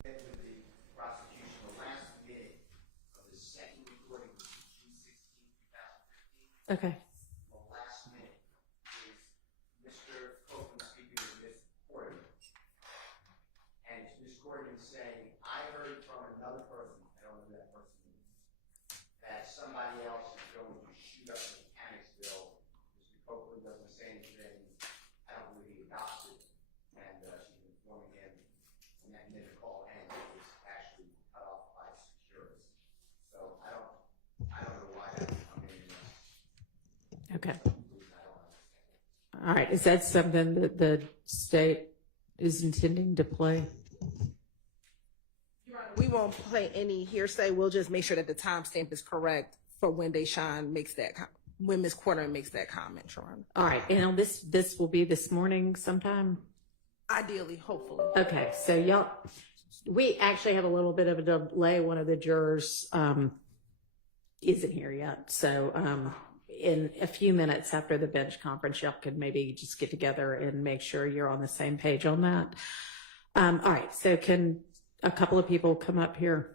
With the prosecution, the last minute of the second recording was June 16, 2015. Okay. The last minute is Mr. Copeland speaking with Ms. Corrigan. And it's Ms. Corrigan saying, I heard from another person, I don't know who that person is, that somebody else is going to shoot up the Mechanicsville. Mr. Copeland doesn't say anything. I don't believe he adopts it. And she's informing him. And that minute call ends, it was actually cut off by securities. So I don't know why that would come in. Okay. I don't understand. All right. Is that something that the state is intending to play? We won't play any hearsay. We'll just make sure that the timestamp is correct for when Deshaun makes that, when Ms. Quarterman makes that comment, Sharon. All right. And this will be this morning sometime? Ideally, hopefully. Okay. So y'all, we actually have a little bit of a delay. One of the jurors isn't here yet. So in a few minutes after the bench conference, y'all could maybe just get together and make sure you're on the same page on that. All right. So can a couple of people come up here?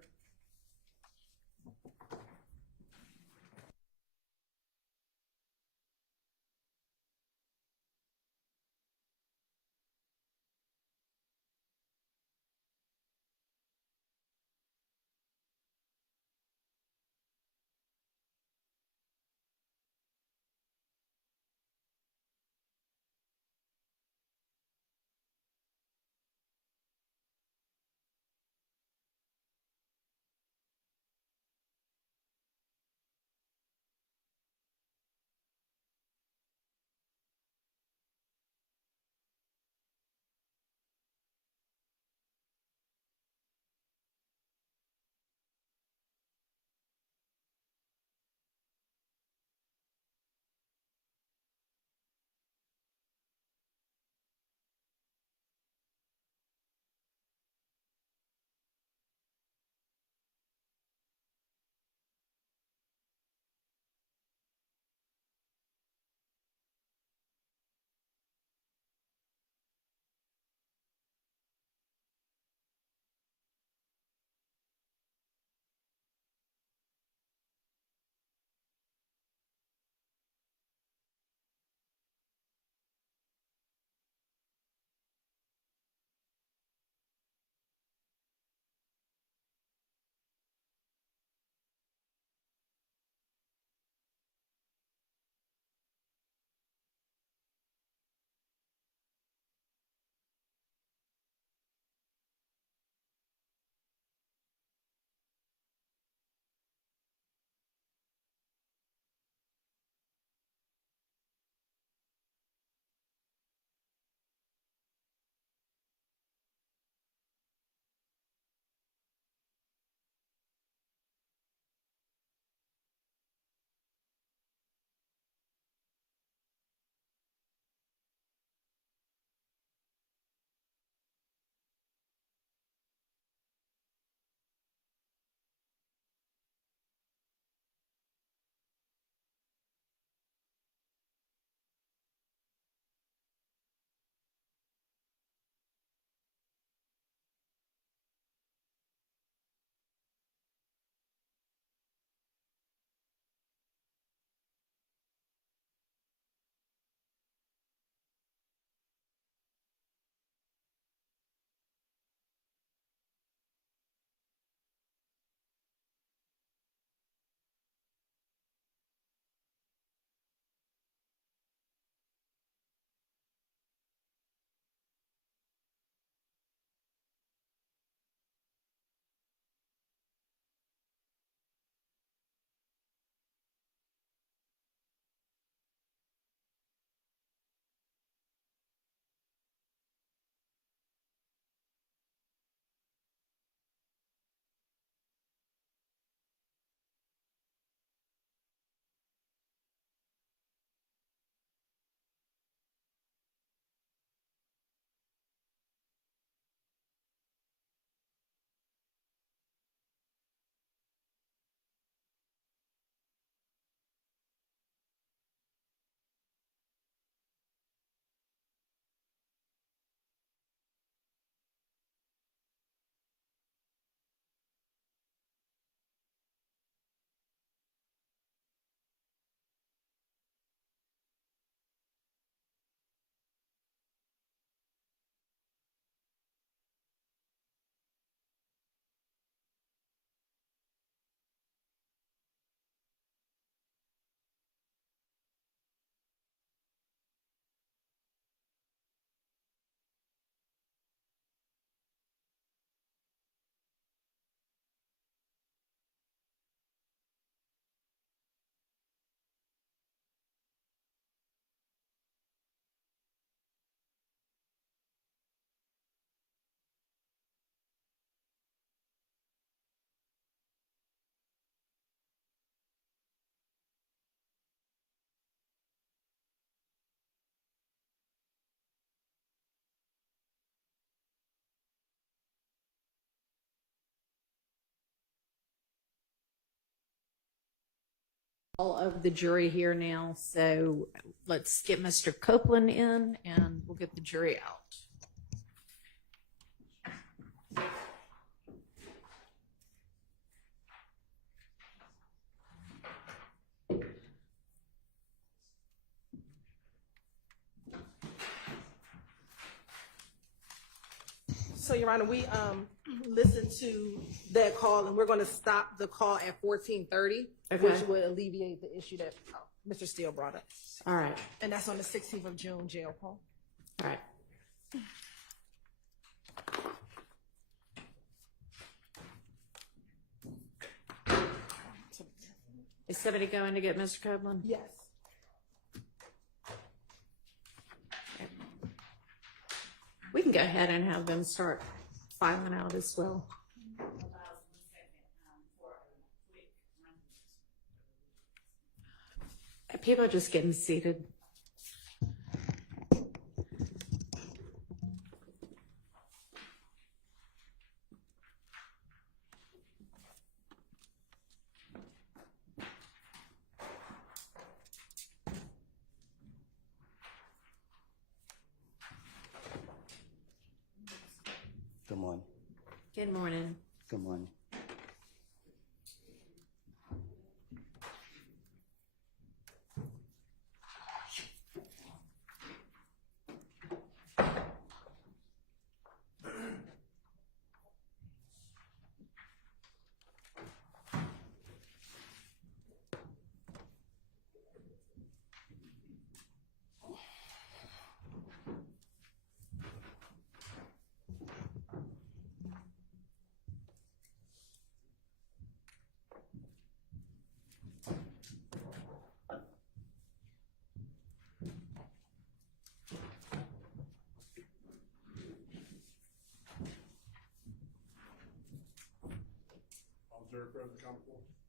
All of the jury here now, so let's get Mr. Copeland in and we'll get the jury out. So, Your Honor, we listened to that call, and we're going to stop the call at 14:30, Okay. which would alleviate the issue that Mr. Steele brought up. All right, And that's on the 16th of June jail call. all right. Is somebody going to get Mr. Copeland? Yes. We can go ahead and have them start filing out as well. People are just getting seated. Good morning. Good morning. Good morning.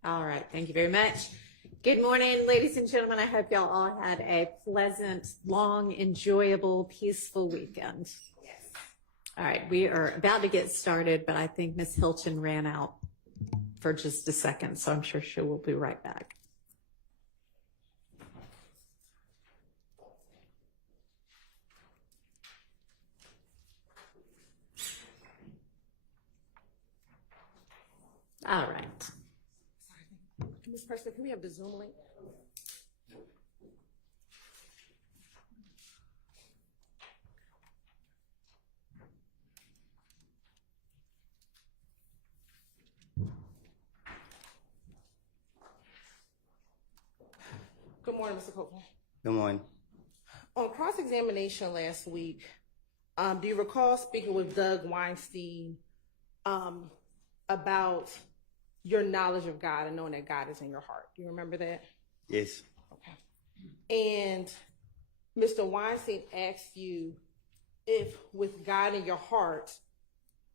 All right, thank you very much. Good morning, ladies and gentlemen. I hope y'all all had a pleasant, long, enjoyable, peaceful weekend. Yes. All right, we are about to get started, but I think Miss Hilton ran out for just a second, so I'm sure she will be right back. All right. Ms. Preston, can we have the Zoom link? Good morning, Mr. Copeland. Good morning. On cross-examination last week, do you recall speaking with Doug Weinstein about your knowledge of God and knowing that God is in your heart? Do you remember that? Yes. Okay. And Mr. Weinstein asked you if with God in your heart,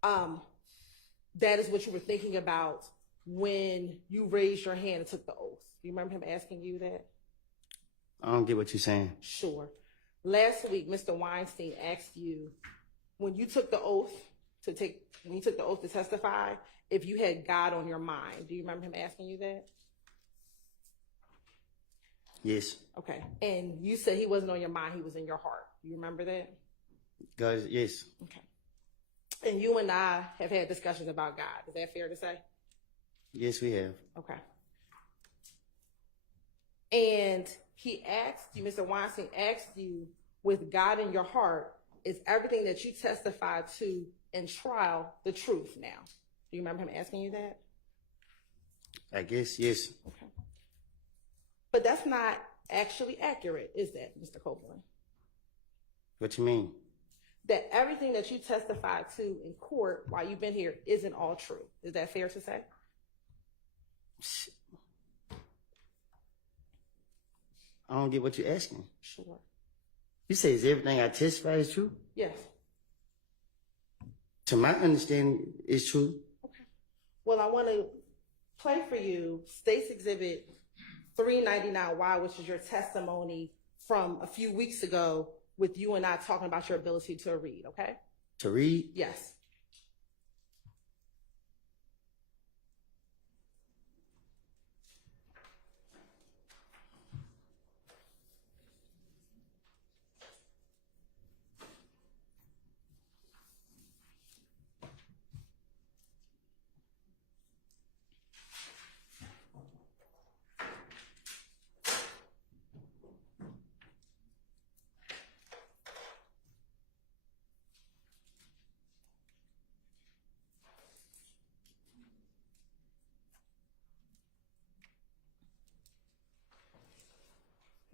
that is what you were thinking about when you raised your hand and took the oath. Do you remember him asking you that? I don't get what you're saying. Sure. Last week, Mr. Weinstein asked you when you took the oath to testify, if you had God on your mind. Do you remember him asking you that? Yes. Okay. And you said he wasn't on your mind, he was in your heart. Do you remember that? God, yes. Okay. And you and I have had discussions about God. Is that fair to say? Yes, we have. Okay. And he asked you, Mr. Weinstein asked you, with God in your heart, is everything that you testified to in trial the truth now? Do you remember him asking you that? I guess, yes. Okay. But that's not actually accurate, is that, Mr. Copeland? What you mean? That everything that you testified to in court while you've been here isn't all true. Is that fair to say? I don't get what you're asking. Sure. You say is everything I testify is true? Yes. To my understanding, it's true. Okay. Well, I want to play for you State's Exhibit 399Y, which is your testimony from a few weeks ago with you and I talking about your ability to read, okay? To read? Yes.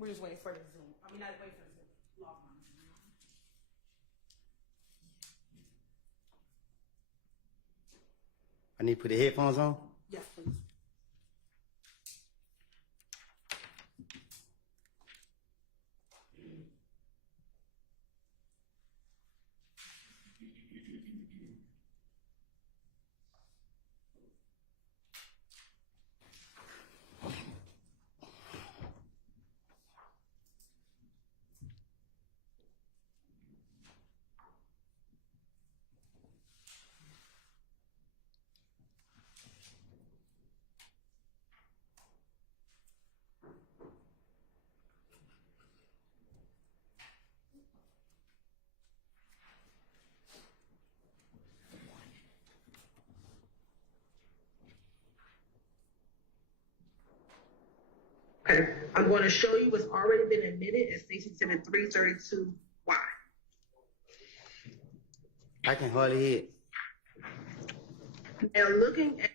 We're just waiting for the Zoom. I mean, not waiting for the Zoom. Log on. I need to put the headphones on. Yes, please. Okay, I'm going to show you what's already been admitted as State Exhibit 332Y. I can hardly hear it. Now, looking at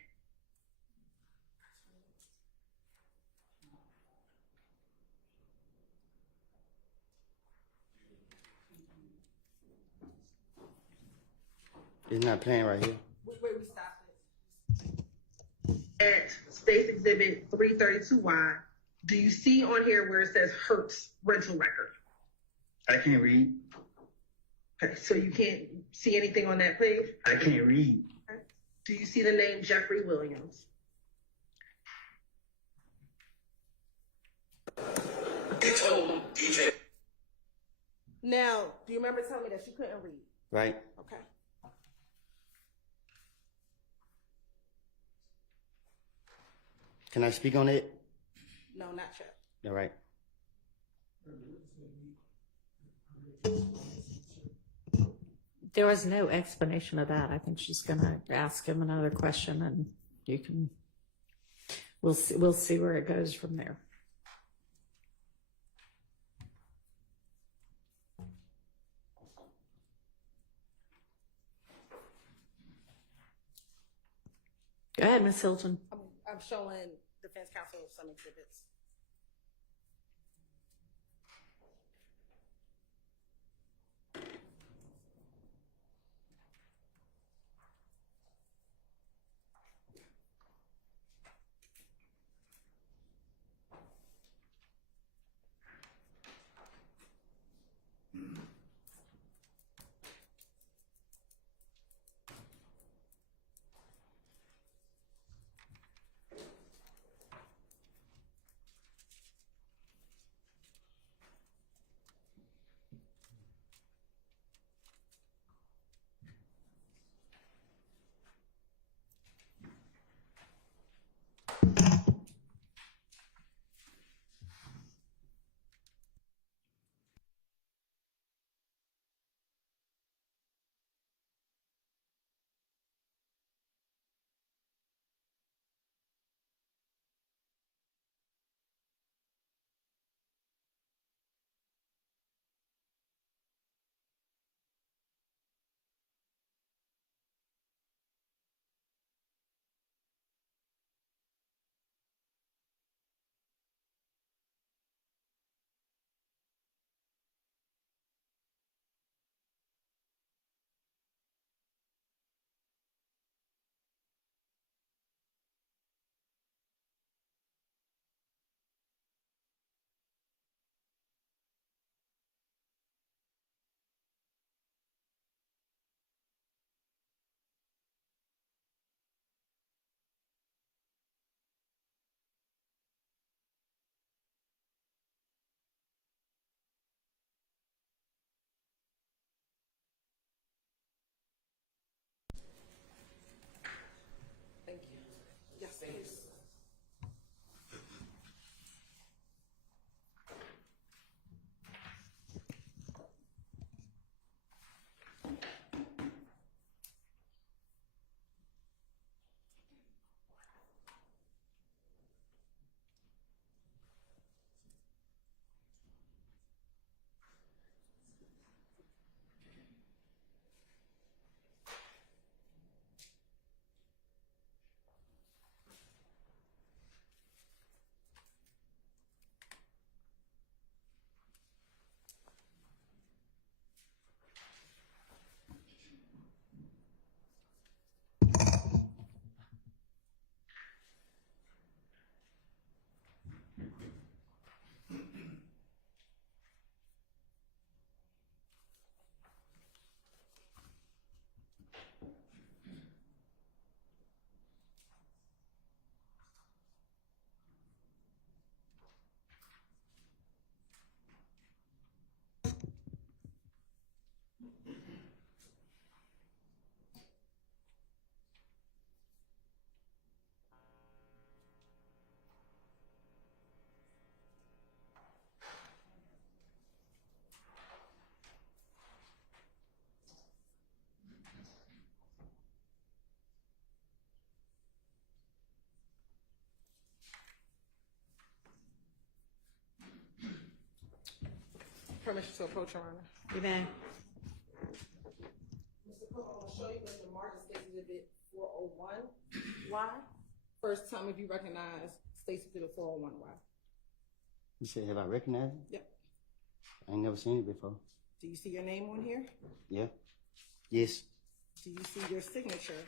It's not playing right here. where we stopped it. At State Exhibit 332Y, do you see on here where it says Hertz rental record? I can't read. Okay, so you can't see anything on that page? I can't read. Okay. Do you see the name Jeffrey Williams? Now, do you remember telling me that you couldn't read? Right? Okay. Can I speak on it? No, not yet. All right. There was no explanation of that. I think she's gonna ask him another question, and you can. We'll see where it goes from there. Go ahead, Miss Hilton. I'm showing defense counsel some exhibits. Thank you. Yes, please. Permission to approach, Your Honor. You may. Mr. Cook, I'm gonna show you Mr. Martin State's Exhibit 401. Why? First time if you recognize State's Exhibit 401, why? You said, have I recognized it? Yep. I ain't never seen it before. Do you see your name on here? Yeah. Yes. Do you see your signature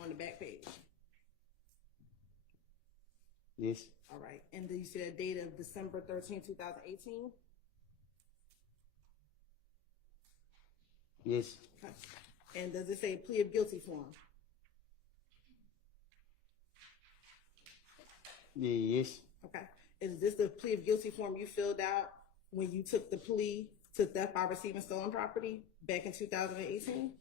on the back page? Yes. All right. And do you see that date of December 13, 2018? Yes. Okay. And does it say plea of guilty form? Yeah, yes. Okay. Is this the plea of guilty form you filled out when you took the plea to theft by receiving stolen property back in 2018?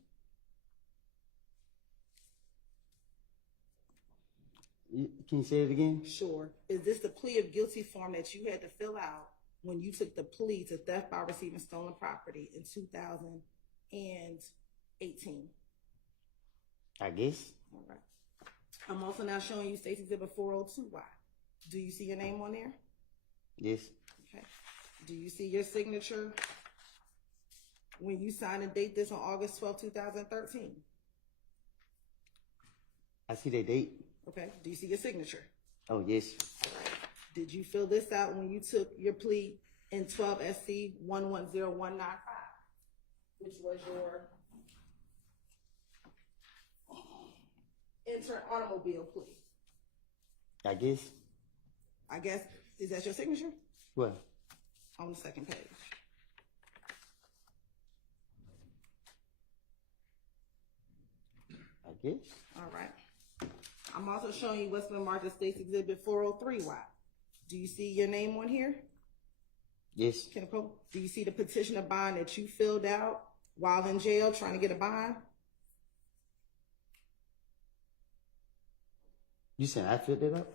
Can you say it again? Sure. Is this the plea of guilty form that you had to fill out when you took the plea to theft by receiving stolen property in 2018? I guess. All right. I'm also now showing you State's Exhibit 402Y. Do you see your name on there? Yes. Okay. Do you see your signature when you signed and date this on August 12, 2013? I see that date. Okay. Do you see your signature? Oh, yes. All right. Did you fill this out when you took your plea in 12 SC 110195, which was your intern automobile plea? I guess. I guess, is that your signature? What? On the second page. I guess. All right. I'm also showing you what's been marked as State's Exhibit 403Y. Do you see your name on here? Yes. Do you see the petition of bond that you filled out while in jail trying to get a bond? You said I filled it up?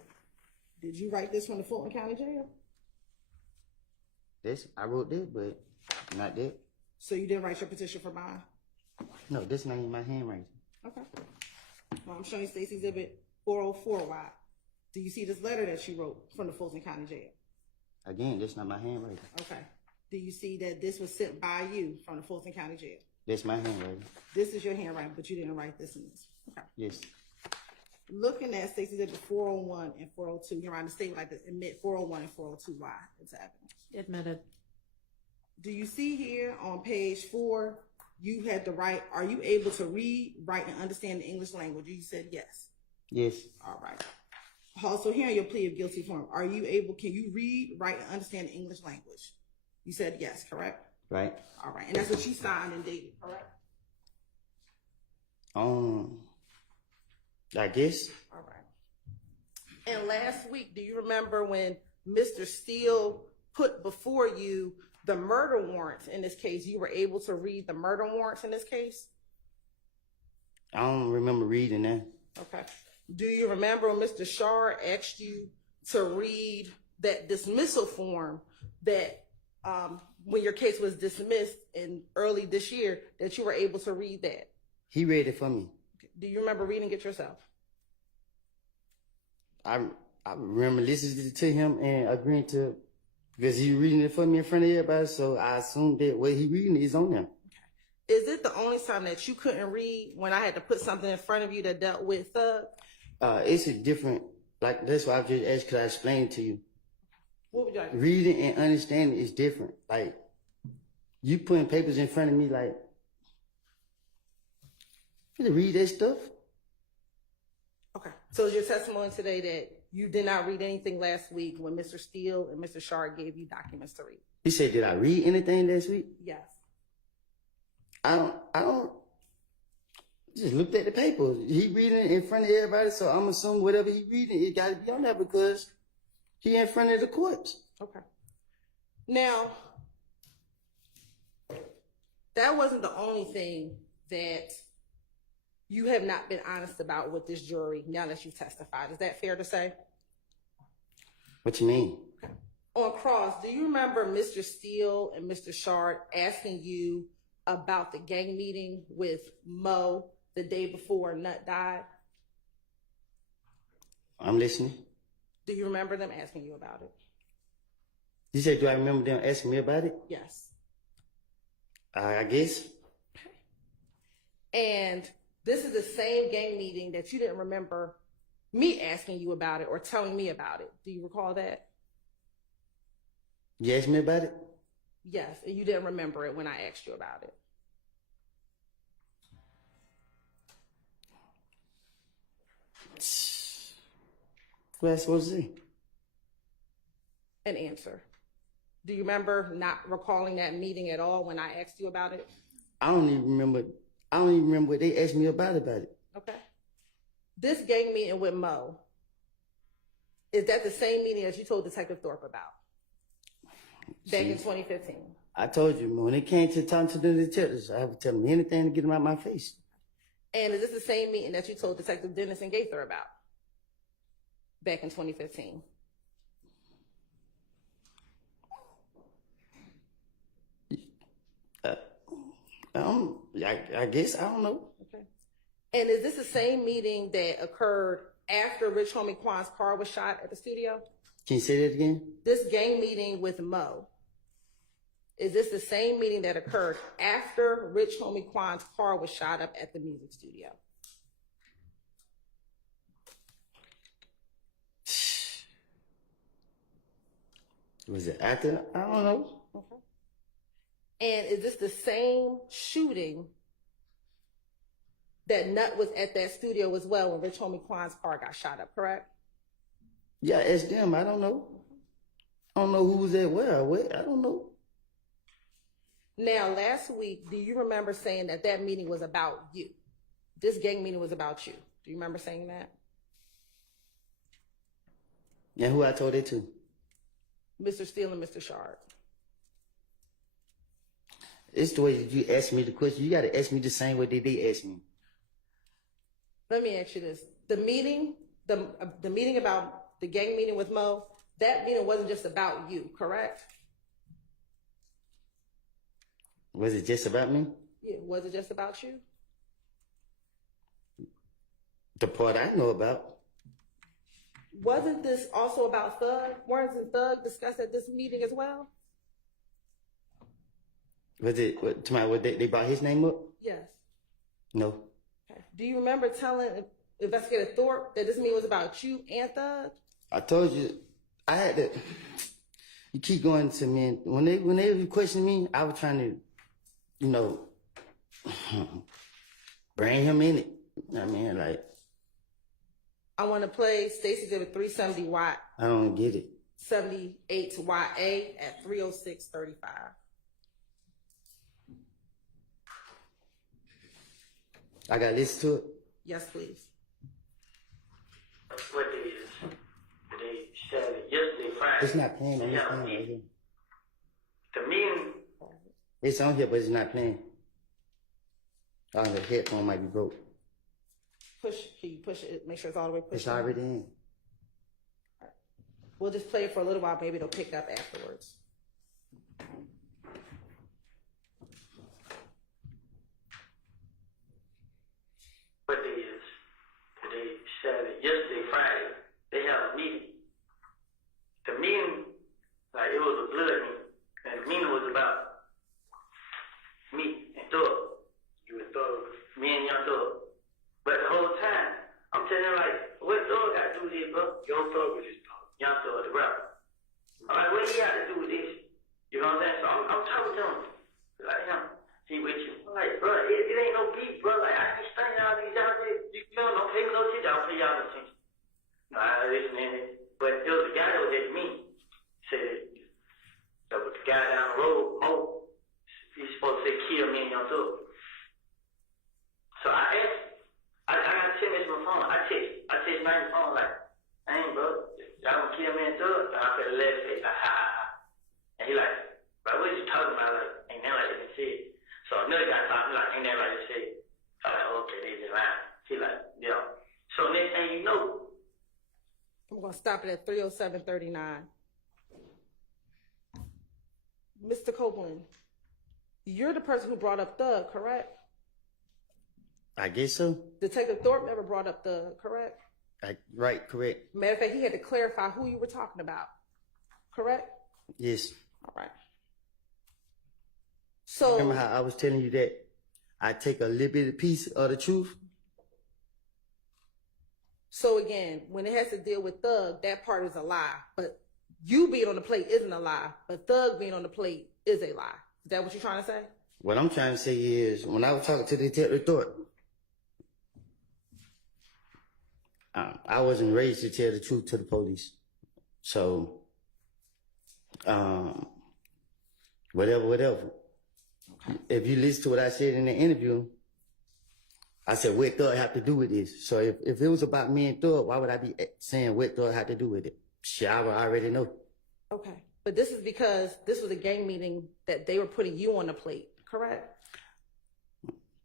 Did you write this from the Fulton County Jail? This, I wrote that, but not that. So you didn't write your petition for bond? No, this not in my handwriting. Okay. Well, I'm showing you State's Exhibit 404Y. Do you see this letter that you wrote from the Fulton County Jail? Again, that's not my handwriting. Okay. Do you see that this was sent by you from the Fulton County Jail? That's my handwriting. This is your handwriting, but you didn't write this in this. Okay. Yes. Looking at State's Exhibit 401 and 402, Your Honor, the state would like to admit 401 and 402Y into evidence. Admitted. Do you see here on page 4, you had to write, are you able to read, write, and understand the English language? You said yes. Yes. All right. Also here on your plea of guilty form, are you able, can you read, write, and understand the English language? You said yes, correct? Right. All right. And that's what you signed and dated, correct? I guess. All right. And last week, do you remember when Mr. Steele put before you the murder warrants in this case? You were able to read the murder warrants in this case? I don't remember reading that. Okay. Do you remember when Mr. Shard asked you to read that dismissal form that when your case was dismissed in early this year, that you were able to read that? He read it for me. Do you remember reading it yourself? I remember listening to him and agreeing to, because he reading it for me in front of everybody, so I assumed that what he reading is on there. Is it the only time that you couldn't read when I had to put something in front of you that dealt with thug? It's a different, like, that's why I just asked, could I explain to you? What would you like? Reading and understanding is different. Like, you putting papers in front of me, like, you can read that stuff. Okay. So is your testimony today that you did not read anything last week when Mr. Steele and Mr. Shard gave you documents to read? He said, did I read anything last week? Yes. I don't, just looked at the papers. He reading it in front of everybody, so I'm assuming whatever he reading, it gotta be on there because he in front of the courts. Okay. Now, that wasn't the only thing that you have not been honest about with this jury now that you've testified. Is that fair to say? What you mean? Okay. On cross, do you remember Mr. Steele and Mr. Shard asking you about the gang meeting with Mo the day before Nut died? I'm listening. Do you remember them asking you about it? You said, do I remember them asking me about it? Yes. I guess. And this is the same gang meeting that you didn't remember me asking you about it or telling me about it. Do you recall that? You asked me about it? Yes, and you didn't remember it when I asked you about it. What I supposed to say? An answer. Do you remember not recalling that meeting at all when I asked you about it? I don't even remember what they asked me about it. Okay. This gang meeting with Mo, is that the same meeting that you told Detective Thorpe about back in 2015? I told you, when it came to talking to the detectives, I would tell them anything to get them out my face. And is this the same meeting that you told Detective Dennis and Gaither about back in 2015? I guess, I don't know. Okay. And is this the same meeting that occurred after Rich Homie Quan's car was shot at the studio? Can you say that again? This gang meeting with Mo, is this the same meeting that occurred after Rich Homie Quan's car was shot up at the music studio? Was it after? I don't know. Okay. And is this the same shooting that Nut was at that studio as well when Rich Homie Quan's car got shot up, correct? Yeah, ask them. I don't know. I don't know who was at where. I don't know. Now, last week, do you remember saying that that meeting was about you? This gang meeting was about you. Do you remember saying that? And who I told it to? Mr. Steele and Mr. Shard. It's the way that you ask me the question. You got to ask me the same way they did ask me. Let me ask you this. The meeting about the gang meeting with Mo, that meeting wasn't just about you, correct? Was it just about me? Yeah, was it just about you? The part I know about. Wasn't this also about Thug? Weren't Thug discussed at this meeting as well? Was it, they brought his name up? Yes. No. Okay. Do you remember telling Investigator Thorpe that this meeting was about you and Thug? I told you, I had to, you keep going to me, and when they were questioning me, I was trying to, bring him in it. I mean, like. I want to play Stacey Exhibit 370 Watt. I don't get it. 78 YA at 306:35. I got to listen to it. Yes, please. What it is, they said it yesterday, Friday. It's not playing on this thing right here. The meeting. It's on here, but it's not playing. Oh, the headphone might be broke. Can you push it? Make sure it's all the way pushed. It's already in. We'll just play it for a little while. Maybe it'll pick up afterwards. What it is, they said it yesterday, Friday. They had a meeting. The meeting, like it was a blood meeting, and the meeting was about me and Thug. You and Thug, me and Young Thug. But the whole time, I'm telling them like, what Thug got to do with this, bro? Young Thug was his dog. Young Thug, the rapper. I'm like, what he got to do with this? You know what I'm saying? So I'm talking to him. Like, he with you. I'm like, bro, it ain't no beef, bro. Like, I ain't stunning y'all these out there. You know, don't pay me no attention. I'll pay y'all no attention. Nah, listen, man. But it was the guy that was at me. Said, that was the guy down the road, Mo. He's supposed to say, kill me and Young Thug. So I asked, I got 10 minutes on my phone. I text my phone like, hey, bro, y'all gonna kill me and Thug? And I could have let it say, ha, ha, ha. And he like, bro, what you talking about? Like, ain't that like they said? So another guy talking like, ain't that like they said? I'm like, okay, they just lying. He like, yeah. So next thing you know, I'm going to stop it at 307:39. Mr. Copeland, you're the person who brought up Thug, correct? I guess so. Detective Thorpe never brought up Thug, correct? Right, correct. Matter of fact, he had to clarify who you were talking about, correct? Yes. All right. So Remember how I was telling you that I take a little bit of piece of the truth? So again, when it has to deal with Thug, that part is a lie. But you being on the plate isn't a lie. But Thug being on the plate is a lie. Is that what you're trying to say? What I'm trying to say is, when I was talking to the detective Thornton, I wasn't raised to tell the truth to the police. So, whatever. If you listen to what I said in the interview, I said, what Thug have to do with this? So if it was about me and Thug, why would I be saying what Thug had to do with it? Shit, I would already know. Okay. But this is because this was a gang meeting that they were putting you on the plate, correct?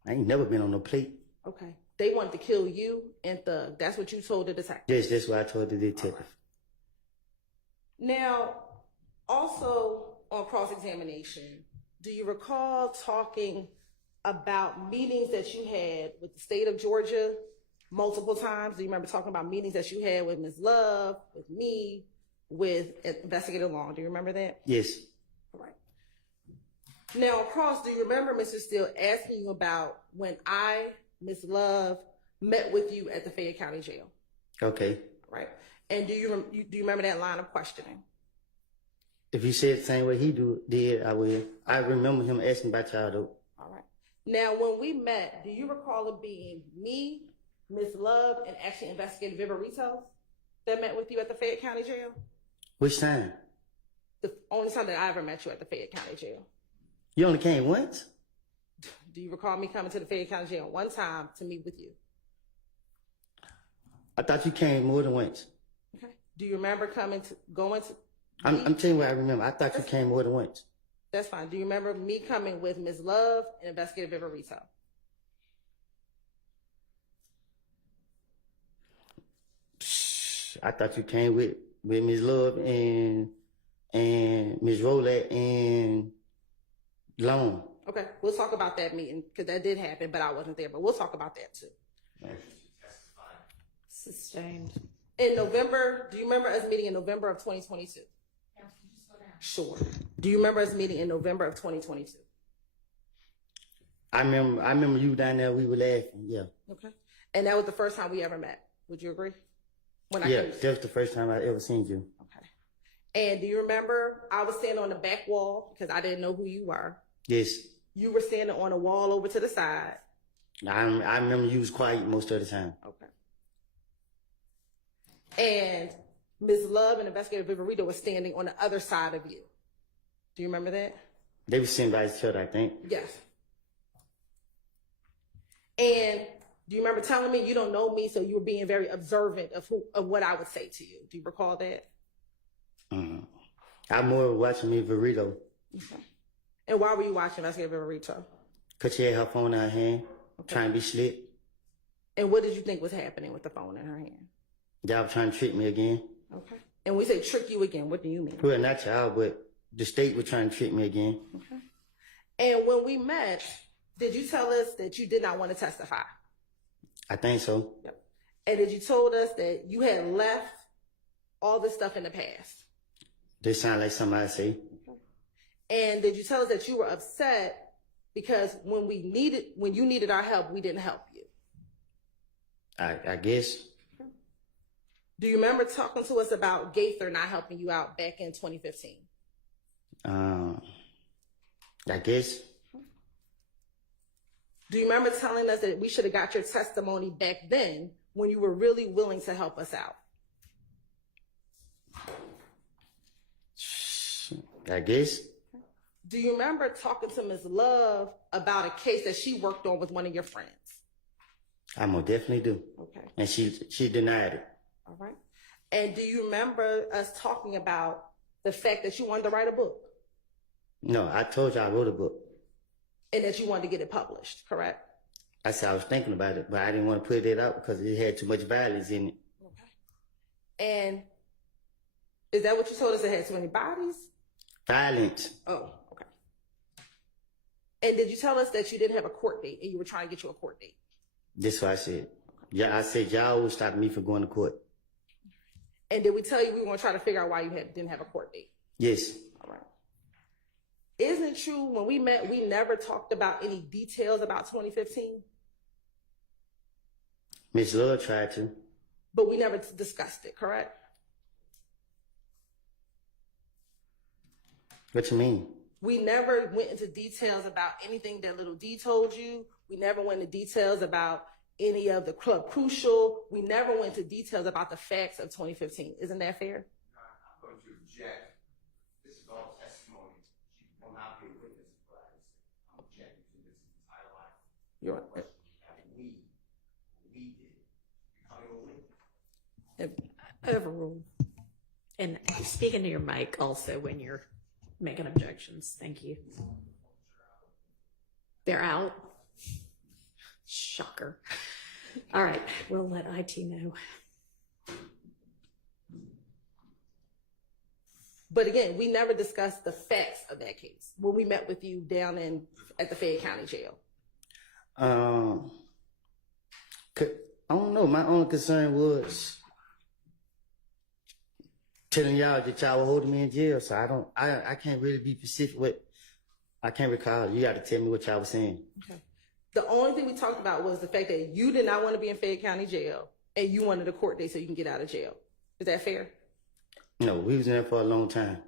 I ain't never been on no plate. Okay. They wanted to kill you and Thug. That's what you told the detective. Yes, that's what I told the detective. Now, also on cross-examination, do you recall talking about meetings that you had with the state of Georgia multiple times? Do you remember talking about meetings that you had with Ms. Love, with me, with Investigator Long? Do you remember that? Yes. All right. Now, Cross, do you remember Mr. Steele asking you about when I, Ms. Love, met with you at the Fayette County Jail? Okay. Right. And do you remember that line of questioning? If you said the same way he did, I will. I remember him asking about y'all though. All right. Now, when we met, do you recall it being me, Ms. Love, and actually Investigator Viverito that met with you at the Fayette County Jail? Which time? The only time that I ever met you at the Fayette County Jail. You only came once? Do you recall me coming to the Fayette County Jail one time to meet with you? I thought you came more than once. Okay. Do you remember going to? I'm telling you what I remember. I thought you came more than once. That's fine. Do you remember me coming with Ms. Love and Investigator Viverito? I thought you came with Ms. Love and Ms. Rolette and Long. Okay, we'll talk about that meeting because that did happen, but I wasn't there. But we'll talk about that too. Sustained. In November, do you remember us meeting in November of 2022? Sure. Do you remember us meeting in November of 2022? I remember you down there. We were laughing. Yeah. Okay. And that was the first time we ever met. Would you agree? Yeah, that was the first time I ever seen you. Okay. And do you remember I was standing on the back wall because I didn't know who you were. Yes. You were standing on a wall over to the side. I remember you was quiet most of the time. Okay. And Ms. Love and Investigator Viverito were standing on the other side of you. Do you remember that? They were sitting by each other, I think. Yes. And do you remember telling me you don't know me, so you were being very observant of what I would say to you? Do you recall that? I'm more watching me Verito. Okay. And why were you watching Investigator Viverito? Because she had her phone in her hand, trying to be slick. And what did you think was happening with the phone in her hand? Y'all were trying to trick me again. Okay. And we say trick you again. What do you mean? Well, not y'all, but the state was trying to trick me again. Okay. And when we met, did you tell us that you did not want to testify? I think so. Yep. And did you told us that you had left all this stuff in the past? They sound like somebody say. Okay. And did you tell us that you were upset because when you needed our help, we didn't help you? I guess. Do you remember talking to us about Gaither not helping you out back in 2015? I guess. Do you remember telling us that we should have got your testimony back then when you were really willing to help us out? I guess. Do you remember talking to Ms. Love about a case that she worked on with one of your friends? I most definitely do. Okay. And she denied it. All right. And do you remember us talking about the fact that you wanted to write a book? No, I told you I wrote a book. And that you wanted to get it published, correct? I said I was thinking about it, but I didn't want to put it out because it had too much violence in it. Okay. And is that what you told us, it had too many bodies? Violence. Oh, okay. And did you tell us that you didn't have a court date and you were trying to get you a court date? That's what I said. Yeah, I said y'all was stopping me from going to court. And did we tell you we were going to try to figure out why you didn't have a court date? Yes. Isn't it true when we met, we never talked about any details about 2015, Miss Love tried to. but we never discussed it, correct? What you mean? We never went into details about anything that Little D told you. We never went into details about any of the Club Crucial. We never went into details about the facts of 2015. Isn't that fair? I'm going to object. This is all testimony. She will not be a witness of what I say. I'm objecting to this entire life. You're The question is that we did becoming a witness. Overruled. And speaking to your mic also when you're making objections. Thank you. They're out. Shocker. All right, we'll let IT know. But again, we never discussed the facts of that case when we met with you down at the Fayette County Jail. I don't know. My only concern was telling y'all that y'all were holding me in jail, so I can't really be specific with. I can't recall. You got to tell me what y'all was saying. Okay. The only thing we talked about was the fact that you did not want to be in Fayette County Jail and you wanted a court date so you can get out of jail. Is that fair? No, we was in there for a long time.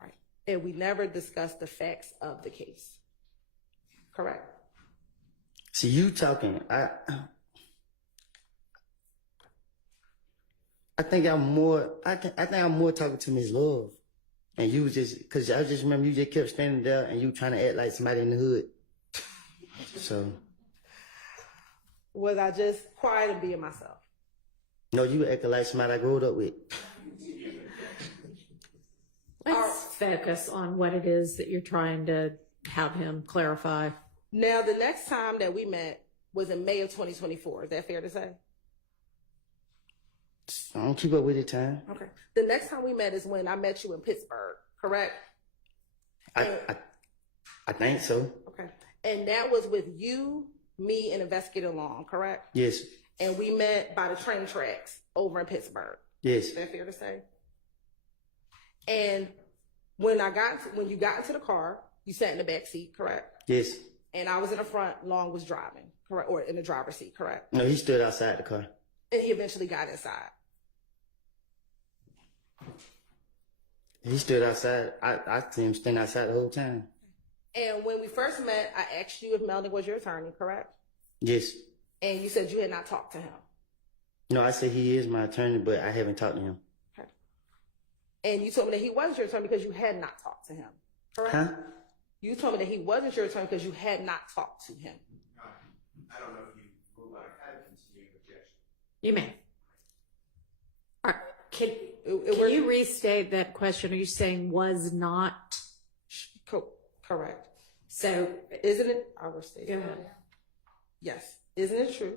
Right. And we never discussed the facts of the case. Correct? See, you talking. I think I'm more. I think I'm more talking to Miss Love, and you was just because I just remember you just kept standing there and you trying to act like somebody in the hood. So. Was I just quiet and being myself? No, you acting like somebody I grew up with. Let's focus on what it is that you're trying to have him clarify. Now, the next time that we met was in May of 2024. Is that fair to say? I don't keep up with the time. Okay. The next time we met is when I met you in Pittsburgh, correct? I think so. Okay. And that was with you, me, and Investigator Long, correct? Yes. And we met by the train tracks over in Pittsburgh. Yes. Is that fair to say? And when you got into the car, you sat in the back seat, correct? Yes. And I was in the front, Long was driving, correct? Or in the driver's seat, correct? No, he stood outside the car. And he eventually got inside. He stood outside. I see him standing outside the whole time. And when we first met, I asked you if Melvin was your attorney, correct? Yes. And you said you had not talked to him. No, I said he is my attorney, but I haven't talked to him. Okay. And you told me that he was your attorney because you had not talked to him, correct? Huh? You told me that he wasn't your attorney because you had not talked to him. I don't know if you rule out a continuing objection. You may. All right. Can It you restate that question? Are you saying was not? Correct. So, Isn't it? I will state. go ahead. Yes. Isn't it true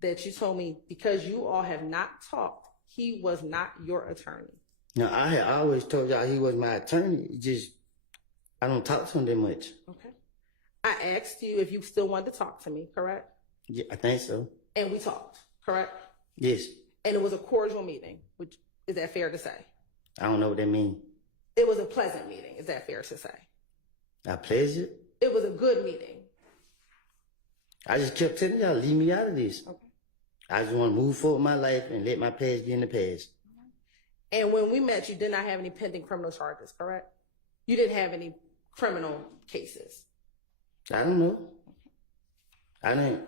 that you told me because you all have not talked, he was not your attorney? No, I had always told y'all he was my attorney. I don't talk to him that much. Okay. I asked you if you still wanted to talk to me, correct? Yeah, I think so. And we talked, correct? Yes. And it was a cordial meeting, which is that fair to say? I don't know what that means. It was a pleasant meeting, is that fair to say? I pleasure. It was a good meeting. I just kept telling y'all, leave me out of this. Okay. I just want to move forward my life and let my past be in the past. And when we met, you did not have any pending criminal charges, correct? You didn't have any criminal cases. I don't know. I didn't.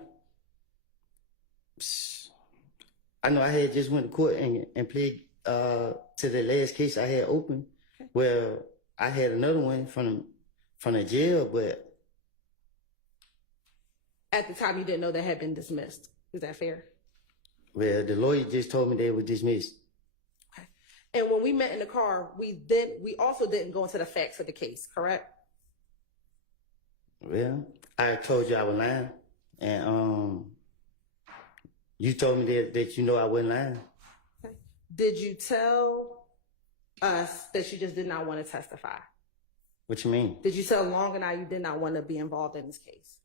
I know I had just went to court and played to the last case I had open, where I had another one from the jail, but At the time, you didn't know that had been dismissed. Is that fair? well, the lawyer just told me they were dismissed. Okay. And when we met in the car, we also didn't go into the facts of the case, correct? Well, I told you I was lying, and you told me that you know I wasn't lying. Okay. Did you tell us that you just did not want to testify? What you mean? Did you tell Long and I you did not want to be involved in this case?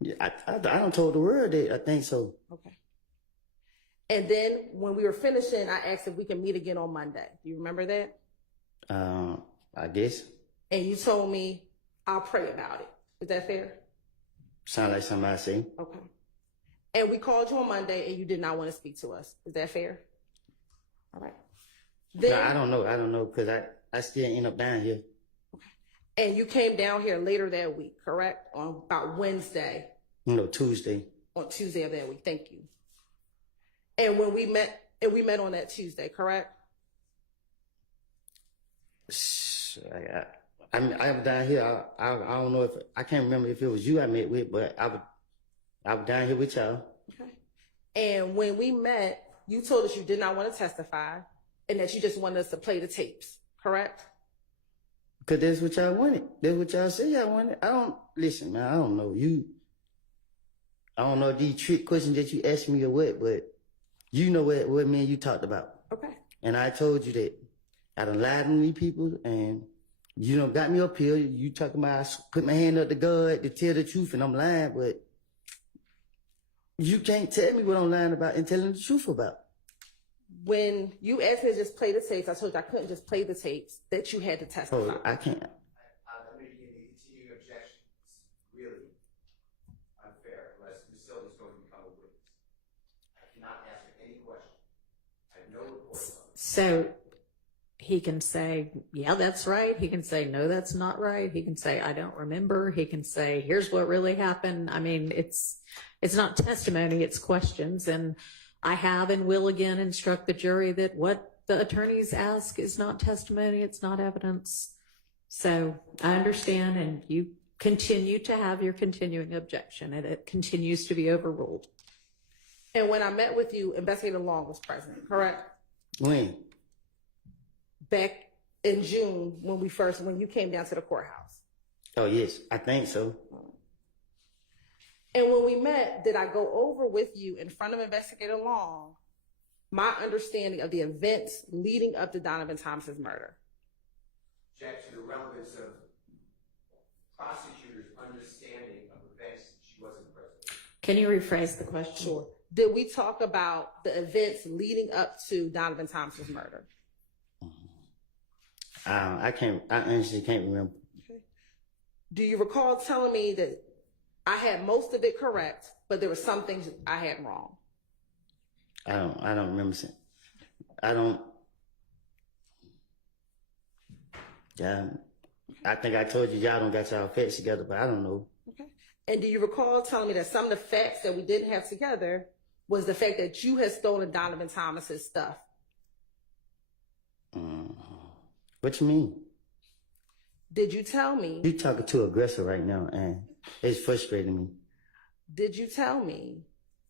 Yeah, I don't told the world that. I think so. Okay. And then when we were finishing, I asked if we can meet again on Monday. Do you remember that? I guess. And you told me, I'll pray about it. Is that fair? Sound like somebody say. Okay. And we called you on Monday and you did not want to speak to us. Is that fair? All right. Then, No, I don't know, because I still end up down here. and you came down here later that week, correct? On about Wednesday, Tuesday. on Tuesday of that week. Thank you. And when we met on that Tuesday, correct? I was down here. I don't know if I can't remember if it was you I met with, but I was down here with y'all. Okay. And when we met, you told us you did not want to testify and that you just wanted us to play the tapes, correct? Because that's what y'all wanted. That's what y'all said y'all wanted. Listen, man, I don't know. I don't know these trick questions that you asked me or what, but you know what me and you talked about. Okay. And I told you that I done lied on these people and you done got me up here. You talking about I put my hand up to God to tell the truth and I'm lying, but you can't tell me what I'm lying about and telling the truth about. When you asked me to just play the tapes, I told you I couldn't just play the tapes, that you had to testify. Oh, I can't. I'm going to give you a continuing objection. It's really unfair unless Ms. Silva's going to become a witness. I cannot answer any question. I have no report on it. So he can say, yeah, that's right. He can say, no, that's not right. He can say, I don't remember. He can say, here's what really happened. I mean, it's not testimony, it's questions. And I have and will again instruct the jury that what the attorneys ask is not testimony, it's not evidence. So I understand, and you continue to have your continuing objection, and it continues to be overruled. And when I met with you, Investigator Long was present, correct? When? Back in June when you came down to the courthouse. Oh, yes, I think so. And when we met, did I go over with you in front of Investigator Long my understanding of the events leading up to Donovan Thomas's murder? Object to the relevance of prosecutors' understanding of events that she wasn't present. Can you rephrase the question? Sure. Did we talk about the events leading up to Donovan Thomas's murder? I honestly can't remember. Okay. Do you recall telling me that I had most of it correct, but there were some things I had wrong? I don't remember saying. Yeah, I think I told you y'all don't got y'all facts together, but I don't know. Okay. And do you recall telling me that some of the facts that we didn't have together was the fact that you had stolen Donovan Thomas's stuff? What you mean? Did you tell me? You talking too aggressive right now, and it's frustrating me. Did you tell me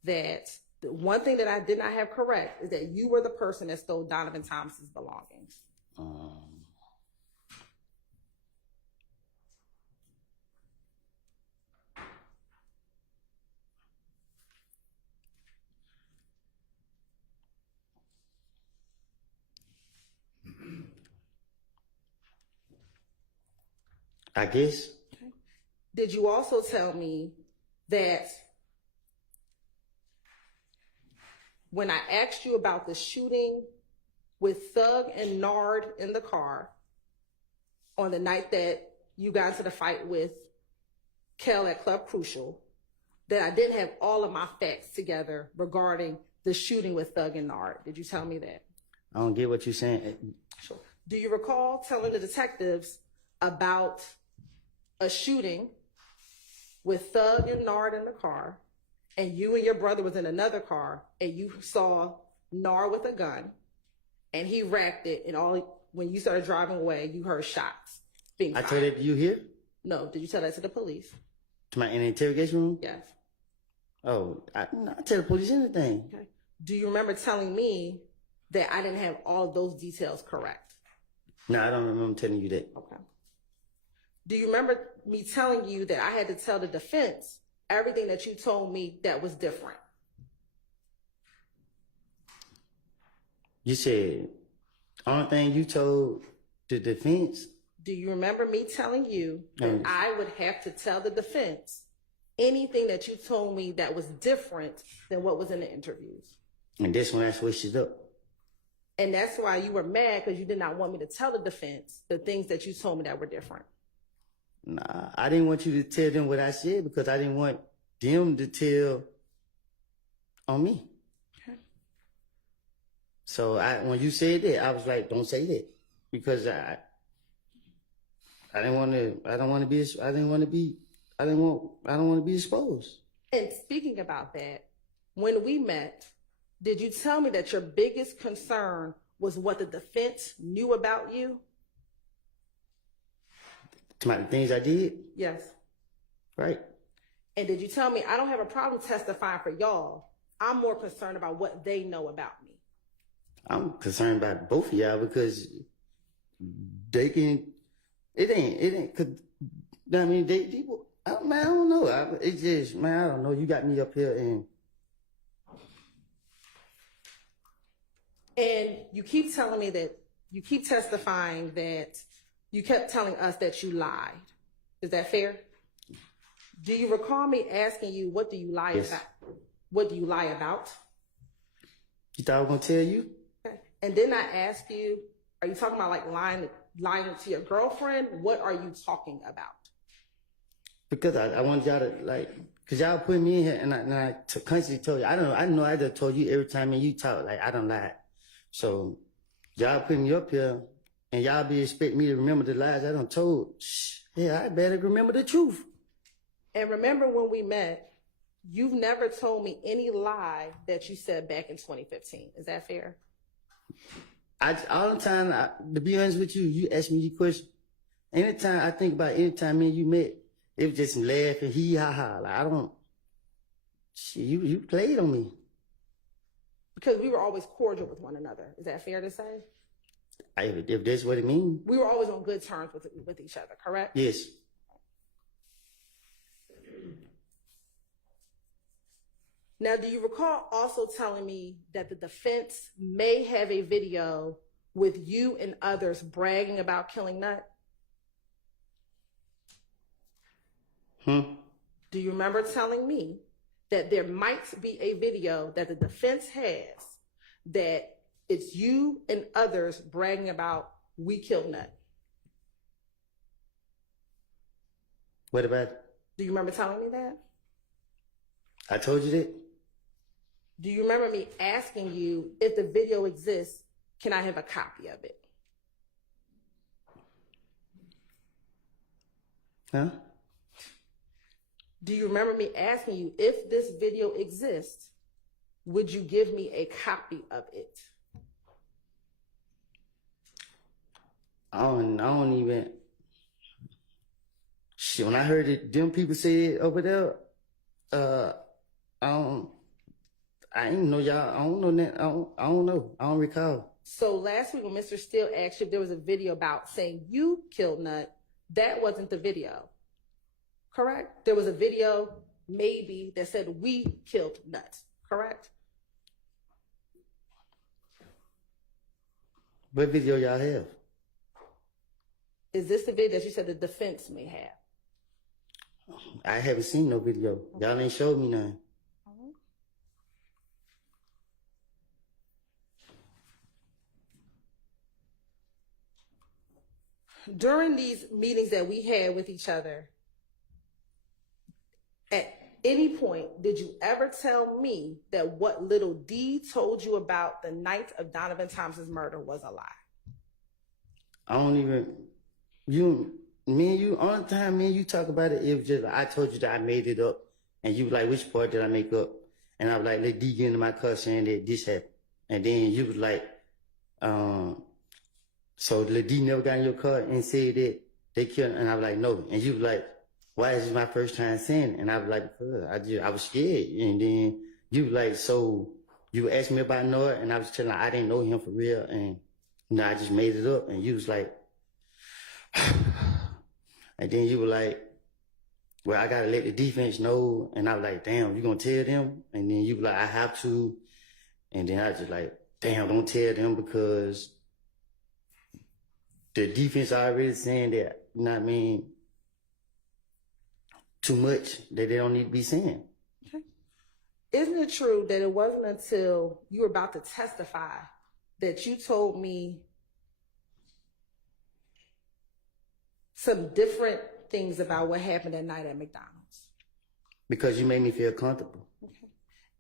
that the one thing that I did not have correct is that you were the person that stole Donovan Thomas's belongings? I guess. Okay. Did you also tell me that when I asked you about the shooting with Thug and Nard in the car on the night that you got into the fight with Kel at Club Crucial, that I didn't have all of my facts together regarding the shooting with Thug and Nard? Did you tell me that? I don't get what you're saying. Sure. Do you recall telling the detectives about a shooting with Thug and Nard in the car, and you and your brother was in another car, and you saw Nard with a gun, and he racked it, and when you started driving away, you heard shots being fired? I told that to you here? No. Did you tell that to the police? To my in the interrogation room? Yes. Oh, I tell the police anything. Okay. Do you remember telling me that I didn't have all of those details correct? No, I don't remember telling you that. Okay. Do you remember me telling you that I had to tell the defense everything that you told me that was different? You said, only thing you told the defense? Do you remember me telling you that I would have to tell the defense anything that you told me that was different than what was in the interviews? And that's when I switched it up. And that's why you were mad, because you did not want me to tell the defense the things that you told me that were different. Nah, I didn't want you to tell them what I said because I didn't want them to tell on me. Okay. So when you said that, I was like, don't say that, because I don't want to be exposed. And speaking about that, when we met, did you tell me that your biggest concern was what the defense knew about you? To my things I did, Yes. right? And did you tell me, I don't have a problem testifying for y'all. I'm more concerned about what they know about me. I'm concerned about both of y'all because they can. It ain't. Cause I mean, I don't know. It's just, man, I don't know. You got me up here and you keep telling me that, you keep testifying that you kept telling us that you lied. Is that fair? Do you recall me asking you, what do you lie Yes. about? What do you lie about? You thought I was gonna tell you? Okay. And then I ask you, are you talking about like lying to your girlfriend? What are you talking about? Because I wanted y'all to cause y'all put me in here and I constantly told you. I know I just told you every time me you talk, I don't lie. So y'all put me up here and y'all be expect me to remember the lies I done told. Yeah, I better remember the truth. And remember when we met, you've never told me any lie that you said back in 2015. Is that fair? All the time, to be honest with you, you ask me the question. Anytime I think about anytime me and you met, it was just laughing, hee ha ha. I don't. Shit, you played on me. Because we were always cordial with one another. Is that fair to say? If that's what it means. We were always on good terms with each other, correct? Yes. Now, do you recall also telling me that the defense may have a video with you and others bragging about killing Nut? Do you remember telling me that there might be a video that the defense has that it's you and others bragging about, we killed Nut? What about it? Do you remember telling me that? I told you that? Do you remember me asking you, if the video exists, can I have a copy of it? Huh? Do you remember me asking you, if this video exists, would you give me a copy of it? I don't even. Shit, when I heard it, them people say it over there, I ain't know y'all. I don't know that. I don't know. I don't recall. So last week when Mr. Steele asked you if there was a video about saying you killed Nut, that wasn't the video, correct? There was a video maybe that said we killed Nut, correct? What video y'all have? Is this the video that you said the defense may have? I haven't seen no video. Y'all ain't showed me none. During these meetings that we had with each other, at any point, did you ever tell me that what little D told you about the night of Donovan Thompson's murder was a lie? I don't even. Only time me and you talk about it was just I told you that I made it up, and you were like, which part did I make up? And I was like, let D get into my car saying that this happened, and then you was like, so the D never got in your car and said that they killed, and I was like, no. And you was like, why is this my first time saying it? And I was like, I was scared. And then you was like, so you asked me about Noah, and I was telling her I didn't know him for real, and I just made it up. And you was like, and then you were like, well, I gotta let the defense know. And I was like, damn, you gonna tell them? And then you were like, I have to. And then I was just like, damn, don't tell them because the defense already saying that, you know what I mean, too much that they don't need to be saying. Okay. Isn't it true that it wasn't until you were about to testify that you told me some different things about what happened that night at McDonald's. Because you made me feel comfortable.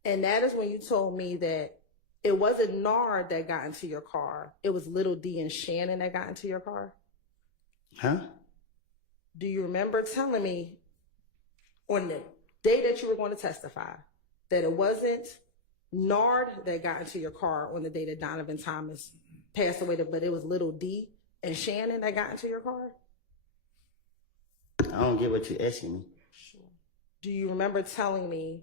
And that is when you told me that it wasn't Nard that got into your car. It was Little D and Shannon that got into your car. Huh? Do you remember telling me on the day that you were going to testify that it wasn't Nard that got into your car on the day that Donovan Thomas passed away, but it was Little D and Shannon that got into your car? I don't get what you're asking me. Do you remember telling me,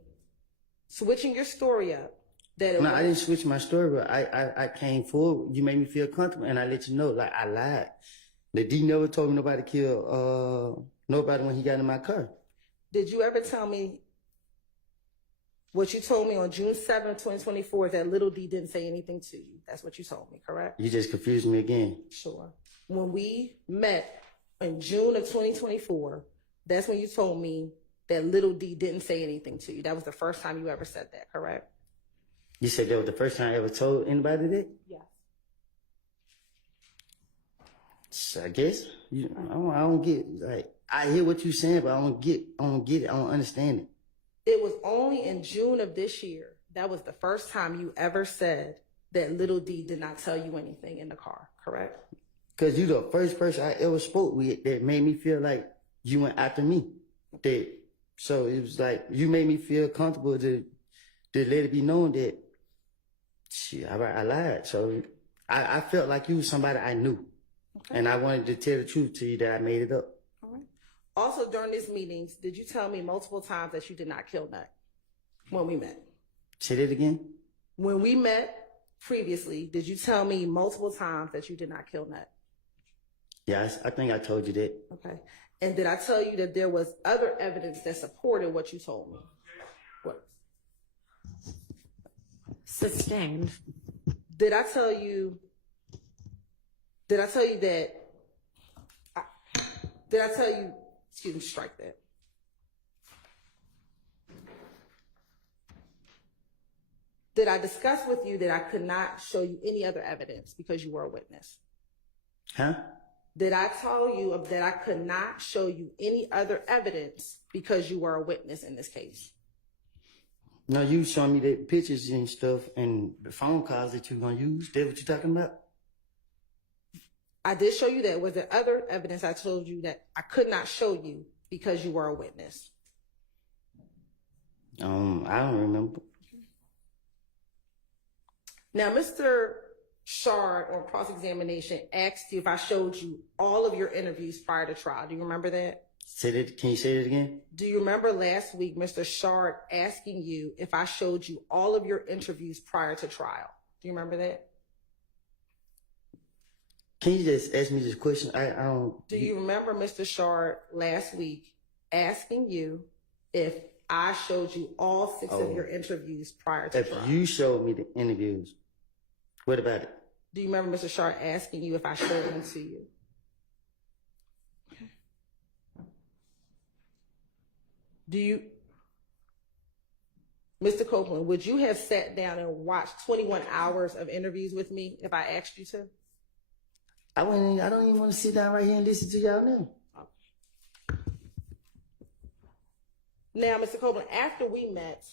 switching your story up, that it No, was... I didn't switch my story, but I came forward. You made me feel comfortable, and I let you know, like, I lied. The D never told me nobody killed nobody when he got in my car. Did you ever tell me what you told me on June 7th, 2024, that Little D didn't say anything to you? That's what you told me, correct? You just confused me again. Sure. When we met in June of 2024, that's when you told me that Little D didn't say anything to you. That was the first time you ever said that, correct? You said that was the first time I ever told anybody that? Yes. So I guess I don't get, like, I hear what you're saying, but I don't get it. I don't understand it. It was only in June of this year, that was the first time you ever said that Little D did not tell you anything in the car, correct? Because you the first person I ever spoke with that made me feel like you went after me. So it was like, you made me feel comfortable to let it be known that, shit, I lied. So I felt like you was somebody I knew. Okay. And I wanted to tell the truth to you that I made it up. All right. Also, during these meetings, did you tell me multiple times that you did not kill Nut when we met? Say that again? When we met previously, did you tell me multiple times that you did not kill Nut? Yes, I think I told you that. Okay. And did I tell you that there was other evidence that supported what you told me? What? Sustained. Did I tell you that, excuse me, strike that. Did I discuss with you that I could not show you any other evidence because you were a witness? Huh? Did I tell you that I could not show you any other evidence because you were a witness in this case? No, you showing me the pictures and stuff and the phone calls that you're going to use. That's what you're talking about? I did show you that. Was there other evidence I told you that I could not show you because you were a witness? I don't remember. Now, Mr. Shard on cross-examination asked you if I showed you all of your interviews prior to trial. Do you remember that? Can you say that again? Do you remember last week Mr. Shard asking you if I showed you all of your interviews prior to trial? Do you remember that? Can you just ask me this question? I don't. Do you remember Mr. Shard last week asking you if I showed you all 6 of your interviews prior to trial? If you showed me the interviews, what about it? Do you remember Mr. Shard asking you if I showed them to you? Mr. Copeland, would you have sat down and watched 21 hours of interviews with me if I asked you to? I don't even want to sit down right here and listen to y'all now. Now, Mr. Copeland, after we met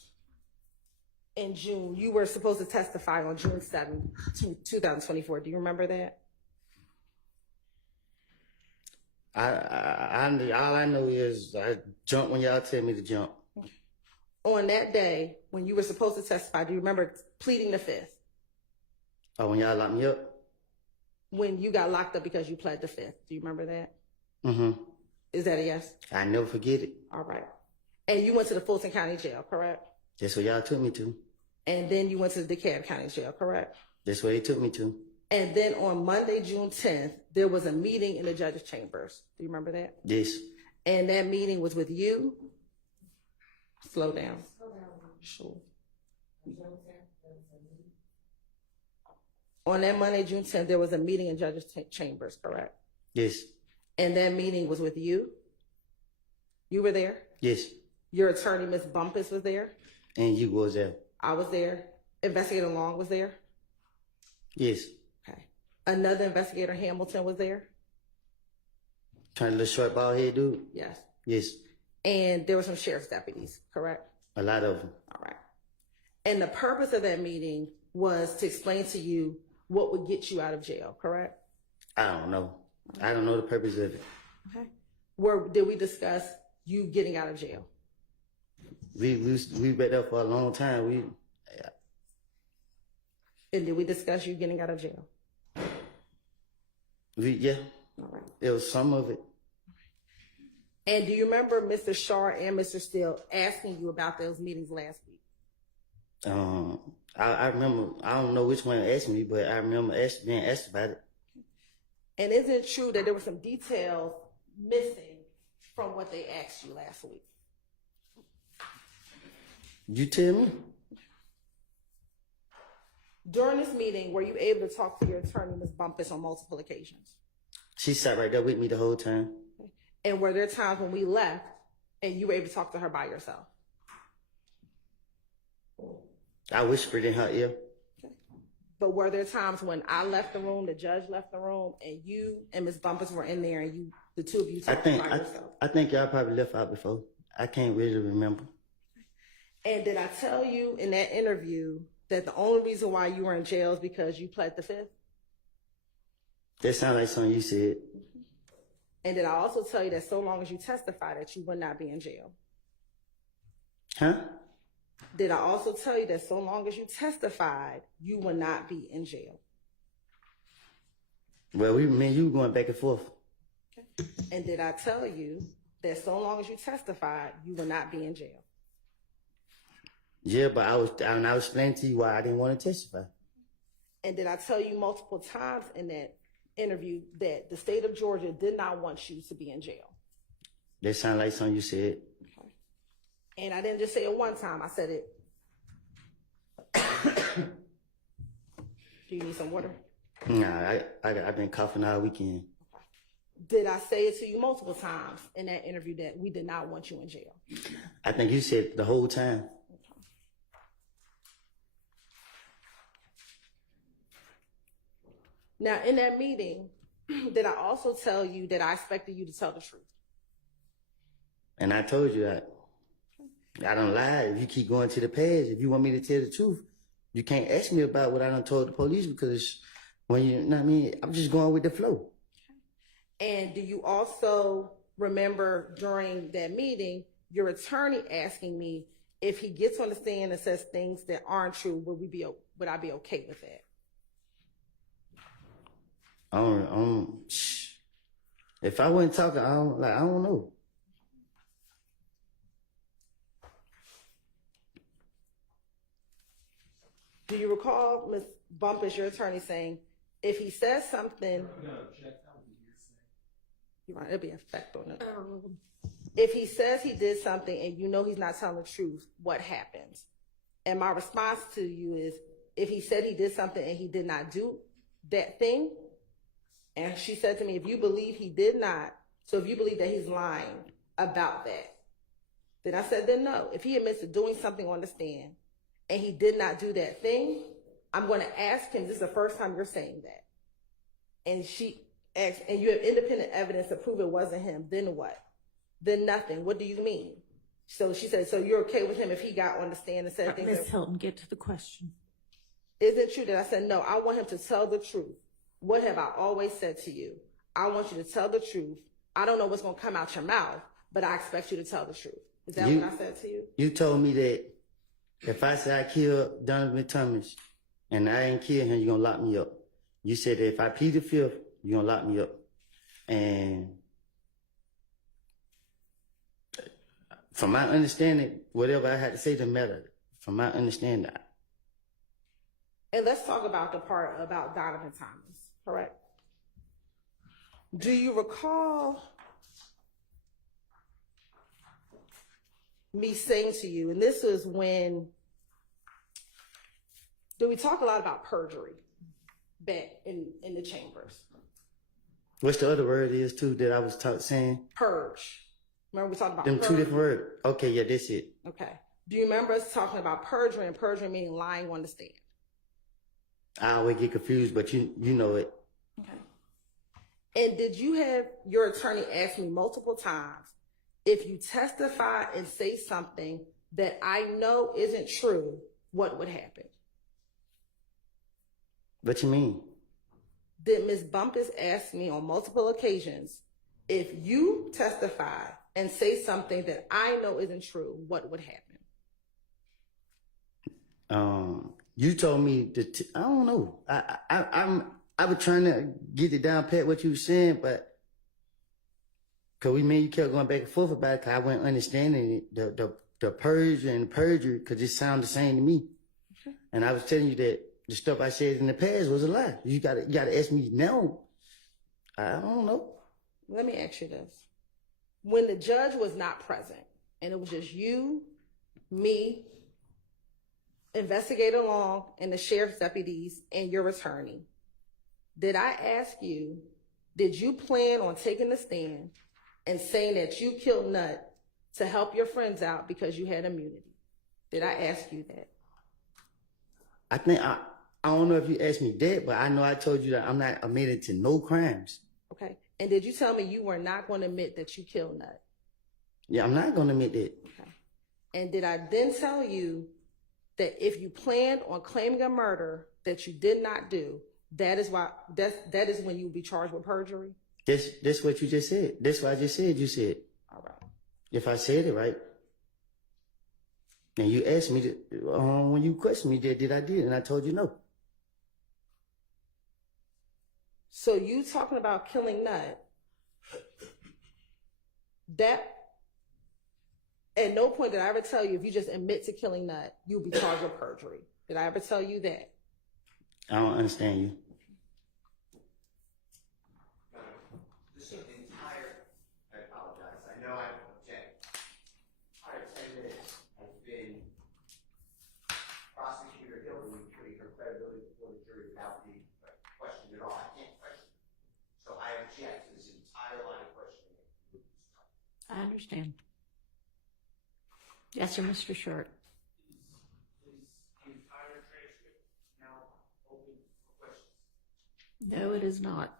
in June, you were supposed to testify on June 7th, 2024. Do you remember that? All I know is I jump when y'all tell me to jump. On that day, when you were supposed to testify, do you remember pleading the 5th? Oh, when y'all locked me up? When you got locked up because you pled the 5th. Do you remember that? Mm-hmm. Is that a yes? I never forget it. All right. And you went to the Fulton County Jail, correct? That's where y'all took me to. And then you went to the DeKalb County Jail, correct? That's where they took me to. And then on Monday, June 10th, there was a meeting in the judge's chambers. Do you remember that? Yes. And that meeting was with you? Slow down. Sure. On that Monday, June 10th, there was a meeting in judge's chambers, correct? Yes. And that meeting was with you? You were there? Yes. Your attorney, Ms. Bumpus, was there? And you was there? I was there. Investigator Long was there? Yes. Okay. Another investigator, Hamilton, was there? Trying to little short bald head dude? Yes. Yes. And there were some sheriff's deputies, correct? A lot of them. All right. And the purpose of that meeting was to explain to you what would get you out of jail, correct? I don't know. I don't know the purpose of it. Okay. Did we discuss you getting out of jail? We been there for a long time. And did we discuss you getting out of jail? Yeah. All right. It was some of it. And do you remember Mr. Shaw and Mr. Steele asking you about those meetings last week? I remember, I don't know which one asked me, but I remember being asked about it. And isn't it true that there were some details missing from what they asked you last week? You tell me. During this meeting, were you able to talk to your attorney, Ms. Bumpus, on multiple occasions? She sat right there with me the whole time. And were there times when we left and you were able to talk to her by yourself? I whispered in her ear. Okay. But were there times when I left the room, the judge left the room, and you and Ms. Bumpus were in there and the two of you talked by yourself? I think y'all probably left out before. I can't really remember. And did I tell you in that interview that the only reason why you were in jail is because you pled the fifth? That sounds like something you said. And did I also tell you that so long as you testify that you would not be in jail? Huh? Did I also tell you that so long as you testified, you would not be in jail? Well, me and you going back and forth. Okay. And did I tell you that so long as you testified, you would not be in jail? Yeah, but I was explaining to you why I didn't want to testify. And did I tell you multiple times in that interview that the state of Georgia did not want you to be in jail? That sounds like something you said. Okay. And I didn't just say it one time, I said it. Do you need some water? Nah, I've been coughing all weekend. Okay. Did I say it to you multiple times in that interview that we did not want you in jail? I think you said the whole time. Now, in that meeting, did I also tell you that I expected you to tell the truth? And I told you that. I don't lie. If you keep going to the past, if you want me to tell the truth, you can't ask me about what I done told the police because when you know what I mean, I'm just going with the flow. And do you also remember during that meeting, your attorney asking me if he gets on the stand and says things that aren't true, would I be okay with that? If I wasn't talking, I don't know. Do you recall Ms. Bumpus, your attorney, saying, if he says something, it'll be effect on it. If he says he did something and you know he's not telling the truth, what happens? And my response to you is, if he said he did something and he did not do that thing, and she said to me, if you believe he did not, so if you believe that he's lying about that, then I said, then no. If he admits to doing something on the stand and he did not do that thing, I'm going to ask him, this is the first time you're saying that. And she asked, and you have independent evidence to prove it wasn't him, then what? Then nothing. What do you mean? So she said, so you're okay with him if he got on the stand and said things? Ms. Hilton, get to the question. Is it true that I said, no, I want him to tell the truth. What have I always said to you? I want you to tell the truth. I don't know what's going to come out your mouth, but I expect you to tell the truth. Is that what I said to you? You told me that if I say I killed Donovan Thomas and I ain't killed him, you're going to lock me up. You said that if I plead the fifth, you're going to lock me up. And from my understanding, whatever I had to say to matter, from my understanding. And let's talk about the part about Donovan Thomas, correct? Do you recall me saying to you, and this is when, we talk a lot about perjury back in the chambers. What's the other word is too that I was saying? Purge. Remember we talked about them purge? Two different words. Okay, yeah, that's it. Okay. Do you remember us talking about perjury and perjury meaning lying on the stand? I always get confused, but you know it. Okay. And did you have your attorney ask me multiple times, if you testify and say something that I know isn't true, what would happen? What you mean? Did Ms. Bumpus ask me on multiple occasions, if you testify and say something that I know isn't true, what would happen? You told me I don't know. I was trying to get it down pat what you were saying, but cause you kept going back and forth about it, cause I wasn't understanding it, the purge and perjury, cause it sounded the same to me. And I was telling you that the stuff I said in the past was a lie. You gotta ask me now. I don't know. Let me ask you this. When the judge was not present and it was just you, me, Investigator Long, and the sheriff's deputies and your attorney, did I ask you, did you plan on taking the stand and saying that you killed Nut to help your friends out because you had immunity? Did I ask you that? I think I don't know if you asked me that, but I know I told you that I'm not admitted to no crimes. Okay. And did you tell me you were not going to admit that you killed Nut? Yeah, I'm not going to admit that. Okay. And did I then tell you that if you planned on claiming a murder that you did not do, that is when you will be charged with perjury? That's what you just said. That's what I just said. You said. All right. If I said it right. And you asked me when you questioned me, did I did, and I told you no. So you talking about killing Nut, that at no point did I ever tell you if you just admit to killing Nut, you'll be charged with perjury. Did I ever tell you that? I don't understand you. This entire, I apologize, I know I object. Entire 10 minutes has been Prosecutor Hillary putting her credibility before the jury without being questioned at all. I can't question it. So I object to this entire line of questioning. I understand. Yes, sir, Mr. Short. Is the entire transcript now open for questions? No, it is not.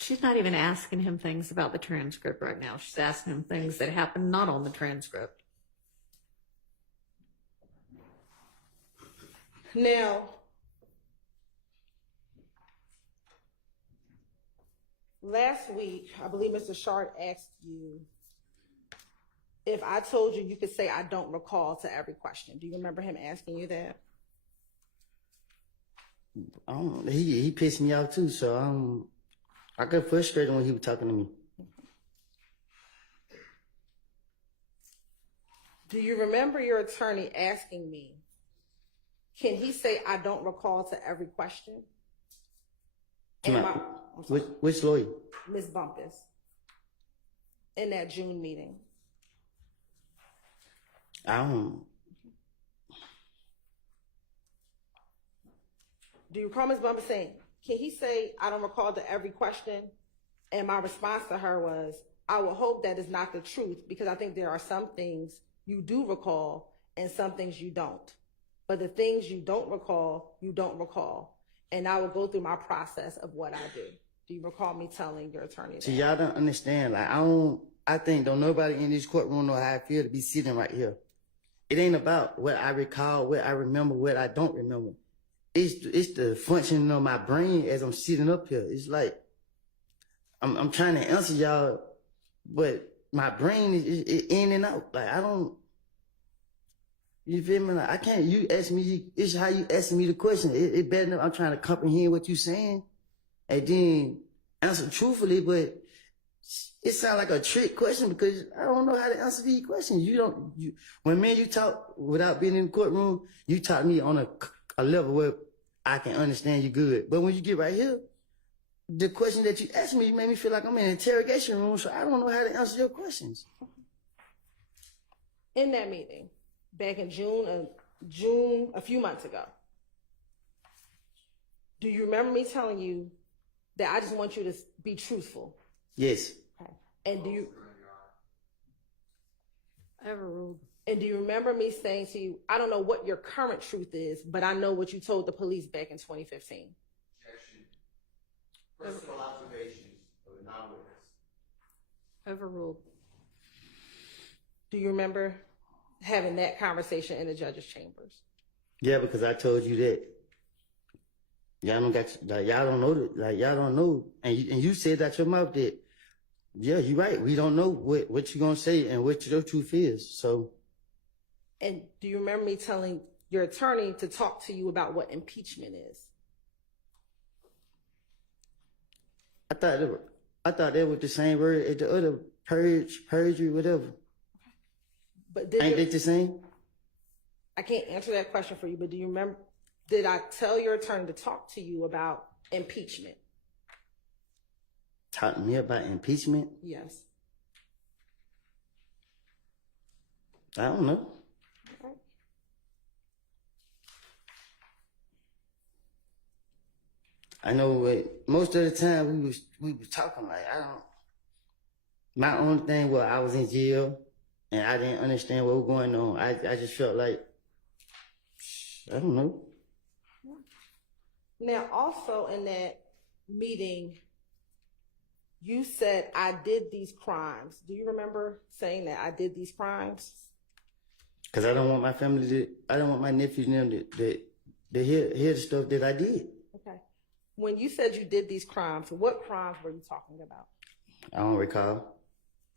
She's not even asking him things about the transcript right now. She's asking him things that happened not on the transcript. Now, last week, I believe Mr. Short asked you if I told you could say I don't recall to every question. Do you remember him asking you that? I don't know. He pissed me off too, so I got frustrated when he was talking to me. Do you remember your attorney asking me, can he say I don't recall to every question? Which lawyer? Ms. Bumpus. In that June meeting. I don't. Do you recall Ms. Bumpus saying, can he say I don't recall to every question? And my response to her was, I will hope that is not the truth, because I think there are some things you do recall and some things you don't. But the things you don't recall, you don't recall. And I will go through my process of what I do. Do you recall me telling your attorney that? See, y'all don't understand. Like, I think don't nobody in this courtroom know how I feel to be sitting right here. It ain't about what I recall, what I remember, what I don't remember. It's the functioning of my brain as I'm sitting up here. It's like, I'm trying to answer y'all, but my brain is in and out. Like, I don't, you feel me? Like, I can't, you ask me, it's how you asking me the question. It better than I'm trying to comprehend what you saying and then answer truthfully, but it sounds like a trick question because I don't know how to answer these questions. When me and you talk without being in the courtroom, you taught me on a level where I can understand you good. But when you get right here, the question that you asked me, you made me feel like I'm in an interrogation room, so I don't know how to answer your questions. In that meeting, back in June, a few months ago, do you remember me telling you that I just want you to be truthful? Yes. Okay. And do And do you remember me saying to you, I don't know what your current truth is, but I know what you told the police back in 2015? Objection. Personal observations of a non-witness. Overruled. Do you remember having that conversation in the judge's chambers? Yeah, because I told you that. Y'all don't got, like, y'all don't know that, like, y'all don't know. And you said out your mouth that, yeah, you're right. We don't know what you're going to say and what your truth is. So. And do you remember me telling your attorney to talk to you about what impeachment is? I thought that was the same word as the other perjury, whatever. But Ain't they the same? I can't answer that question for you, but do you remember, did I tell your attorney to talk to you about impeachment? Talk to me about impeachment? Yes. I don't know. Okay. I know most of the time we was talking like, I don't. My only thing was I was in jail and I didn't understand what was going on. I just felt like, I don't know. Now, also in that meeting, you said, I did these crimes. Do you remember saying that I did these crimes? Because I don't want my family to, I don't want my nephews and them to hear the stuff that I did. Okay. When you said you did these crimes, what crimes were you talking about? I don't recall.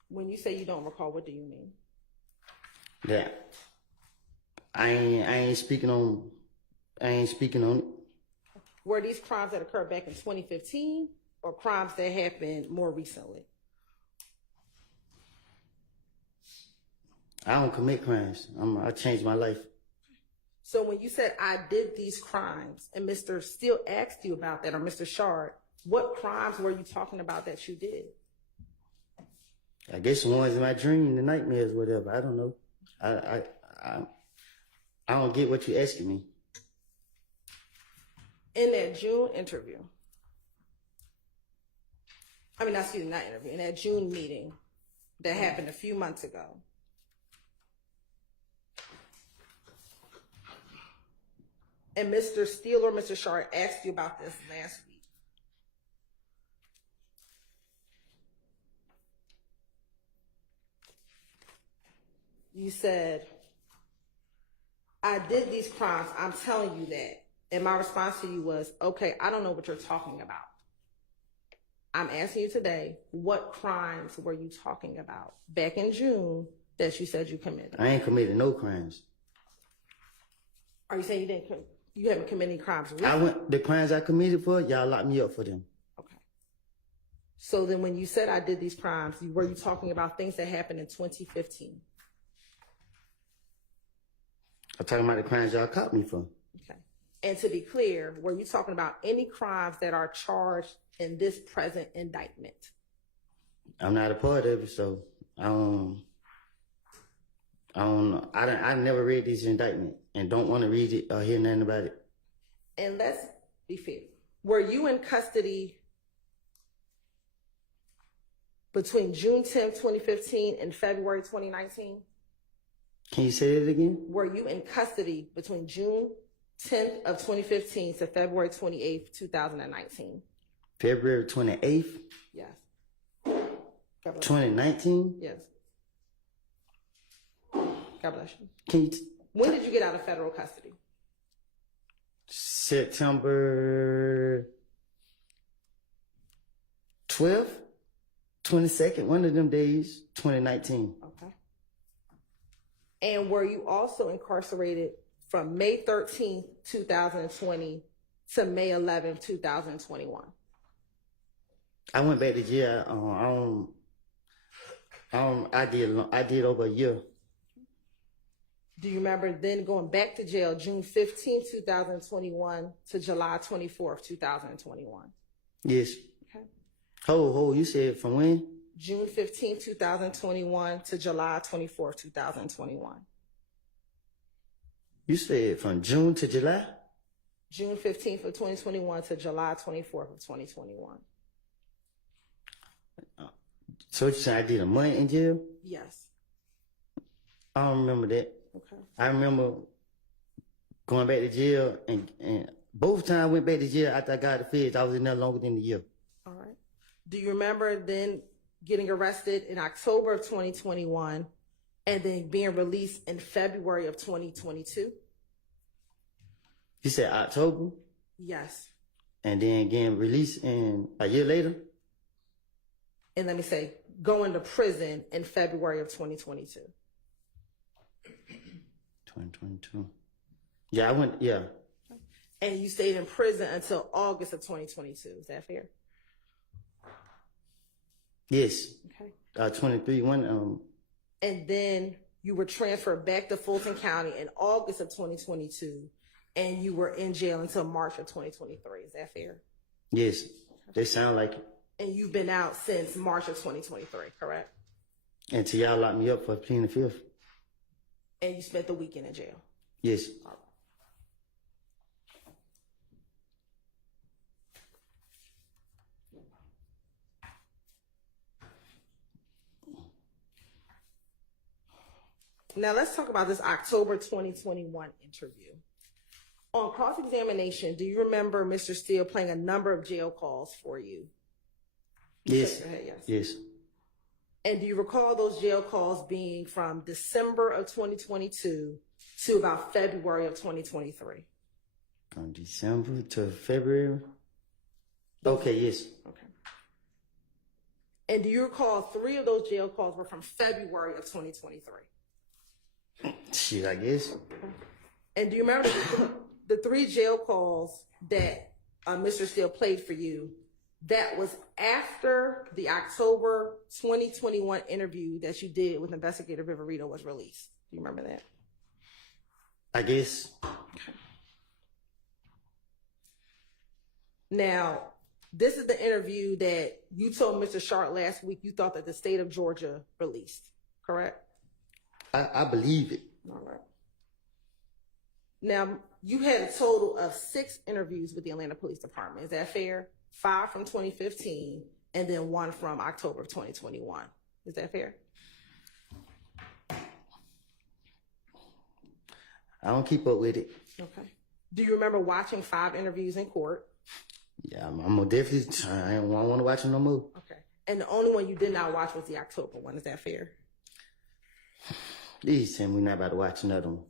When you say you don't recall, what do you mean? That I ain't speaking on it. Were these crimes that occurred back in 2015 or crimes that happened more recently? I don't commit crimes. I changed my life. So when you said I did these crimes and Mr. Steele asked you about that, or Mr. Shard, what crimes were you talking about that you did? I guess the ones in my dream, the nightmares, whatever. I don't know. I don't get what you're asking me. In that June interview, in that June meeting that happened a few months ago, and Mr. Steele or Mr. Shard asked you about this last week, you said, I did these crimes, I'm telling you that. And my response to you was, okay, I don't know what you're talking about. I'm asking you today, what crimes were you talking about back in June that you said you committed? I ain't committed no crimes. Are you saying you haven't committed any crimes recently? The crimes I committed for, y'all locked me up for them. Okay. So then when you said I did these crimes, were you talking about things that happened in 2015? I'm talking about the crimes y'all caught me for. Okay. And to be clear, were you talking about any crimes that are charged in this present indictment? I'm not a part of it, so I don't know. I never read this indictment and don't want to read it or hear nothing about it. And let's be fair. Were you in custody between June 10th, 2015 and February 2019? Can you say that again? Were you in custody between June 10th of 2015 to February 28th, 2019? February 28th? Yes. 2019? Yes. God bless you. Can you When did you get out of federal custody? September 12th? 22nd? One of them days, 2019. Okay. And were you also incarcerated from May 13th, 2020 to May 11th, 2021? I went back to jail. I did over a year. Do you remember then going back to jail June 15th, 2021 to July 24th, 2021? Yes. Okay. You said from when? June 15th, 2021 to July 24th, 2021. You said from June to July? June 15th of 2021 to July 24th of 2021. So what you saying, I did a month in jail? Yes. I don't remember that. Okay. I remember going back to jail, and both times I went back to jail after I got the feds. I was in there longer than a year. All right. Do you remember then getting arrested in October of 2021 and then being released in February of 2022? You said October, Yes. and then getting released in a year later. And let me say, going to prison in February of 2022. 2022. Yeah, I went. Yeah, And you stayed in prison until August of 2022. Is that fair? yes. Okay. 23. And then you were transferred back to Fulton County in August of 2022, and you were in jail until March of 2023. Is that fair? Yes, they sound like it. And you've been out since March of 2023, correct? Until y'all locked me up for pleading the fifth. And you spent the weekend in jail. Yes. All right. Now let's talk about this October 2021 interview. On cross-examination, do you remember Mr. Steele playing a number of jail calls for you? Yes. Shake your head, yes. Yes. And do you recall those jail calls being from December of 2022 to about February of 2023? From December to February. Okay. Yes. Okay. And do you recall 3 of those jail calls were from February of 2023? Shit, I guess. And do you remember the 3 jail calls that Mr. Steele played for you? That was after the October 2021 interview that you did with Investigator Viverito was released. Do you remember that? I guess. Now, this is the interview that you told Mr. Sharp last week you thought that the state of Georgia released, correct? I believe it. All right. Now, you had a total of 6 interviews with the Atlanta Police Department. Is that fair? 5 from 2015 and then 1 from October of 2021. Is that fair? I don't keep up with it. Okay. Do you remember watching 5 interviews in court? Yeah, I'm gonna definitely. I don't want to watch it no more. Okay. And the only one you did not watch was the October one. Is that fair? Please tell me we're not about to watch another one.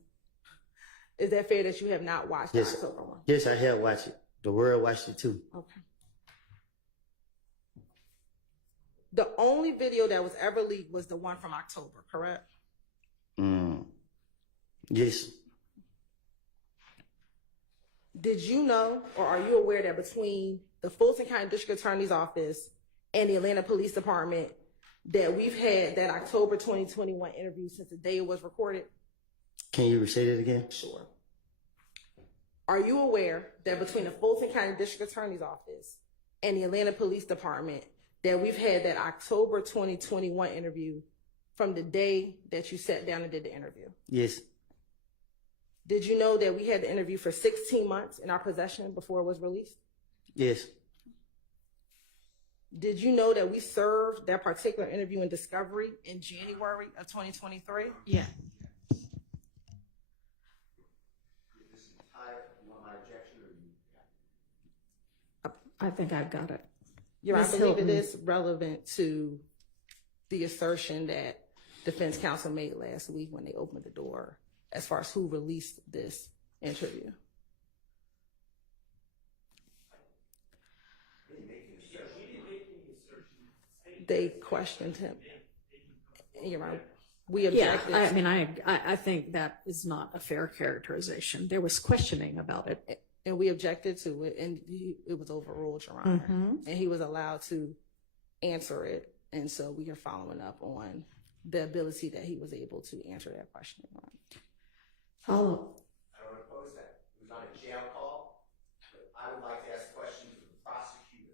Is that fair that you have not watched Yes. the October one? Yes, I have watched it. The world watched it too. Okay. The only video that was ever leaked was the one from October, correct? Yes. Did you know, or are you aware that between the Fulton County District Attorney's Office and the Atlanta Police Department that we've had that October 2021 interview since the day it was recorded? Can you say that again? Sure. Are you aware that between the Fulton County District Attorney's Office and the Atlanta Police Department that we've had that October 2021 interview from the day that you sat down and did the interview? Yes. Did you know that we had the interview for 16 months in our possession before it was released? Yes. Did you know that we served that particular interview in discovery in January of 2023? Yeah. I think I've got it. Yeah, I Ms. believe Hilton. it is relevant to the assertion that defense counsel made last week when they opened the door as far as who released this interview. They questioned him. You're right. We Yeah, objected. I mean, I think that is not a fair characterization. There was questioning about it. And we objected to it, and it was overruled, Your Honor. Mhm. And he was allowed to answer it. And so we are following up on the ability that he was able to answer that question. Oh, I don't oppose that. It was on a jail call, but I would like to ask questions of the prosecutor.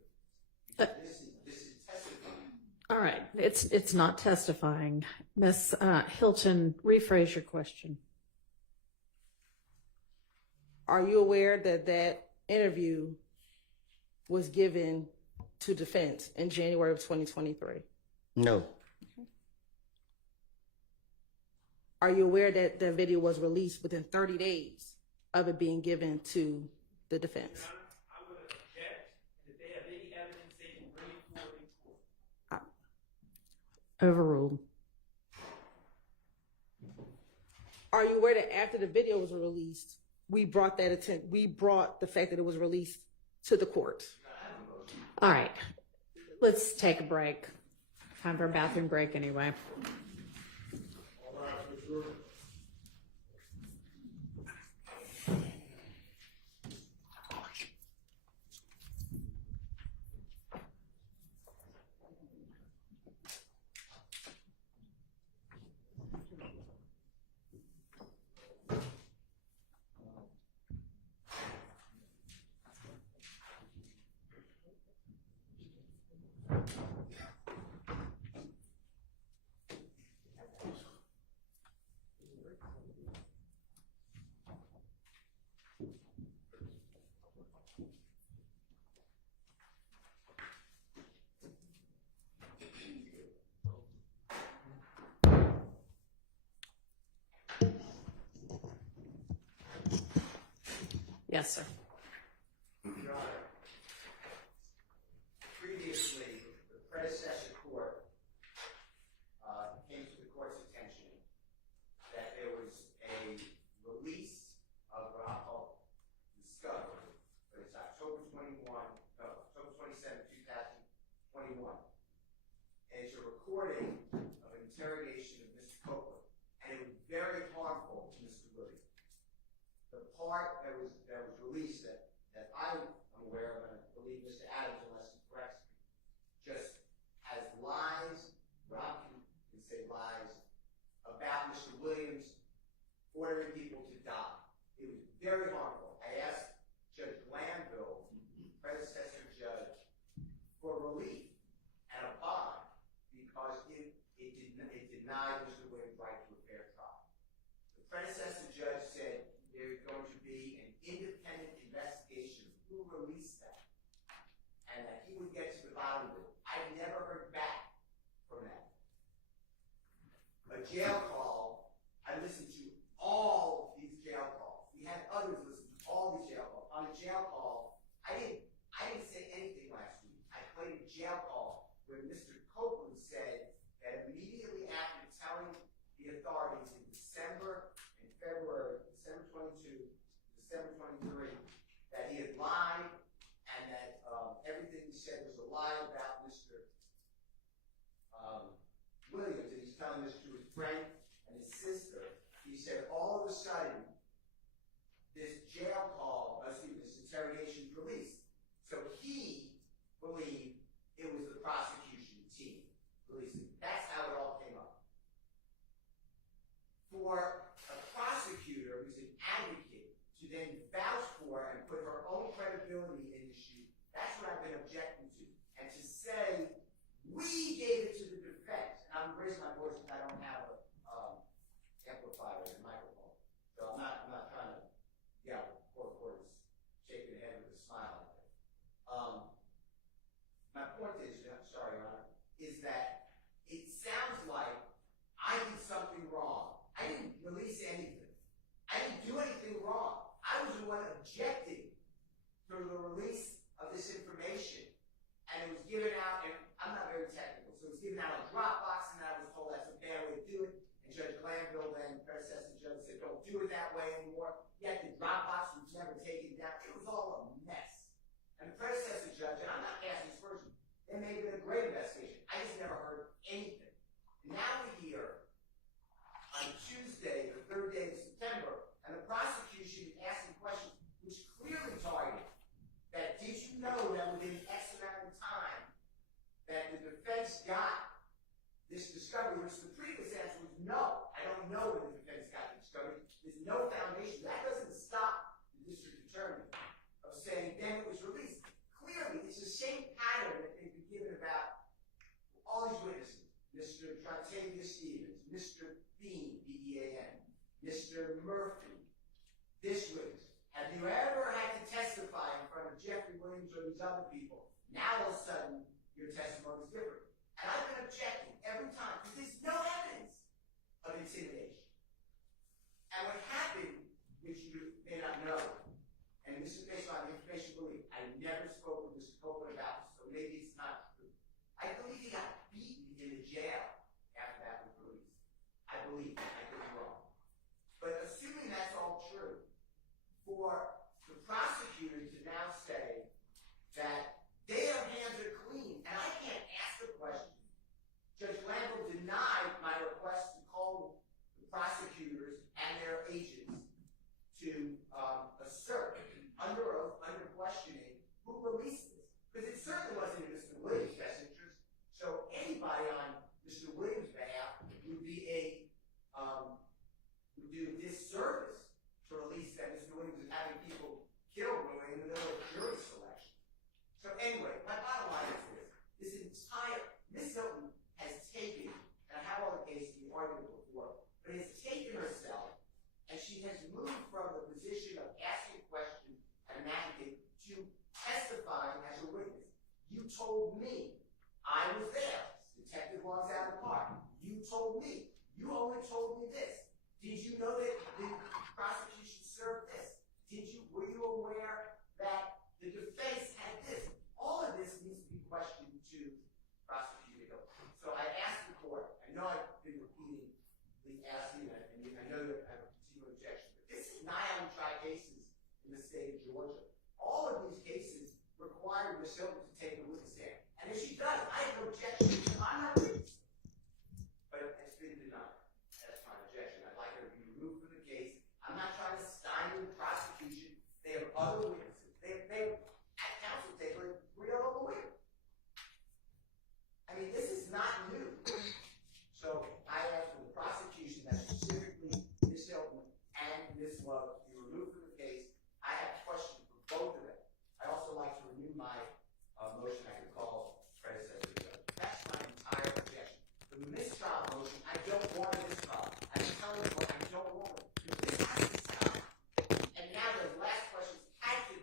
Because this is testifying. all right. It's not testifying. Ms. Hilton, rephrase your question. Are you aware that that interview was given to defense in January of 2023? No. Are you aware that the video was released within 30 days of it being given to the defense? Your Honor, I would object, and if they have any evidence, they can bring it forward in court. Overruled. Are you aware that after the video was released, we brought the fact that it was released to the court? All right, let's take a break. Time for a bathroom break anyway. Yes, sir. Your Honor, previously, the predecessor court came to the court's attention that there was a release of what I'll call discovery, but it's October 27, 2021. And it's a recording of an interrogation of Mr. Copeland, and it was very harmful to Mr. Woody. The part that was released that I'm aware of, and I believe Mr. Adams, unless he corrects me, just has lies, Rob can say lies, about Mr. Williams ordering people to die. It was very harmful. I asked Judge Glanville, predecessor judge, for relief and a bond because it denied Mr. Williams' right to a fair trial. The predecessor judge said there's going to be an independent investigation of who released that, and that he would get to the bottom of it. I never heard back from that. A jail call, I listened to all these jail calls. We had others listen to all these jail calls. On a jail call, I didn't say anything last week. I played a jail call where Mr. Copeland said that immediately after telling the authorities in December and February, December 22, December 23, that he had lied and that everything he said was a lie about Mr. Williams, and he's telling this to his friend and his sister. He said all of a sudden, this interrogation is released. So he believed it was the prosecution team releasing it. That's how it all came up. For a prosecutor who's an advocate to then vouch for and put her own credibility in issue, that's what I've been objecting to. And to say, we gave it to the defense, and I'm raising my voice because I don't have a amplifier and microphone. So I'm not trying to yell. Court is shaking their head with a smile. My point is, I'm sorry, Your Honor, is that it sounds like I did something wrong. I didn't release anything. I didn't do anything wrong. I was the one objecting to the release of this information. And it was given out, and I'm not very technical, so it was given And what happened, which you may not know, and this is based on the information belief, I never spoke with Mr. Copeland about this, so maybe it's not true. I believe he got beaten in the jail after that was released. I believe, I could be wrong. But assuming that's all true, for the prosecutor to now say that their hands are clean, and I can't ask the question. Judge Lambo denied my request to call the prosecutors and their agents to assert under oath, under questioning, who released this. Because it certainly wasn't in Mr. Williams' best interest. So anybody on Mr. Williams' behalf would be would do a disservice to release that Mr. Williams is having people killed in the middle of jury selection. So anyway, my bottom line is this entire, Ms. Hilton has taken, and I have all the cases we argued before, but has taken herself, and she has moved from the position of asking questions and an advocate to testifying as a witness. You told me I was there. Detective Long's out of the park. You told me. You only told me this. Did you know that the prosecution served this? Were you aware that the defense had this? All of this needs to be questioned to Prosecutor Hill. So I asked the court, I know I've been repeatedly asking that, and I know you have a continual objection, but this is nigh on tried cases in the state of Georgia. All of these cases require Ms. Hilton to take a witness stand. And if she does, I have no objection because I'm not witness. But it's been denied. That's my objection. I'd like her to be removed from the case. I'm not trying to stymie the prosecution. They have other witnesses. They have at counsel table 3 other lawyers. I mean, this is not new. So I ask for the prosecution that specifically Ms. Hilton and Ms. Love be removed from the case. I have questions for both of them. I'd also like to renew my motion I could call predecessor judge. That's my entire objection. The mistrial motion, I don't want a mistrial. I'm telling you what I don't want. This has to stop. And now the last question had to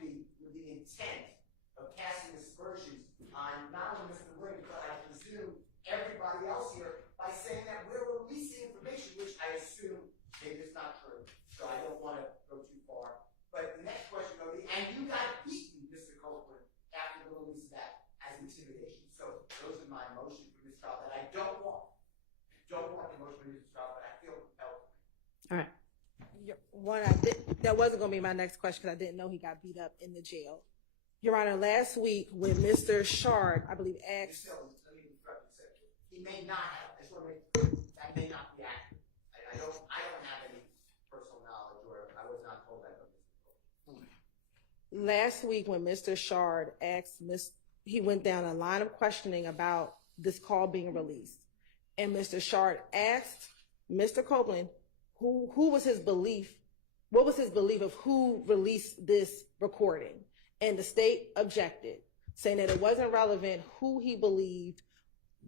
be with the intent of casting aspersions on not only Mr. Williams, but I presume everybody else here by saying that we're releasing information, which I assume maybe it's not true. So I don't want to go too far. But the next question will be, and you got beaten, Mr. Copeland, after the release of that as intimidation. So those are my motions for mistrial that I don't want. I don't want the motion for mistrial, but I feel compelled. All right. That wasn't going to be my next question because I didn't know he got beat up in the jail. Your Honor, last week when Mr. Shard, I believe, asked. Let me interrupt you a second. He may not have. I just want to make clear that may not be accurate. I don't have any personal knowledge, or I was not told that. Last week when Mr. Shard asked he went down a line of questioning about this call being released. And Mr. Shard asked Mr. Copeland who was his belief, what was his belief of who released this recording? And the state objected, saying that it wasn't relevant who he believed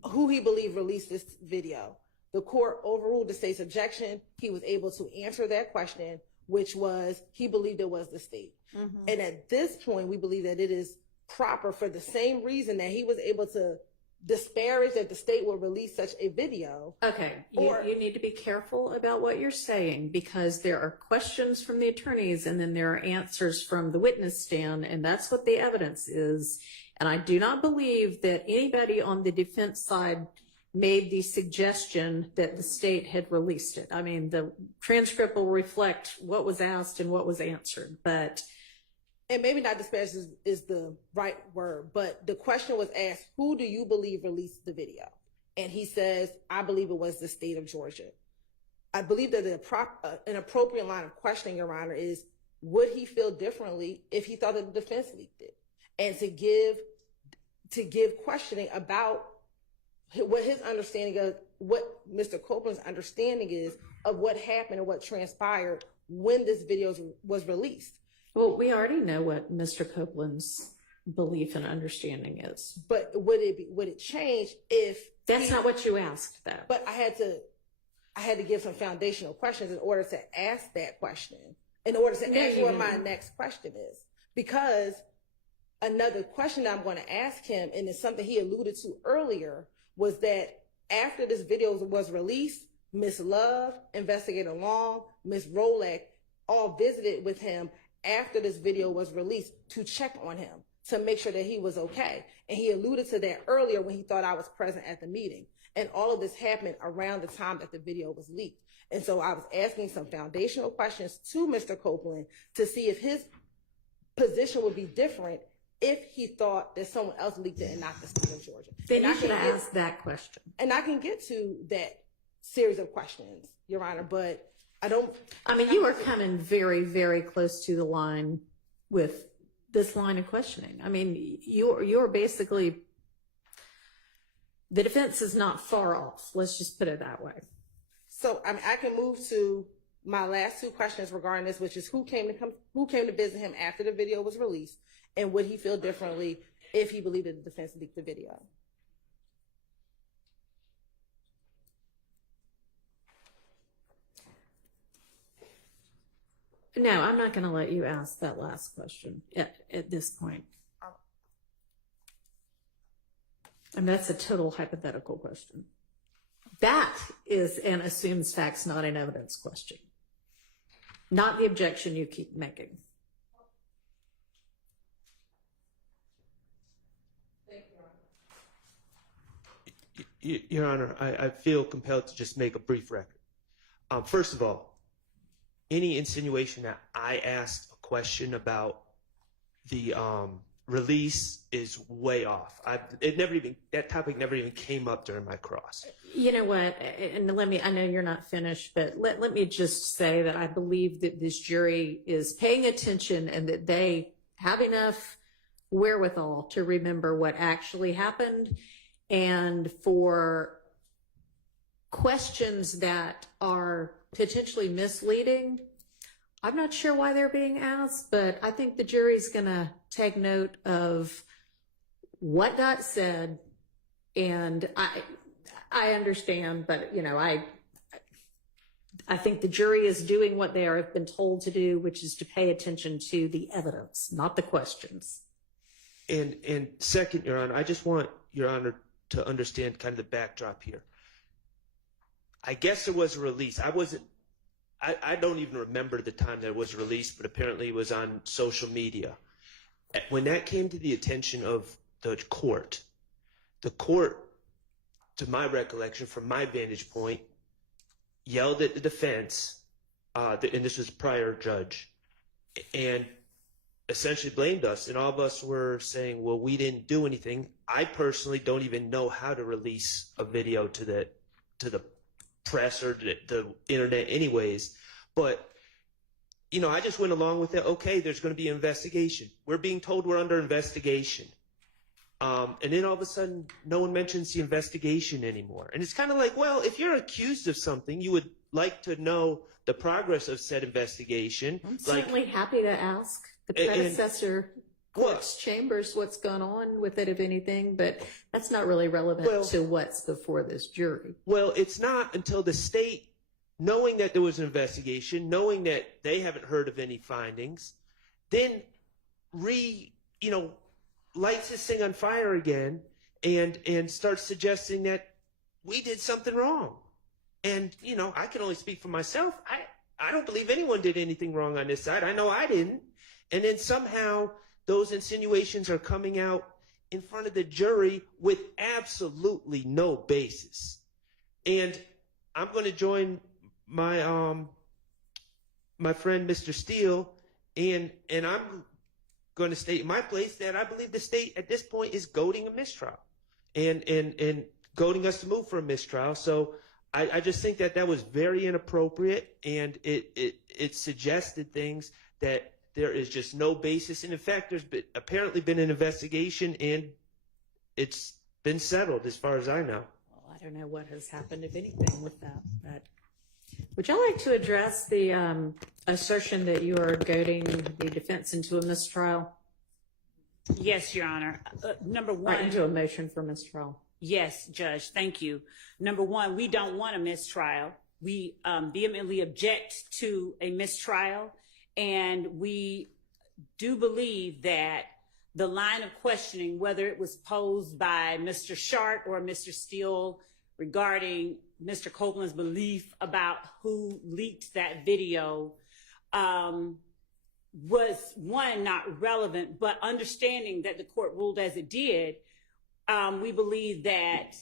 released this video. The court overruled the state's objection. He was able to answer that question, which was he believed it was the state. Mm-hmm. And at this point, we believe that it is proper for the same reason that he was able to disparage that the state will release such a video. Okay, you need to be careful about what you're saying because there are questions from the attorneys and then there are answers from the witness stand, and that's what the evidence is. And I do not believe that anybody on the defense side made the suggestion that the state had released it. I mean, the transcript will reflect what was asked and what was answered, but... And maybe not disparage is the right word, but the question was asked, who do you believe released the video? And he says, I believe it was the state of Georgia. I believe that an appropriate line of questioning, Your Honor, is would he feel differently if he thought that the defense leaked it? And to give questioning about what his understanding of, what Mr. Copeland's understanding is of what happened and what transpired when this video was released. Well, we already know what Mr. Copeland's belief and understanding is. But would it change if that's not what you asked, though? But I had to give some foundational questions in order to ask that question, in order to ask what my next question is. Because another question that I'm going to ask him, and it's something he alluded to earlier, was that after this video was released, Miss Love, Investigator Long, Miss Rolek all visited with him after this video was released to check on him, to make sure that he was okay. And he alluded to that earlier when he thought I was present at the meeting. And all of this happened around the time that the video was leaked. And so I was asking some foundational questions to Mr. Copeland to see if his position would be different if he thought that someone else leaked it and not the state of Georgia. Then you should ask that question. And I can get to that series of questions, Your Honor, but I don't. I mean, you are coming very, very close to the line with this line of questioning. I mean, you're basically, the defense is not far off. Let's just put it that way. So I can move to my last two questions regarding this, which is who came to visit him after the video was released, and would he feel differently if he believed that the defense leaked the video? No, I'm not going to let you ask that last question at this point. And that's a total hypothetical question. That is an assumes facts, not an evidence question. Not the objection you keep making. Your Honor, I feel compelled to just make a brief record. First of all, any insinuation that I asked a question about the release is way off. That topic never even came up during my cross. You know what, and I know you're not finished, but let me just say that I believe that this jury is paying attention and that they have enough wherewithal to remember what actually happened, and for questions that are potentially misleading, I'm not sure why they're being asked, but I think the jury's gonna take note of what got said, and I understand, but you know, I think the jury is doing what they have been told to do, which is to pay attention to the evidence, not the questions. And second, Your Honor, I just want Your Honor to understand kind of the backdrop here. I guess there was a release. I don't even remember the time that it was released, but apparently it was on social media. When that came to the attention of the court, to my recollection, from my vantage point, yelled at the defense, and this was a prior judge, and essentially blamed us. And all of us were saying, well, we didn't do anything. I personally don't even know how to release a video to the press or the internet anyways. But, you know, I just went along with it. Okay, there's going to be an investigation. We're being told we're under investigation. And then all of a sudden, no one mentions the investigation anymore. And it's kind of like, well, if you're accused of something, you would like to know the progress of said investigation. I'm certainly happy to ask the predecessor court's chambers what's gone on with it, if anything, but that's not really relevant to what's before this jury. Well, it's not until the state, knowing that there was an investigation, knowing that they haven't heard of any findings, then lights this thing on fire again and starts suggesting that we did something wrong. And, you know, I can only speak for myself. I don't believe anyone did anything wrong on this side. I know I didn't. And then somehow those insinuations are coming out in front of the jury with absolutely no basis. And I'm going to join my my friend Mr. Steele, and I'm going to state in my place that I believe the state at this point is goading a mistrial and goading us to move for a mistrial. So I just think that was very inappropriate, and it suggested things that there is just no basis. And in fact, there's apparently been an investigation, and it's been settled as far as I know. Well, I don't know what has happened, if anything, with that. But would y'all like to address the assertion that you are goading the defense into a mistrial? Yes, Your Honor. Number one. Or into a motion for mistrial? Yes, Judge. Thank you. Number one, we don't want a mistrial. We vehemently object to a mistrial. And we do believe that the line of questioning, whether it was posed by Mr. Shart or Mr. Steele regarding Mr. Copeland's belief about who leaked that video was, one, not relevant, but understanding that the court ruled as it did, we believe that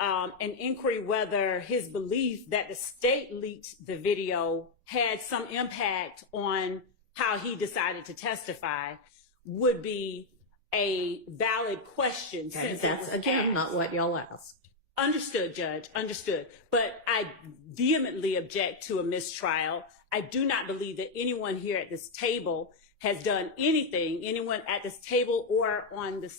an inquiry whether his belief that the state leaked the video had some impact on how he decided to testify would be a valid question. Okay, since that's, again, not what y'all asked. Understood, Judge, understood. But I vehemently object to a mistrial. I do not believe that anyone here at this table has done anything, anyone at this table or on the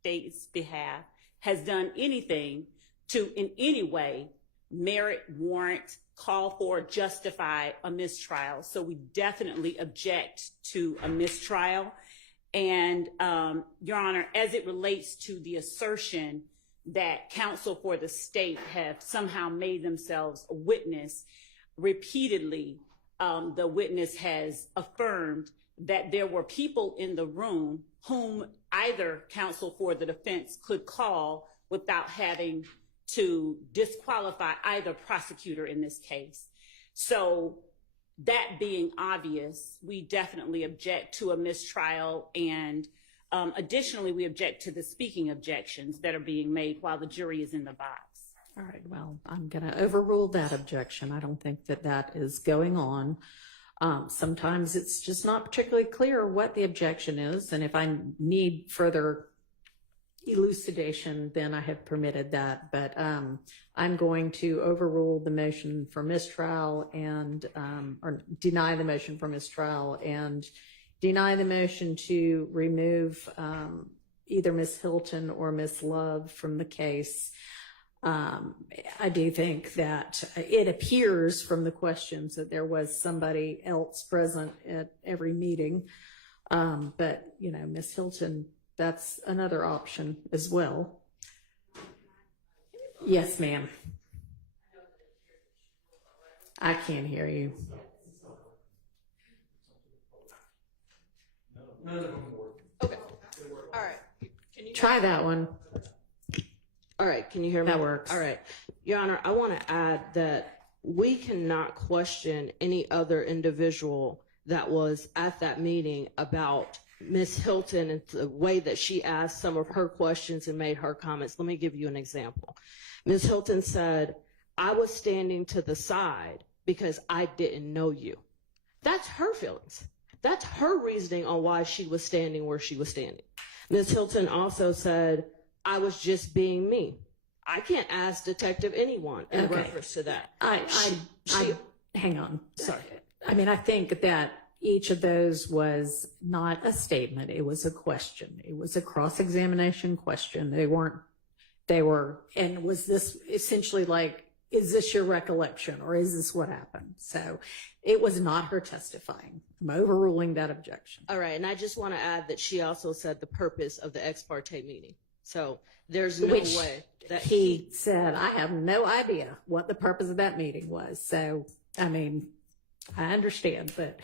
state's behalf has done anything to in any way merit, warrant, call for, justify a mistrial. So we definitely object to a mistrial. And Your Honor, as it relates to the assertion that counsel for the state have somehow made themselves a witness, repeatedly the witness has affirmed that there were people in the room whom either counsel for the defense could call without having to disqualify either prosecutor in this case. So that being obvious, we definitely object to a mistrial, and additionally, we object to the speaking objections that are being made while the jury is in the box. All right, well, I'm going to overrule that objection. I don't think that that is going on. Sometimes it's just not particularly clear what the objection is, and if I need further elucidation, then I have permitted that. But I'm going to overrule the motion for mistrial and or deny the motion for mistrial and deny the motion to remove either Ms. Hilton or Ms. Love from the case. I do think that it appears from the questions that there was somebody else present at every meeting. But, you know, Ms. Hilton, that's another option as well. Yes, ma'am. I can't hear you. Okay. All right. Can you Try that one. All right. Can you hear me? That works. All right. Your Honor, I want to add that we cannot question any other individual that was at that meeting about Ms. Hilton and the way that she asked some of her questions and made her comments. Let me give you an example. Ms. Hilton said, I was standing to the side because I didn't know you. That's her feelings. That's her reasoning on why she was standing where she was standing. Ms. Hilton also said, I was just being me. I can't ask Detective anyone in reference to that. Hang on. Sorry. I mean, I think that each of those was not a statement. It was a question. It was a cross-examination question. They were, and was this essentially like, is this your recollection or is this what happened? So it was not her testifying. I'm overruling that objection. All right. And I just want to add that she also said the purpose of the ex parte meeting. So there's no way that he said, I have no idea what the purpose of that meeting was. So, I mean, I understand, but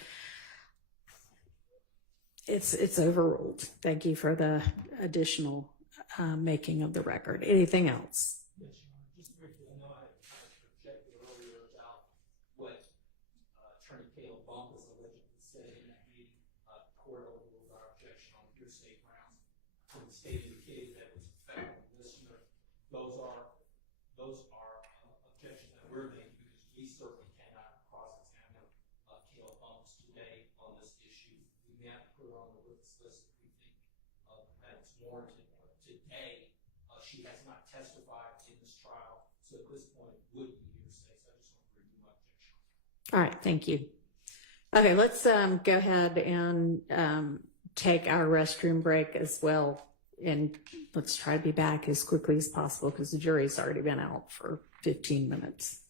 it's overruled. Thank you for the additional making of the record. Anything else? Yes, Your Honor. Just briefly, I know I objected earlier about what Attorney Caleb Bump was allegedly said in that meeting. Court overruled our objection on hearsay grounds. When the state indicated that it was a federal listener, those are objections that we're making because we certainly cannot cross-examine Caleb Bumps today on this issue. We may have to put her on the witness list if we think that it's warranted. But today, she has not testified in this trial, so at this point, it would be hearsay. So I just want to remove my objection. All right. Thank you. Okay. Let's go ahead and take our restroom break as well. And let's try to be back as quickly as possible because the jury's already been out for 15 minutes.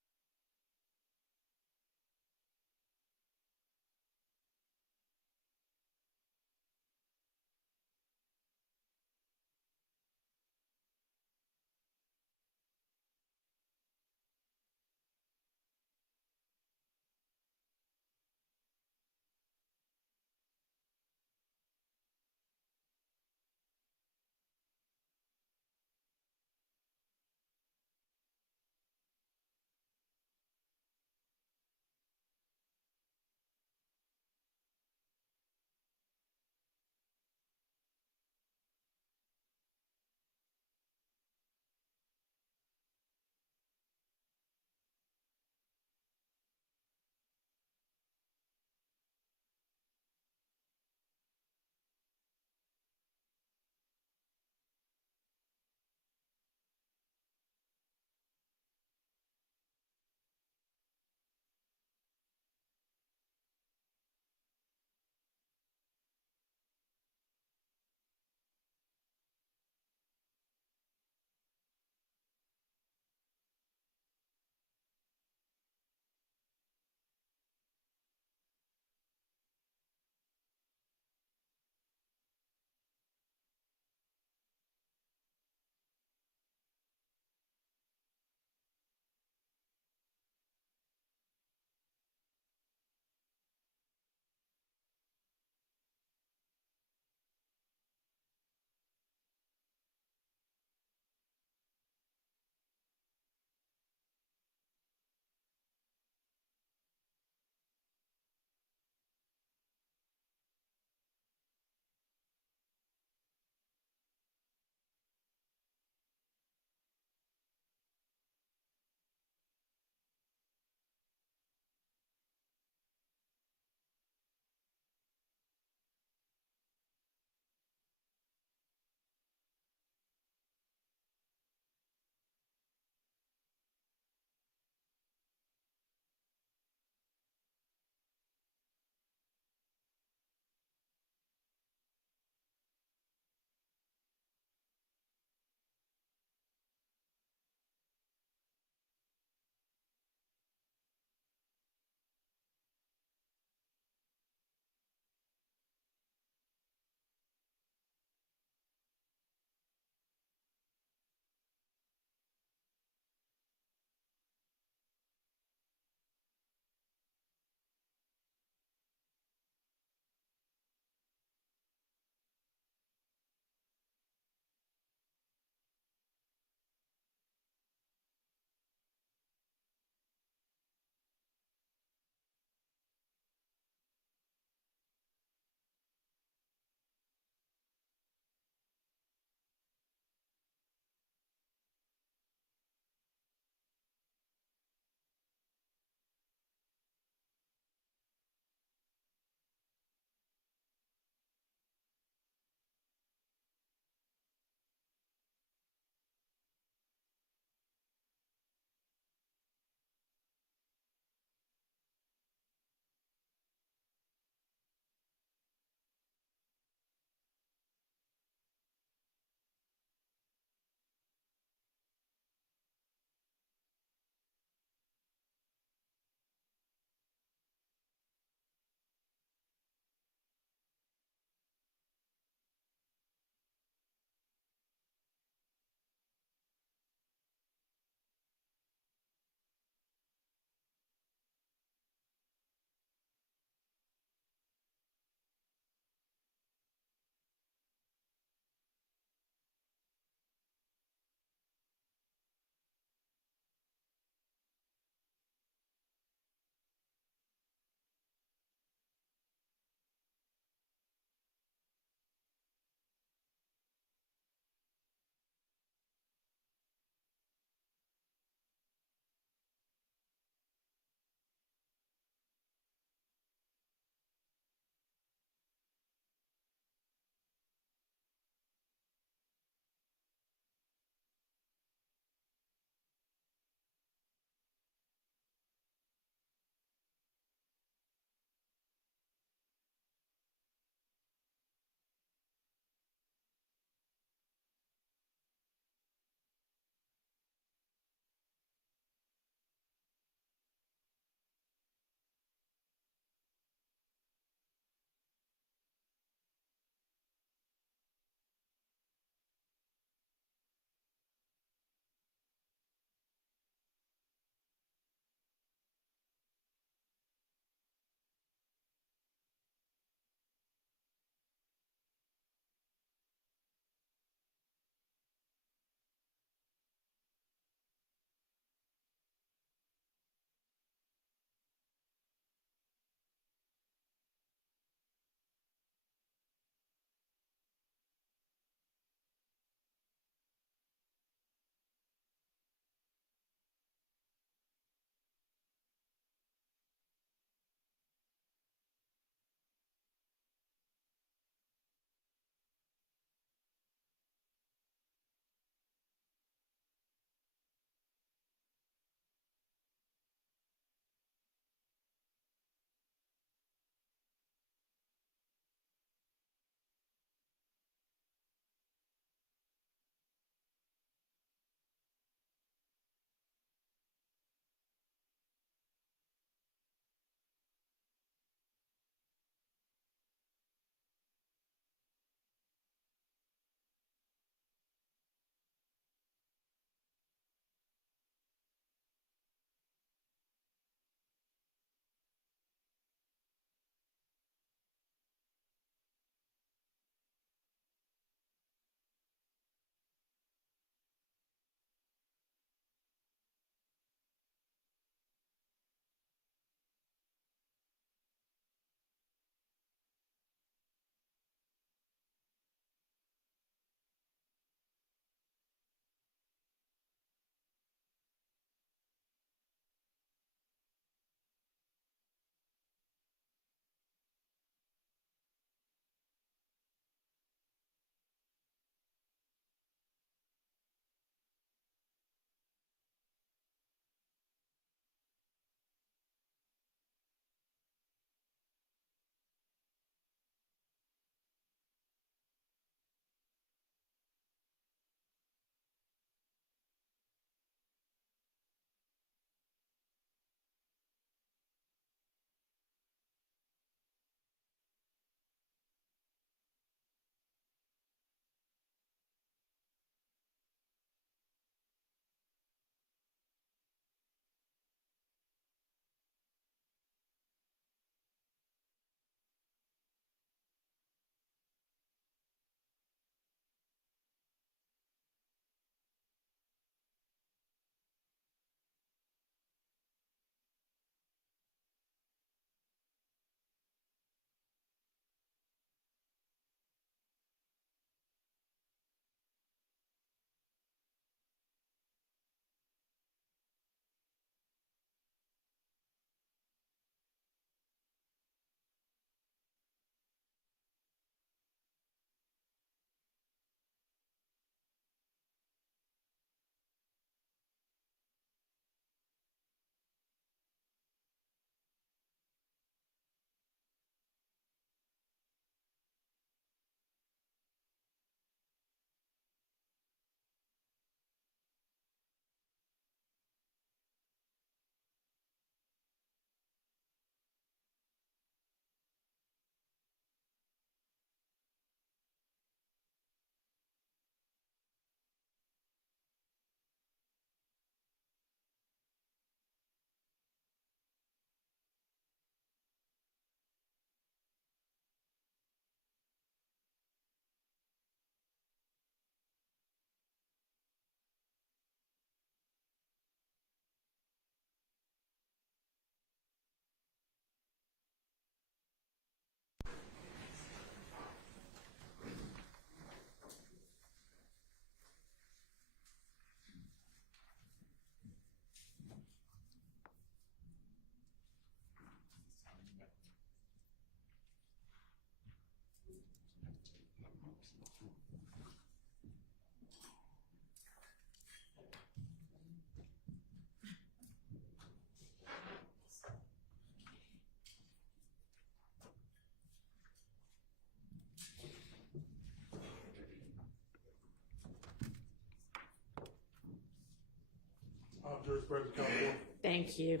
about the jurisprudence of California. Thank you.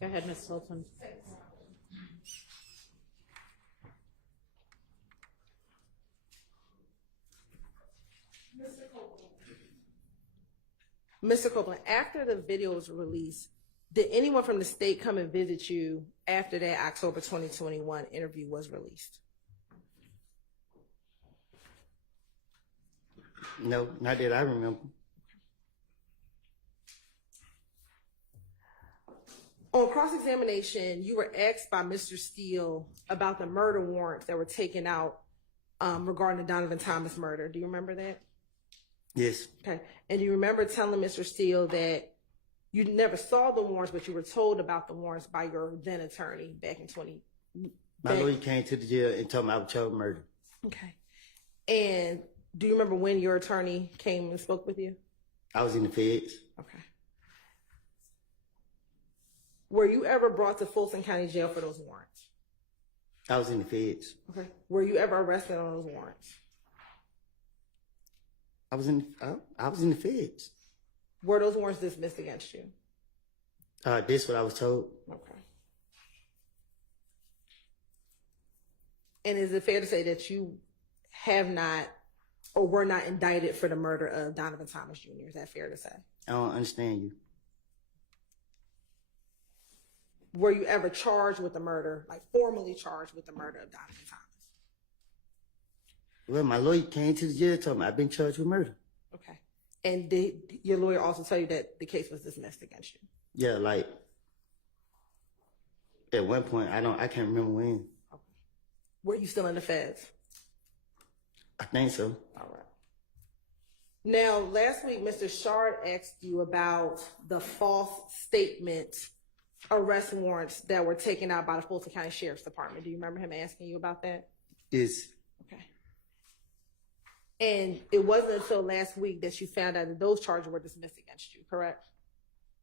Go ahead, Ms. Hilton. Mr. Copeland, after the video was released, did anyone from the state come and visit you after that October 2021 interview was released? No, not that I remember. On cross-examination, you were asked by Mr. Steele about the murder warrants that were taken out regarding the Donovan Thomas murder. Do you remember that? Yes. Okay. And do you remember telling Mr. Steele that you never saw the warrants, but you were told about the warrants by your then attorney back in 20? My lawyer came to the jail and told me I was charged with murder. Okay. And do you remember when your attorney came and spoke with you? I was in the feds. Okay. Were you ever brought to Fulton County Jail for those warrants? I was in the feds. Okay. Were you ever arrested on those warrants? I was in the feds. Were those warrants dismissed against you? This what I was told. Okay. And is it fair to say that you have not or were not indicted for the murder of Donovan Thomas Jr.? Is that fair to say? I don't understand you. Were you ever charged with the murder, like formally charged with the murder of Donovan Thomas? Well, my lawyer came to the jail and told me I've been charged with murder. Okay. And did your lawyer also tell you that the case was dismissed against you? Yeah, like at one point, I can't remember when. Okay. Were you still in the feds? I think so. All right. Now, last week, Mr. Shard asked you about the false statement arrest warrants that were taken out by the Fulton County Sheriff's Department. Do you remember him asking you about that? Yes. Okay. And it wasn't until last week that you found out that those charges were dismissed against you, correct?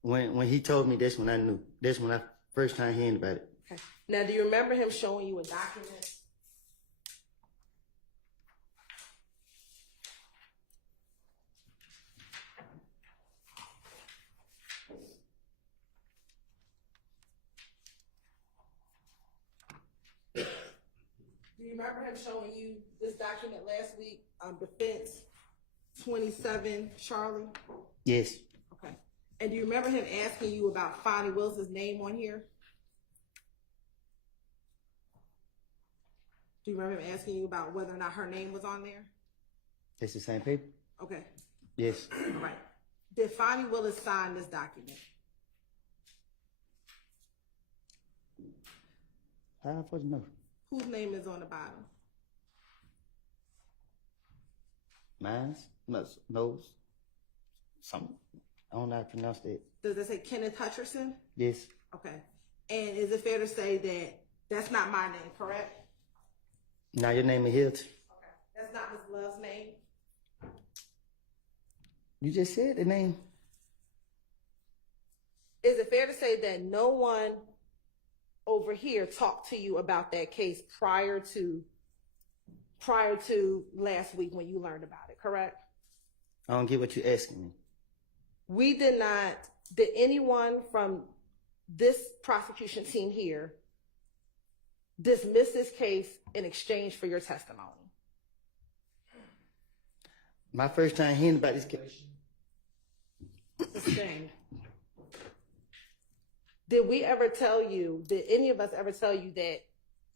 When he told me, that's when I knew. That's when I first time hearing about it. Okay. Now, do you remember him showing you a document? Do you remember him showing you this document last week, Defense 27, Charlie? Yes. Okay. And do you remember him asking you about Fonnie Wilson's name on here? Do you remember him asking you about whether or not her name was on there? That's the same paper? Okay. Yes. All right. Did Fonnie Willis sign this document? How am I supposed to know? Whose name is on the bottom? Mine? No. Something. I don't know how to pronounce that. Does it say Kenneth Hutcherson? Yes. Okay. And is it fair to say that that's not my name, correct? Now your name is Hilton. Okay. That's not Ms. Love's name? You just said the name. Is it fair to say that no one over here talked to you about that case prior to last week when you learned about it, correct? I don't get what you're asking me. We did not, did anyone from this prosecution team here dismiss this case in exchange for your testimony? My first time hearing about this case. Sustained. Did any of us ever tell you that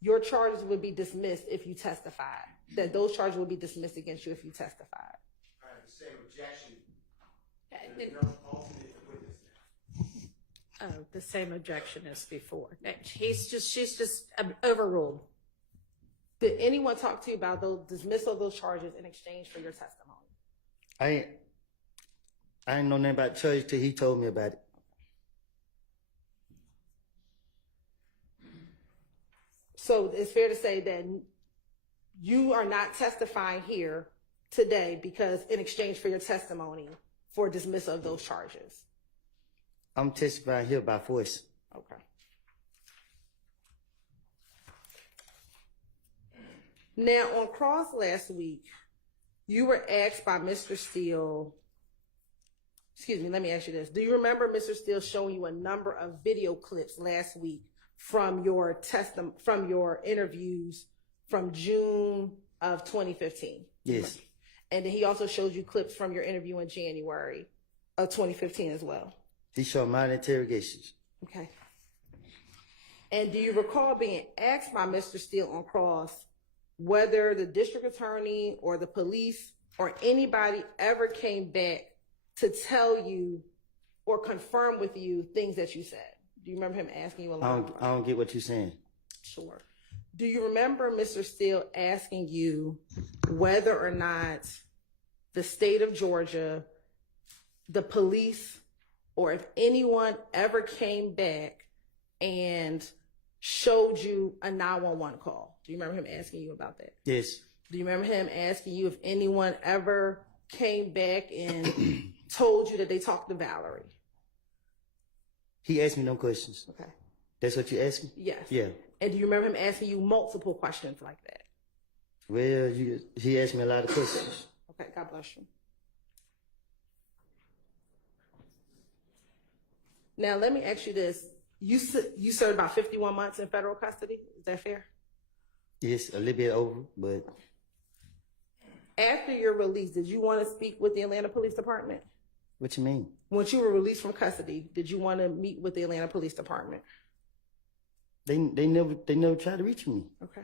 your charges would be dismissed if you testified? That those charges would be dismissed against you if you testified? I have the same objection. There's no alternate witness now. Oh, the same objection as before. She's just overruled. Did anyone talk to you about those dismissal of those charges in exchange for your testimony? I didn't know nothing about the charge till he told me about it. So it's fair to say that you are not testifying here today because in exchange for your testimony for dismissal of those charges. I'm testifying here by force. Okay. Now, on cross last week, you were asked by Mr. Steele excuse me, let me ask you this. Do you remember Mr. Steele showing you a number of video clips last week from your from your interviews from June of 2015? Yes. And then he also showed you clips from your interview in January of 2015 as well. He showed my interrogations. Okay. And do you recall being asked by Mr. Steele on cross whether the district attorney or the police or anybody ever came back to tell you or confirm with you things that you said? Do you remember him asking you a lot? I don't get what you're saying. Sure. Do you remember Mr. Steele asking you whether or not the state of Georgia, the police, or if anyone ever came back and showed you a 911 call? Do you remember him asking you about that? Yes. Do you remember him asking you if anyone ever came back and told you that they talked to Valerie? He asked me no questions. Okay. That's what you asked me? Yes. Yeah. And do you remember him asking you multiple questions like that? Well, he asked me a lot of questions. Okay, God bless you. Now, let me ask you this. You served about 51 months in federal custody. Is that fair? Yes, a little bit over, but After your release, did you want to speak with the Atlanta Police Department? what you mean? Once you were released from custody, did you want to meet with the Atlanta Police Department? They never tried to reach me. Okay.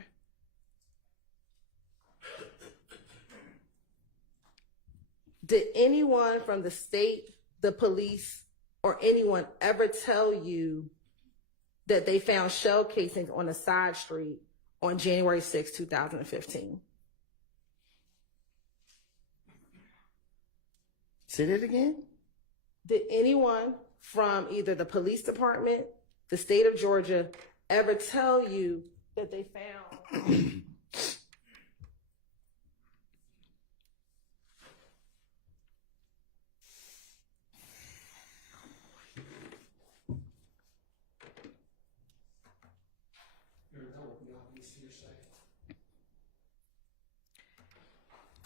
Did anyone from the state, the police, or anyone ever tell you that they found shell casings on a side street on January 6, 2015? Say that again? Did anyone from either the police department, the state of Georgia, ever tell you that they found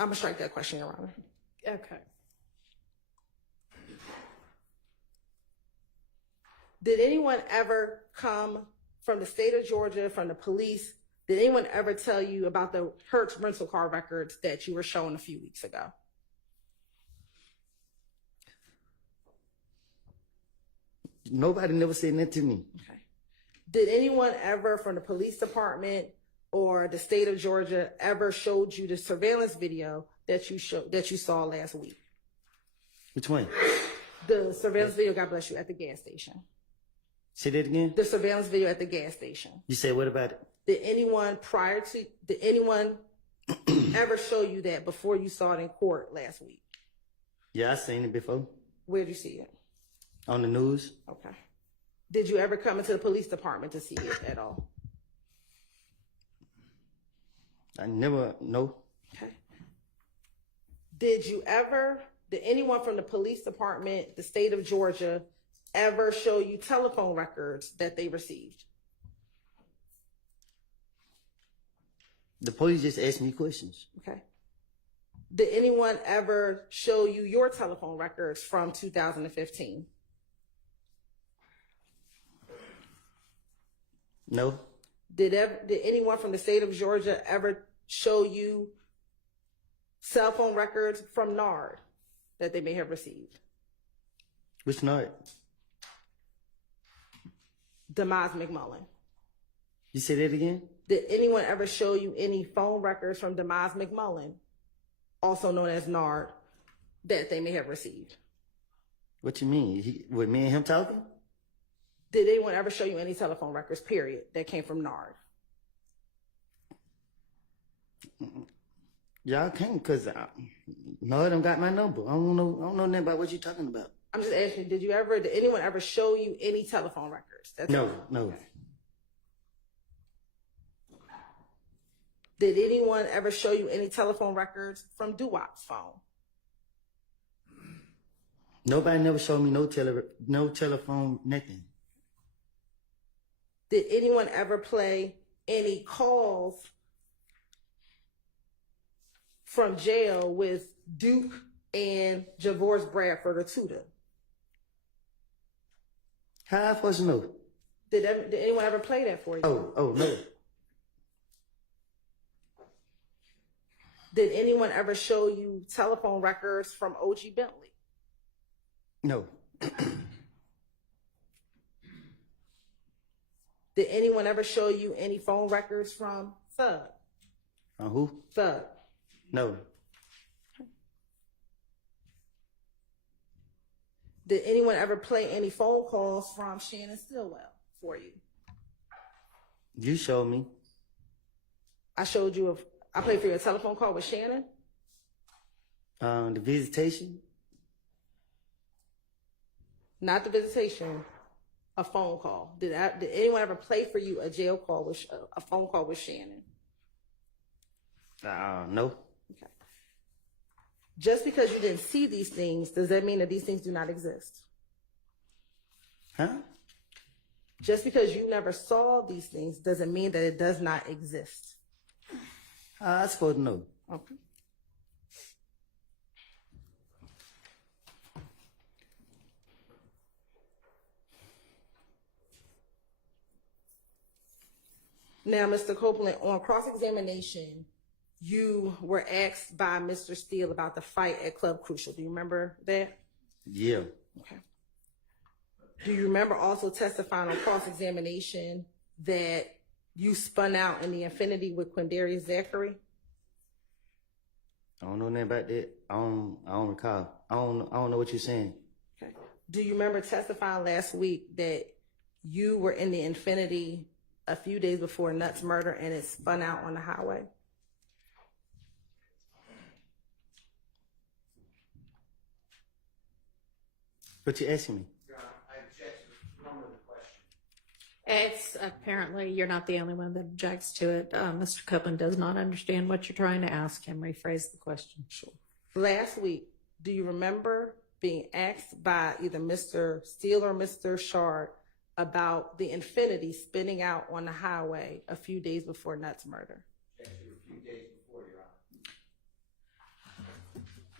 I'm gonna strike that question, Your Honor. Okay. Did anyone ever come from the state of Georgia, from the police? Did anyone ever tell you about the Hertz rental car records that you were shown a few weeks ago? Nobody never said that to me. Okay. Did anyone ever from the police department or the state of Georgia ever showed you the surveillance video that you saw last week? Which one? The surveillance video, God bless you, at the gas station. Say that again? The surveillance video at the gas station. You said what about it? Did anyone ever show you that before you saw it in court last week? Yeah, I seen it before. Where'd you see it? On the news. Okay. Did you ever come into the police department to see it at all? I never, no. Okay. Did anyone from the police department, the state of Georgia, ever show you telephone records that they received? The police just asked me questions. Okay. Did anyone ever show you your telephone records from 2015? No. Did anyone from the state of Georgia ever show you cell phone records from NARD that they may have received? Which night? Demise McMullen. You say that again? Did anyone ever show you any phone records from Demise McMullen, also known as NARD, that they may have received? What you mean? With me and him talking? Did anyone ever show you any telephone records, period, that came from NARD? Y'all can't, because no, them got my number. I don't know nothing about what you talking about. I'm just asking, did anyone ever show you any telephone records? No. Did anyone ever show you any telephone records from Doo-Wop's phone? Nobody never showed me no telephone, nothing. Did anyone ever play any calls from jail with Duke and Javorce Bradford or Tuda How I supposed to know? Did anyone ever play that for you? Oh, no. Did anyone ever show you telephone records from OG Bentley? No. Did anyone ever show you any phone records from Thug? Who? Thug. No. Did anyone ever play any phone calls from Shannon Stillwell for you? You showed me. I showed you I played for you a telephone call with Shannon. The visitation. Not the visitation, a phone call. Did anyone ever play for you a jail call with a phone call with Shannon? No. Okay. Just because you didn't see these things, does that mean that these things do not exist? Huh? Just because you never saw these things doesn't mean that it does not exist. I supposed to know. Okay. Now, Mr. Copeland, on cross-examination, you were asked by Mr. Steele about the fight at Club Crucial. Do you remember that? Yeah. Okay. Do you remember also testifying on cross-examination that you spun out in the Infinity with Quindarius Zachary? I don't know nothing about that. I don't recall. I don't know what you're saying. Okay. Do you remember testifying last week that you were in the Infinity a few days before Nutt's murder and it spun out on the highway? What you asking me? Your Honor, I object to the form of the question. It's apparently you're not the only one that objects to it. Mr. Copeland does not understand what you're trying to ask him. Rephrase the question. Sure. Last week, do you remember being asked by either Mr. Steele or Mr. Shard about the Infinity spinning out on the highway a few days before Nutt's murder? Object to a few days before, Your Honor.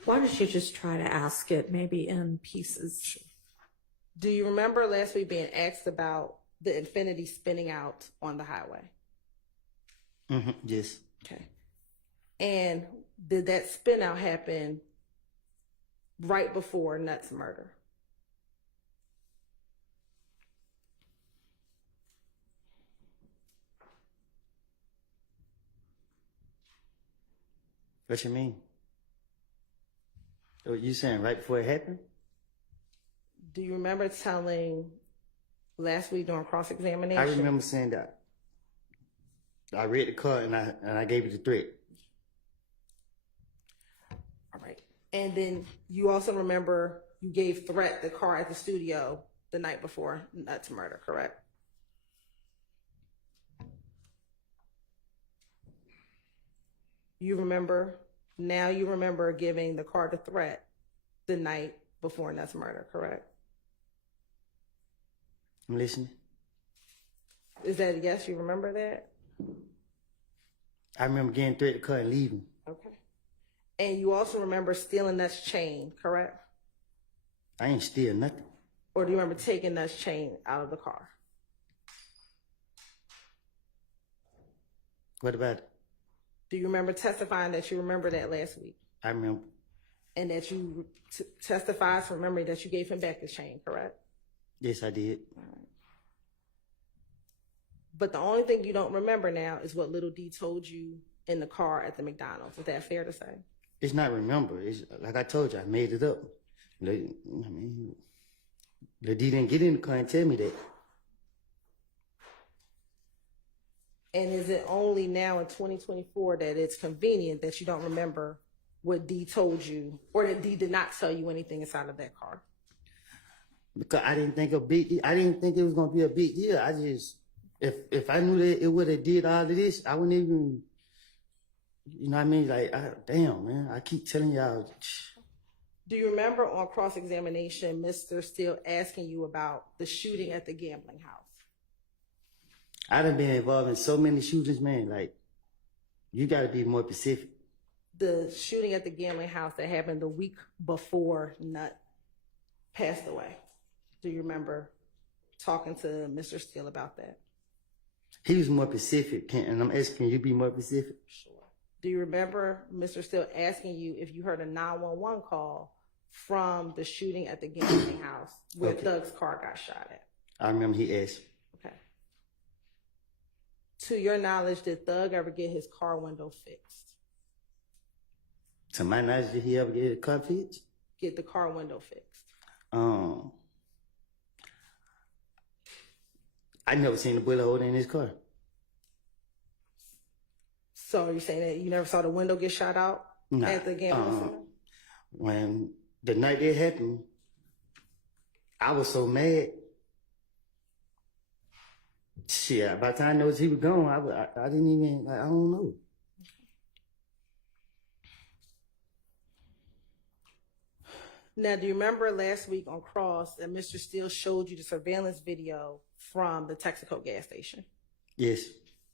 Why don't you just try to ask it maybe in pieces? Do you remember last week being asked about the Infinity spinning out on the highway? Mm-hmm. Yes. Okay. And did that spin out happen right before Nutt's murder? What you mean? What you saying right before it happened? Do you remember telling last week during cross-examination? I remember saying that. I read the card and I gave you the threat. All right. And then you also remember you gave Threat the car at the studio the night before Nutt's murder, correct? You remember giving the car to Threat the night before Nutt's murder, correct? I'm listening. Is that a yes? You remember that? I remember getting threat the car and leaving. Okay. And you also remember stealing Nutt's chain, correct? I ain't steal nothing. Or do you remember taking Nutt's chain out of the car? What about it? Do you remember testifying that you remember that last week? I remember. And that you testified from memory that you gave him back the chain, correct? Yes, I did. All right. But the only thing you don't remember now is what Little D told you in the car at the McDonald's. Is that fair to say? It's not remember. It's like I told you, I made it up. Lil D didn't get in the car and tell me that. And is it only now in 2024 that it's convenient that you don't remember what D told you, or that D did not tell you anything inside of that car? Because I didn't think I didn't think it was gonna be a big deal. I just, if I knew that it would have did all of this, I wouldn't even, you know what I mean? Like, damn, man, I keep telling y'all. Do you remember on cross-examination, Mr. Steele asking you about the shooting at the gambling house? I done been involved in so many shootings, man. Like, you got to be more specific. The shooting at the gambling house that happened the week before Nutt passed away. Do you remember talking to Mr. Steele about that? He was more specific, and I'm asking, can you be more specific? Sure. Do you remember Mr. Steele asking you if you heard a 911 call from the shooting at the gambling house where Okay. Thug's car got shot at? I remember he asked. Okay. To your knowledge, did Thug ever get his car window fixed? To my knowledge, did he ever get his car fixed? Get the car window fixed? I never seen a bullet hole in his car. So you're saying that you never saw the window get shot out Nah. at the gambling center? When the night it happened, I was so mad. Shit, by the time I noticed he was gone, I didn't even, I don't know. Now, do you remember last week on Cross that Mr. Steele showed you the surveillance video from the Texaco gas station? Yes,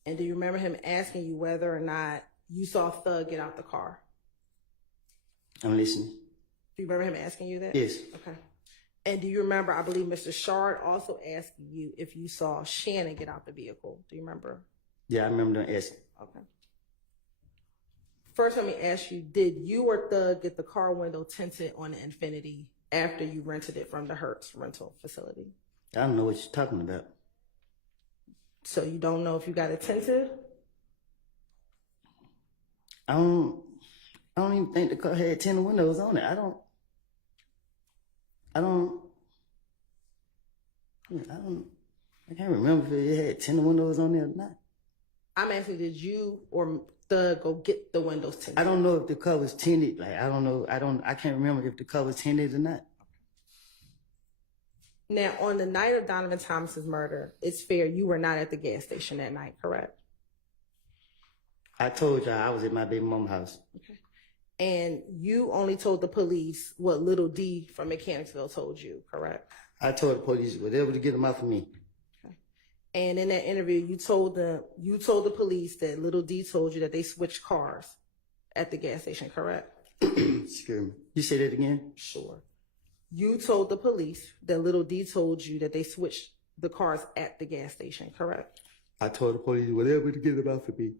And do you remember him asking you whether or not you saw Thug get out the car? I'm listening. Do you remember him asking you that? Yes, Okay. And do you remember, I believe Mr. Shard also asking you if you saw Shannon get out the vehicle? Do you remember? yeah, I remember them asking. Okay. First, let me ask you, did you or Thug get the car window tinted on the Infiniti after you rented it from the Hertz rental facility? I don't know what you're talking about. So you don't know if you got it tinted? I don't even think the car had 10 windows on it. I can't remember if it had 10 windows on there or not. I'm asking, did you or Thug go get the windows tinted? I don't know if the car was tinted. Like, I don't know. I can't remember if the car was tinted or not. Now, on the night of Donovan Thomas's murder, it's fair you were not at the gas station that night, correct? I told y'all I was at my baby mama's house. Okay. And you only told the police what Little D from Mechanicsville told you, correct? I told the police whatever to get them out for me. Okay. And in that interview, you told the police that Little D told you that they switched cars at the gas station, correct? Excuse me. You say that again? Sure. You told the police that Little D told you that they switched the cars at the gas station, correct? I told the police whatever to get them out for me.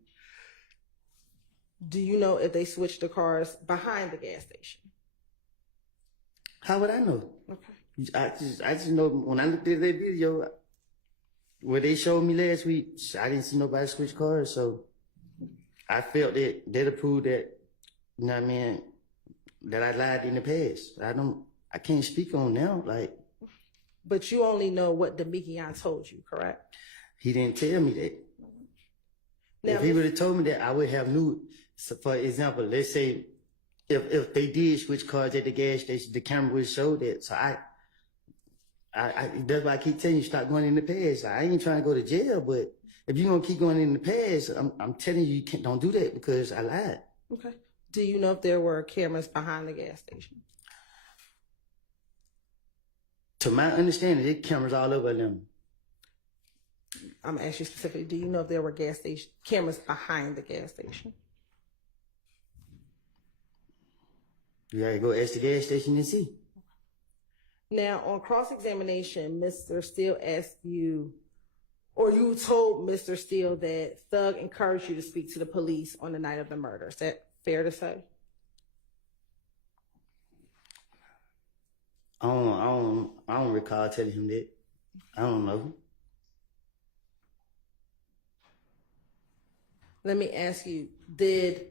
Do you know if they switched the cars behind the gas station? How would I know? Okay. I just know when I looked at that video where they showed me last week, I didn't see nobody switch cars, so I felt that that'll prove that, you know what I mean, that I lied in the past. I can't speak on now, like. But you only know what Demekion told you, correct? He didn't tell me that. Now, If he would have told me that, I would have knew. So for example, let's say if they did switch cars at the gas station, the camera would show that. So I that's why I keep telling you, stop going in the past. I ain't trying to go to jail, but if you're gonna keep going in the past, I'm telling you, don't do that because I lied. Okay. Do you know if there were cameras behind the gas station? To my understanding, there's cameras all over them. I'm asking you specifically, do you know if there were gas station cameras behind the gas station? You gotta go ask the gas station and see. Now, on cross-examination, Mr. Steele asked you, or you told Mr. Steele that Thug encouraged you to speak to the police on the night of the murder. Is that fair to say? I don't recall telling him that. I don't know. Let me ask you, did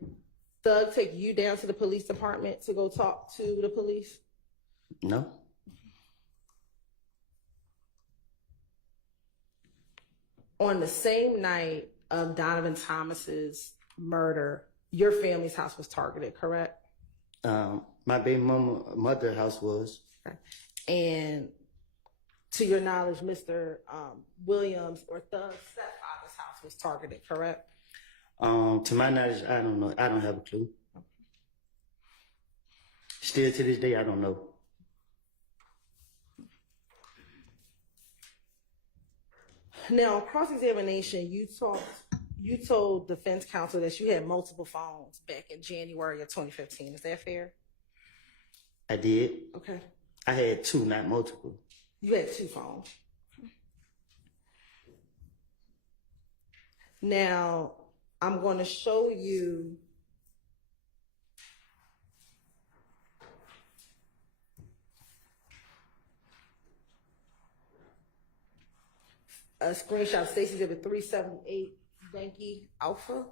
Thug take you down to the police department to go talk to the police? No. On the same night of Donovan Thomas's murder, your family's house was targeted, correct? My baby mother's house was. Okay. And to your knowledge, Mr. Williams or Thug's stepfather's house was targeted, correct? To my knowledge, I don't know. I don't have a clue. Still to this day, I don't know. Now, cross-examination, you told defense counsel that you had multiple phones back in January of 2015. Is that fair? I did. Okay. I had two, not multiple. You had two phones. Now, I'm going to show you a screenshot of Stacey Exhibit 378 Yankee Alpha.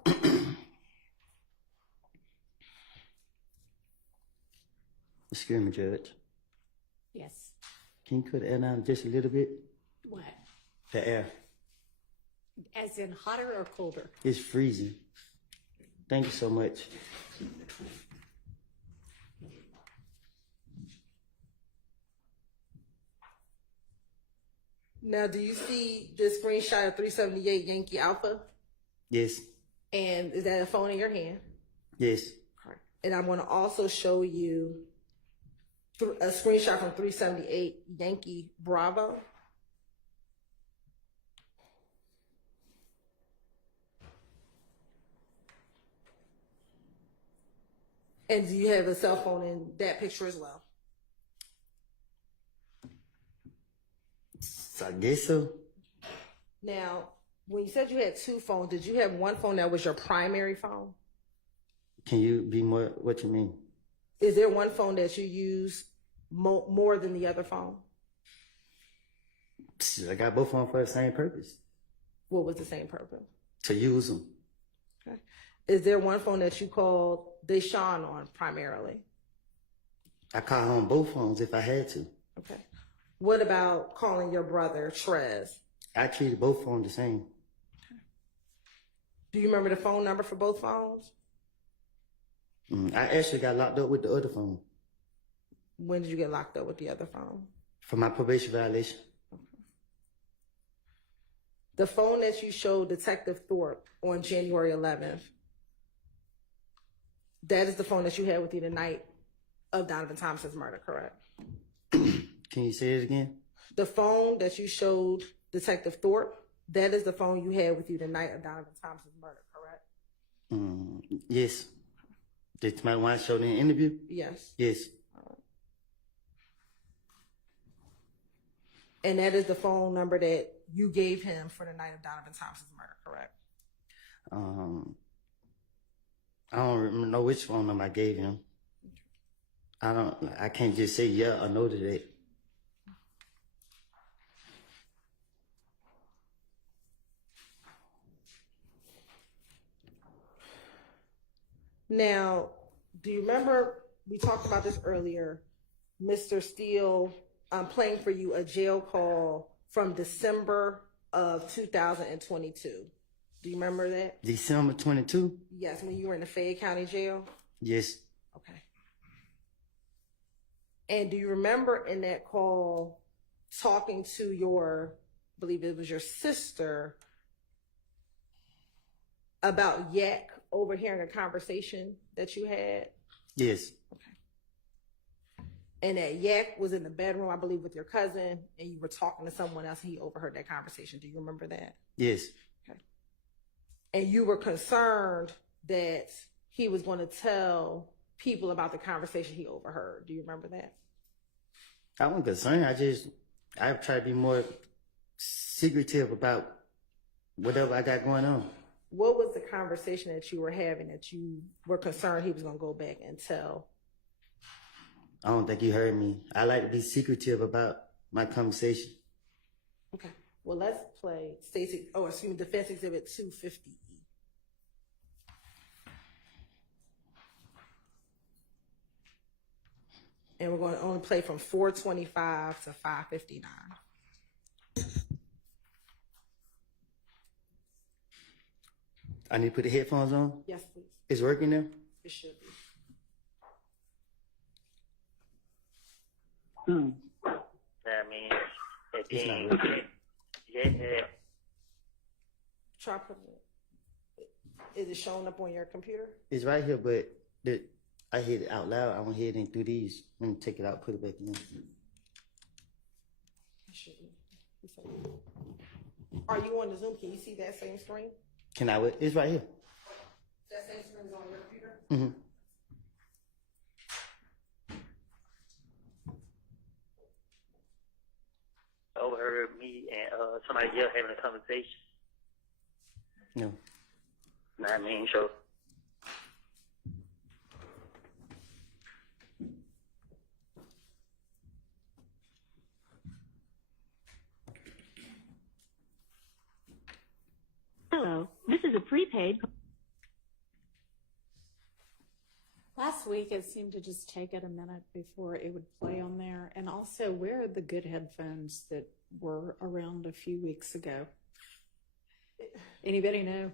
Excuse me, Judge. Yes. Can you cut the air down just a little bit? What? The air. As in hotter or colder? It's freezing. Thank you so much. Now, do you see this screenshot of 378 Yankee Alpha? Yes. And is that a phone in your hand? Yes. And I'm going to also show you a screenshot from 378 Yankee Bravo. And do you have a cell phone in that picture as well? So I guess so. Now, when you said you had two phones, did you have one phone that was your primary phone? Can you be more, what you mean? Is there one phone that you use more than the other phone? I got both of them for the same purpose. What was the same purpose? To use them. Okay. Is there one phone that you called Deshaun on primarily? I call home both phones if I had to. Okay. What about calling your brother Trez? I treated both phones the same. Do you remember the phone number for both phones? I actually got locked up with the other phone. When did you get locked up with the other phone? For my probation violation. The phone that you showed Detective Thorpe on January 11th, that is the phone that you had with you the night of Donovan Thompson's murder, correct? Can you say it again? The phone that you showed Detective Thorpe, that is the phone you had with you the night of Donovan Thompson's murder, correct? Yes. Did my one show in the interview? Yes. Yes. And that is the phone number that you gave him for the night of Donovan Thompson's murder, correct? I don't know which phone number I gave him. I can't just say yeah or no to that. Now, do you remember we talked about this earlier, Mr. Steele playing for you a jail call from December of 2022. Do you remember that? December 22? Yes, when you were in the Fayette County Jail? Yes. Okay. And do you remember in that call talking to your, I believe it was your sister, about Yak overhearing a conversation that you had? Yes. Okay. And that Yak was in the bedroom, I believe, with your cousin, and you were talking to someone else, and he overheard that conversation. Do you remember that? Yes. Okay. And you were concerned that he was going to tell people about the conversation he overheard. Do you remember that? I wasn't concerned. I try to be more secretive about whatever I got going on. What was the conversation that you were having that you were concerned he was going to go back and tell? I don't think you heard me. I like to be secretive about my conversation. Okay. Well, let's play Defense Exhibit 250E. And we're going to only play from 425 to 559. I need to put the headphones on? Yes, please. It's working now? It should be. I mean, It's not working. yeah. Try putting it. Is it showing up on your computer? It's right here, but I hit it out loud. I want to hear it through these. Let me take it out, put it back in. It should be. Are you on the Zoom? Can you see that same screen? Can I wait? It's right here. That same screen is on your computer? Mm-hmm. Overheard me and somebody else having a conversation. No. Know what I mean? So, Hello, this is a prepaid. Last week, it seemed to just take it a minute before it would play on there. And also, where are the good headphones that were around a few weeks ago? Anybody know?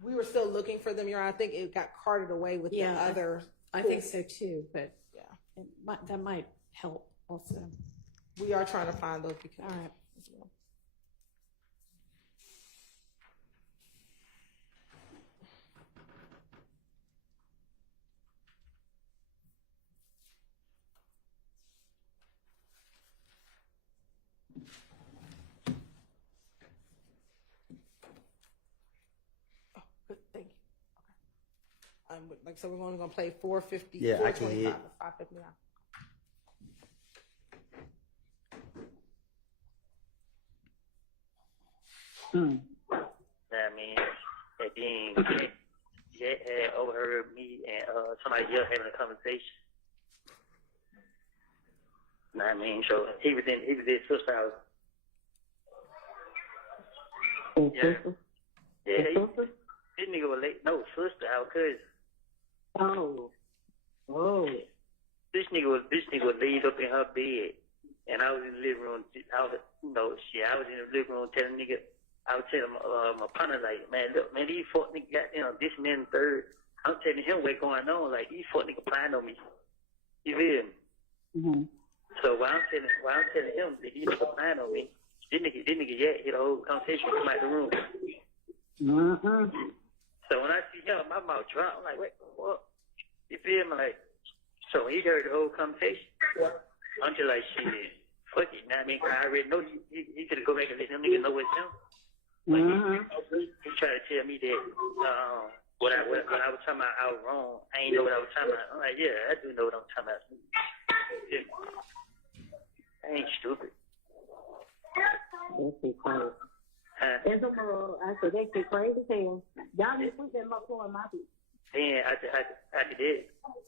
We were still looking for them, Your Honor. I think it got carted away with the other. I think so too, but Yeah. that might help also. We are trying to find those because. All right. as well. Oh, good. Thank you. Okay. Like I said, we're only going to play 450. Yeah, I can hear it. 559. know what I mean? And then Jet had overheard me and somebody else having a conversation. Know what I mean? So he was in sister house. Yeah. Yeah, this nigga was late. No, sister house, cousin. Oh. This nigga was laid up in her bed, and I was in the living room. I was in the living room telling nigga. I was telling my partner like, man, look, man, these fuck niggas got this man third. I'm telling him what's going on. Like these fuck niggas playing on me. You feel me? Mm-hmm. So while I'm telling him that these niggas playing on me, this nigga hit the whole conversation come out the room. Mm-hmm. So when I see him, my mouth dropped. I'm like, what? You feel me? Like, so when he heard the whole conversation, I'm just like, shit, fuck it. Now I mean, I already know he could go back and let them niggas know what's him. Like, he tried to tell me that what I was talking about, I was wrong. I ain't know what I was talking about. I'm like, yeah, I do know what I'm talking about. Yeah. I ain't stupid. That's too crazy. As a girl, I said, that's too crazy as hell. Y'all need to put them up for my people. Then after that,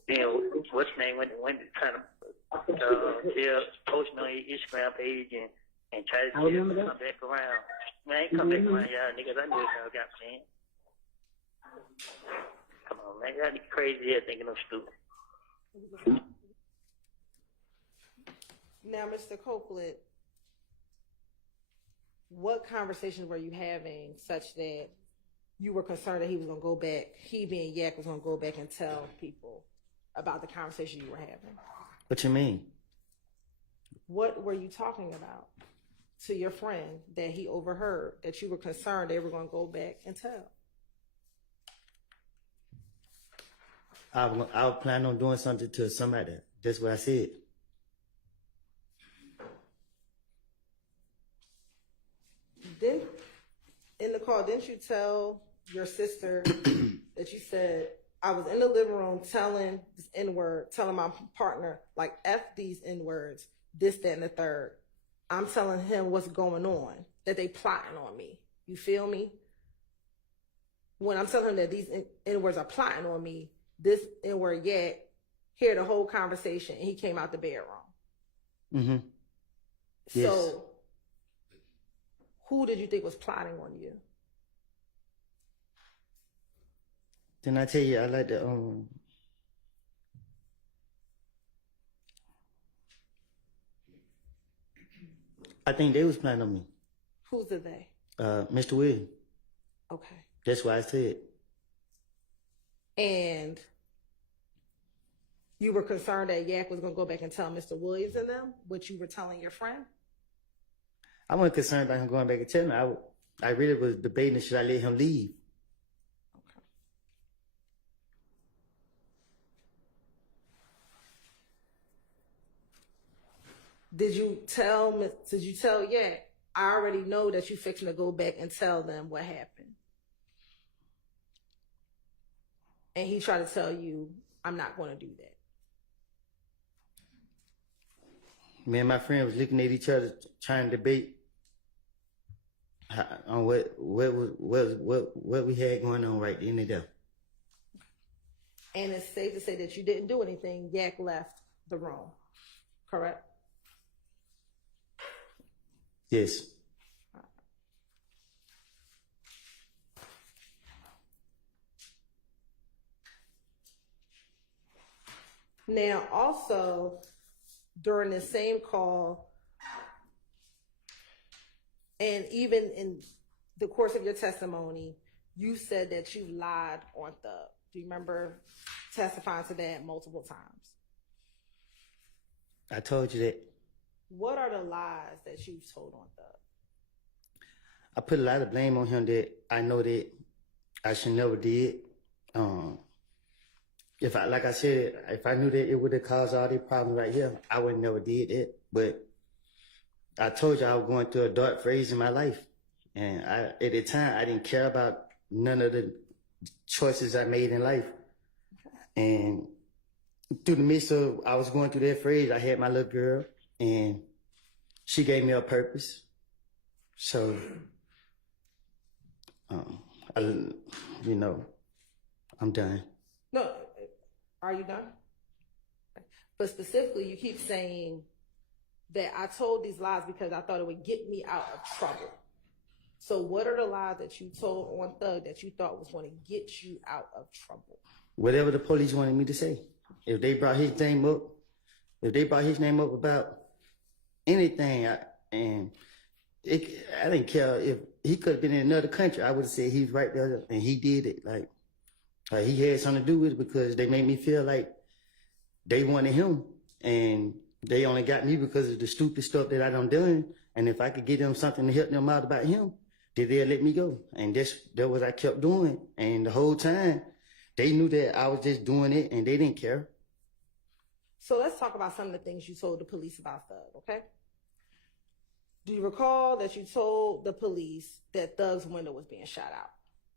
then what's his name went trying to post me on his Instagram page and try to tell me to come back around. Man, I ain't come back around y'all niggas. I knew y'all got playing. Come on, man. Y'all crazy here thinking I'm stupid. Now, Mr. Copeland, what conversations were you having such that you were concerned that he was going to go back, he being Yak was going to go back and tell people about the conversation you were having? What you mean? What were you talking about to your friend that he overheard that you were concerned they were going to go back and tell? I was planning on doing something to somebody. That's what I said. Then, in the call, didn't you tell your sister that you said, I was in the living room telling this N-word, telling my partner, like, F these N-words, this, that, and the third. I'm telling him what's going on, that they plotting on me. You feel me? When I'm telling him that these N-words are plotting on me, this N-word Yak hear the whole conversation, and he came out the bedroom. Mm-hmm. Yes. So, who did you think was plotting on you? Then I tell you, I like to I think they was planning on me. Who's the they? Mr. Williams. Okay. That's what I said. And you were concerned that Yak was going to go back and tell Mr. Williams and them what you were telling your friend? I wasn't concerned about him going back and telling him. I really was debating, should I let him leave? Okay. Did you tell Yak, I already know that you fixing to go back and tell them what happened? And he tried to tell you, I'm not going to do that. Me and my friend was looking at each other, trying to debate. On what we had going on right then and there. And it's safe to say that you didn't do anything. Yak left the room, correct? Yes. Now, also, during the same call, and even in the course of your testimony, you said that you lied on Thug. Do you remember testifying to that multiple times? I told you that. What are the lies that you've told on Thug? I put a lot of blame on him that I know that I should never did. If I, like I said, if I knew that it would have caused all these problems right here, I would never did it. But I told you I was going through a dark phase in my life. And at the time, I didn't care about none of the choices I made in life. And through the midst of, I was going through that phase, I had my little girl, and she gave me a purpose. So, I'm done. No, are you done? But specifically, you keep saying that I told these lies because I thought it would get me out of trouble. So what are the lies that you told on Thug that you thought was going to get you out of trouble? Whatever the police wanted me to say. If they brought his name up, about anything, I didn't care if he could have been in another country. I would have said he's right there, and he did it. Like he had something to do with it because they made me feel like they wanted him, and they only got me because of the stupid stuff that I done. And if I could get them something to help them out about him, then they'll let me go. And that's what I kept doing. And the whole time, they knew that I was just doing it, and they didn't care. So let's talk about some of the things you told the police about Thug, okay? Do you recall that you told the police that Thug's window was being shot out?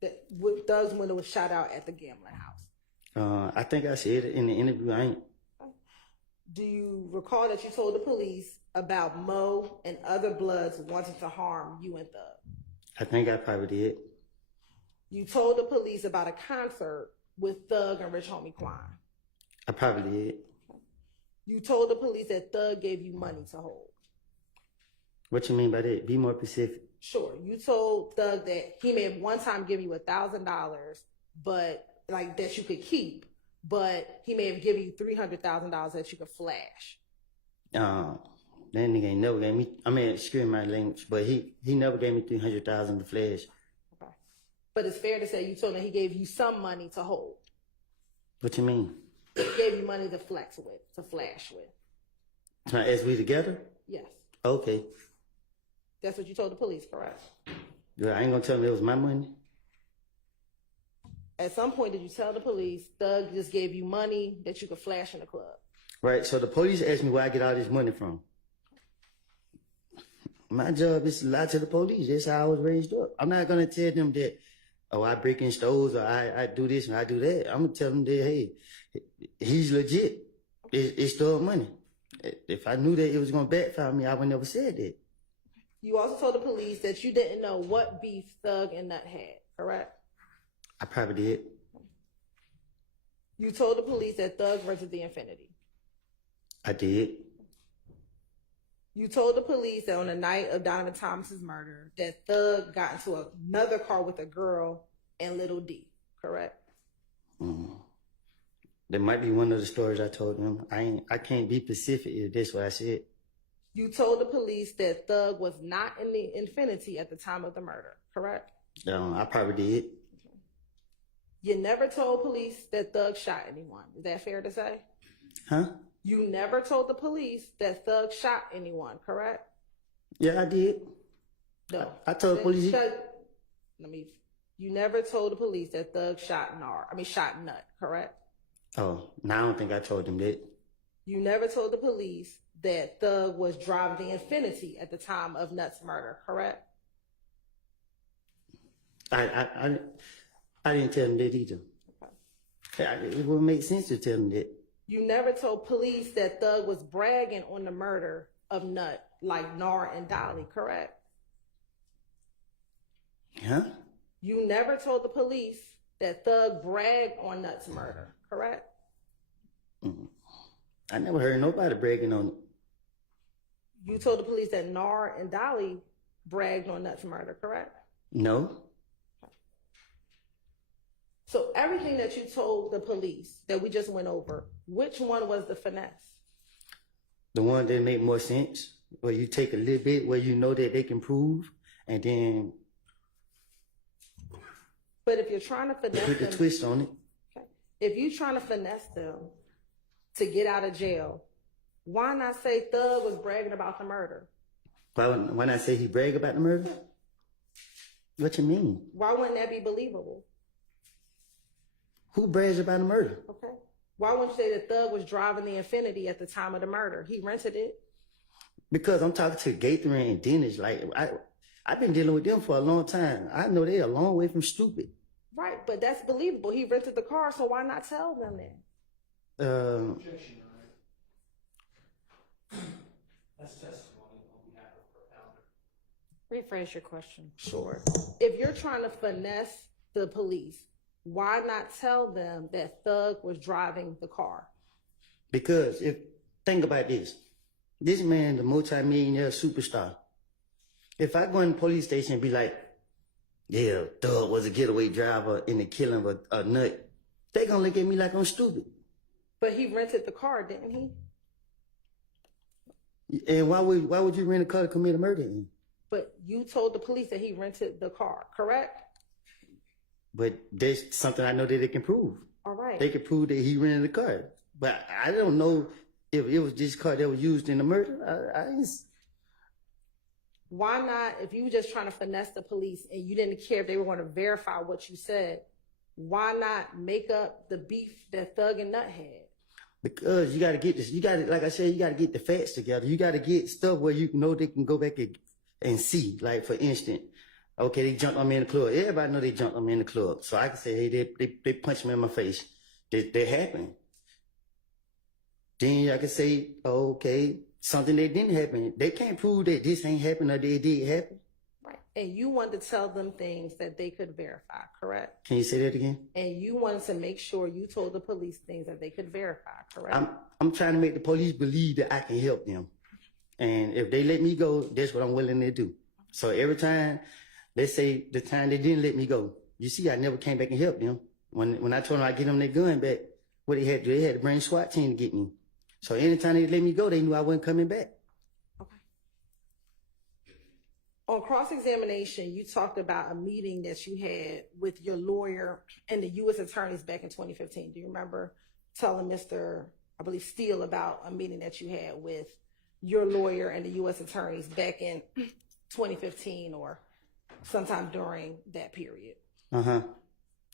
That Thug's window was shot out at the gambling house? I think I said it in the interview. Do you recall that you told the police about Mo and other Bloods wanting to harm you and Thug? I think I probably did. You told the police about a concert with Thug and Rich Homie Quan? I probably did. You told the police that Thug gave you money to hold? What you mean by that? Be more specific. Sure. You told Thug that he may have one time given you $1,000, but like that you could keep, but he may have given you $300,000 that you could flash. That nigga ain't never gave me. I mean, excuse my language, but he never gave me $300,000 to flash. Okay. But it's fair to say you told him he gave you some money to hold. What you mean? He gave you money to flex with, to flash with. As we together? Yes. Okay. That's what you told the police, correct? Girl, I ain't gonna tell them it was my money. At some point, did you tell the police Thug just gave you money that you could flash in the club? Right, so the police asked me where I get all this money from. My job is to lie to the police. That's how I was raised up. I'm not gonna tell them that, oh, I break in stores or I do this and I do that. I'm gonna tell them that, hey, he's legit. It's still money. If I knew that it was gonna backfire me, I would never said that. You also told the police that you didn't know what beef Thug and Nut had, correct? I probably did. You told the police that Thug rented the Infinity. I did. You told the police that on the night of Donovan Thomas's murder, that Thug got into another car with a girl and Little D, correct? That might be one of the stories I told them. I can't be specific if that's what I said. You told the police that Thug was not in the Infinity at the time of the murder, correct? I probably did. You never told police that Thug shot anyone. Is that fair to say? Huh? You never told the police that Thug shot anyone, correct? Yeah, I did. No. I told the police. You never told the police that Thug shot Nut, correct? Oh, no, I don't think I told them that. You never told the police that Thug was driving the Infinity at the time of Nut's murder, correct? I didn't tell them that either. Okay. It wouldn't make sense to tell them that. You never told police that Thug was bragging on the murder of Nut, like Nar and Dolly, correct? Huh? You never told the police that Thug bragged on Nut's murder, correct? I never heard nobody bragging on it. You told the police that Nar and Dolly bragged on Nut's murder, correct? No. So everything that you told the police that we just went over, which one was the finesse? The one that make more sense, where you take a little bit where you know that they can prove, and then But if you're trying to finesse put the them, twist on it. okay, if you're trying to finesse them to get out of jail, why not say Thug was bragging about the murder? When I say he brag about the murder, what you mean? Why wouldn't that be believable? Who brags about the murder? Okay. Why wouldn't you say that Thug was driving the Infinity at the time of the murder? He rented it. Because I'm talking to Gaither and Dennis. Like I've been dealing with them for a long time. I know they're a long way from stupid. Right, but that's believable. He rented the car, so why not tell them that? Objection, Your Honor. That's testimony on behalf of her founder. Rephrase your question. Sure. If you're trying to finesse the police, why not tell them that Thug was driving the car? Because think about this. This man, the multi-millionaire superstar. If I go in the police station and be like, yeah, Thug was a getaway driver in the killing of a nut, they gonna look at me like I'm stupid. But he rented the car, didn't he? And why would you rent a car to commit a murder in? But you told the police that he rented the car, correct? But there's something I know that they can prove. All right. They can prove that he rented the car. But I don't know if it was this car that was used in the murder. Why not, if you were just trying to finesse the police and you didn't care if they were going to verify what you said, why not make up the beef that Thug and Nut had? Because you got to get this. You got to, like I said, you got to get the facts together. You got to get stuff where you know they can go back and see. Like, for instance, okay, they jumped on me in the club. Everybody know they jumped on me in the club. So I can say, hey, they punched me in my face. That happened. Then I can say, oh, okay, something that didn't happen. They can't prove that this ain't happened or they did happen. Right. And you wanted to tell them things that they could verify, correct? Can you say that again? And you wanted to make sure you told the police things that they could verify, correct? I'm trying to make the police believe that I can help them. And if they let me go, that's what I'm willing to do. So every time, let's say the time they didn't let me go, you see, I never came back and helped them. When I told them I'd get them their gun back, what they had to do, they had to bring a SWAT team to get me. So anytime they let me go, they knew I wasn't coming back. Okay. On cross-examination, you talked about a meeting that you had with your lawyer and the U.S. attorneys back in 2015. Do you remember telling Mr. I believe Steele about a meeting that you had with your lawyer and the U.S. attorneys back in 2015 or sometime during that period?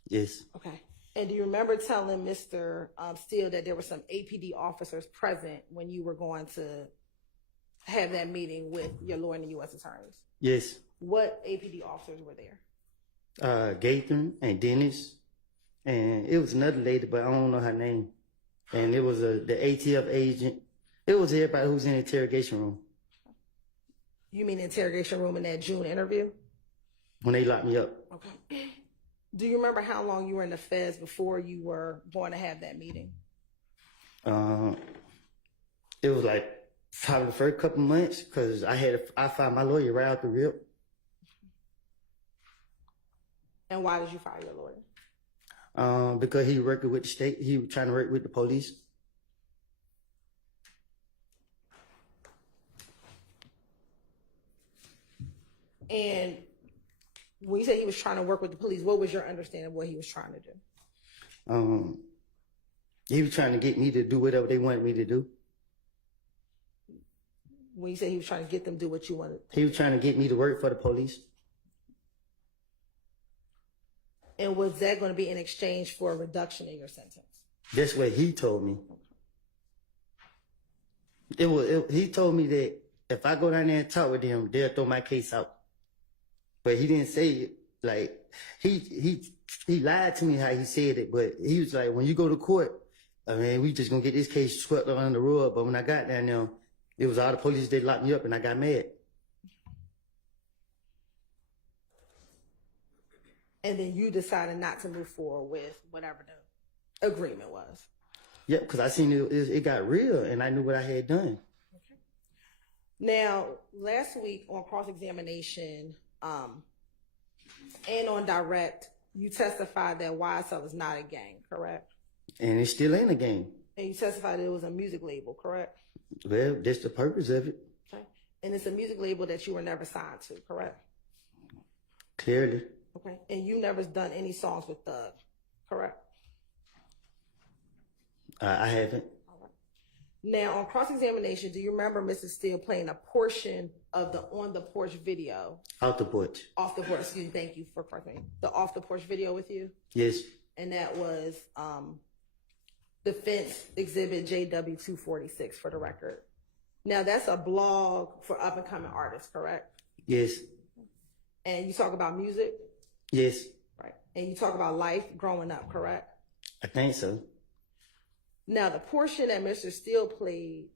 Yes. Okay. And do you remember telling Mr. Steele that there were some APD officers present when you were going to have that meeting with your lawyer and the U.S. attorneys? Yes. What APD officers were there? Gaither and Dennis. And it was another lady, but I don't know her name. And it was the ATF agent. It was everybody who was in the interrogation room. You mean the interrogation room in that June interview? When they locked me up. Okay. Do you remember how long you were in the feds before you were going to have that meeting? It was like probably the first couple months because I found my lawyer right out the rip. And why did you fire your lawyer? Because he worked with the state. He was trying to work with the police. And when you said he was trying to work with the police, what was your understanding of what he was trying to do? He was trying to get me to do whatever they wanted me to do. When you said he was trying to get them to do what you wanted. He was trying to get me to work for the police. And was that going to be in exchange for a reduction in your sentence? That's what he told me. He told me that if I go down there and talk with him, they'll throw my case out. But he didn't say it. Like, he lied to me how he said it, but he was like, when you go to court, I mean, we just gonna get this case swept under the rug. But when I got down there, it was all the police, they locked me up and I got mad. And then you decided not to move forward with whatever the agreement was. Yeah, because I seen it got real, and I knew what I had done. Now, last week on cross-examination and on direct, you testified that YSL is not a gang, correct? And it still ain't a game. And you testified that it was a music label, correct? Well, that's the purpose of it. Okay. And it's a music label that you were never signed to, correct? Clearly. Okay. And you never done any songs with Thug, correct? I haven't. Now, on cross-examination, do you remember Mrs. Steele playing a portion of the On the Porch video? Out the porch. Off the porch, excuse me, thank you for correcting me. The Off the Porch video with you? Yes. And that was Defense Exhibit JW246 for the record. Now, that's a blog for up-and-coming artists, correct? Yes. And you talk about music? Yes. Right. And you talk about life growing up, correct? I think so. Now, the portion that Mr. Steele played,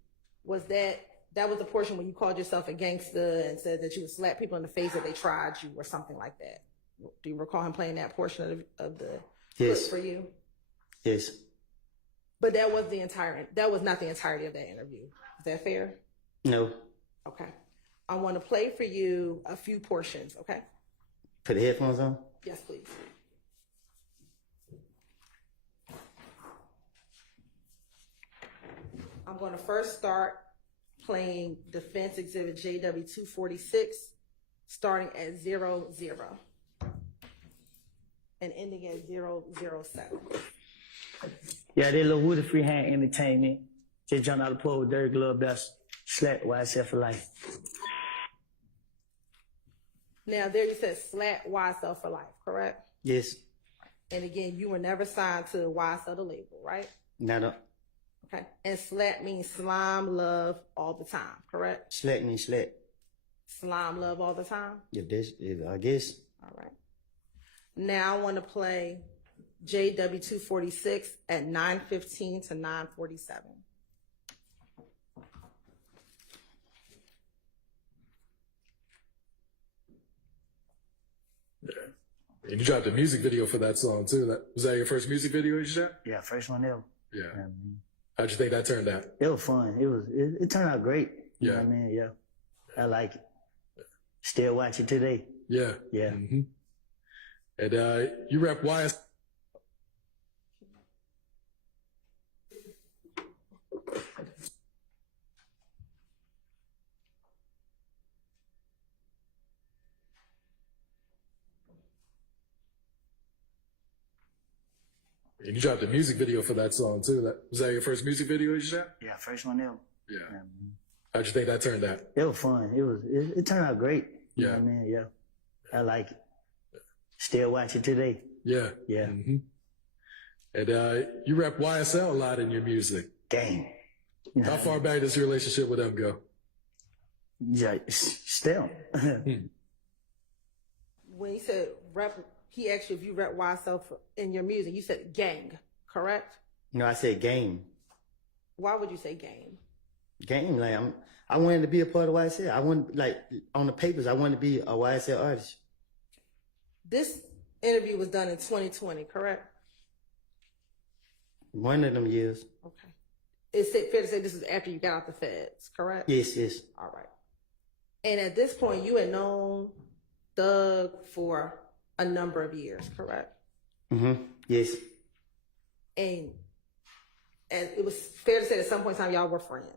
was that was the portion when you called yourself a gangster and said that you would slap people in the face if they tried you or something like that. Do you recall him playing that portion of the clip for you? Yes. But that was not the entirety of that interview. Is that fair? No. Okay. I want to play for you a few portions, okay? Put the headphones on? Yes, please. I'm going to first start playing Defense Exhibit JW246, starting at 00 and ending at 007. Yeah, they Lil Woody freehand entertainment. Just jumped out of the pool with Dirty Glove Best. Slap YSL for life. Now, there you said slap YSL for life, correct? Yes. And again, you were never signed to YSL, the label, right? Not. Okay. And slap means slime, love, all the time, correct? Slap means slap. Slime, love, all the time? Yeah, I guess. All right. Now I want to play JW246 at 9:15 to 9:47. And you dropped a music video for that song too. Was that your first music video you shot? Yeah, first one ever. Yeah. How'd you think that turned out? It was fun. It turned out great. You know Yeah. what I mean? Yeah. I like it. Still watch it today. Yeah. Yeah. Mm-hmm. And you rep YS. And you dropped a music video for that song too. Was that your first music video you shot? Yeah, first one ever. Yeah. How'd you think that turned out? It was fun. It turned out great. You know Yeah. what I mean? Yeah. I like it. Still watch it today. Yeah. Yeah. Mm-hmm. And you rep YSL a lot in your music. Gang. How far back does your relationship with them go? Yeah, still. When he said rep, he asked you if you rep YSL in your music. You said gang, correct? No, I said game. Why would you say gang? Game, like I wanted to be a part of YSL. I wanted, like, on the papers, I wanted to be a YSL artist. This interview was done in 2020, correct? One of them years. Okay. Is it fair to say this is after you got out the feds, correct? Yes, yes. All right. And at this point, you had known Doug for a number of years, correct? Mm-hmm. Yes. And it was fair to say at some point in time y'all were friends.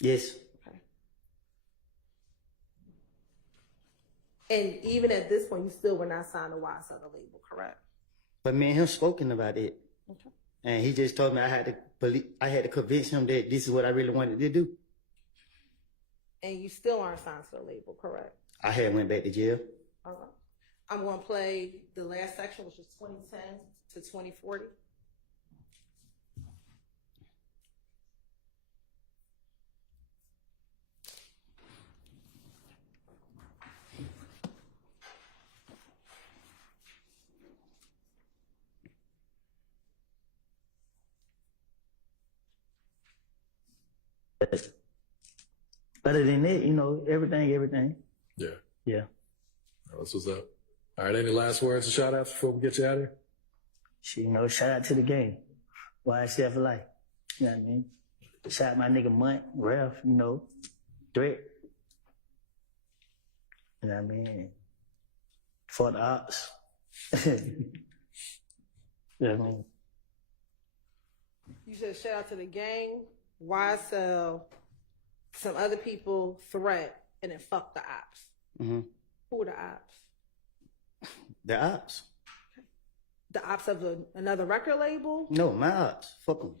Yes. Okay. And even at this point, you still were not signed to YSL, the label, correct? But me and him spoken about it. Okay. And he just told me I had to convince him that this is what I really wanted to do. And you still aren't signed to the label, correct? I had went back to jail. All right. I'm going to play the last section, which is 2010 to 2040. Other than that, you know, everything. Yeah. Yeah. That's what's up. All right, any last words or shout outs before we get you out of here? Shit, you know, shout out to the game. YSL for life. You know what I mean? Shout out my nigga Munt, Ralph, you know, Threat. You know what I mean? For the ops. You know what I mean? You said shout out to the gang, YSL, some other people, Threat, and then fuck the ops. Mm-hmm. Who are the ops? The ops. The ops of another record label? No, my ops. Fuck them.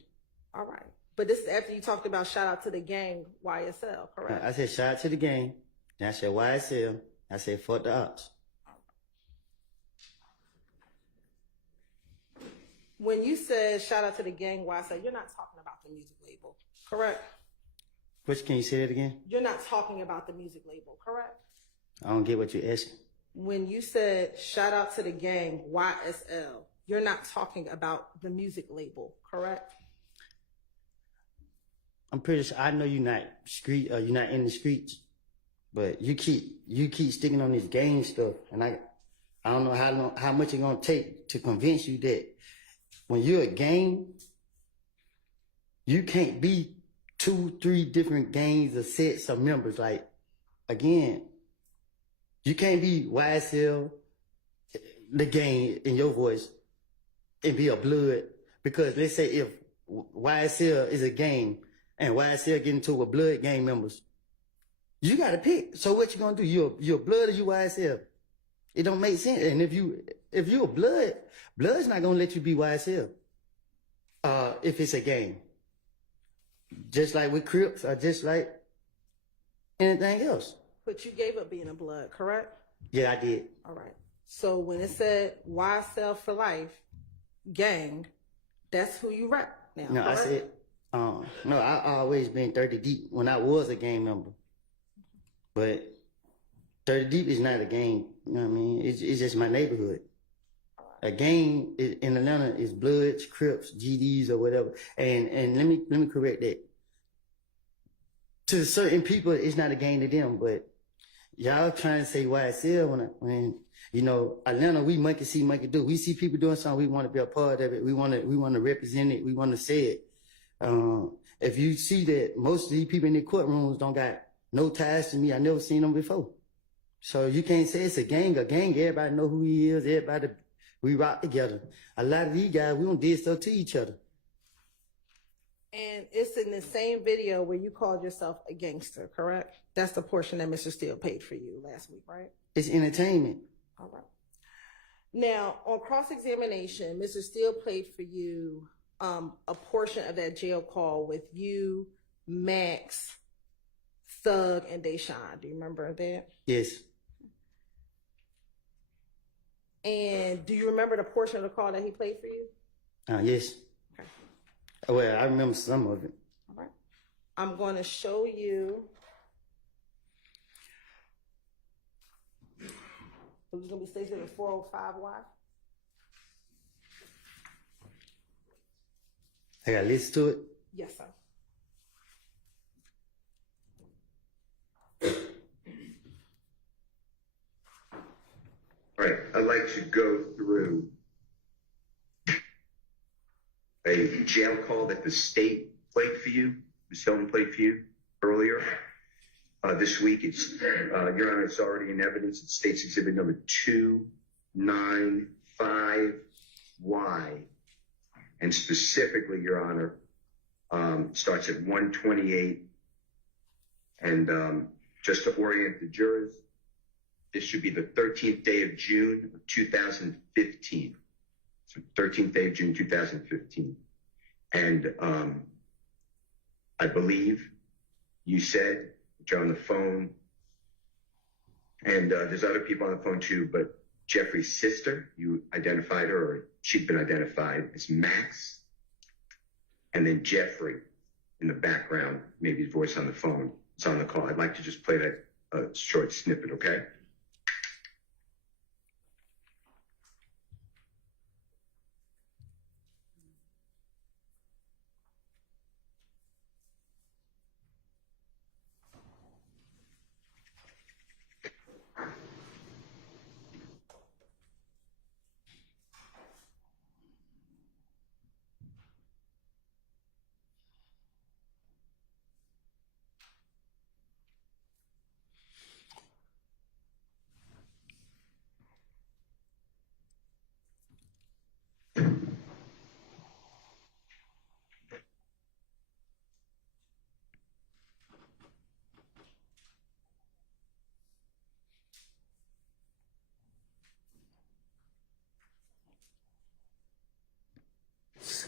All right. But this is after you talked about shout out to the gang, YSL, correct? I said shout out to the gang. Then I said YSL. I said fuck the ops. When you said shout out to the gang, YSL, you're not talking about the music label, correct? Which, can you say that again? You're not talking about the music label, correct? I don't get what you're asking. When you said shout out to the gang, YSL, you're not talking about the music label, correct? I'm pretty sure I know you're not you're not in the streets, but you keep sticking on this gang stuff, and I don't know how much it's gonna take to convince you that when you're a gang, you can't be 2-3 different gangs or sets of members. Like, again, you can't be YSL, the gang in your voice, and be a blood. Because let's say if YSL is a gang and YSL get into with blood gang members, you gotta pick. So what you gonna do? You're blood or you YSL? It don't make sense. And if you're a blood's not gonna let you be YSL. If it's a gang. Just like with Crips or just like anything else. But you gave up being a blood, correct? Yeah, I did. All right. So when it said YSL for life, gang, that's who you rep now. No, correct? I said, no, I always been 30 deep when I was a gang member. But 30 deep is not a gang, you know what I mean? It's just my neighborhood. A gang in Atlanta is Bloods, Crips, GDs, or whatever. And let me correct that. To certain people, it's not a gang to them, but y'all trying to say YSL when you know, Atlanta, we monkey see, monkey do. We see people doing something, we want to be a part of it. We want to represent it. We want to say it. If you see that most of these people in the courtrooms don't got no ties to me, I never seen them before. So you can't say it's a gang. A gang, everybody know who he is. Everybody, we rock together. A lot of these guys, we don't did stuff to each other. And it's in the same video where you called yourself a gangster, correct? That's the portion that Mr. Steele paid for you last week, right? It's entertainment. All right. Now, on cross-examination, Mr. Steele played for you a portion of that jail call with you, Max, Thug, and Deshaun. Do you remember that? Yes. And do you remember the portion of the call that he played for you? Yes. Okay. Well, I remember some of it. All right. I'm going to show you. It's going to be stationed at 405Y. I got to listen to it. Yes, sir. All right, I'd like to go through a jail call that the state played for you, Ms. Hilton played for you earlier this week. It's, Your Honor, it's already in evidence. It's State's Exhibit number 295Y. And specifically, Your Honor, starts at 128. And just to orient the jurors, this should be the 13th day of June of 2015. So 13th day of June 2015. And I believe you said that you're on the phone, and there's other people on the phone too, but Jeffrey's sister, you identified her, or she'd been identified as Max, and then Jeffrey in the background, maybe his voice on the phone. It's on the call. I'd like to just play that short snippet, okay?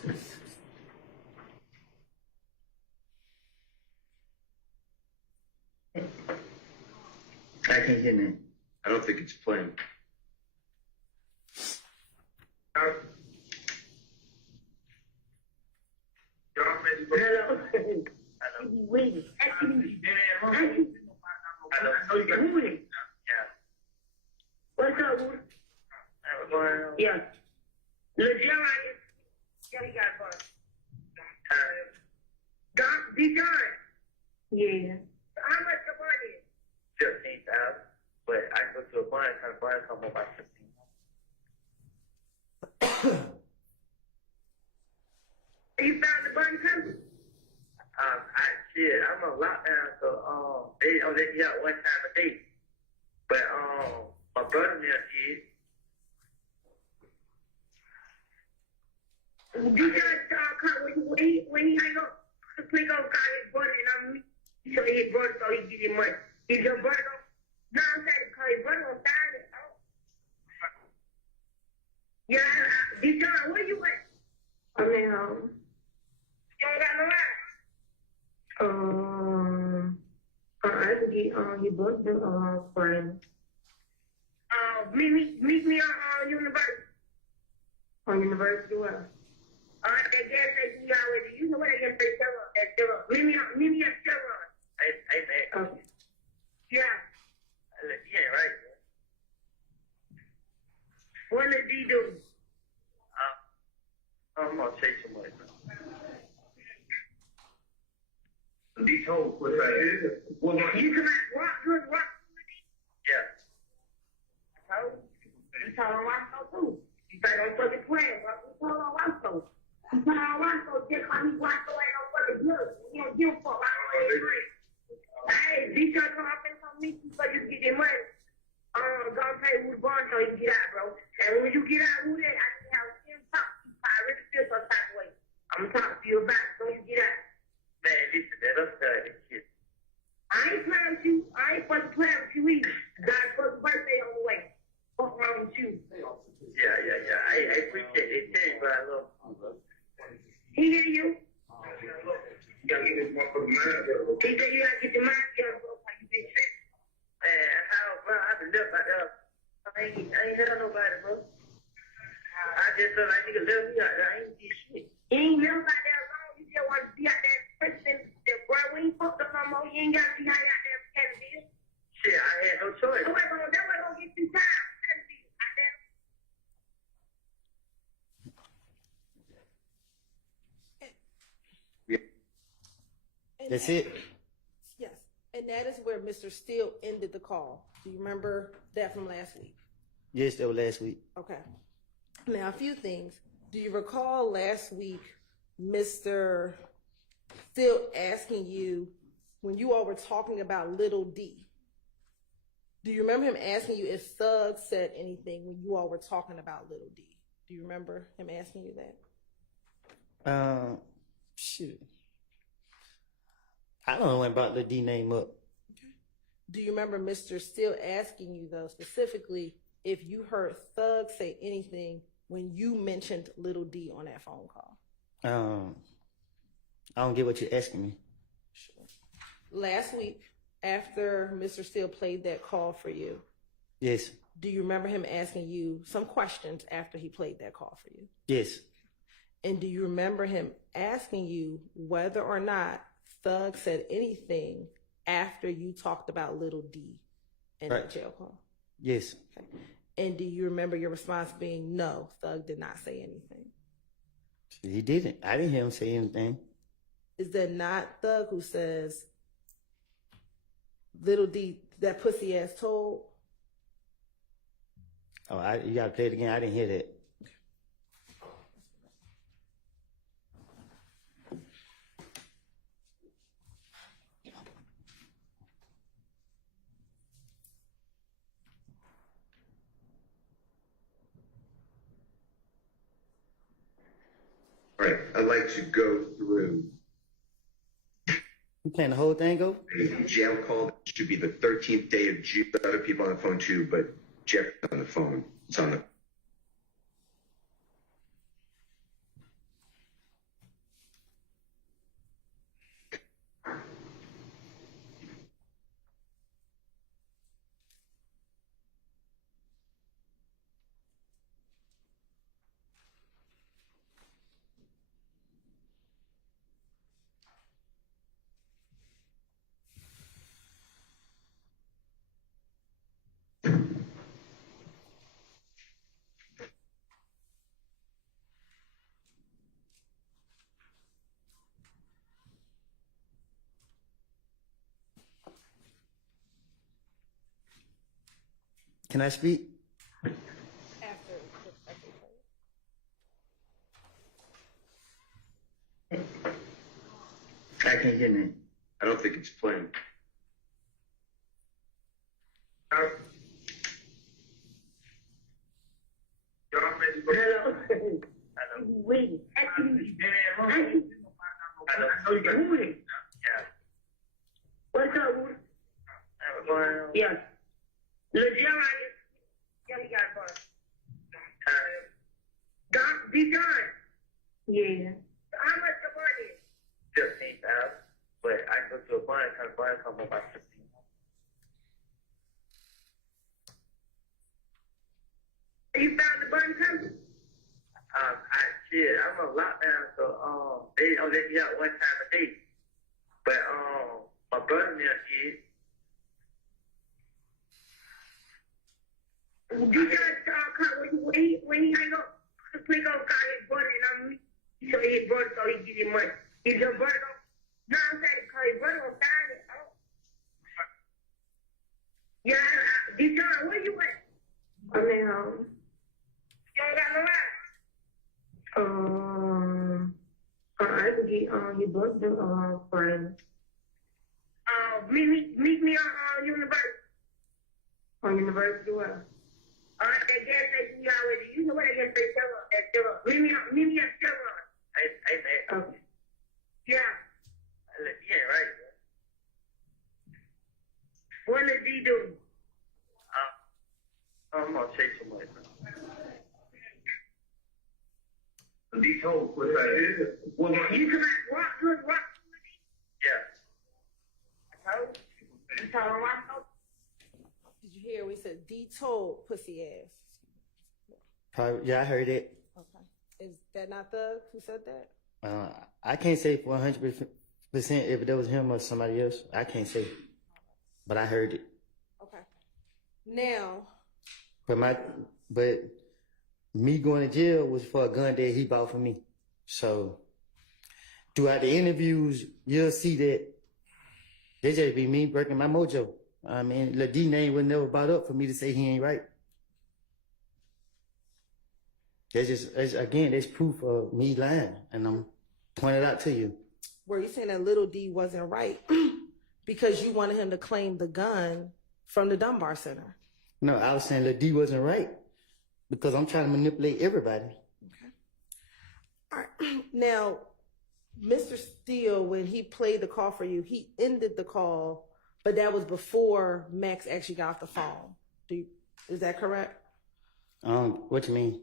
I can't hear nothing. I don't think it's playing. Hello. You waiting. I know you got Woody. Yeah. What's up, Woody? Yeah. Lil Juror, yeah, he got fun. John. Yeah. How much the money is? 15,000. But I go to a bar and come home by 15. You found the button too? I'm on lockdown, so they only let me out one time a day. But my brother there did. You just when he hang up, click on call his brother and he told his brother so he get his money. Is your brother no, I'm saying call his brother on sign it. Yeah, Deshaun, where you at? I'm at home. You ain't got no ride? I can get your brother friend. Meet me on University. On University where? That gas station you already. You know what that gas station at Juror. Meet me at Juror. Hey, man. Okay. Yeah. You ain't right, man. What did D do? I'm gonna take some money. D told what I did. Well, You come out rock. Yeah. You told him Roscoe too. You say don't fucking play, bro. You told him Roscoe. You told him Roscoe just like he Roscoe ain't no fucking blood. You don't give a fuck. I don't agree. Hey, D-Shot come up and come meet you so you get your money. Gonna pay with bond so you get out, bro. And when you get out with it, I can have him talk to you. I really feel some type of way. I'm gonna talk to you about it so you get out. Man, listen, man, I'm tired of this shit. I ain't playing with you. I ain't fucking playing with you either. God's first birthday on the way. What's wrong with you? Yeah. I appreciate it. Tell you, but I love you. He hear you? You gotta get this motherfucker mind. He said you gotta get your mind together, bro. How you been sick? Man, I've been left out there. I ain't had nobody, bro. I just feel like nigga left me out there. I ain't did shit. You ain't never out there alone. You just want to be out there prison. Bro, we ain't fucked up no more. You ain't got to be out there pretending to deal. Shit, I had no choice. That way gonna get you time. Pretending to deal. Out there. That's it. Yes. And that is where Mr. Steele ended the call. Do you remember that from last week? Yes, that was last week. Okay. Now, a few things. Do you recall last week Mr. Steele asking you when you all were talking about Little D? Do you remember him asking you if Thug said anything when you all were talking about Little D? Do you remember him asking you that? Shoot. I don't know when brought the D name up. Do you remember Mr. Steele asking you, though, specifically, if you heard Thug say anything when you mentioned Little D on that phone call? I don't get what you're asking me. Sure. Last week, after Mr. Steele played that call for you, Yes. do you remember him asking you some questions after he played that call for you? Yes. And do you remember him asking you whether or not Thug said anything after you talked about Little D in Right. the jail call? Yes. Okay. And do you remember your response being, no, Thug did not say anything? He didn't. I didn't hear him say anything. Is that not Thug who says, Little D, that pussy ass told? Oh, you gotta play it again. I didn't hear that. All right, I'd like to go through You playing the whole thing, go? a jail call. It should be the 13th day of June. Other people on the phone too, but Jeff on the phone. It's on the Can I speak? After. I can't hear me. I don't think it's playing. Hello. Wait. I know you got Woody. Yeah. What's up, Woody? Yeah. Lil Juror, yeah, he got a bus. Be done. Yeah. How much the money? 15,000. But I go to a bar and come home about 15. You found the bun company? I'm on lockdown, so they don't let me out one time a day. But my brother there did. You just when he hang up, please go call his brother and I'm so his brother so he give you money. If your brother don't, no, I'm saying call his brother don't sign it. Yeah, Deshaun, where you at? I'm at home. You ain't got no ride. I could get your brother friend. Meet me on University. On University where? That gas station you already. You know where that gas station at Juror. Meet me at Juror. Hey, man. Okay. Yeah. You ain't right, man. What does he do? I'm gonna say too much, man. Be told what that is. You come out rock. Yeah. You told him rock. Did you hear we said D told pussy ass? Probably, yeah, I heard it. Okay. Is that not Thug who said that? I can't say 100% if that was him or somebody else. I can't say, but I heard it. Okay. Now. But me going to jail was for a gun that he bought for me. So throughout the interviews, you'll see that they just be me breaking my mojo. I mean, Lil D name was never brought up for me to say he ain't right. That's proof of me lying, and I'm pointing it out to you. Were you saying that Little D wasn't right because you wanted him to claim the gun from the Dunbar Center? No, I was saying Lil D wasn't right because I'm trying to manipulate everybody. Okay. All right. Now, Mr. Steele, when he played the call for you, he ended the call, but that was before Max actually got off the phone. Is that correct? What you mean?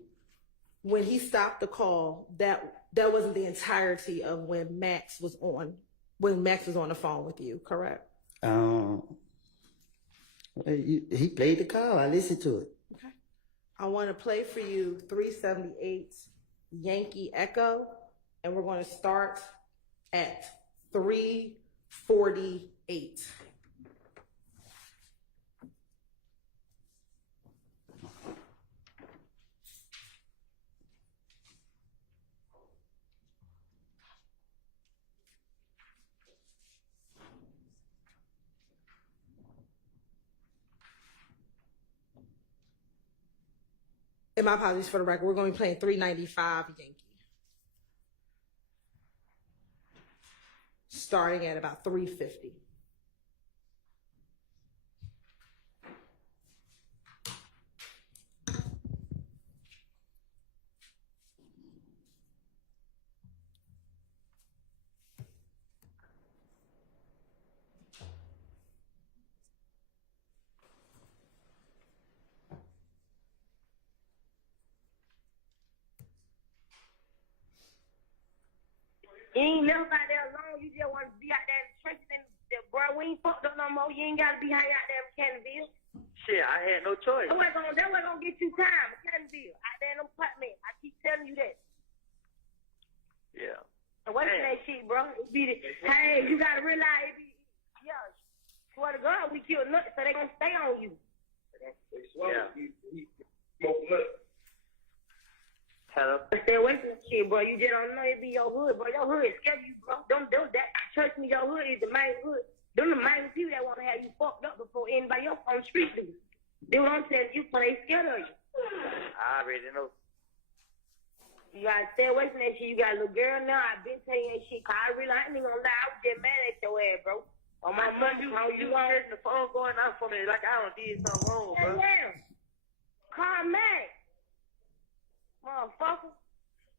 When he stopped the call, that wasn't the entirety of when Max was on the phone with you, correct? He played the call. I listened to it. Okay. I want to play for you 378 Yankee Echo, and we're going to start at 3:48. And my apologies for the record. We're going to be playing 395 Yankee. Starting at about 350. You ain't never out there alone. You just want to be out there in the churches and bro, we ain't fucked up no more. You ain't got to be hanging out there in Canterville. Shit, I had no choice. That wasn't gonna get you time, Canterville. Out there in them apartments. I keep telling you that. Yeah. And wait for that shit, bro. Hey, you got to realize, swear to God, we killed nothing, so they gonna stay on you. Yeah. Smoke nut. Hello? Stay away from that shit, bro. You just don't know it be your hood, bro. Your hood scared you, bro. Don't do that. Trust me, your hood is the main hood. Them the main people that want to have you fucked up before anybody else on the street do. Dude, I'm telling you, play scared of you. I already know. You gotta stay away from that shit. You got a little girl now. I've been telling you that shit. I really ain't gonna lie. I was just mad at your ass, bro. On my money, you how you on? heard the phone going out for me like I done did something wrong, bro. Yeah. Call Mac. Motherfucker.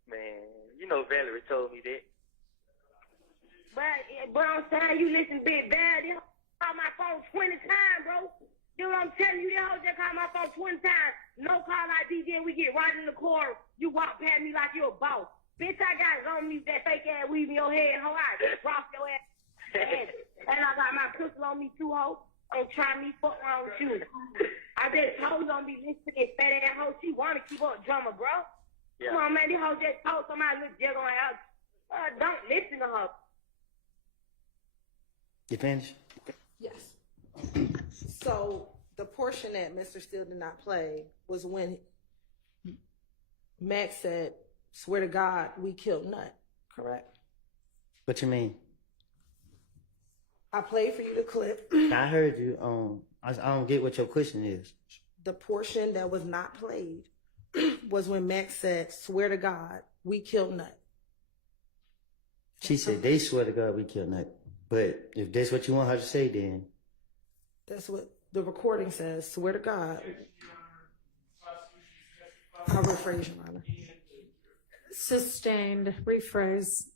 Man, you know Valerie told me that. But I'm saying you listen big bad. You call my phone 20 times, bro. You know what I'm telling you? They all just call my phone 20 times. No call ID, then we get right in the car. You walk past me like you're a boss. Bitch, I got it on me, that fake ass weave in your head, ho. I just drop your ass. And I got my pistol on me too, ho. Don't try me, fuck wrong with you. I just told you don't be listening to this fat ass hoe. She wanna keep up drama, bro. Yeah. Come on, man. This hoe just told somebody look jig on her house. Don't listen to her. You finished? Yes. So the portion that Mr. Steele did not play was when Max said, "Swear to God, we killed Nut." Correct? What you mean? I played for you the clip. I heard you. I don't get what your question is. The portion that was not played was when Max said, "Swear to God, we killed Nut." She said they swear to God we killed Nut. But if that's what you want her to say, then That's what the recording says. "Swear to God." I'll rephrase, Your Honor. Sustained. Rephrase.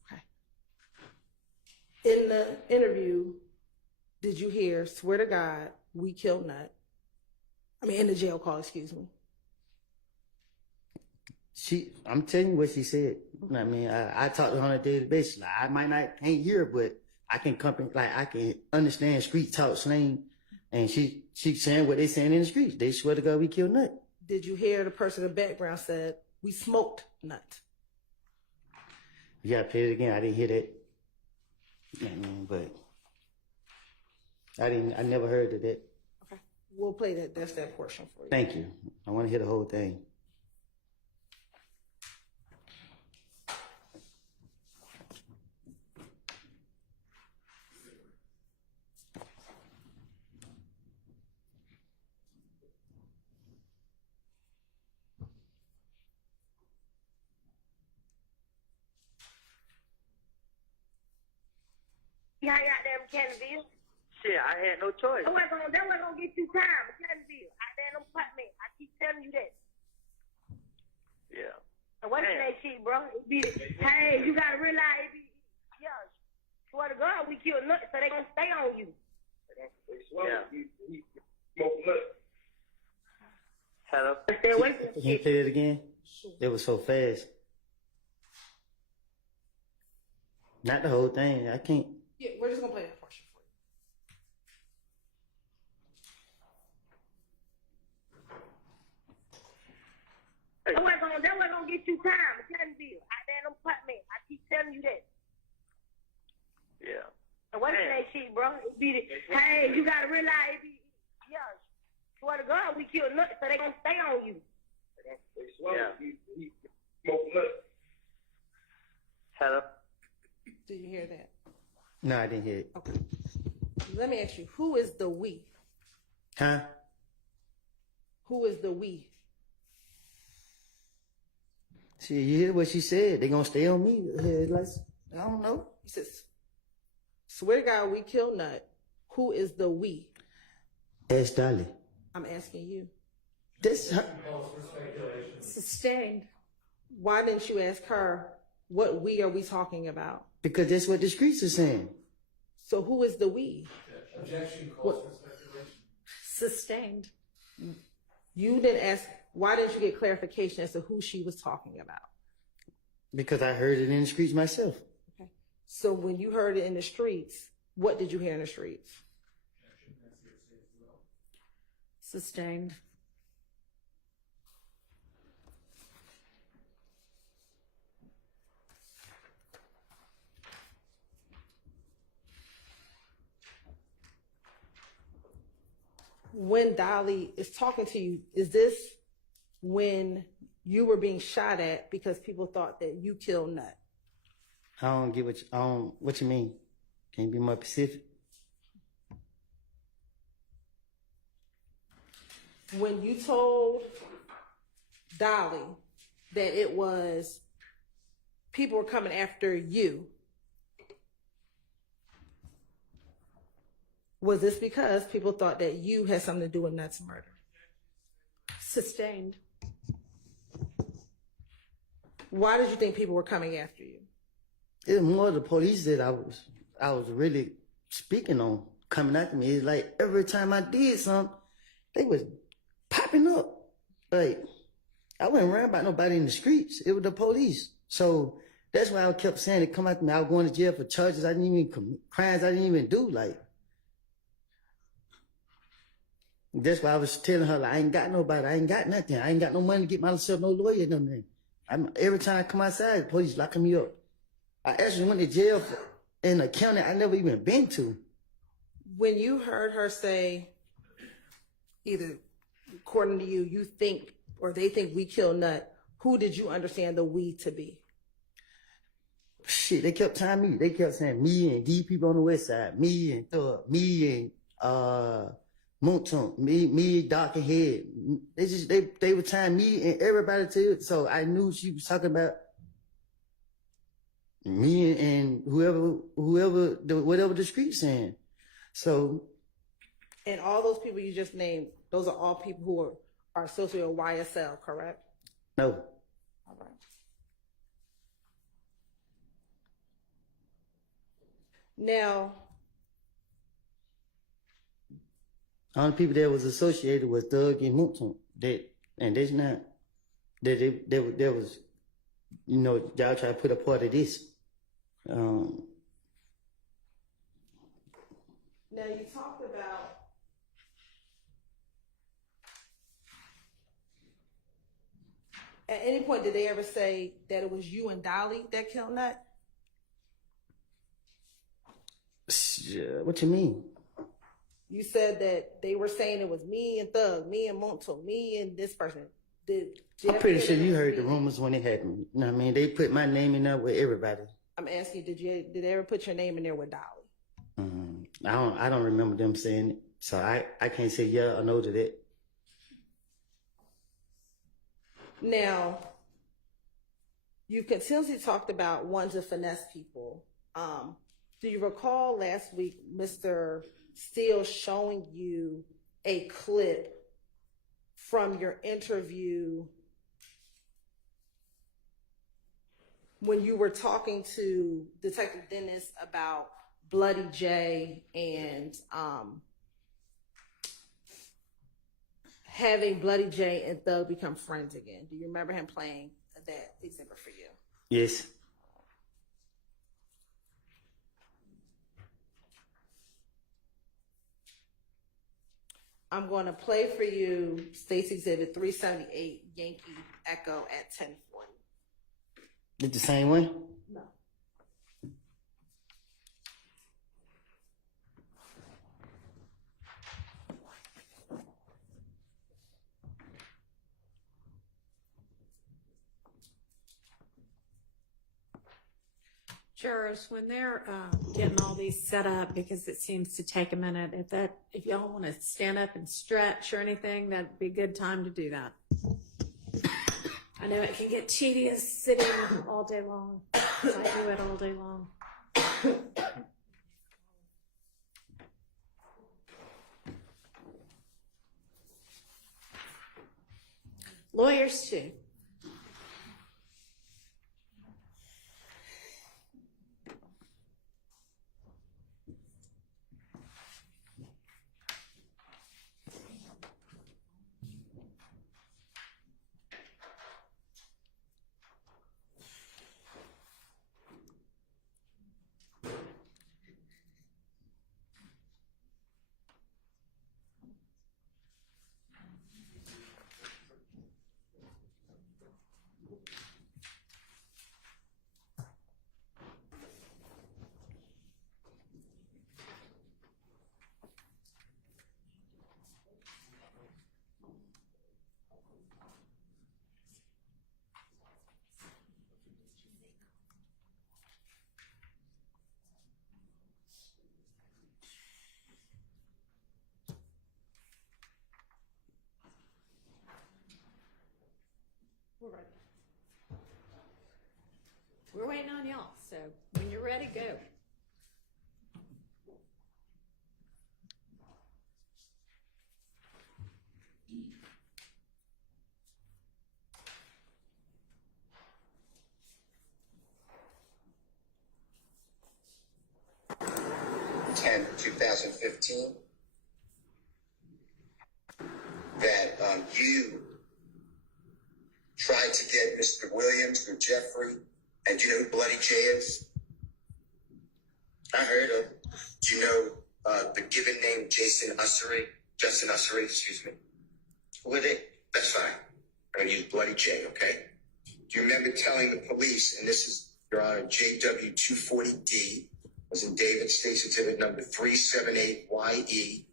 In the interview, did you hear, "Swear to God, we killed Nut"? I mean, in the jail call, excuse me. I'm telling you what she said. I mean, I talk to her on a daily basis. Like, I might not ain't here, but I can I can understand street talk slang, and she saying what they saying in the streets. They swear to God we killed Nut. Did you hear the person in the background said, "We smoked Nut"? You gotta play it again. I didn't hear that. I mean, but I never heard of that. Okay. We'll play that. That's that portion for you. Thank you. I want to hear the whole thing. You ain't got them Canterville. Shit, I had no choice. That wasn't gonna get you time, Canterville. I damn them apartment. I keep telling you that. Yeah. And what's that shit, bro? It be, hey, you gotta realize it be, yeah. Swear to God, we killed Nut, so they gonna stay on you. Yeah. He smoked nut. Hello? Stay away from Can you play it again? It was so fast. Not the whole thing. I can't. Yeah, we're just gonna play that portion for you. That wasn't gonna get you time, Canterville. I damn them apartment. I keep telling you that. Yeah. And what's that shit, bro? It be, hey, you gotta realize it be, yeah. Swear to God, we killed Nut, so they gonna stay on you. Yeah. He smoked nut. Hello? Did you hear that? No, I didn't hear it. Okay. Let me ask you, who is the we? Huh? Who is the we? See, you hear what she said? They gonna stay on me. Like, I don't know. He says, "Swear to God, we killed Nut." Who is the we? Ask Dolly. I'm asking you. This her. Sustained. Why didn't you ask her, what we are we talking about? Because that's what the streets are saying. So who is the we? Objection calls for speculation. Sustained. You didn't ask, why didn't you get clarification as to who she was talking about? Because I heard it in the streets myself. Okay. So when you heard it in the streets, what did you hear in the streets? Sustained. When Dolly is talking to you, is this when you were being shot at because people thought that you killed Nut? I don't get what you mean. Can you be more specific? when you told Dolly that it was people were coming after you, was this because people thought that you had something to do with Nuts' murder? Sustained. Why did you think people were coming after you? It's more the police that I was really speaking on coming after me. It's like every time I did something, they was popping up. Like I wasn't worrying about nobody in the streets. It was the police. So that's why I kept saying it come after me. I was going to jail for charges I didn't even commit, crimes I didn't even do. Like that's why I was telling her, like, I ain't got nobody. I ain't got nothing. I ain't got no money to get myself no lawyer, nothing. Every time I come outside, the police locking me up. I actually went to jail in a county I never even been to. When you heard her say, either according to you, you think or they think we killed Nut, who did you understand the we to be? Shit, they kept telling me. They kept saying me and these people on the west side, me and Thug, me and Moonton, me, Doc and Head. They were telling me and everybody to it. So I knew she was talking about me and whatever the street saying. So. And all those people you just named, those are all people who are associated with YSL, correct? No. All right. Now, only people that was associated with Thug and Moonton. And that's not that was, you know, y'all try to put a part of this. Now you talked about at any point did they ever say that it was you and Dolly that killed Nut? What you mean? You said that they were saying it was me and Thug, me and Monto, me and this person. I'm pretty sure you heard the rumors when it happened. You know what I mean? They put my name in there with everybody. I'm asking you, did they ever put your name in there with Dolly? I don't remember them saying it, so I can't say yeah or no to that. Now, you've continuously talked about wanting to finesse people. Do you recall last week Mr. Steele showing you a clip from your interview when you were talking to Detective Dennis about Bloody J and having Bloody J and Thug become friends again? Do you remember him playing that exhibit for you? Yes. I'm going to play for you State's Exhibit 378, Yankee Echo at 10:40. It's the same one? No. Jurors, when they're getting all these set up, because it seems to take a minute, if y'all want to stand up and stretch or anything, that'd be a good time to do that. I know it can get tedious sitting all day long. I do it all day long. Lawyers too. We're ready. We're waiting on y'all, so when you're ready, go. Ten, 2015, that you tried to get Mr. Williams or Jeffrey, and do you know who Bloody J is? I heard of. Do you know the given name Justin Ussery, excuse me? Who are they? That's fine. I'm going to use Bloody J, okay? Do you remember telling the police, and this is, Your Honor, JW240D, was in David State's Exhibit number 378YE.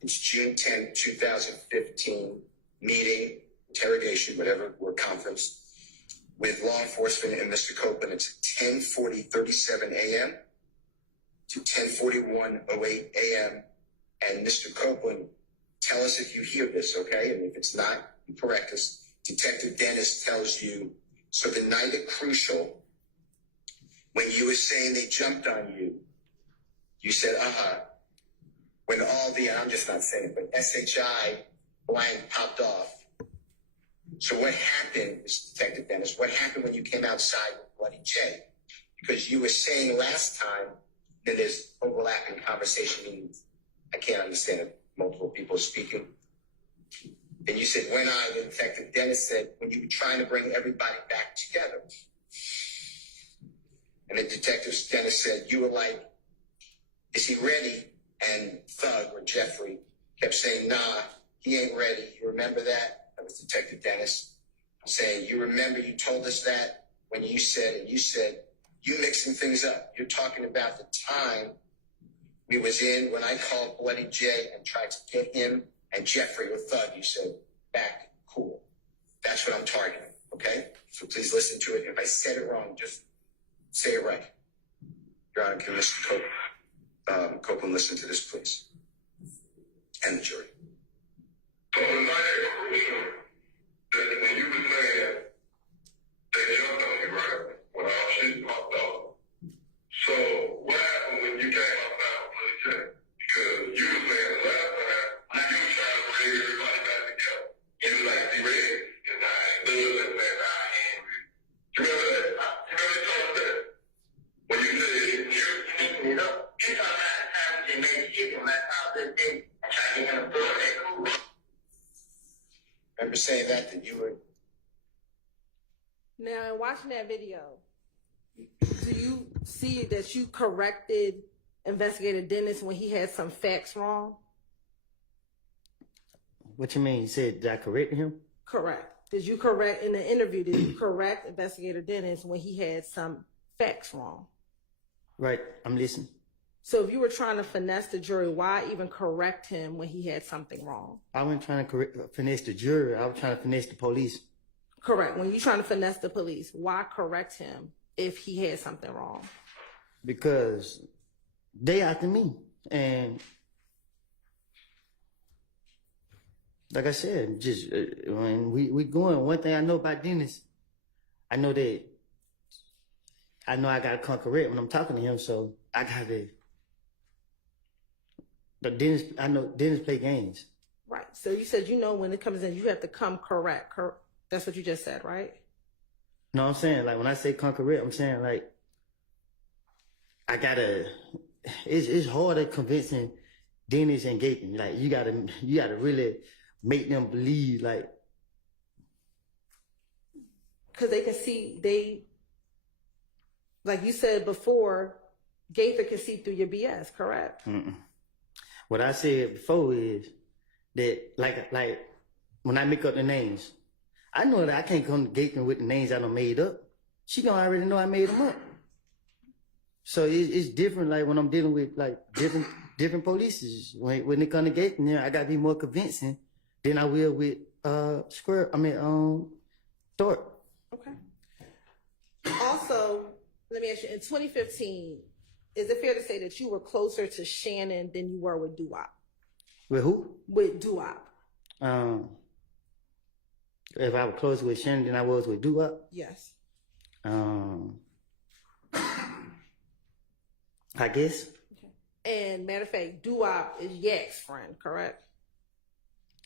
It's June 10, 2015, meeting, interrogation, whatever, or conference, with law enforcement and Mr. Copeland. It's 10:40:37 a.m. to 10:41:08 a.m. And Mr. Copeland, tell us if you hear this, okay? And if it's not, you correct us. Detective Dennis tells you, so the night at Crucial, when you were saying they jumped on you, you said, when all the, I'm just not saying it, but SHI blank popped off. So what happened, Mr. Detective Dennis, what happened when you came outside with Bloody J? Because you were saying last time that there's overlapping conversation, meaning I can't understand if multiple people are speaking. And you said, when the Detective Dennis said, when you were trying to bring everybody back together. And the Detective Dennis said, you were like, is he ready? And Thug or Jeffrey kept saying, nah, he ain't ready. You remember that? That was Detective Dennis saying, you remember you told us that when you said, and you said, you mixing things up. You're talking about the time we was in when I called Bloody J and tried to get him and Jeffrey or Thug. You said, back, cool. That's what I'm targeting, okay? So please listen to it. If I said it wrong, just say it right. Your Honor, can Mr. Copeland listen to this, please? And the jury. So the night at Crucial, that when you were saying they jumped on you, right? When all shit popped off. So what happened when you came outside with Bloody J? Because you were saying the last time when you were trying to bring everybody back together, you was like, be ready. And I stood and said, I ain't ready. You remember that? You remember told us that? When you said you're sneaking it up. You talking about the time they made shit on that house that day and tried to get him through that cool. Remember saying that you were. Now, in watching that video, do you see that you corrected Investigator Dennis when he had some facts wrong? What you mean? You said, did I correct him? Correct. Did you correct, in the interview, did you correct Investigator Dennis when he had some facts wrong? Right, I'm listening. So if you were trying to finesse the jury, why even correct him when he had something wrong? I wasn't trying to finesse the jury. I was trying to finesse the police. Correct. When you're trying to finesse the police, why correct him if he had something wrong? Because they after me. And like I said, just when we going, one thing I know about Dennis, I know I got to come correct when I'm talking to him, so I got to. But Dennis, I know Dennis play games. Right. So you said, when it comes in, you have to come correct. That's what you just said, right? No, I'm saying, like, when I say come correct, I'm saying, like, it's hard at convincing Dennis and Gaping. Like, you gotta really make them believe, like. Because they can see, like you said before, Gaither can see through your BS, correct? Mm-mm. What I said before is that, like when I make up the names, I know that I can't come to Gaither with the names I done made up. She gonna already know I made them up. So it's different, like when I'm dealing with like different polices. When it come to Gaither, I gotta be more convincing than I will with Thorpe. Okay. Also, let me ask you, in 2015, is it fair to say that you were closer to Shannon than you were with Duop? With who? With Duop. If I was closer with Shannon than I was with Doo-Wop? Yes. I guess. And matter of fact, Doo-Wop is Yak's friend, correct?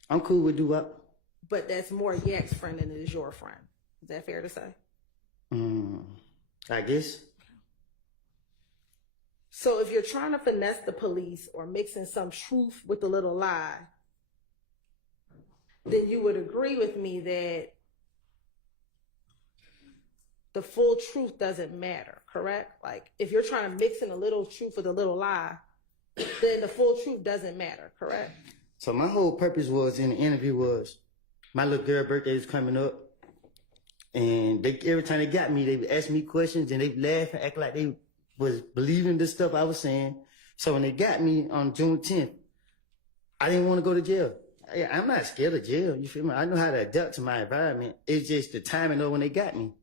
I'm cool with Doo-Wop. But that's more Yak's friend than it is your friend. Is that fair to say? I guess. So if you're trying to finesse the police or mixing some truth with a little lie, then you would agree with me that the full truth doesn't matter, correct? Like if you're trying to mix in a little truth with a little lie, then the full truth doesn't matter, correct? So my whole purpose was in the interview was my little girl birthday was coming up, and every time they got me, they would ask me questions and they would laugh and act like they was believing the stuff I was saying. So when they got me on June 10th, I didn't want to go to jail. I'm not scared of jail. You feel me? I know how to adapt to my environment. It's just the timing of when they got me.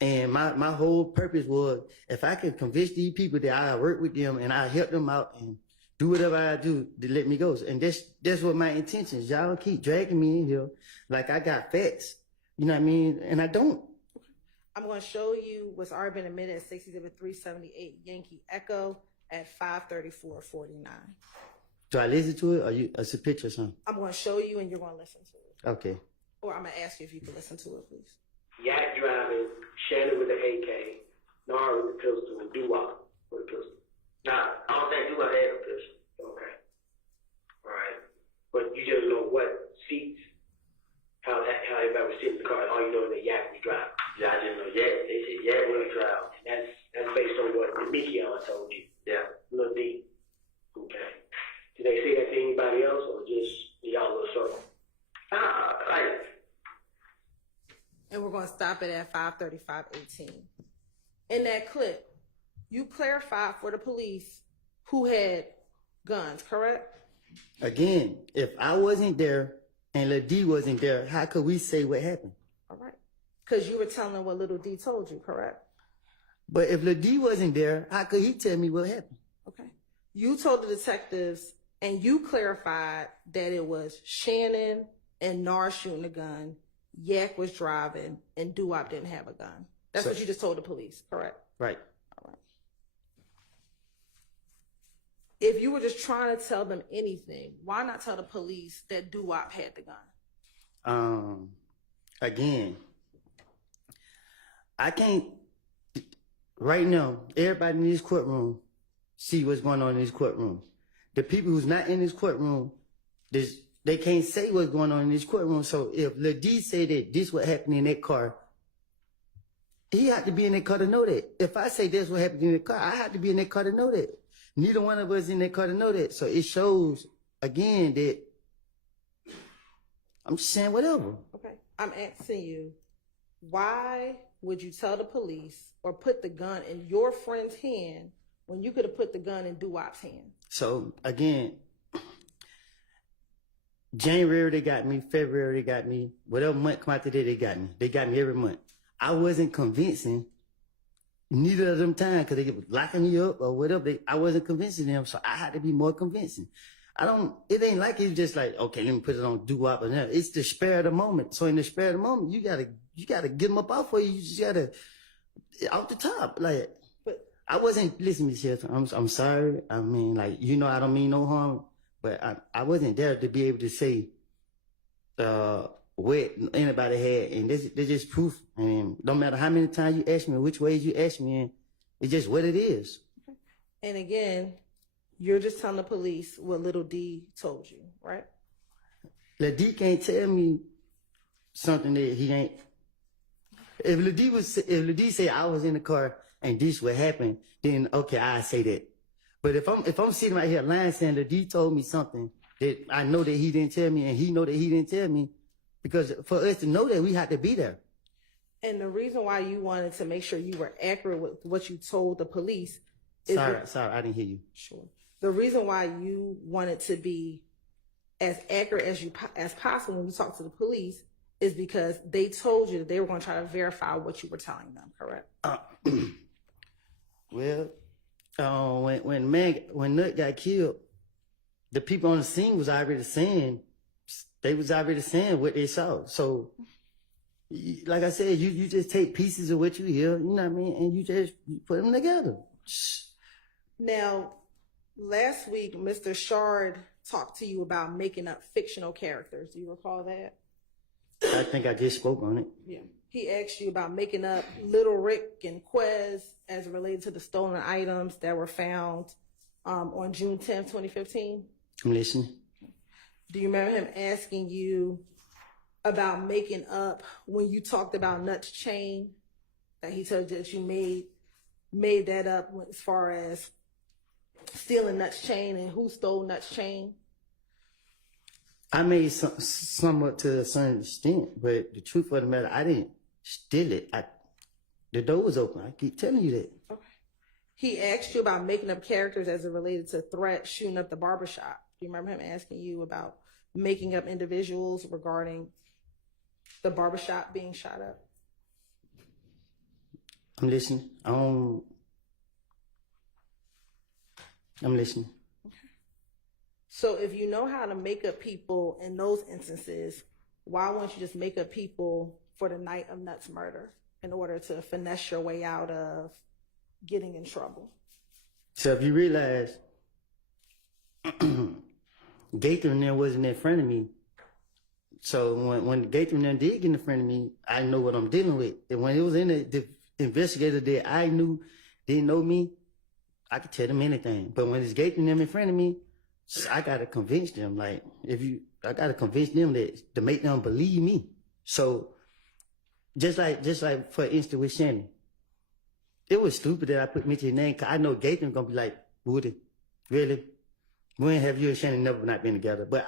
And my whole purpose was if I could convince these people that I work with them and I help them out and do whatever I do to let me go. And that's what my intentions. Y'all keep dragging me in here like I got facts. You know what I mean? And I don't. I'm going to show you what's already been admitted at 60378 Yankee Echo at 534:49. Do I listen to it or it's a picture or something? I'm going to show you and you're going to listen to it. Okay. Or I'm going to ask you if you can listen to it, please. Yak driving, Shannon with the AK, Nara with the pistol, and Doo-Wop with the pistol. Now, I don't think Doo-Wop had a pistol. Okay. All right. But you just know what seats, how everybody was sitting in the car. All you know is that Yak was driving. Yeah, I didn't know Yak. They said Yak was driving. And that's based on what Mikion told you. Yeah. Lil D. Okay. Did they say that to anybody else or just y'all little circle? Right. And we're going to stop it at 535:18. In that clip, you clarified for the police who had guns, correct? Again, if I wasn't there and Lil D wasn't there, how could we say what happened? All right. Because you were telling them what Little D told you, correct? But if Lil D wasn't there, how could he tell me what happened? Okay. You told the detectives and you clarified that it was Shannon and Nar shooting the gun, Yak was driving, and Doo-Wop didn't have a gun. That's what you just told the police, correct? Right. All right. If you were just trying to tell them anything, why not tell the police that Doo-Wop had the gun? Again, I can't, right now, everybody in this courtroom see what's going on in this courtroom. The people who's not in this courtroom, they can't say what's going on in this courtroom. So if Lil D said that this what happened in that car, he had to be in that car to know that. If I say that's what happened in the car, I had to be in that car to know that. Neither one of us in that car to know that. So it shows, again, that I'm just saying whatever. Okay. I'm asking you, why would you tell the police or put the gun in your friend's hand when you could have put the gun in Doo-Wop's hand? So, again, January they got me, February they got me, whatever month come out today they got me. They got me every month. I wasn't convincing neither of them times because they were locking me up or whatever. I wasn't convincing them, so I had to be more convincing. It ain't like it's just like, okay, let me put it on Doo-Wop or nothing. It's the spare of the moment. So in the spare of the moment, you gotta get them up off for you. You just gotta, off the top. Like, I wasn't, listen, Miss Hilton, I'm sorry. I mean, like, I don't mean no harm, but I wasn't there to be able to say what anybody had. And this just proof. And no matter how many times you ask me, which ways you ask me, it's just what it is. And again, you're just telling the police what Little D told you, right? Lil D can't tell me something that he ain't. If Lil D say I was in the car and this would happen, then okay, I say that. But if I'm sitting right here lying saying Lil D told me something that I know that he didn't tell me and he know that he didn't tell me, because for us to know that, we had to be there. And the reason why you wanted to make sure you were accurate with what you told the police is... Sorry, I didn't hear you. Sure. The reason why you wanted to be as accurate as possible when you talk to the police is because they told you that they were going to try to verify what you were telling them, correct? Well, when Nut got killed, the people on the scene was already saying what they saw. So Like I said, you just take pieces of what you hear, you know what I mean, and you put them together. Now, last week, Mr. Shard talked to you about making up fictional characters. Do you recall that? I think I just spoke on it. Yeah. He asked you about making up Little Rick and Quez as related to the stolen items that were found on June 10th, 2015. I'm listening. Do you remember him asking you about making up when you talked about Nut's chain? That he told you that you made that up as far as stealing Nut's chain and who stole Nut's chain? I made somewhat to a certain extent, but the truth of the matter, I didn't steal it. The door was open. I keep telling you that. Okay. He asked you about making up characters as it related to threat shooting up the barbershop. Do you remember him asking you about making up individuals regarding the barbershop being shot up? I'm listening. I'm listening. Okay. So if you know how to make up people in those instances, why won't you just make up people for the night of Nut's murder in order to finesse your way out of getting in trouble? So if you realize Gaither and them wasn't in front of me, so when Gaither and them did get in front of me, I know what I'm dealing with. And when it was in the investigator that I knew didn't know me, I could tell them anything. But when it's Gaither and them in front of me, I gotta convince them. Like I gotta convince them that to make them believe me. So just like for instance with Shannon, it was stupid that I put Mitch's name, cause I know Gaither gonna be like, Woody, really? When have you and Shannon never not been together? But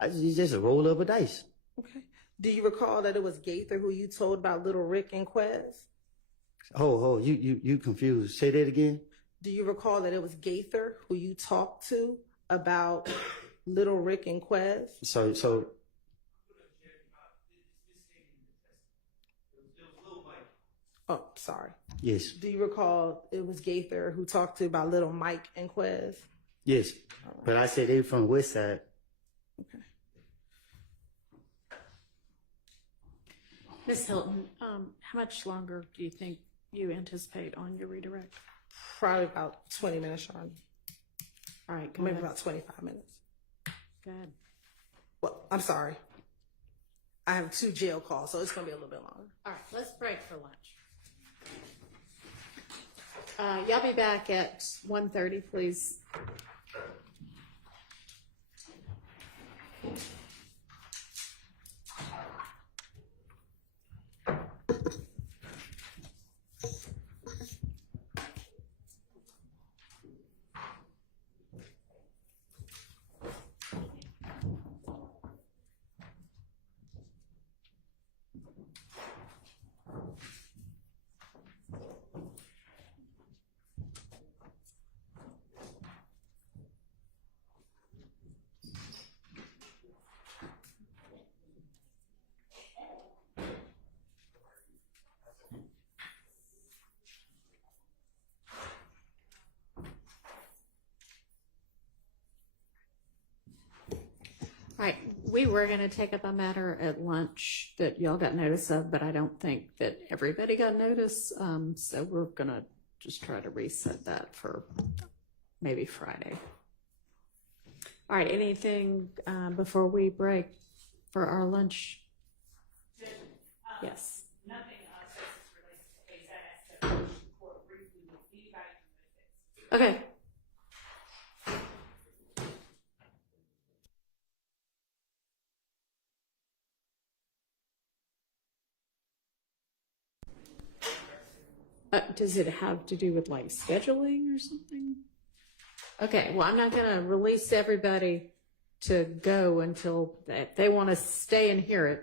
it's just a roll of a dice. Okay. Do you recall that it was Gaither who you told about Little Rick and Quez? Oh, you confused. Say that again. Do you recall that it was Gaither who you talked to about Little Rick and Quez? So. Oh, sorry. Yes. Do you recall it was Gaither who talked to about Little Mike and Quez? Yes. Right. But I said they were from the West Side. Okay. Ms. Hilton, how much longer do you think you anticipate on your redirect? Probably about 20 minutes, Sean. All right, maybe about 25 minutes. Go ahead. Well, I'm sorry. I have 2 jail calls, so it's going to be a little bit longer. All right, let's break for lunch. Y'all be back at 1:30, please. All right, we were going to take up a matter at lunch that y'all got notice of, but I don't think that everybody got notice. So we're going to just try to reset that for maybe Friday. All right, anything before we break for our lunch? Yes. Nothing related to case. I asked the court briefly with anybody who Okay. Does it have to do with like scheduling or something? Okay, well, I'm not going to release everybody to go until they want to stay and hear it.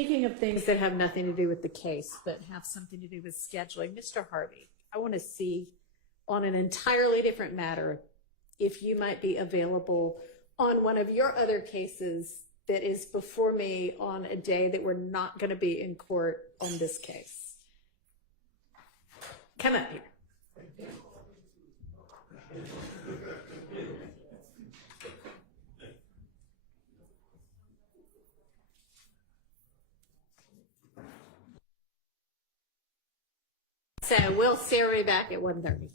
Speaking of things that have nothing to do with the case, but have something to do with scheduling, Mr. Harvey, I want to see on an entirely different matter if you might be available on one of your other cases that is before me on a day that we're not going to be in court on this case. Come up here. So we'll see everybody back at 1:30.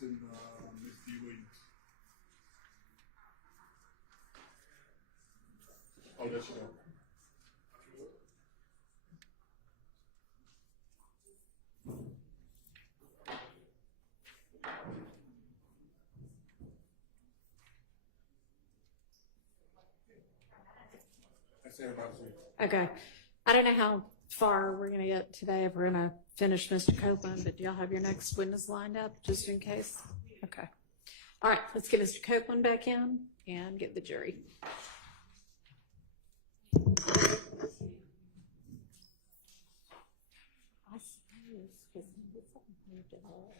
and Ms. D. Williams. Oh, there she go. That's everybody. Okay. I don't know how far we're going to get today, if we're going to finish Mr. Copeland, but do y'all have your next witness lined up just in case? Okay. All right, let's get Mr. Copeland back in and get the jury. I suppose, because it's something moved at all.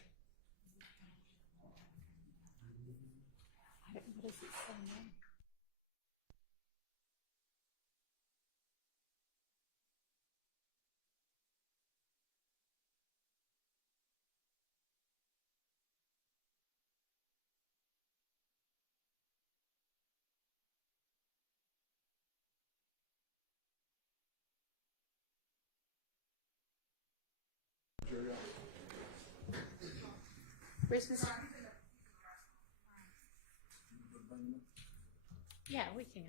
What does it say now? Where's this? Yeah, we can.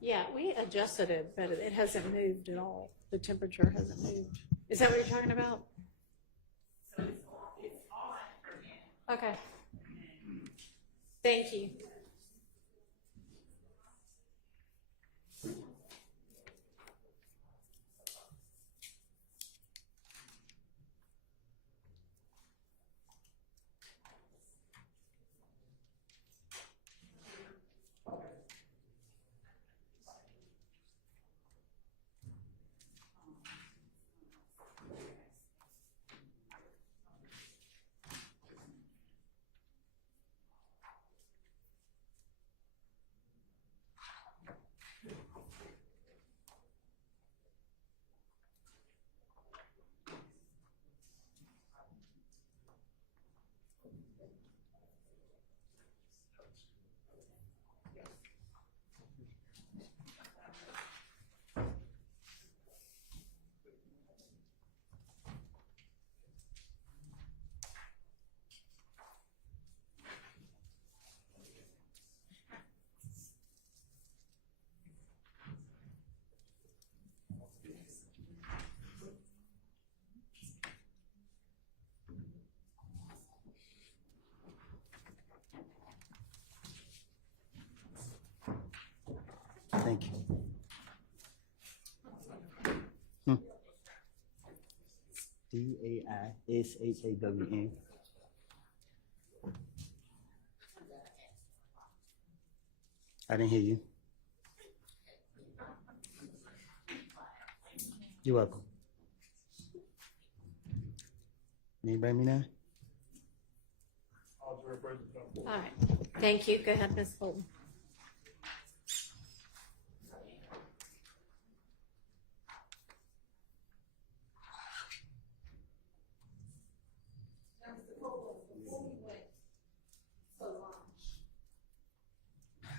Yeah, we adjusted it, but it hasn't moved at all. The temperature hasn't moved. Is that what you're talking about? Okay. Thank you. Thank you. DAISHAWN. I didn't hear you. You're welcome. Can you bring me now? All right. Thank you. Go ahead, Ms. Fulton.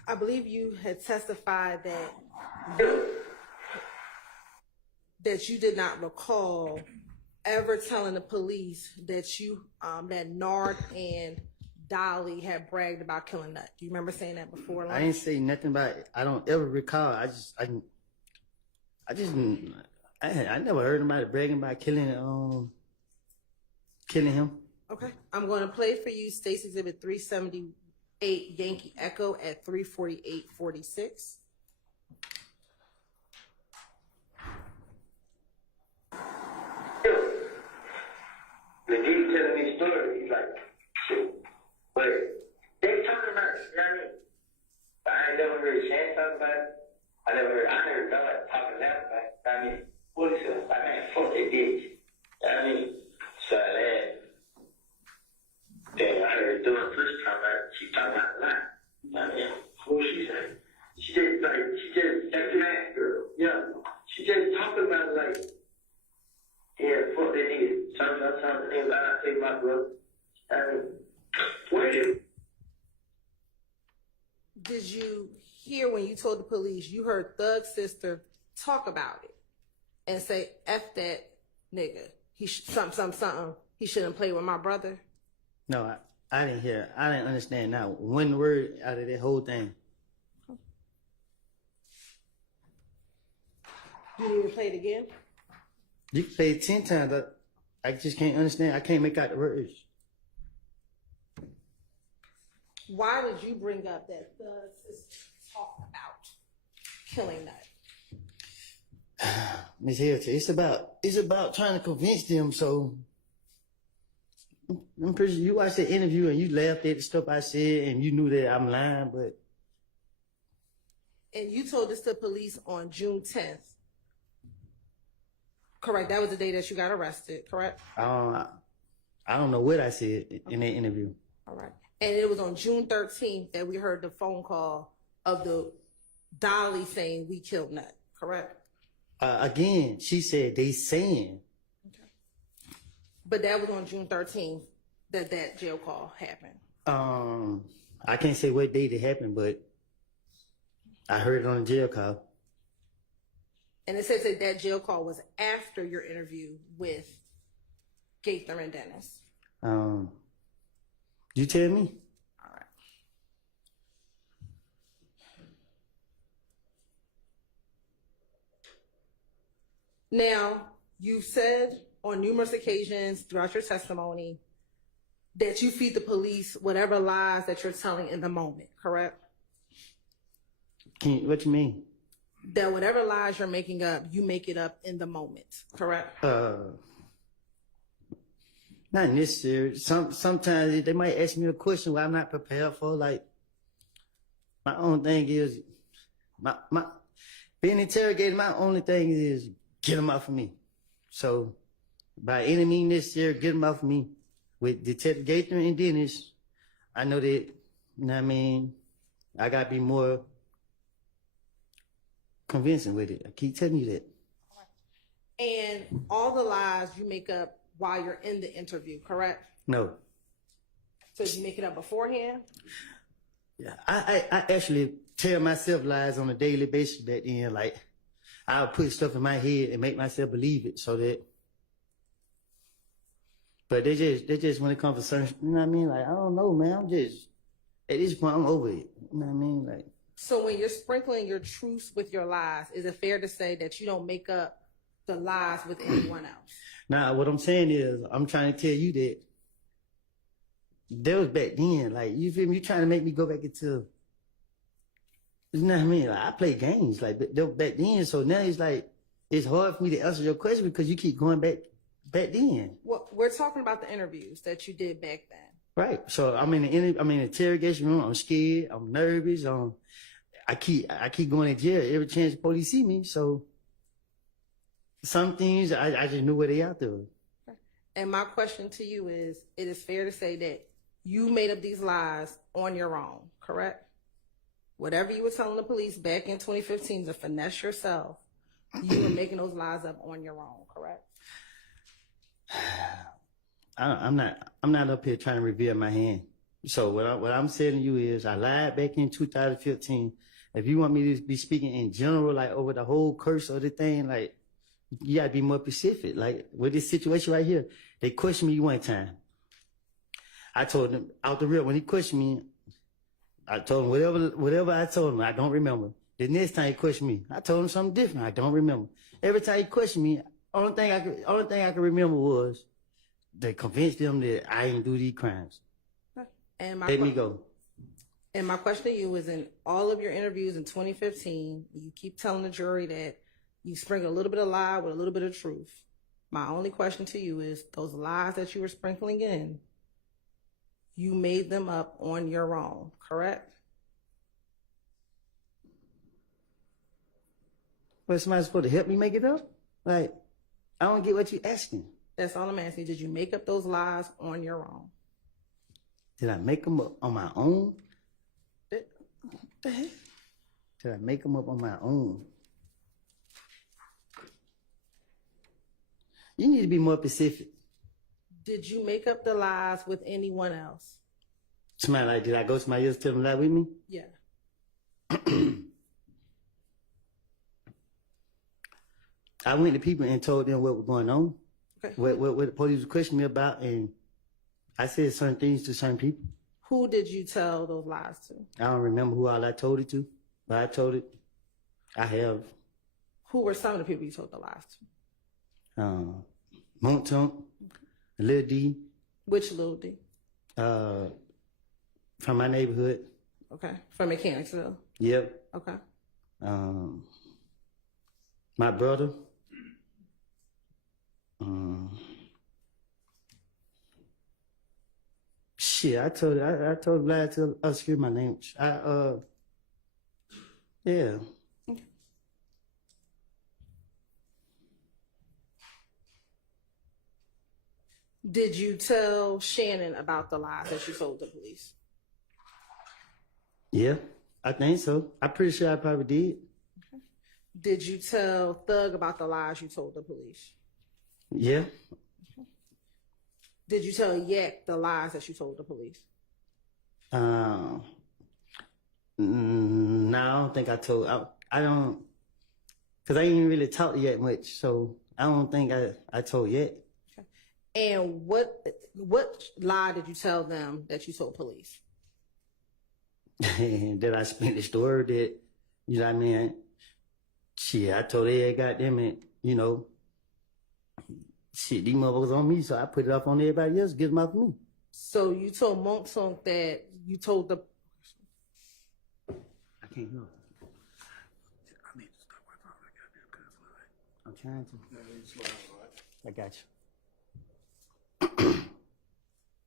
I believe you had testified that you did not recall ever telling the police that you that Nard and Dolly had bragged about killing Nut. Do you remember saying that before? I didn't say nothing about it. I don't ever recall. I never heard anybody bragging about killing him. Okay, I'm going to play for you State's Exhibit 378 Yankee Echo at 3:48:46. The dude telling me the story, he's like, but they talking about it, you know what I mean? But I ain't never heard Shan talk about it. I heard nobody talking loud about it. I mean, what is it? Like, man, fuck that bitch. You know what I mean? So I laughed. Then I heard doing the first time, she talking about a lot. You know what I mean? What she say? She just, that black girl, yeah. She just talking about it like, yeah, fuck that nigga. Something about I take my brother. I mean, wait. Did you hear when you told the police you heard Thug's sister talk about it and say, F that nigga. He something. He shouldn't play with my brother? No, I didn't hear. I didn't understand not one word out of that whole thing. You need to play it again? You can play it 10 times. I just can't understand. I can't make out the words. Why did you bring up that the sister talk about killing Nut? Miss Hilton, it's about trying to convince them. So I'm pretty sure you watched the interview and you laughed at the stuff I said and you knew that I'm lying, but. And you told this to police on June 10th. Correct. That was the day that you got arrested, correct? I don't know what I said in that interview. All right. And it was on June 13th that we heard the phone call of the Dolly saying we killed Nut, correct? Again, she said they saying. Okay. But that was on June 13th that jail call happened. I can't say what date it happened, but I heard it on the jail call. And it says that jail call was after your interview with Gaither and Dennis. You tell me. All right. Now, you've said on numerous occasions throughout your testimony that you feed the police whatever lies that you're telling in the moment, correct? What you mean? That whatever lies you're making up, you make it up in the moment, correct? Not necessarily. Sometimes they might ask me a question where I'm not prepared for. Like, my own thing is, my being interrogated, my only thing is get them off of me. So, by any means necessary, get them off of me. With Detective Gaither and Dennis, I know that, you know what I mean, I got to be more convincing with it. I keep telling you that. And all the lies you make up while you're in the interview, correct? No. So you make it up beforehand? Yeah, I actually tell myself lies on a daily basis back then. Like, I'll put stuff in my head and make myself believe it so that. But they just when it comes to certain, you know what I mean? Like, I don't know, man. I'm just, at this point, I'm over it. You know what I mean? Like. So when you're sprinkling your truths with your lies, is it fair to say that you don't make up the lies with anyone else? Nah, what I'm saying is, I'm trying to tell you that was back then. Like, you feel me? You trying to make me go back into, you know what I mean? Like, I play games like that was back then. So now it's like, it's hard for me to answer your question because you keep going back then. Well, we're talking about the interviews that you did back then. Right. So I'm in the interrogation room. I'm scared. I'm nervous. I keep going to jail every chance the police see me. So some things I just knew where they out there. And my question to you is, it is fair to say that you made up these lies on your own, correct? Whatever you were telling the police back in 2015 to finesse yourself, you were making those lies up on your own, correct? I'm not up here trying to reveal my hand. So what I'm saying to you is, I lied back in 2015. If you want me to be speaking in general, like over the whole curse of the thing, like, you gotta be more specific. Like, with this situation right here, they questioned me one time. I told them out the real, when he questioned me, I told him whatever I told him, I don't remember. The next time he questioned me, I told him something different, I don't remember. Every time he questioned me, only thing I could remember was to convince them that I didn't do these crimes. And Let me go. And my question to you is, in all of your interviews in 2015, you keep telling the jury that you sprinkle a little bit of lie with a little bit of truth. My only question to you is, those lies that you were sprinkling in, you made them up on your own, correct? Well, somebody's supposed to help me make it up? Like, I don't get what you're asking. That's all I'm asking. Did you make up those lies on your own? Did I make them up on my own? What the heck? Did I make them up on my own? You need to be more specific. Did you make up the lies with anyone else? Somebody like, did I go to somebody else tell them lie with me? Yeah. I went to people and told them what was going on, Okay. what the police was questioning me about, and I said certain things to certain people. Who did you tell those lies to? I don't remember who all I told it to, but I told it. I have. Who were some of the people you told the lies to? Montunk, Lil D, Which Lil D? from my neighborhood. Okay. From Mechanicsville. Yep. Okay. My brother. Shit, I told Vlad to obscure my name. Yeah. Did you tell Shannon about the lies that you told the police? Yeah, I think so. I'm pretty sure I probably did. Did you tell Thug about the lies you told the police? Yeah. Did you tell Yak the lies that you told the police? No, I don't think I told. I don't, because I ain't really talked yet much, so I don't think I told yet. And what lie did you tell them that you told police? That I spent the story that, you know what I mean? Shit, I told every goddamn it, you know, shit, these motherfuckers on me, so I put it up on everybody else, get them off me. So you told Montunk that you told the... I can't hear. I'm trying to. I got you.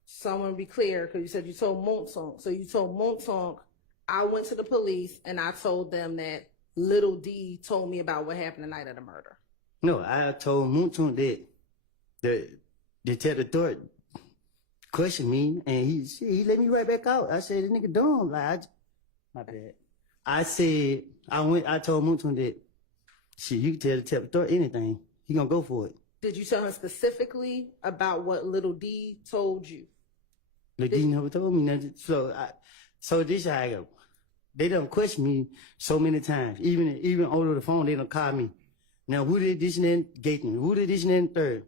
So I want to be clear, because you said you told Montunk. So you told Montunk, I went to the police and I told them that Little D told me about what happened the night of the murder. No, I told Montunk that the detective Thorpe questioned me, and he let me right back out. I said, this nigga dumb. Like, my bad. I said, I told Montunk that, shit, you can tell Detective Thorpe anything. He gonna go for it. Did you tell him specifically about what Little D told you? Little D never told me nothing. So this how I go. They done question me so many times. Even over the phone, they done call me. Now, who did this and that? Gaten. Who did this and that? Third.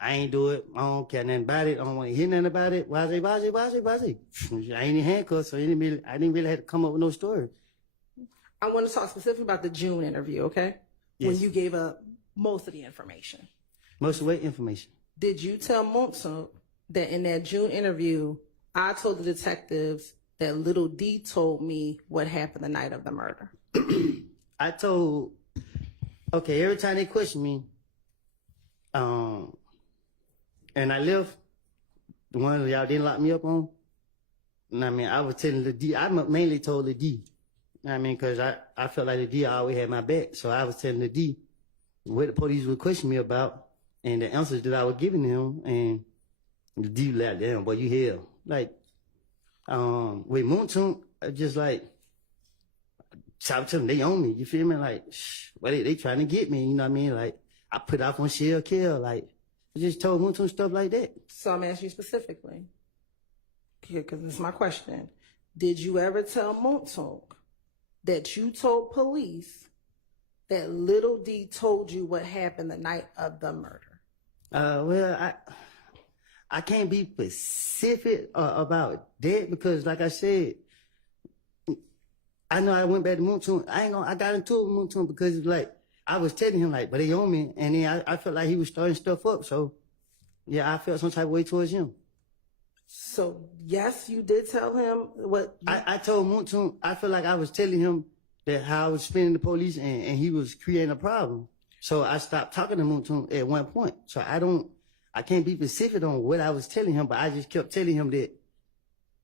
I ain't do it. I don't care nothing about it. I don't want to hear nothing about it. Why say? I ain't in handcuffs, so I didn't really have to come up with no story. I want to talk specifically about the June interview, okay? Yes. When you gave up most of the information. Most of what information? Did you tell Montunk that in that June interview, I told the detectives that Little D told me what happened the night of the murder? Every time they question me, and I left, the ones y'all didn't lock me up on, I mean, I was telling the D, I mainly told the D, I mean, because I felt like the D always had my back, so I was telling the D what the police would question me about, and the answers that I was giving them, and the D like, damn, boy, you hell. Like, with Montunk, just like, so I was telling them, they own me, you feel me? Like, well, they trying to get me, you know what I mean? Like, I put off on shell kill, like, I just told Montunk stuff like that. So I'm asking you specifically, because this is my question. Did you ever tell Montunk that you told police that Little D told you what happened the night of the murder? Well, I can't be specific about that because, like I said, I know I went back to Montunk. I got into it with Montunk because it's like, I was telling him like, but they own me. And then I felt like he was starting stuff up. So yeah, I felt some type of way towards him. So yes, you did tell him what? I told Montunk, I feel like I was telling him that how I was spending the police and he was creating a problem. So I stopped talking to Montunk at one point. So I can't be specific on what I was telling him, but I just kept telling him that,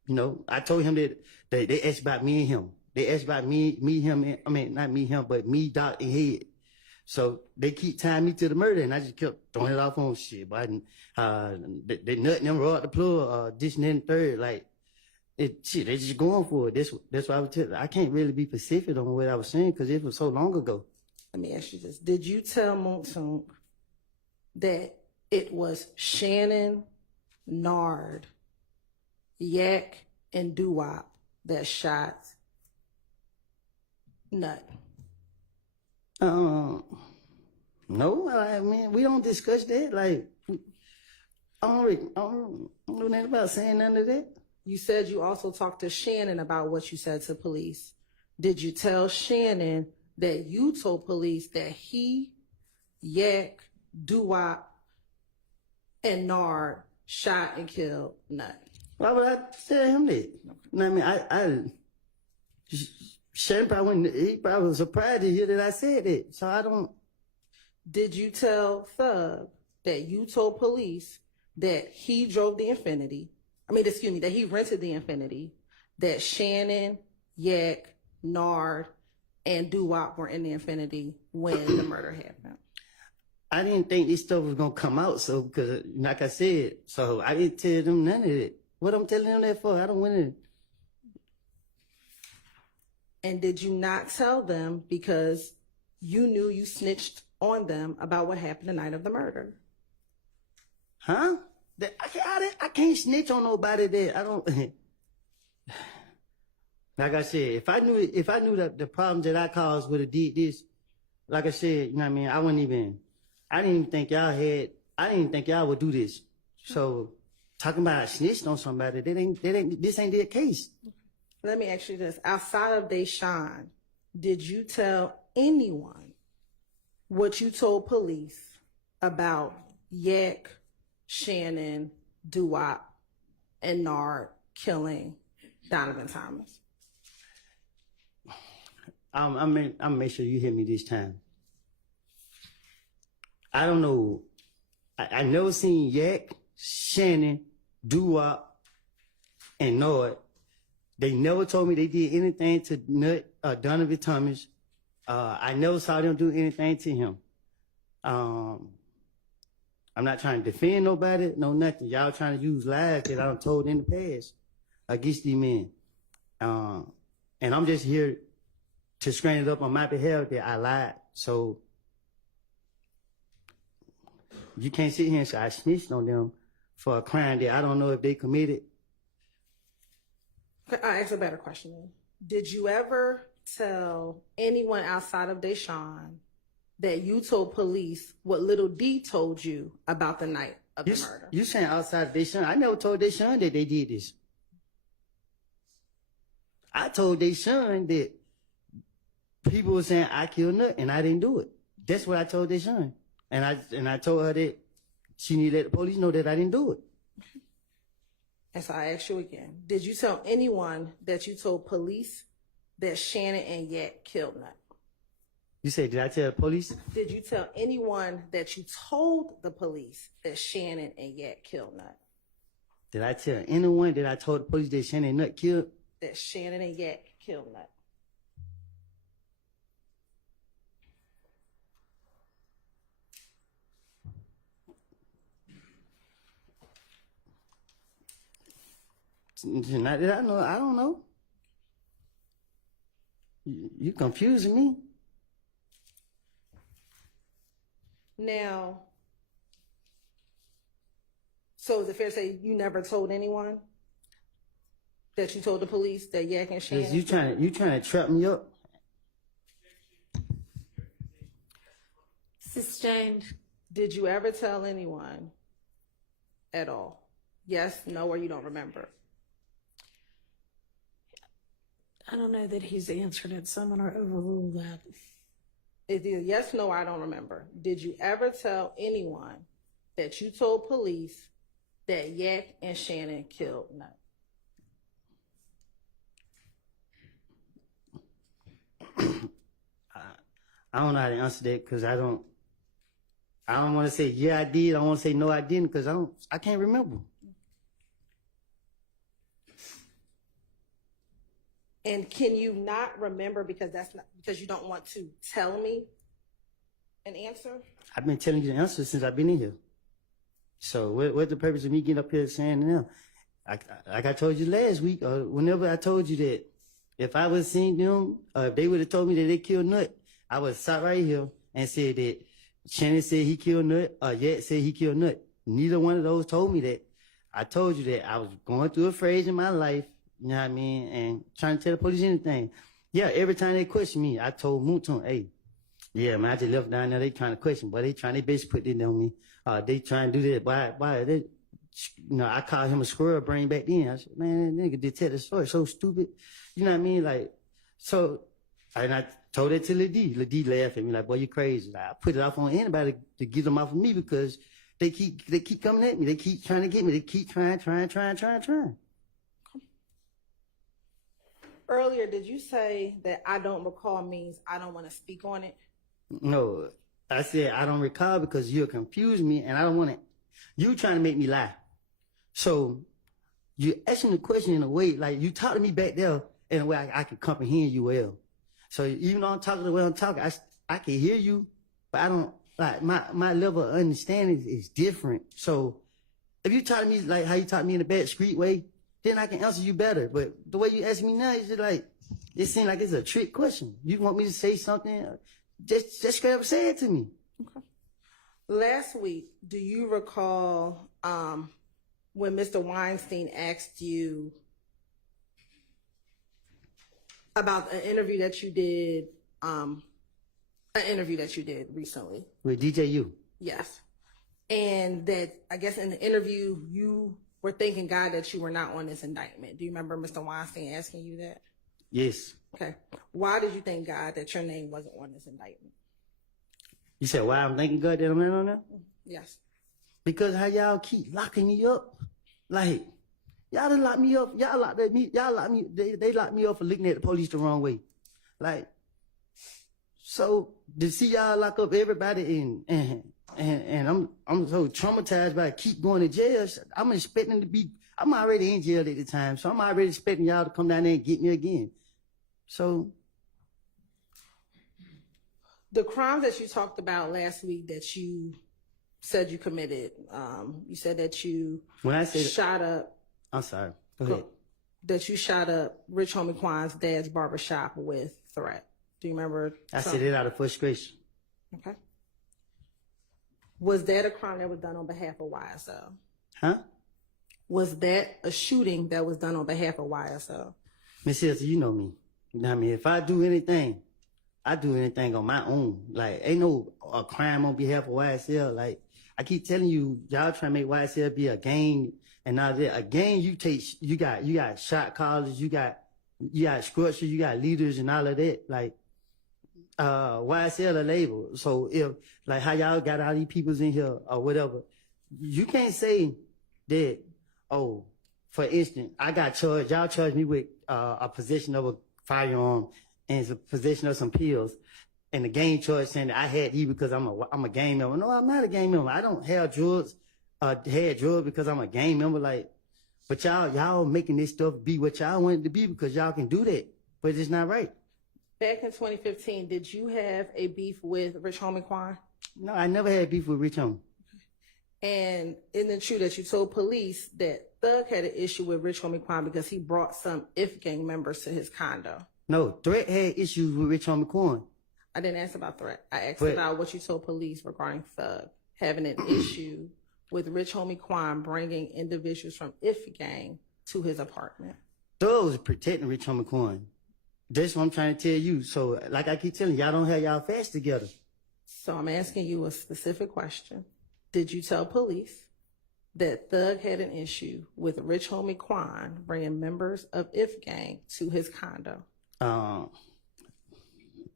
you know, I told him that they asked about me and him. They asked about me, him, I mean, not me, him, but me, Doc, and Head. So they keep tying me to the murder, and I just kept throwing it off on shit. But they nutting them, roll out the plug, this and then third. Like, they just going for it. That's why I was telling. I can't really be specific on what I was saying because it was so long ago. Let me ask you this. Did you tell Montunk that it was Shannon, Nard, Yak, and Doo-Wop that shot Nut? No, I mean, we don't discuss that. Like, I don't know nothing about saying none of that. You said you also talked to Shannon about what you said to police. Did you tell Shannon that you told police that he, Yak, Doo-Wop, and Nard shot and killed Nut? Why would I tell him that? You know what I mean? Shannon he probably was surprised to hear that I said that. So I don't. Did you tell Thug that you told police that he drove the Infiniti? That he rented the Infiniti, that Shannon, Yak, Nard, and Doo-Wop were in the Infiniti when the murder happened? I didn't think this stuff was gonna come out, so because like I said, so I didn't tell them none of it. What I'm telling them that for? I don't want to. And did you not tell them because you knew you snitched on them about what happened the night of the murder? Huh? I can't snitch on nobody that I don't. Like I said, if I knew that the problems that I caused would have did this, like I said, you know what I mean, I didn't even think y'all would do this. So talking about I snitched on somebody, this ain't their case. Let me ask you this. Outside of Deshaun, did you tell anyone what you told police about Yak, Shannon, Doo-Wop, and Nard killing Donovan Thomas? I'm make sure you hear me this time. I don't know. I never seen Yak, Shannon, Doo-Wop, and Nard. They never told me they did anything to Nut Donovan Thomas. I never saw them do anything to him. I'm not trying to defend nobody, no nothing. Y'all trying to use lies that I done told in the past against these men. And I'm just here to screen it up on my behalf that I lied. So you can't sit here and say I snitched on them for a crime that I don't know if they committed. I ask a better question then. Did you ever tell anyone outside of Deshaun that you told police what Little D told you about the night of the murder? You saying outside of Deshaun? I never told Deshaun that they did this. I told Deshaun that people were saying I killed Nut and I didn't do it. That's what I told Deshaun. And I told her that she needed to let the police know that I didn't do it. And so I ask you again, did you tell anyone that you told police that Shannon and Yak killed Nut? You said, did I tell the police? Did you tell anyone that you told the police that Shannon and Yak killed Nut? Did I tell anyone that I told the police that Shannon and Nut killed? That Shannon and Yak killed Nut. Not that I know. I don't know. You confusing me. Now, so is it fair to say you never told anyone that you told the police that Yak and Shannon? You trying to trap me up? Sustained. Did you ever tell anyone at all? Yes, no, or you don't remember? I don't know that he's answered it, so I'm going to overrule that. It's either yes, no, or I don't remember. Did you ever tell anyone that you told police that Yak and Shannon killed Nut? I don't know how to answer that because I don't want to say yeah I did. I don't want to say no I didn't because I can't remember. And can you not remember because you don't want to tell me an answer? I've been telling you the answer since I've been in here. So what's the purpose of me getting up here saying it now? Like I told you last week, or whenever I told you that if I would have seen them, or if they would have told me that they killed Nut, I would have sat right here and said that Shannon said he killed Nut, or Yak said he killed Nut. Neither one of those told me that. I told you that I was going through a phase in my life, you know what I mean, and trying to tell the police anything. Yeah, every time they questioned me, I told Mooton, hey, Yeah, man, I just left down there. They trying to question, but they trying their best to put it on me. They trying to do that. Why? They, I called him a squirrel brain back then. I said, man, that nigga detective story so stupid. You know what I mean? Like, so, and I told it to Lil D. Lil D laughed at me like, boy, you crazy. Like, I put it off on anybody to get them off of me because they keep coming at me. They keep trying to get me. They keep trying. Earlier, did you say that I don't recall means I don't want to speak on it? No, I said I don't recall because you'll confuse me and I don't want to. You trying to make me lie. So you asking the question in a way like you talk to me back there in a way I can comprehend you well. So even though I'm talking the way I'm talking, I can hear you, but I don't like my level of understanding is different. So if you talk to me like how you talk to me in a bad street way, then I can answer you better. But the way you ask me now is just like, it seems like it's a trick question. You want me to say something? Just straight up say it to me. Okay. Last week, do you recall when Mr. Weinstein asked you about an interview that you did recently? With DJU? Yes. And that, I guess in the interview, you were thanking God that you were not on this indictment. Do you remember Mr. Weinstein asking you that? Yes. Okay. Why did you thank God that your name wasn't on this indictment? You said why I'm thanking God that I'm not on there? Yes. Because how y'all keep locking me up. Like, y'all done locked me up. They locked me up for looking at the police the wrong way. Like, so to see y'all lock up everybody and I'm so traumatized by keep going to jail. I'm expecting to be, I'm already in jail at the time, so I'm already expecting y'all to come down there and get me again. So. The crimes that you talked about last week that you said you committed, you said that you shot up. I'm sorry. Go ahead. That you shot up Rich Homie Quan's dad's barbershop with threat. Do you remember? I said it out of frustration. Okay. Was that a crime that was done on behalf of YSL? Huh? Was that a shooting that was done on behalf of YSL? Miss Hilton, you know me. You know what I mean? If I do anything, I do anything on my own. Like, ain't no a crime on behalf of YSL. Like, I keep telling you, y'all trying to make YSL be a gang and all that. A gang, you got shot callers, you got structure, you got leaders and all of that. Like, YSL a label. So if, like how y'all got all these peoples in here or whatever, you can't say that, oh, for instance, I got charged, y'all charged me with a possession of a firearm and a possession of some pills, and the gang charge saying that I had these because I'm a gang member. No, I'm not a gang member. I don't have drugs, had drugs because I'm a gang member. Like, but y'all making this stuff be what y'all want it to be because y'all can do that, but it's not right. Back in 2015, did you have a beef with Rich Homie Quan? No, I never had beef with Rich Homie. And isn't it true that you told police that Thug had an issue with Rich Homie Quan because he brought some IF gang members to his condo? No, Threat had issues with Rich Homie Quan. I didn't ask about Threat. I asked about what you told police regarding Thug having an issue with Rich Homie Quan bringing individuals from IF gang to his apartment. Thug was protecting Rich Homie Quan. That's what I'm trying to tell you. So, like I keep telling you, y'all don't have y'all facts together. So I'm asking you a specific question. Did you tell police that Thug had an issue with Rich Homie Quan bringing members of IF gang to his condo?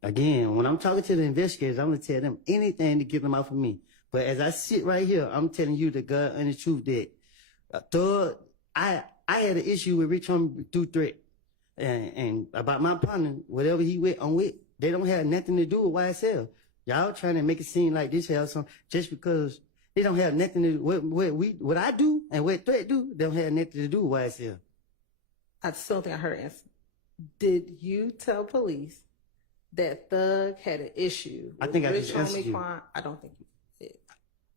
Again, when I'm talking to the investigators, I'm going to tell them anything to get them out of me. But as I sit right here, I'm telling you the God and the truth that Thug, I had an issue with Rich Homie through Threat. And about my partner, whatever he with, I'm with, they don't have nothing to do with YSL. Y'all trying to make it seem like this has some, just because they don't have nothing to do what I do and what Threat do, they don't have nothing to do with YSL. I still think I heard an answer. Did you tell police that Thug had an issue with Rich Homie Quan? I don't think you did.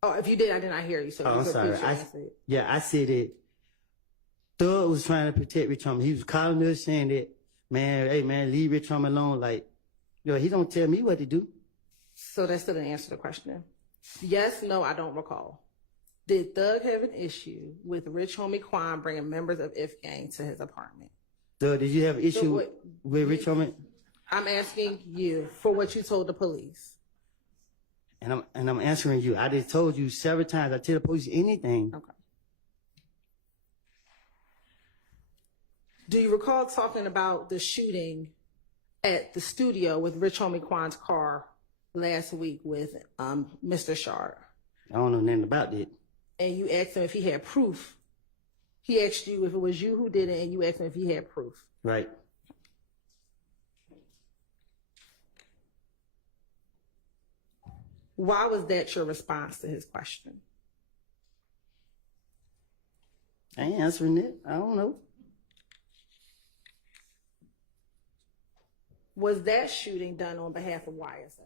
Oh, if you did, I did not hear you. So I'm sorry. I said it. Thug was trying to protect Rich Homie. He was calling us saying that, man, hey man, leave Rich Homie alone. Like, yo, he don't tell me what to do. So that still didn't answer the question. Yes, no, I don't recall. Did Thug have an issue with Rich Homie Quan bringing members of IF gang to his apartment? Thug, did you have an issue with Rich Homie? I'm asking you for what you told the police. And I'm answering you. I just told you several times. I tell the police anything. Okay. Do you recall talking about the shooting at the studio with Rich Homie Quan's car last week with Mr. Sharp? I don't know nothing about it. And you asked him if he had proof. He asked you if it was you who did it, and you asked him if he had proof. Right. Why was that your response to his question? I ain't answering it. I don't know. Was that shooting done on behalf of YSL?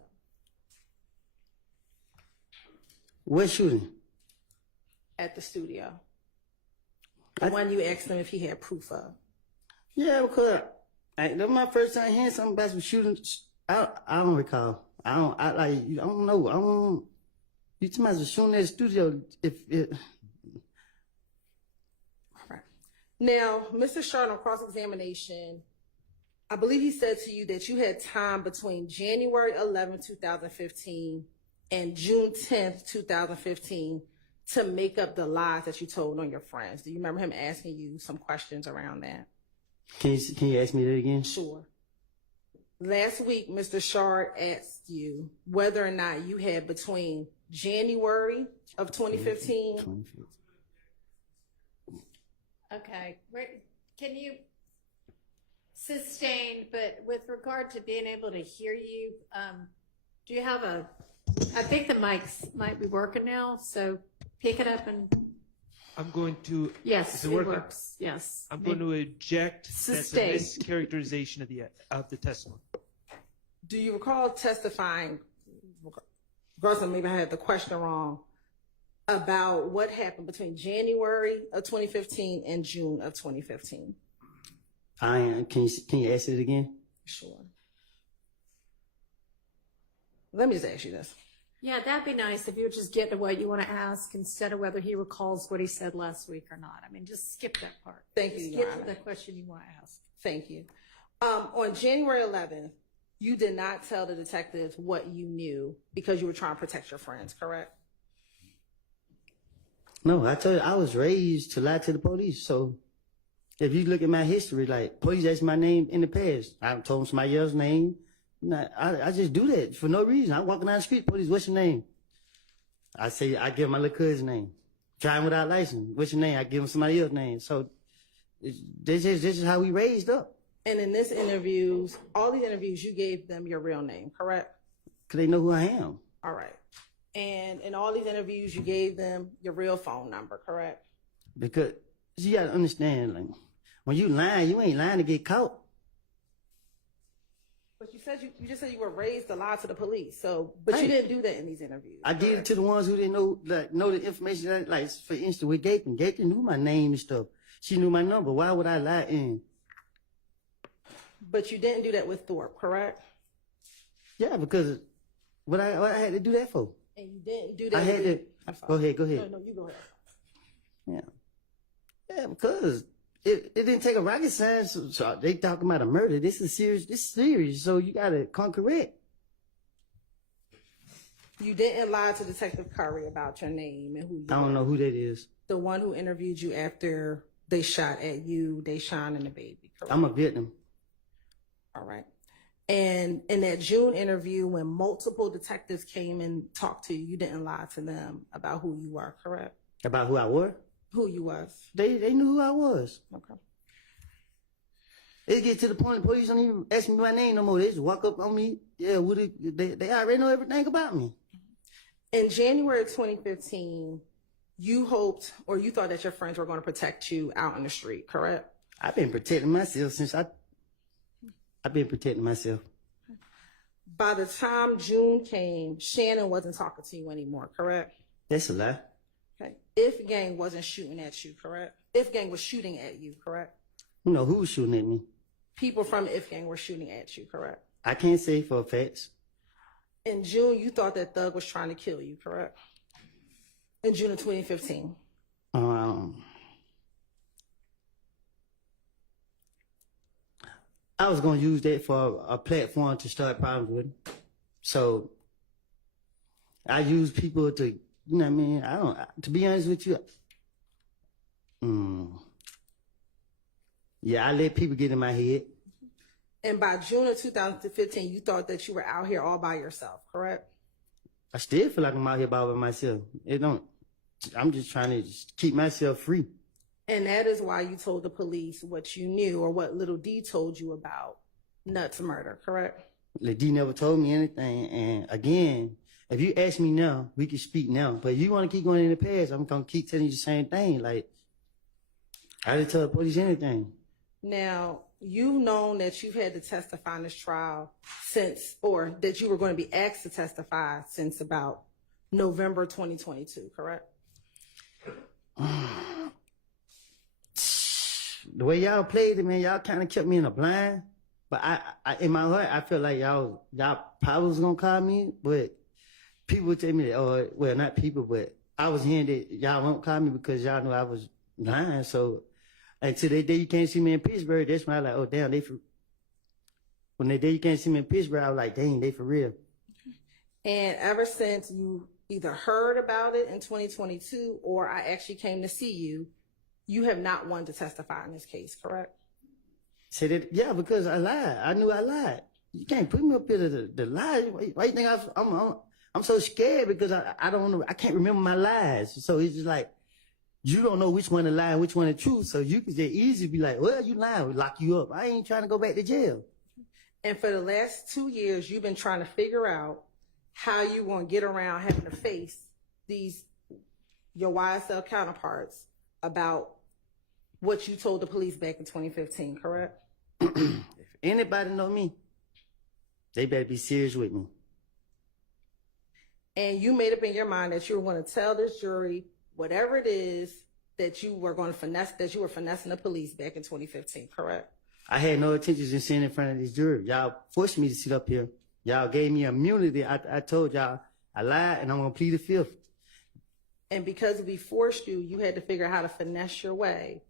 What shooting? At the studio. The one you asked him if he had proof of. Yeah, because that was my first time hearing something about some shootings. I don't recall. I don't know. You talking about shooting at the studio? Right. Now, Mr. Sharp on cross-examination, I believe he said to you that you had time between January 11, 2015 and June 10th, 2015 to make up the lies that you told on your friends. Do you remember him asking you some questions around that? Can you ask me that again? Sure. Last week, Mr. Shard asked you whether or not you had between January of 2015. Okay, can you sustain, but with regard to being able to hear you, do you have I think the mics might be working now, so pick it up and. I'm going to. Yes, it works. Yes. I'm going to eject. Sustain. That's a mischaracterization of the testimony. Do you recall testifying, Garson, maybe I had the question wrong, about what happened between January of 2015 and June of 2015? Can you ask it again? Sure. Let me just ask you this. Yeah, that'd be nice if you would just get to what you want to ask instead of whether he recalls what he said last week or not. I mean, just skip that part. Thank you, Just Your get to Honor. the question you want to ask. Thank you. On January 11th, you did not tell the detectives what you knew because you were trying to protect your friends, correct? No, I told you I was raised to lie to the police. So if you look at my history, like police asked my name in the past, I told them somebody else's name. I just do that for no reason. I'm walking down the street, police, what's your name? I say, I give my little cousin's name. Driving without license, what's your name? I give him somebody else's name. So this is how we raised up. And in all these interviews, you gave them your real name, correct? Because they know who I am. All right. And in all these interviews, you gave them your real phone number, correct? Because you got to understand, like, when you lying, you ain't lying to get caught. But you just said you were raised to lie to the police. So, but you didn't do that in these interviews. I did it to the ones who didn't know the information. Like for instance, with Gapin. Gapin knew my name and stuff. She knew my number. Why would I lie in? But you didn't do that with Thorpe, correct? Yeah, because what I had to do that for? And you didn't do that. I had to. Go ahead. No, you go ahead. Yeah, because it didn't take a rocket science. So they talking about a murder. This is serious. So you gotta come correct. You didn't lie to Detective Curry about your name and who you I don't were. know who that is. The one who interviewed you after they shot at you, Deshaun and the baby, correct? I'm a victim. All right. And in that June interview, when multiple detectives came and talked to you, you didn't lie to them about who you were, correct? About who I was? Who you was. They knew who I was. Okay. It get to the point the police don't even ask me my name no more. They just walk up on me. Yeah, they already know everything about me. In January of 2015, you hoped or you thought that your friends were going to protect you out in the street, correct? I've been protecting myself since I've been protecting myself. By the time June came, Shannon wasn't talking to you anymore, correct? That's a lie. Okay. If Gang wasn't shooting at you, correct? If Gang was shooting at you, correct? You know who was shooting at me? People from If Gang were shooting at you, correct? I can't say for a fact. In June, you thought that Thug was trying to kill you, correct? In June of 2015. I was going to use that for a platform to start problems with. So I use people to, you know what I mean? I don't, to be honest with you, yeah, I let people get in my head. And by June of 2015, you thought that you were out here all by yourself, correct? I still feel like I'm out here by myself. I'm just trying to just keep myself free. And that is why you told the police what you knew or what Little D told you about Nuts murder, correct? Lil D never told me anything. And again, if you ask me now, we can speak now. But if you want to keep going in the past, I'm going to keep telling you the same thing. Like, I didn't tell the police anything. Now, you've known that you've had to testify in this trial since, or that you were going to be asked to testify since about November 2022, correct? The way y'all played it, man, y'all kind of kept me in a blind. But I in my heart, I feel like y'all probably was gonna call me, but people would tell me that, or well, not people, but I was hearing that y'all won't call me because y'all knew I was lying. So until that day you can't see me in Pittsburgh, that's when I like, oh damn, when that day you can't see me in Pittsburgh, I was like, dang, they for real. And ever since you either heard about it in 2022 or I actually came to see you, you have not wanted to testify in this case, correct? Say that, yeah, because I lied. I knew I lied. You can't put me up here to lie. Why you think I'm so scared because I don't know, I can't remember my lies. So it's just like, you don't know which one to lie and which one to truth. So you can just easily be like, well, you lying, we'll lock you up. I ain't trying to go back to jail. And for the last 2 years, you've been trying to figure out how you want to get around having to face your YSL counterparts about what you told the police back in 2015, correct? If anybody know me, they better be serious with me. And you made up in your mind that you were going to tell this jury whatever it is that you were going to finesse, that you were finessing the police back in 2015, correct? I had no intentions in sitting in front of this jury. Y'all forced me to sit up here. Y'all gave me immunity. I told y'all I lied and I'm going to plead the fifth. And because we forced you, you had to figure out how to finesse your way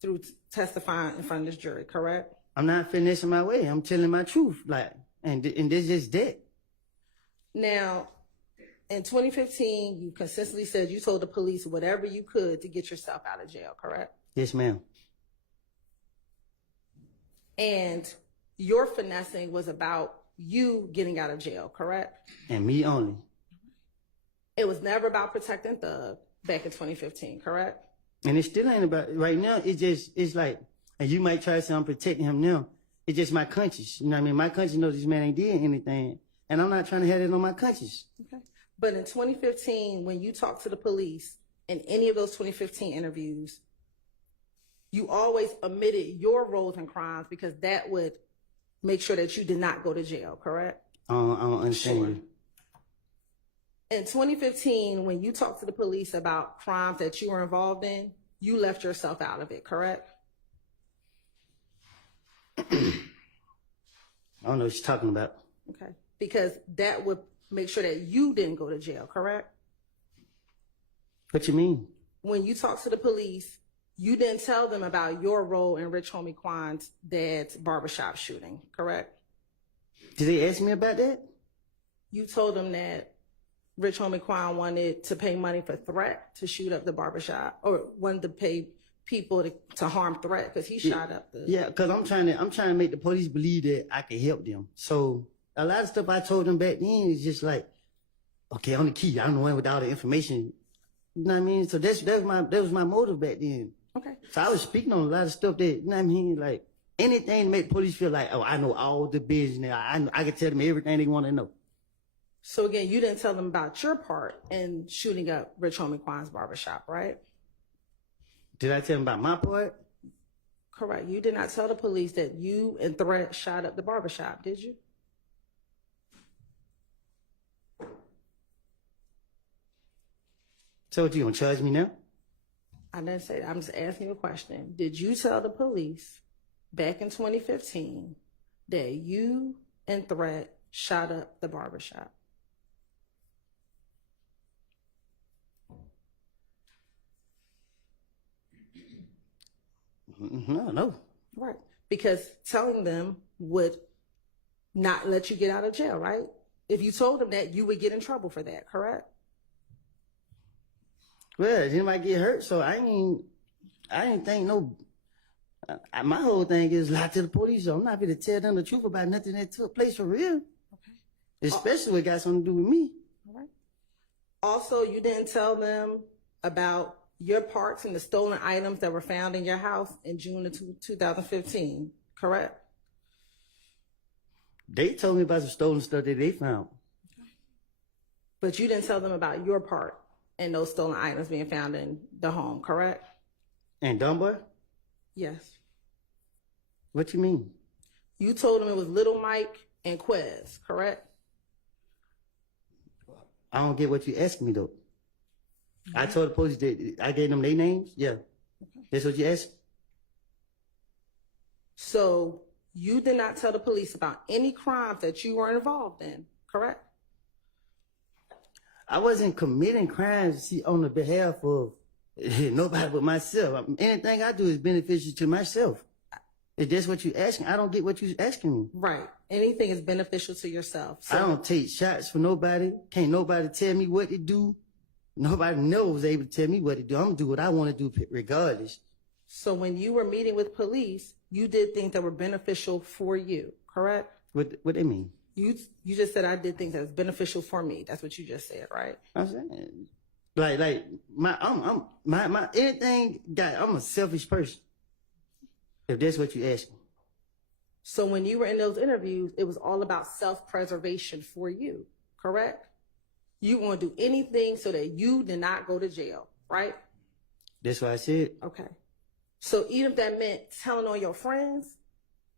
through testifying in front of this jury, correct? I'm not finessing my way. I'm telling my truth. Like, and this is that. Now, in 2015, you consistently said you told the police whatever you could to get yourself out of jail, correct? Yes, ma'am. And your finessing was about you getting out of jail, correct? And me only. It was never about protecting Thug back in 2015, correct? And it still ain't about, right now, it's like, and you might try to say I'm protecting him now. It's just my conscience. You know what I mean? My conscience knows this man ain't did anything. And I'm not trying to have it on my conscience. Okay. But in 2015, when you talked to the police in any of those 2015 interviews, you always omitted your roles in crimes because that would make sure that you did not go to jail, correct? I don't understand you. In 2015, when you talked to the police about crimes that you were involved in, you left yourself out of it, correct? I don't know what you're talking about. Okay. Because that would make sure that you didn't go to jail, correct? What you mean? When you talked to the police, you didn't tell them about your role in Rich Homie Quan's dad's barbershop shooting, correct? Did they ask me about that? You told them that Rich Homie Quan wanted to pay money for Threat to shoot up the barbershop, or wanted to pay people to harm Threat because he shot up the... Yeah, because I'm trying to make the police believe that I can help them. So a lot of stuff I told them back then is just like, okay, I'm the key. I'm the one with all the information. You know what I mean? So that was my motive back then. Okay. So I was speaking on a lot of stuff that, you know what I mean? Like anything to make the police feel like, oh, I know all the business. I can tell them everything they want to know. So again, you didn't tell them about your part in shooting up Rich Homie Quan's barbershop, right? Did I tell them about my part? Correct. You did not tell the police that you and Threat shot up the barbershop, did you? So what, you gonna charge me now? I didn't say that. I'm just asking you a question. Did you tell the police back in 2015 that you and Threat shot up the barbershop? No. Right. Because telling them would not let you get out of jail, right? If you told them that, you would get in trouble for that, correct? Well, he might get hurt, so I ain't think no. My whole thing is lie to the police. So I'm not going to tell them the truth about nothing that took place for real. Okay. Especially what got something to do with me. All right. Also, you didn't tell them about your parts and the stolen items that were found in your house in June of 2015, correct? They told me about the stolen stuff that they found. But you didn't tell them about your part and those stolen items being found in the home, correct? And Dunbar? Yes. What you mean? You told them it was Little Mike and Quez, correct? I don't get what you asked me though. I told the police that I gave them their names. Yeah. That's what you asked? So you did not tell the police about any crimes that you were involved in, correct? I wasn't committing crimes on the behalf of nobody but myself. Anything I do is beneficial to myself. If that's what you're asking, I don't get what you're asking me. Right. Anything is beneficial to yourself. So I don't take shots for nobody. Can't nobody tell me what to do. Nobody knows able to tell me what to do. I'm going to do what I want to do regardless. So when you were meeting with police, you did things that were beneficial for you, correct? What they mean? You just said I did things that was beneficial for me. That's what you just said, right? I'm saying, like my anything. I'm a selfish person. If that's what you asking. So when you were in those interviews, it was all about self-preservation for you, correct? You want to do anything so that you did not go to jail, right? That's what I said. Okay. So even if that meant telling on your friends,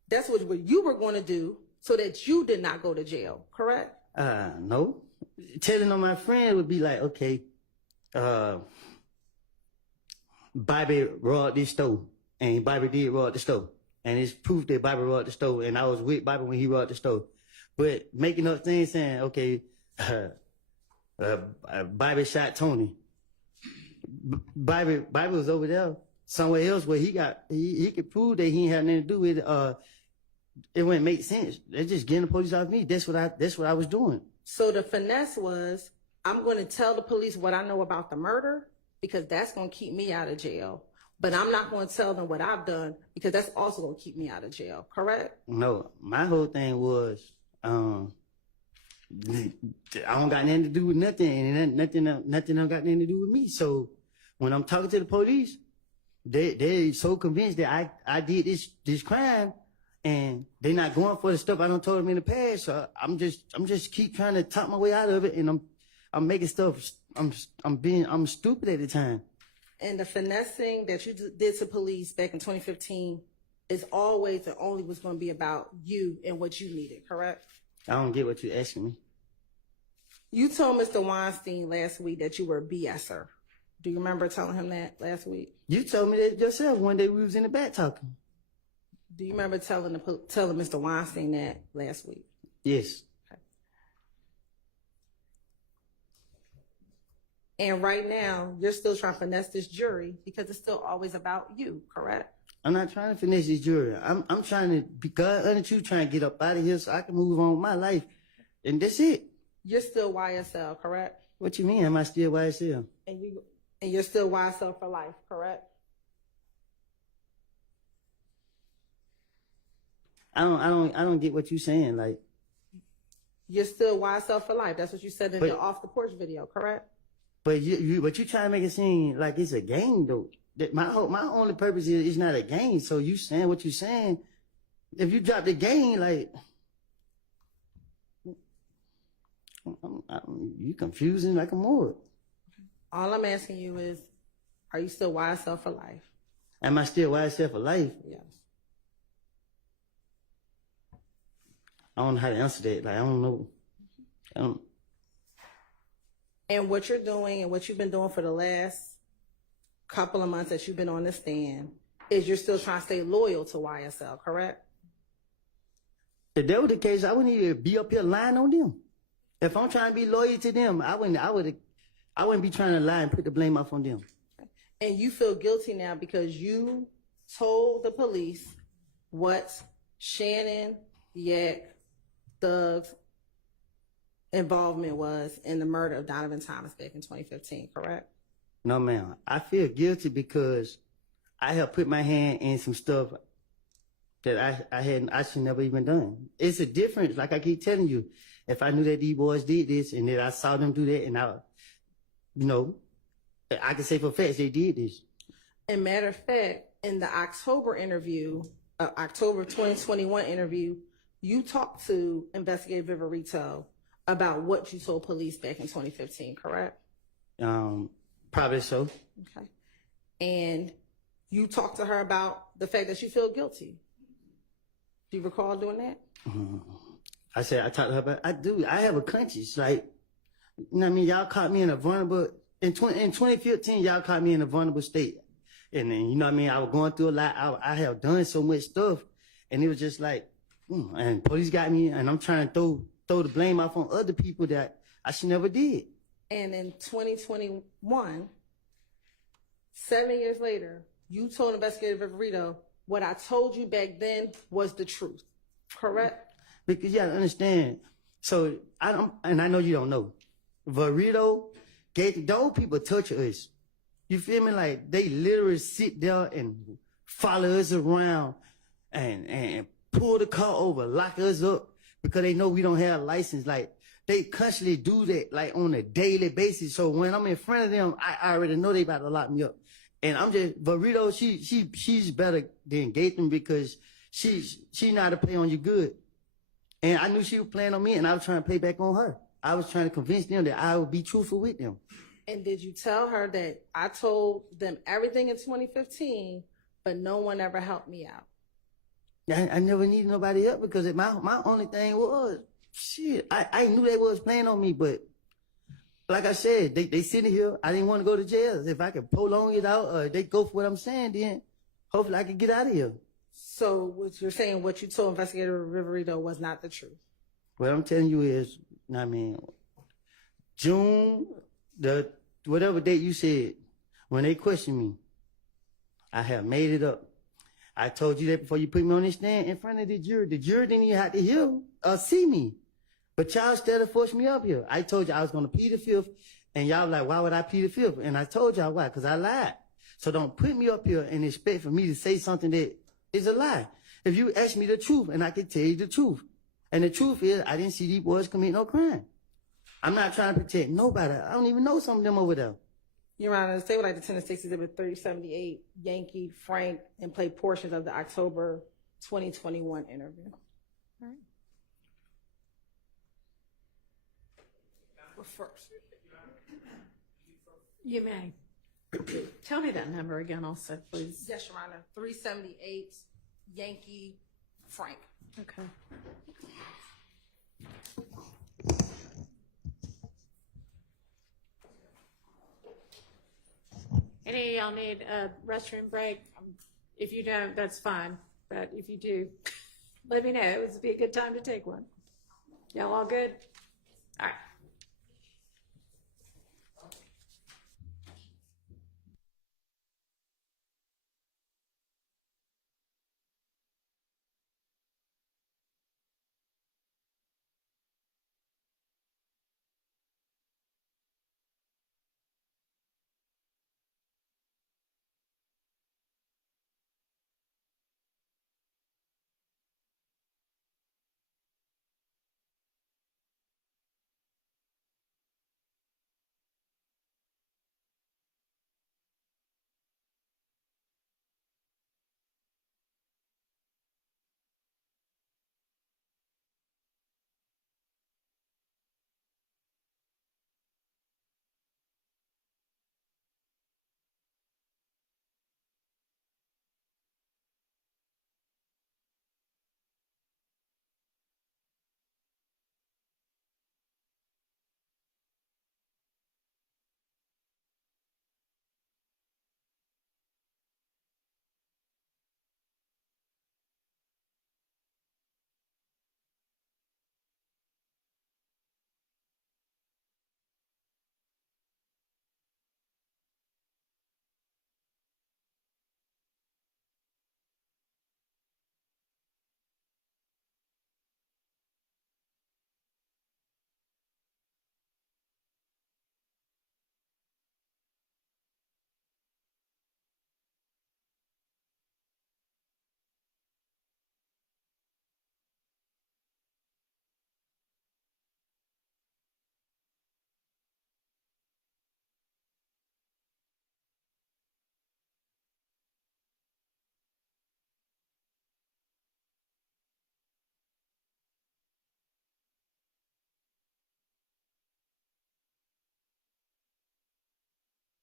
that's what you were going to do so that you did not go to jail, correct? No. Telling on my friend would be like, okay, Bobby robbed this store, and Bobby did rob the store, and it's proof that Bobby robbed the store, and I was with Bobby when he robbed the store. But making up things saying, okay, Bobby shot Tony. Bobby was over there somewhere else where he could prove that he ain't had nothing to do with it. It wouldn't make sense. They're just getting the police off me. That's what I was doing. So the finesse was, I'm going to tell the police what I know about the murder because that's going to keep me out of jail. But I'm not going to tell them what I've done because that's also going to keep me out of jail, correct? No, my whole thing was, I don't got nothing to do with nothing, and nothing don't got nothing to do with me. So when I'm talking to the police, they're so convinced that I did this crime, and they're not going for the stuff I done told them in the past. So I'm just keep trying to talk my way out of it, and I'm making stuff. I'm stupid at the time. And the finessing that you did to police back in 2015 is always and only was going to be about you and what you needed, correct? I don't get what you're asking me. You told Mr. Weinstein last week that you were a BSer. Do you remember telling him that last week? You told me that yourself one day we was in the back talking. Do you remember telling Mr. Weinstein that last week? Yes. Okay. And right now, you're still trying to finesse this jury because it's still always about you, correct? I'm not trying to finish this jury. I'm trying to be God under you, trying to get up out of here so I can move on with my life. And that's it. You're still YSL, correct? What you mean? Am I still YSL? And you're still YSL for life, correct? I don't get what you're saying. Like, you're still YSL for life. That's what you said in the off the porch video, correct? But you trying to make it seem like it's a game though. That my only purpose is it's not a game. So you saying what you saying? If you drop the game, like you confusing like a more. All I'm asking you is, are you still YSL for life? Am I still YSL for life? Yes. I don't know how to answer that. Like I don't know. And what you're doing and what you've been doing for the last couple of months that you've been on the stand is you're still trying to stay loyal to YSL, correct? If that was the case, I wouldn't even be up here lying on them. If I'm trying to be loyal to them, I wouldn't be trying to lie and put the blame off on them. And you feel guilty now because you told the police what Shannon, Yak, Thugs, involvement was in the murder of Donovan Thomas back in 2015, correct? No, ma'am. I feel guilty because I have put my hand in some stuff that I should never even done. It's a difference, like I keep telling you. If I knew that these boys did this and that I saw them do that, and I can say for facts they did this. And matter of fact, in the October interview, October 2021 interview, you talked to Investigator Viverito about what you told police back in 2015, correct? Probably so. Okay. And you talked to her about the fact that you feel guilty. Do you recall doing that? I talked to her about, I do. I have a conscience. Like, you know what I mean? Y'all caught me in a vulnerable, in 2015, y'all caught me in a vulnerable state. And then, you know what I mean? I was going through a lot. I have done so much stuff. And it was just like, and police got me, and I'm trying to throw the blame off on other people that I should never did. And in 2021, 7 years later, you told Investigator Viverito, what I told you back then was the truth, correct? Because you gotta understand. So I know you don't know. Viverito gave those people touch us. You feel me? Like they literally sit there and follow us around and pull the car over, lock us up because they know we don't have a license. Like they constantly do that like on a daily basis. So when I'm in front of them, I already know they about to lock me up. And I'm just Viverito, she's better than Gaten because she know how to play on you good. And I knew she was playing on me and I was trying to play back on her. I was trying to convince them that I would be truthful with them. And did you tell her that I told them everything in 2015, but no one ever helped me out? I never needed nobody else because my only thing was, shit, I knew they was playing on me, but like I said, they sitting here. I didn't want to go to jail. If I could prolong it out or they go for what I'm saying, then hopefully I could get out of here. So what you're saying, what you told Investigator Viverito was not the truth? What I'm telling you is, I mean, June, whatever date you said, when they questioned me, I have made it up. I told you that before you put me on this stand in front of the jury. The jury didn't even have to hear or see me. But y'all still forced me up here. I told you I was going to plead the fifth, and y'all like, why would I plead the fifth? And I told y'all why, because I lied. So don't put me up here and expect for me to say something that is a lie. If you ask me the truth, and I can tell you the truth. And the truth is, I didn't see these boys commit no crime. I'm not trying to protect nobody. I don't even know some of them over there. Your Honor, the state would like to attend the States Exhibit 3078, Yankee, Frank, and play portions of the October 2021 interview. All right. Well, first. You may. Tell me that number again also, please. Yes, Your Honor. 378, Yankee, Frank. Okay. Any of y'all need a restroom break? If you don't, that's fine. But if you do, let me know. It would be a good time to take one. Y'all all good? All right.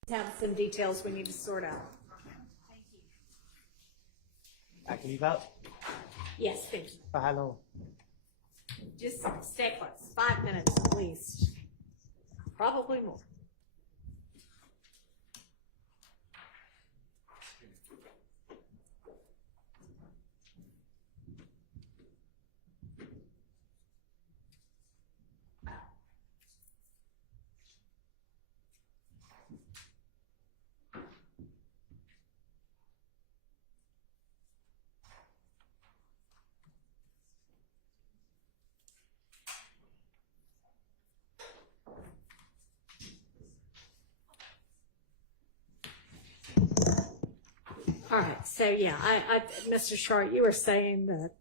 Have some details we need to sort out. I can leave out? Yes, thank you. For how long? Just stay close. 5 minutes at least. Probably more. All right, so yeah, Mr. Short, you were saying that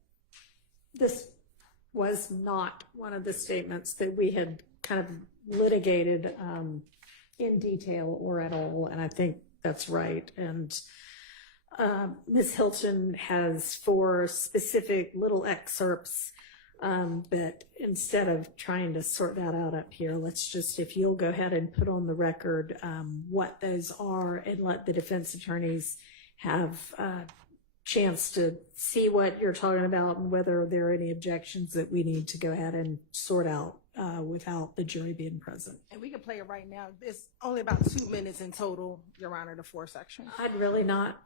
this was not one of the statements that we had kind of litigated in detail or at all, and I think that's right. And Ms. Hilton has 4 specific little excerpts, but instead of trying to sort that out up here, let's just, if you'll go ahead and put on the record what those are and let the defense attorneys have a chance to see what you're talking about and whether there are any objections that we need to go ahead and sort out without the jury being present. And we can play it right now. It's only about 2 minutes in total, Your Honor, the 4 sections. I'd really not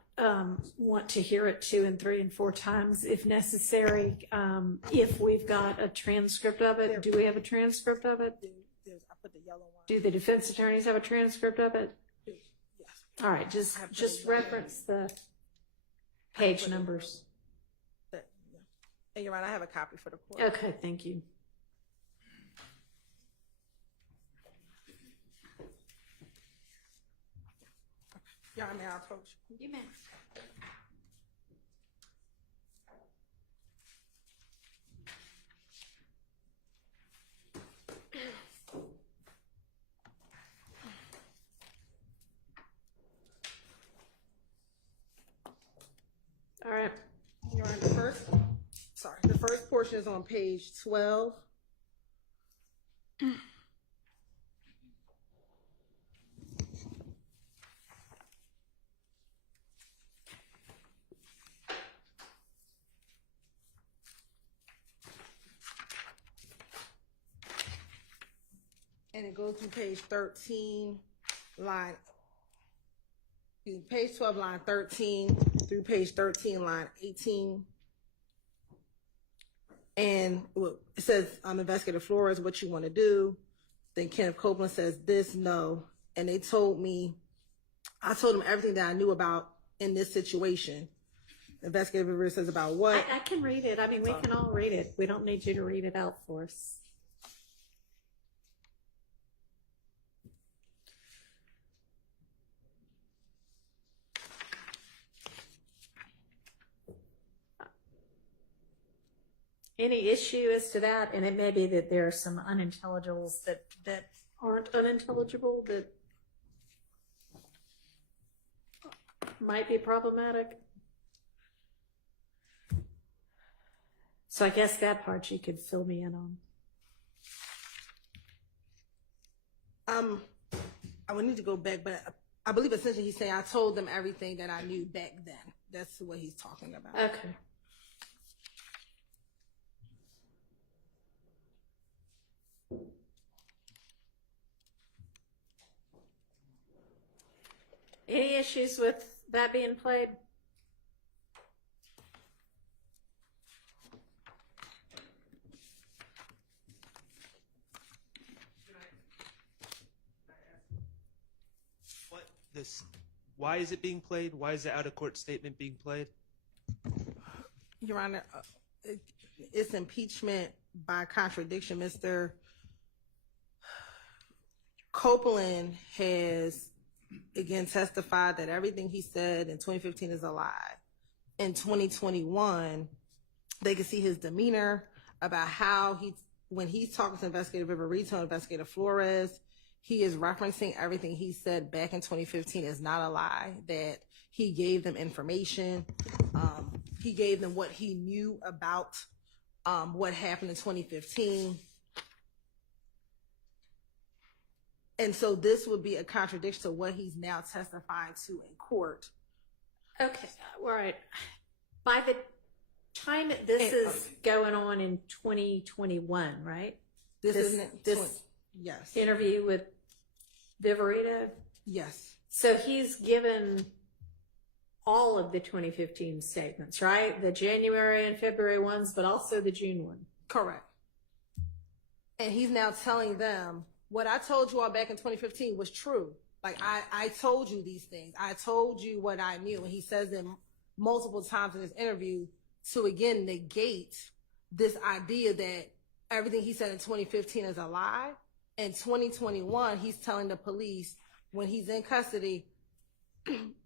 want to hear it 2 and 3 and 4 times if necessary. If we've got a transcript of it, do we have a transcript of it? I put the yellow one. Do the defense attorneys have a transcript of it? Yes. All right, just reference the page numbers. And Your Honor, I have a copy for the court. Okay, thank you. Your Honor, may I approach? You may. All right. Your Honor, the first portion is on page 12. And it goes through page 13, page 12, line 13, through page 13, line 18. And it says, Investigator Flores, what you want to do. Then Kenneth Copeland says, this, no. And I told them everything that I knew about in this situation. Investigator Rivera says about what? I can read it. I mean, we can all read it. We don't need you to read it out for us. Any issue as to that? And it may be that there are some unintelligibles that aren't unintelligible that might be problematic. So I guess that part you could fill me in on. I would need to go back, but I believe essentially he's saying I told them everything that I knew back then. That's what he's talking about. Okay. Any issues with that being played? Why is it being played? Why is the out-of-court statement being played? Your Honor, it's impeachment by contradiction. Mr. Copeland has, again, testified that everything he said in 2015 is a lie. In 2021, they can see his demeanor about how when he's talking to Investigator Viverito, Investigator Flores, he is referencing everything he said back in 2015 is not a lie, that he gave them information. He gave them what he knew about what happened in 2015. And so this would be a contradiction to what he's now testifying to in court. Okay, all right. By the time this is going on in 2021, right? This yes. interview with Viverito? Yes. So he's given all of the 2015 statements, right? The January and February ones, but also the June one. Correct. And he's now telling them, what I told you all back in 2015 was true. Like, I told you these things. I told you what I knew. And he says them multiple times in this interview to, again, negate this idea that everything he said in 2015 is a lie. In 2021, he's telling the police when he's in custody,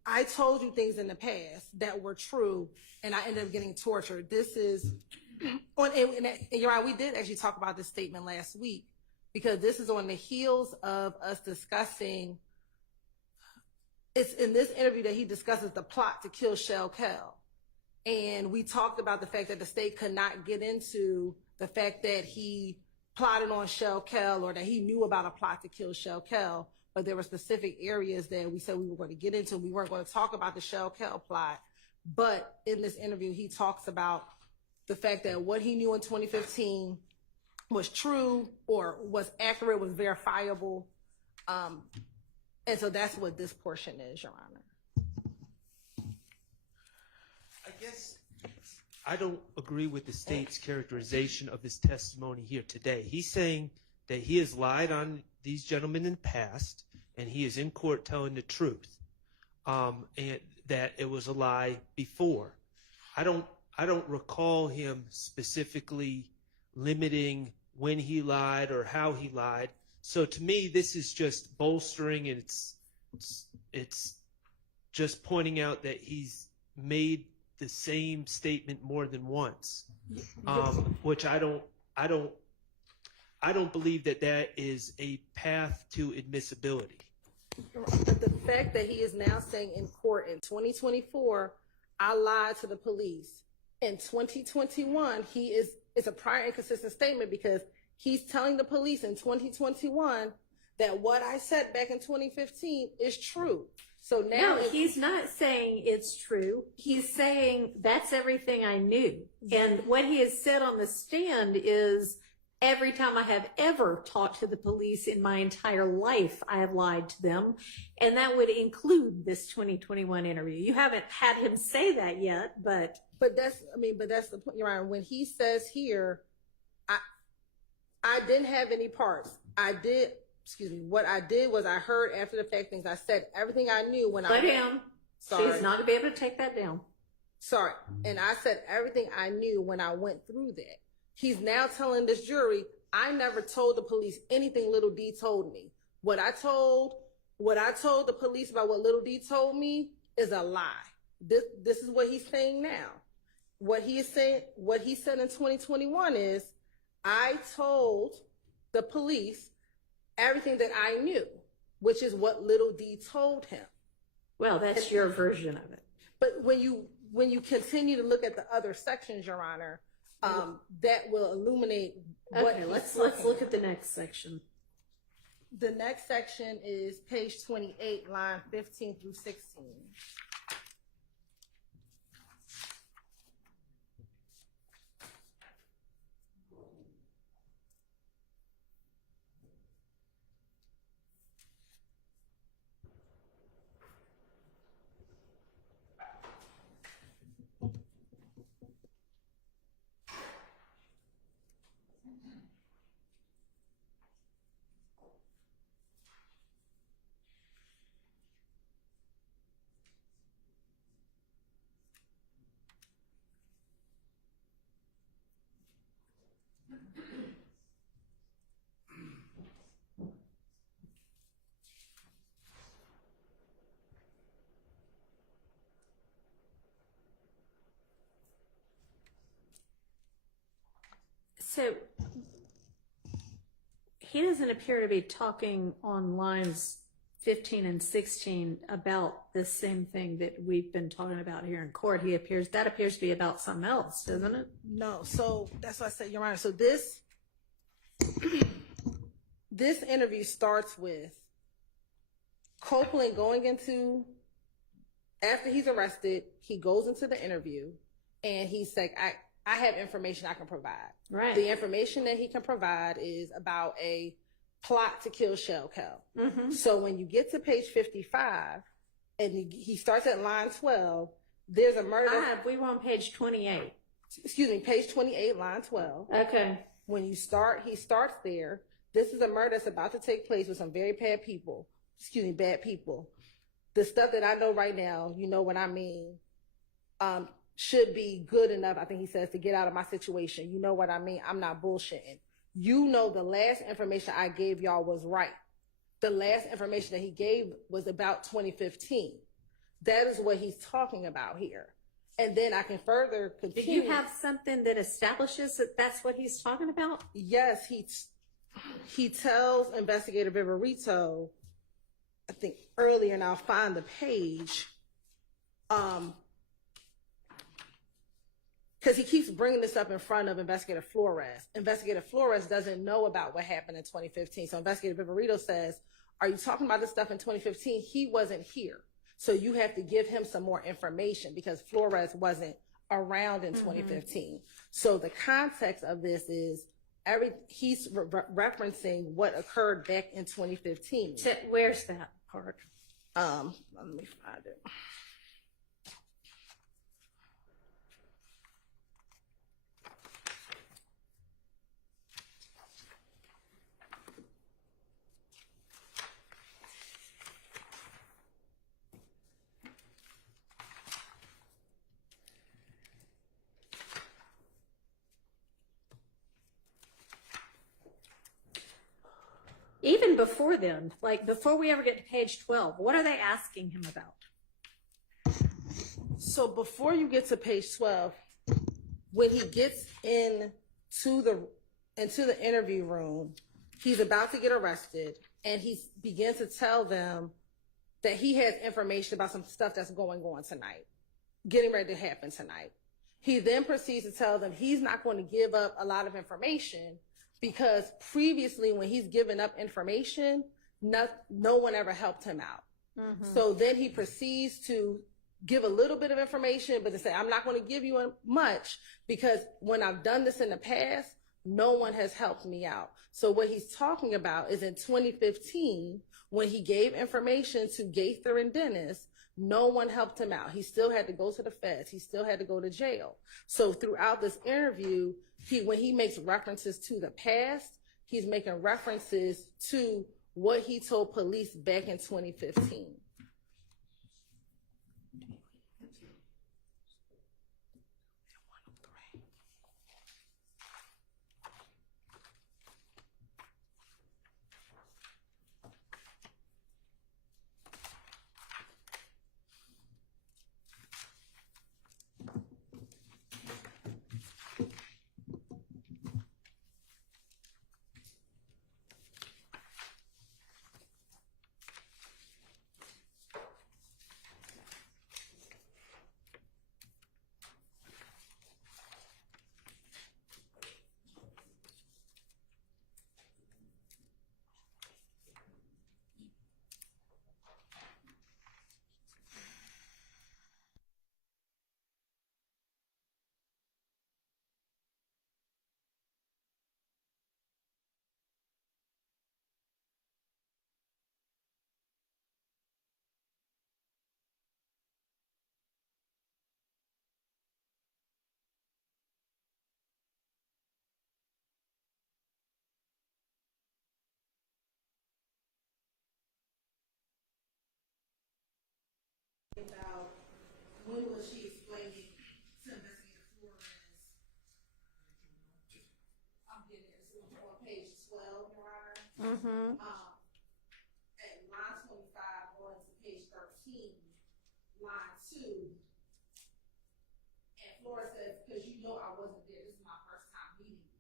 I told you things in the past that were true, and I ended up getting tortured. This is, and you're right, we did actually talk about this statement last week, because this is on the heels of us discussing, it's in this interview that he discusses the plot to kill Shell Kell. And we talked about the fact that the state could not get into the fact that he plotted on Shell Kell or that he knew about a plot to kill Shell Kell, but there were specific areas that we said we were going to get into. We weren't going to talk about the Shell Kell plot. But in this interview, he talks about the fact that what he knew in 2015 was true or was accurate, was verifiable. And so that's what this portion is, Your Honor. I guess I don't agree with the state's characterization of this testimony here today. He's saying that he has lied on these gentlemen in the past, and he is in court telling the truth, and that it was a lie before. I don't recall him specifically limiting when he lied or how he lied. So to me, this is just bolstering, and it's just pointing out that he's made the same statement more than once, which I don't believe that is a path to admissibility. The fact that he is now saying in court in 2024, I lied to the police. In 2021, it's a prior inconsistent statement, because he's telling the police in 2021 that what I said back in 2015 is true. So now he's not saying it's true. He's saying that's everything I knew. And what he has said on the stand is, every time I have ever talked to the police in my entire life, I have lied to them. And that would include this 2021 interview. You haven't had him say that yet, but that's the point, Your Honor. When he says here, I didn't have any parts. What I did was I heard after the fact things. I said everything I knew when Slow down. Sorry. She's not going to be able to take that down. Sorry. And I said everything I knew when I went through that. He's now telling this jury, I never told the police anything Little D told me. What I told the police about what Little D told me is a lie. This is what he's saying now. What he said in 2021 is, I told the police everything that I knew, which is what Little D told him. Well, that's your version of it. But when you continue to look at the other sections, Your Honor, that will illuminate what. Okay, let's look at the next section. The next section is page 28, line 15 through 16. So he doesn't appear to be talking on lines 15 and 16 about the same thing that we've been talking about here in court. That appears to be about something else, doesn't it? No. So that's what I said, Your Honor. So this interview starts with Copeland going into, after he's arrested, he goes into the interview and he's like, I have information I can provide. Right. The information that he can provide is about a plot to kill Shell Cal. Mm-hmm. So when you get to page 55 and he starts at line 12, there's a murder. We were on page 28. Excuse me, page 28, line 12. Okay. When he starts there. This is a murder that's about to take place with some very bad people. Bad people. The stuff that I know right now, you know what I mean, should be good enough, I think he says, to get out of my situation. You know what I mean? I'm not bullshitting. You know the last information I gave y'all was right. The last information that he gave was about 2015. That is what he's talking about here. And then I can further continue. Do you have something that establishes that that's what he's talking about? Yes, he tells Investigator Viverito, I think earlier, and I'll find the page, because he keeps bringing this up in front of Investigator Flores. Investigator Flores doesn't know about what happened in 2015. So Investigator Viverito says, are you talking about this stuff in 2015? He wasn't here. So you have to give him some more information because Flores wasn't around in 2015. So the context of this is he's referencing what occurred back in 2015. Where's that part? Let me find it. Even before then, like before we ever get to page 12, what are they asking him about? So before you get to page 12, when he gets into the interview room, he's about to get arrested, and he begins to tell them that he has information about some stuff that's going on tonight, getting ready to happen tonight. He then proceeds to tell them he's not going to give up a lot of information because previously when he's given up information, no one ever helped him out. Mm-hmm. So then he proceeds to give a little bit of information, but to say, I'm not going to give you much because when I've done this in the past, no one has helped me out. So what he's talking about is in 2015, when he gave information to Gaither and Dennis, no one helped him out. He still had to go to the feds. He still had to go to jail. So throughout this interview, when he makes references to the past, he's making references to what he told police back in 2015. About when was she explaining to Investigator Flores? I'm getting it. It's on page 12, Your Honor. Mm-hmm. At line 25, going to page 13, line 2. And Flores says, because you know I wasn't there. This is my first time meeting you.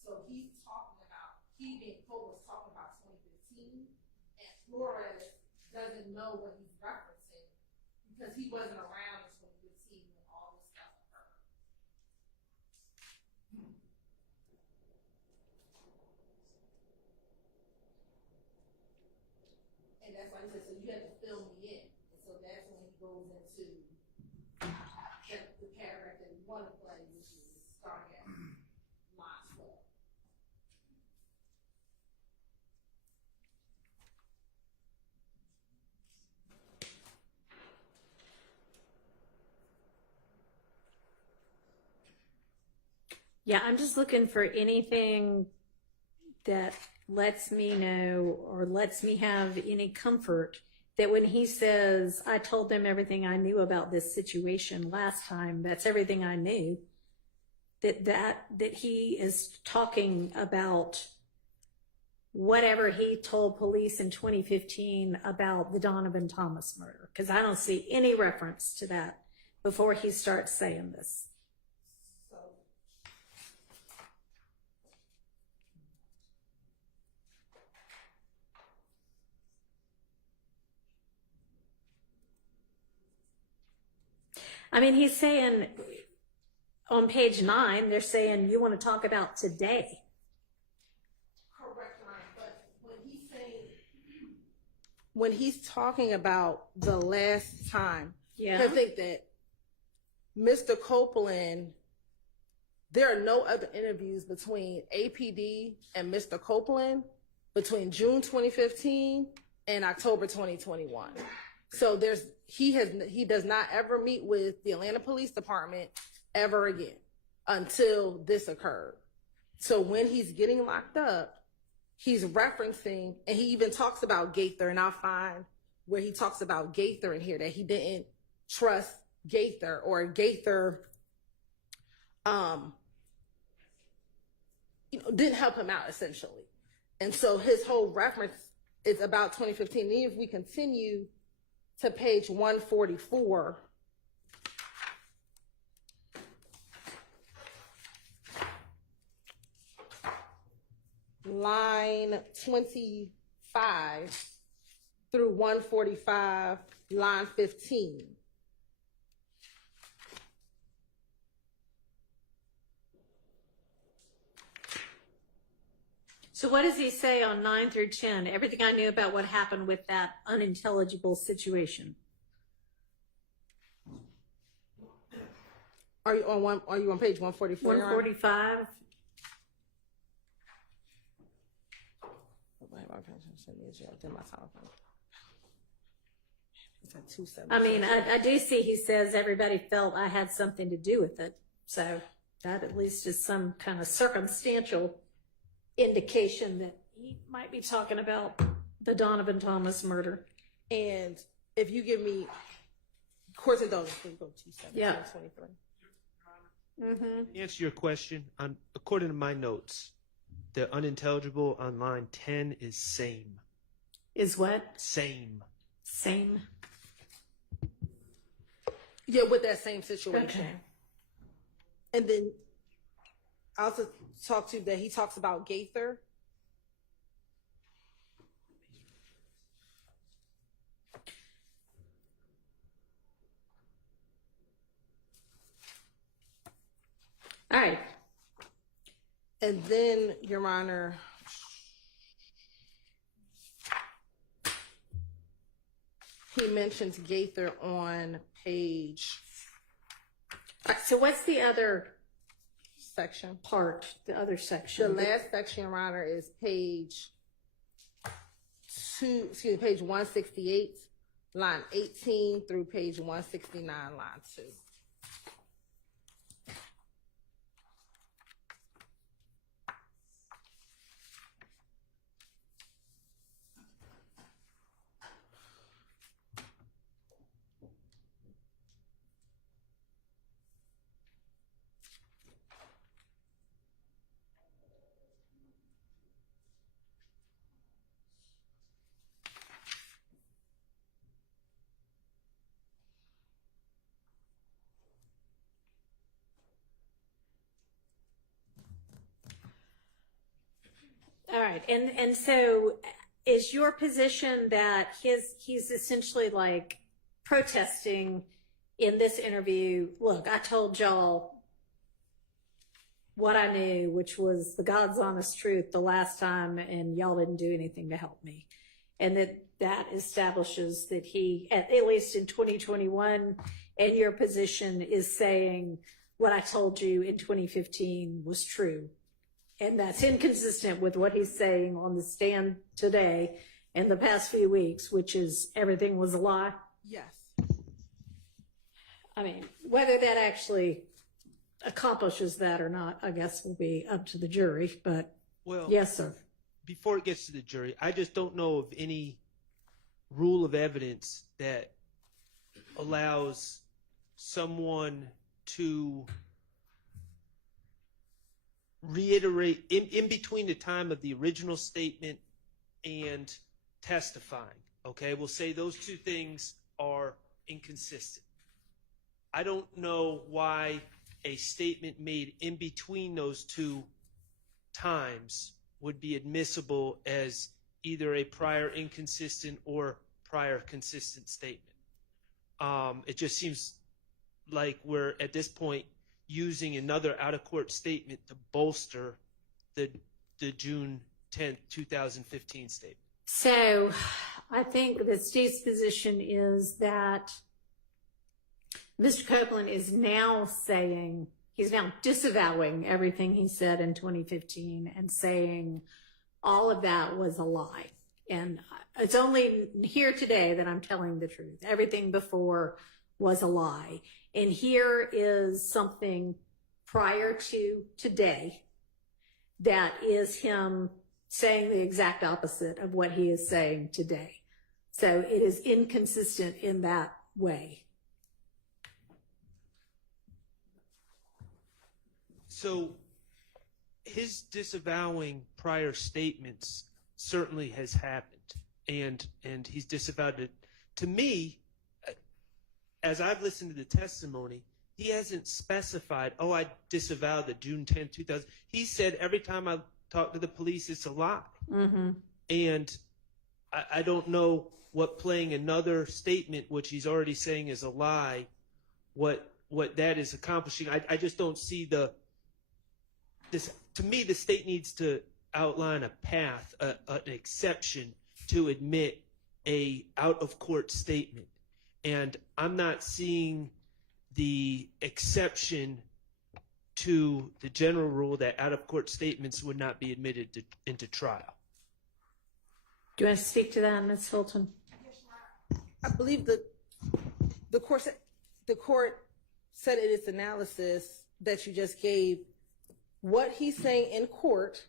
So he's talking about, he being Cole was talking about 2015. And Flores doesn't know what he's referencing. Because he wasn't around in 2015 when all this stuff occurred. And that's why he said, so you have to fill me in. And so that's when he goes into the paragraph that we want to play, which is starting at line 12. Yeah, I'm just looking for anything that lets me know or lets me have any comfort that when he says, I told them everything I knew about this situation last time, that's everything I knew, that he is talking about whatever he told police in 2015 about the Donovan Thomas murder, because I don't see any reference to that before he starts saying this. I mean, he's saying on page 9, they're saying you want to talk about today. Correct, Ryan, but when he's talking about the last time, Yeah. I think that Mr. Copeland, there are no other interviews between APD and Mr. Copeland between June 2015 and October 2021. So he does not ever meet with the Atlanta Police Department ever again until this occurred. So when he's getting locked up, he's referencing, and he even talks about Gaither, and I'll find where he talks about Gaither in here, that he didn't trust Gaither, or Gaither didn't help him out, essentially. And so his whole reference is about 2015. And if we continue to page 144, line 25 through 145, line 15. So what does he say on 9 through 10? Everything I knew about what happened with that unintelligible situation. Are you on page 144? 145. I mean, I do see he says everybody felt I had something to do with it. So that at least is some kind of circumstantial indication that he might be talking about the Donovan Thomas murder. And if you give me course indulgence, please go to 23. To answer your question, according to my notes, the unintelligible on line 10 is same. Is what? Same. Same. Yeah, with that same situation. Okay. And then I also talked to that he talks about Gaither. All right. And then, Your Honor, he mentions Gaither on page. So what's the other section? Part, the other section. The last section, Your Honor, is page 168, line 18 through page 169, line 2. All right, and so is your position that he's essentially like protesting in this interview? Look, I told y'all what I knew, which was the God's honest truth the last time, and y'all didn't do anything to help me. and that establishes that he, at least in 2021, and your position is saying what I told you in 2015 was true. And that's inconsistent with what he's saying on the stand today and the past few weeks, which is everything was a lie. Yes. I mean, whether that actually accomplishes that or not, I guess will be up to the jury, but Well, yes, sir. before it gets to the jury, I just don't know of any rule of evidence that allows someone to reiterate in between the time of the original statement and testifying. Okay, we'll say those two things are inconsistent. I don't know why a statement made in between those two times would be admissible as either a prior inconsistent or prior consistent statement. It just seems like we're at this point using another out-of-court statement to bolster the June 10th, 2015 statement. So I think the state's position is that Mr. Copeland is now saying, he's now disavowing everything he said in 2015 and saying all of that was a lie. And it's only here today that I'm telling the truth. Everything before was a lie. And here is something prior to today that is him saying the exact opposite of what he is saying today. So it is inconsistent in that way. So his disavowing prior statements certainly has happened, and he's disavowed it. To me, as I've listened to the testimony, he hasn't specified, oh, I disavowed the June 10th, 2000. He said every time I talk to the police, it's a lie. Mm-hmm. And I don't know what playing another statement, which he's already saying is a lie, what that is accomplishing. I just don't see this. To me, the state needs to outline a path, an exception to admit a out-of-court statement. And I'm not seeing the exception to the general rule that out-of-court statements would not be admitted into trial. Do you want to speak to that, Ms. Hilton? I believe the court said in its analysis that you just gave, what he's saying in court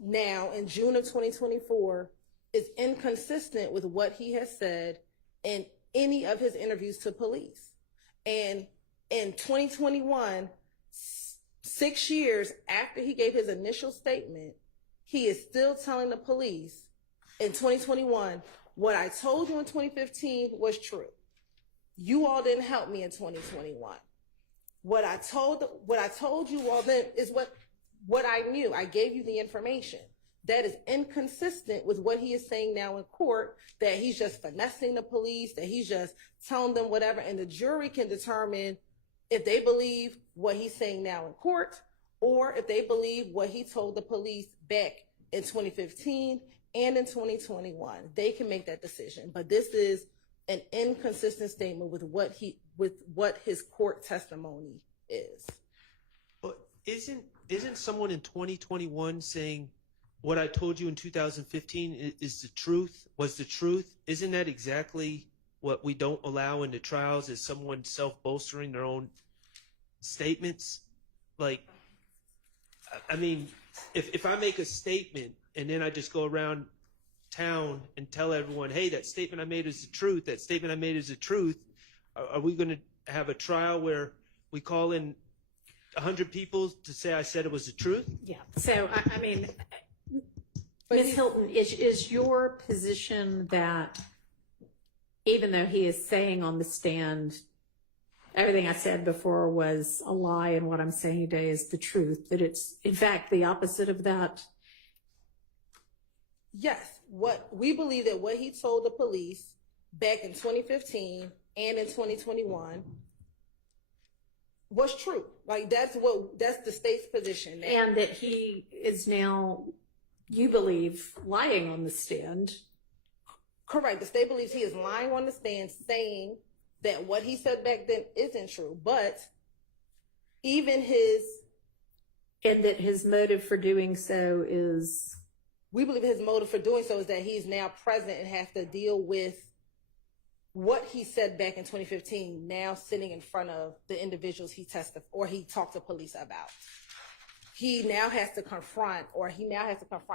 now in June of 2024 is inconsistent with what he has said in any of his interviews to police. And in 2021, 6 years after he gave his initial statement, he is still telling the police in 2021, what I told you in 2015 was true. You all didn't help me in 2021. What I told you all then is what I knew. I gave you the information. That is inconsistent with what he is saying now in court, that he's just finessing the police, that he's just telling them whatever, and the jury can determine if they believe what he's saying now in court or if they believe what he told the police back in 2015 and in 2021. They can make that decision. But this is an inconsistent statement with what his court testimony is. But isn't someone in 2021 saying what I told you in 2015 is the truth, was the truth? Isn't that exactly what we don't allow in the trials, is someone self-bolstering their own statements? Like, I mean, if I make a statement and then I just go around town and tell everyone, hey, that statement I made is the truth, that statement I made is the truth, are we going to have a trial where we call in 100 people to say I said it was the truth? Yeah. So, I mean, Ms. Hilton, is your position that even though he is saying on the stand, everything I said before was a lie and what I'm saying today is the truth, that it's in fact the opposite of that? Yes. What we believe that what he told the police back in 2015 and in 2021 was true. Like that's the state's position now. And that he is now you believe, lying on the stand. Correct. The state believes he is lying on the stand, saying that what he said back then isn't true. But even and that his motive for doing so is, we believe his motive for doing so is that he's now present and has to deal with what he said back in 2015, now sitting in front of the individuals he testified or he talked to police about. He now has to confront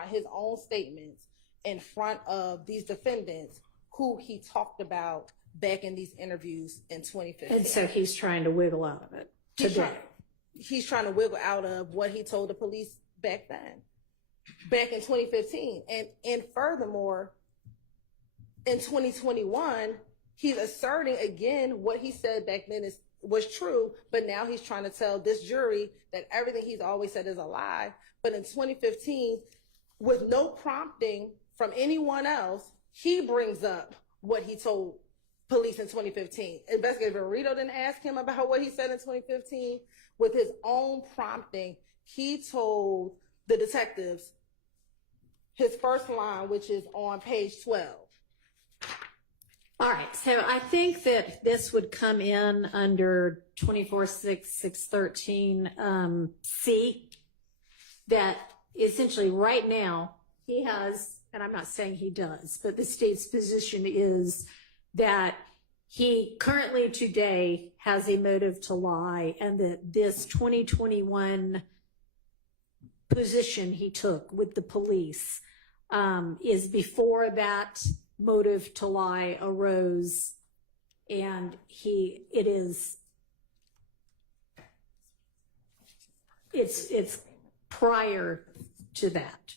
his own statements in front of these defendants who he talked about back in these interviews in 2015. and so he's trying to wiggle out of it today. He's trying to wiggle out of what he told the police back then, back in 2015. And furthermore, in 2021, he's asserting again what he said back then was true, but now he's trying to tell this jury that everything he's always said is a lie. But in 2015, with no prompting from anyone else, he brings up what he told police in 2015. Investigator Burrito didn't ask him about what he said in 2015. With his own prompting, he told the detectives his first line, which is on page 12. All right, so I think that this would come in under 24-6-613 C, that essentially right now he has, and I'm not saying he does, but the state's position is that he currently today has a motive to lie, and that this 2021 position he took with the police is before that motive to lie arose, and it's prior to that.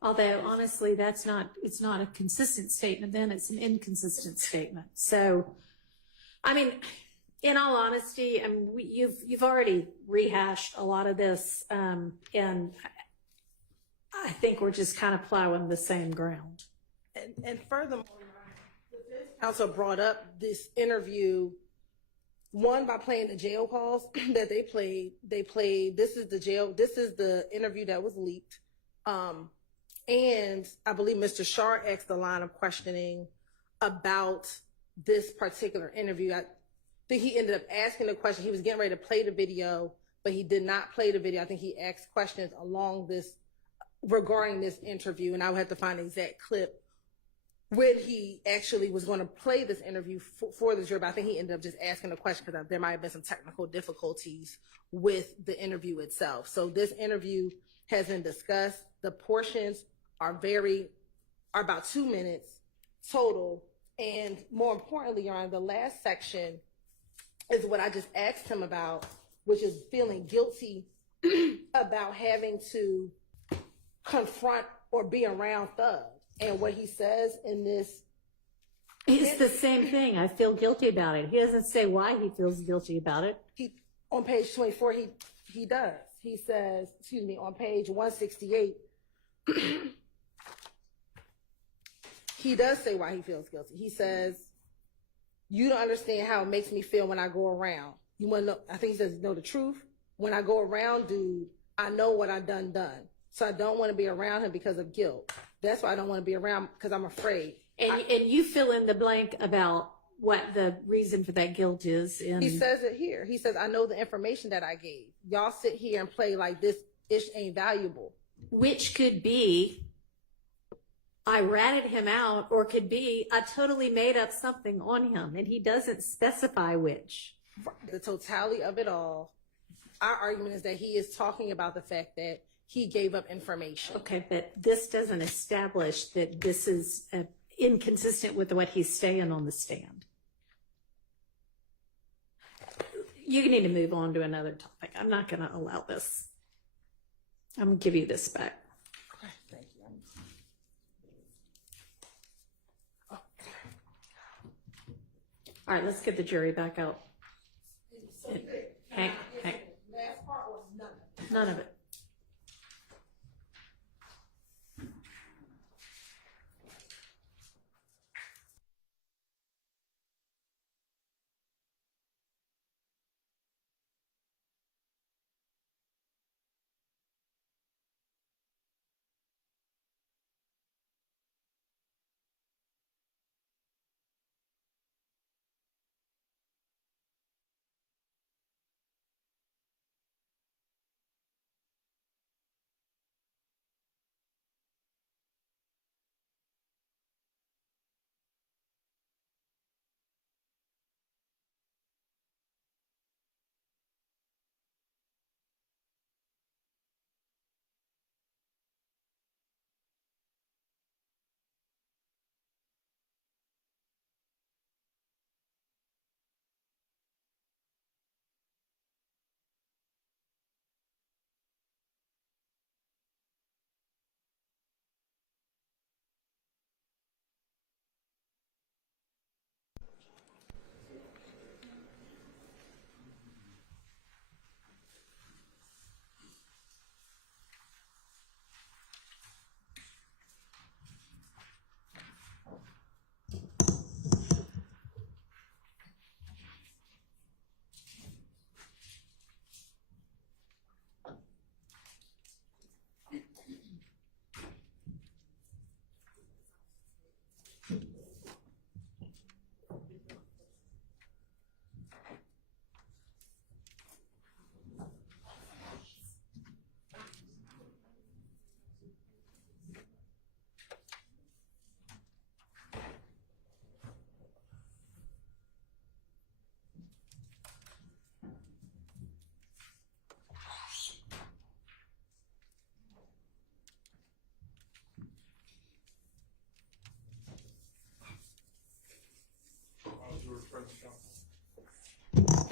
Although honestly, it's not a consistent statement, then it's an inconsistent statement. So, I mean, in all honesty, I mean, you've already rehashed a lot of this, and I think we're just kind of plowing the same ground. And furthermore, the defense counsel brought up this interview, one, by playing the jail calls that they played. This is the interview that was leaked. And I believe Mr. Shar asked a line of questioning about this particular interview. I think he ended up asking the question. He was getting ready to play the video, but he did not play the video. I think he asked questions regarding this interview, and I would have to find the exact clip when he actually was going to play this interview for the jury. But I think he ended up just asking a question because there might have been some technical difficulties with the interview itself. So this interview has been discussed. The portions are about 2 minutes total. And more importantly, Your Honor, the last section is what I just asked him about, which is feeling guilty about having to confront or be around thugs. And what he says in this, it's the same thing. I feel guilty about it. He doesn't say why he feels guilty about it. On page 24, he does. He says, on page 168, he does say why he feels guilty. He says, "You don't understand how it makes me feel when I go around. You want to know?" I think he says, "Know the truth. When I go around, dude, I know what I done. So I don't want to be around him because of guilt. That's why I don't want to be around, because I'm afraid." And you fill in the blank about what the reason for that guilt is. He says it here. He says, "I know the information that I gave. Y'all sit here and play like this ish ain't valuable." Which could be, I ratted him out, or could be, I totally made up something on him, and he doesn't specify which. The totality of it all, our argument is that he is talking about the fact that he gave up information. Okay, but this doesn't establish that this is inconsistent with what he's saying on the stand. You need to move on to another topic. I'm not going to allow this. I'm going to give you this back. Okay, thank you. All right, let's get the jury back out. Hank. Last part was none of it. None of it.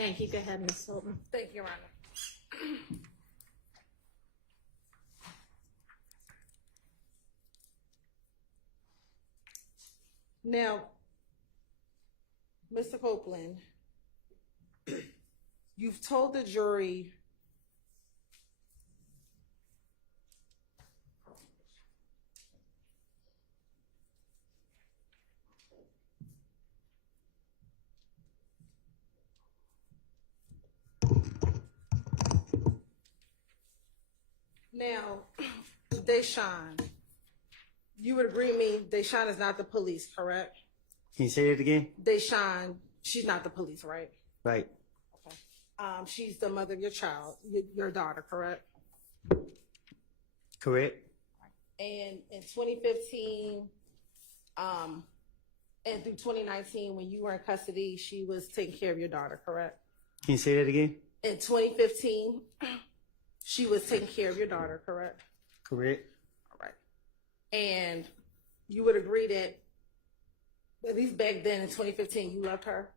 Thank you. Go ahead, Ms. Sultan. Thank you, Your Honor. Now, Mr. Copeland, you've told the jury now, Deshaun, you would agree with me, Deshaun is not the police, correct? Can you say that again? Deshaun, she's not the police, right? Right. She's the mother of your child, your daughter, correct? Correct. And in 2015, and through 2019, when you were in custody, she was taking care of your daughter, correct? Can you say that again? In 2015, she was taking care of your daughter, correct? Correct. All right. And you would agree that, at least back then in 2015, you loved her?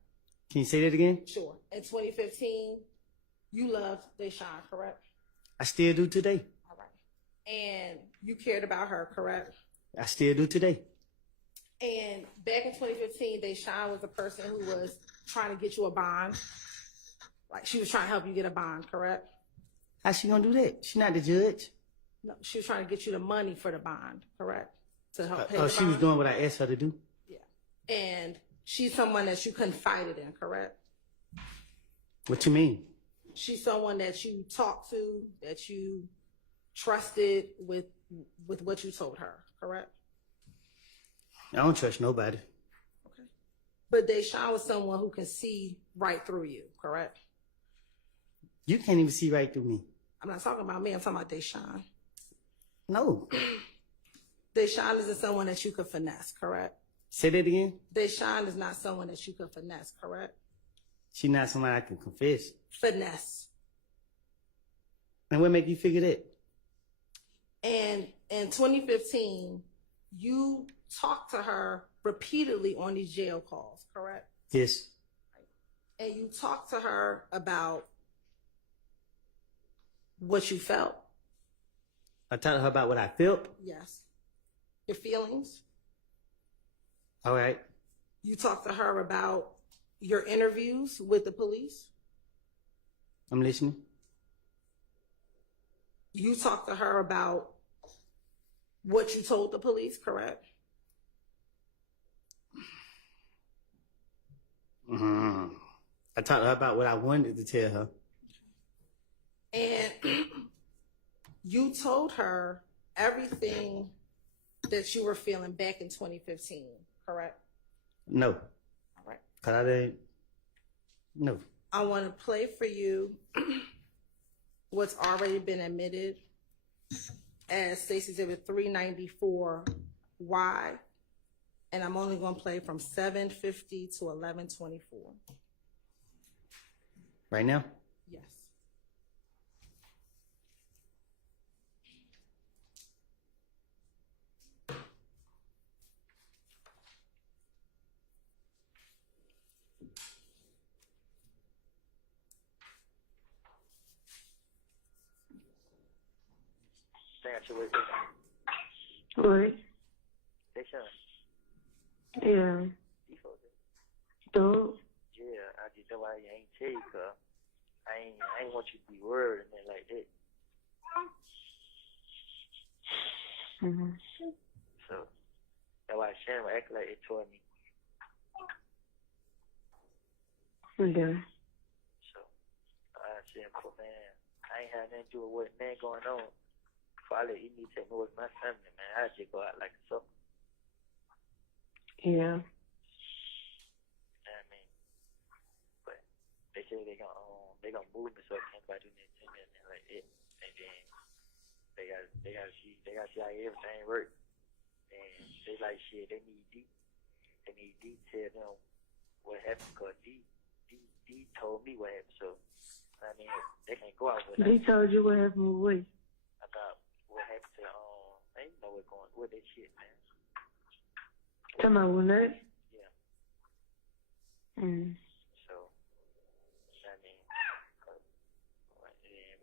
Can you say that again? Sure. In 2015, you loved Deshaun, correct? I still do today. All right. And you cared about her, correct? I still do today. And back in 2015, Deshaun was the person who was trying to get you a bond. Like, she was trying to help you get a bond, correct? How's she gonna do that? She not the judge. No, she was trying to get you the money for the bond, correct? To help pay Oh, the she was bond? doing what I asked her to do. Yeah. And she's someone that you confided in, correct? What you mean? She's someone that you talked to, that you trusted with what you told her, correct? I don't trust nobody. Okay. But Deshaun was someone who can see right through you, correct? You can't even see right through me. I'm not talking about me, I'm talking about Deshaun. No. Deshaun isn't someone that you could finesse, correct? Say that again. Deshaun is not someone that you could finesse, correct? She not somebody I can confess. Finesse. And what make you figure that? And in 2015, you talked to her repeatedly on these jail calls, correct? Yes. And you talked to her about what you felt. I talked to her about what I felt. Yes. Your feelings. All right. You talked to her about your interviews with the police. I'm listening. You talked to her about what you told the police, correct? I talked to her about what I wanted to tell her. And you told her everything that you were feeling back in 2015, correct? No. All right. Cause I didn't. No. I want to play for you what's already been admitted as State's Exhibit 394Y, and I'm only going to play from 7:50 to 11:24. Right now? Yes. Oi. Yeah. Tô. Yeah, I just know I ain't tell you, cause I ain't want you to be worried and then like that. Mm-hmm. So that's why Shannon act like it toward me. Okay. So I said, well, man, I ain't had nothing to do with what man going on. Before I let you need to take me with my family, man, I just go out like a sucker. Yeah. I mean, but they say they gonna move me so I can't nobody do nothing to me and then like it, and then they gotta see how everything work, and they like shit. They need D tell them what happened because D told me what happened. So I mean, they can't go out with They told you what happened with about what happened to they know what's going with that shit, man. Talking about what? Yeah. Mm. So, I mean,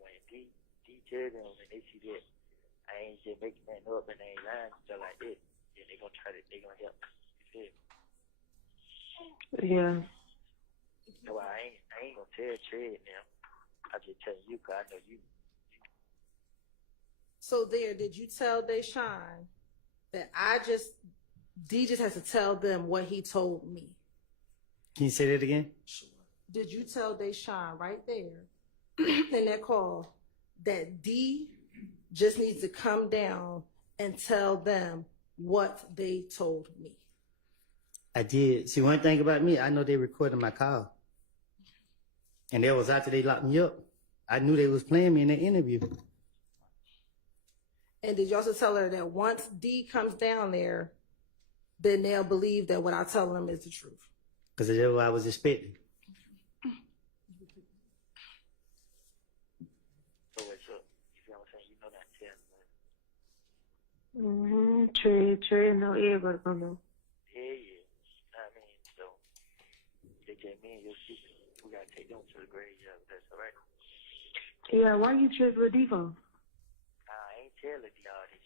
when D tell them when they see that I ain't just making that up and they ain't lying stuff like that, then they gonna help. You feel me? Yeah. So I ain't gonna tell Trey now. I just telling you 'cause I know you. So did you tell Deshaun that D just has to tell them what he told me? Can you say that again? Did you tell Deshaun right there in that call that D just needs to come down and tell them what they told me? I did. See, one thing about me, I know they recorded my call. And that was after they locked me up. I knew they was playing me in that interview. And did you also tell her that once D comes down there, then they'll believe that what I tell them is the truth? Because that's what I was expecting. So what's up? You feel what I'm saying? You know that tell me. Trey, no, everybody gonna know. Yeah. I mean, so they just me and your sister. We gotta take them to the graveyard. That's all right. Yeah, why you trip with Devo? I ain't telling you all this.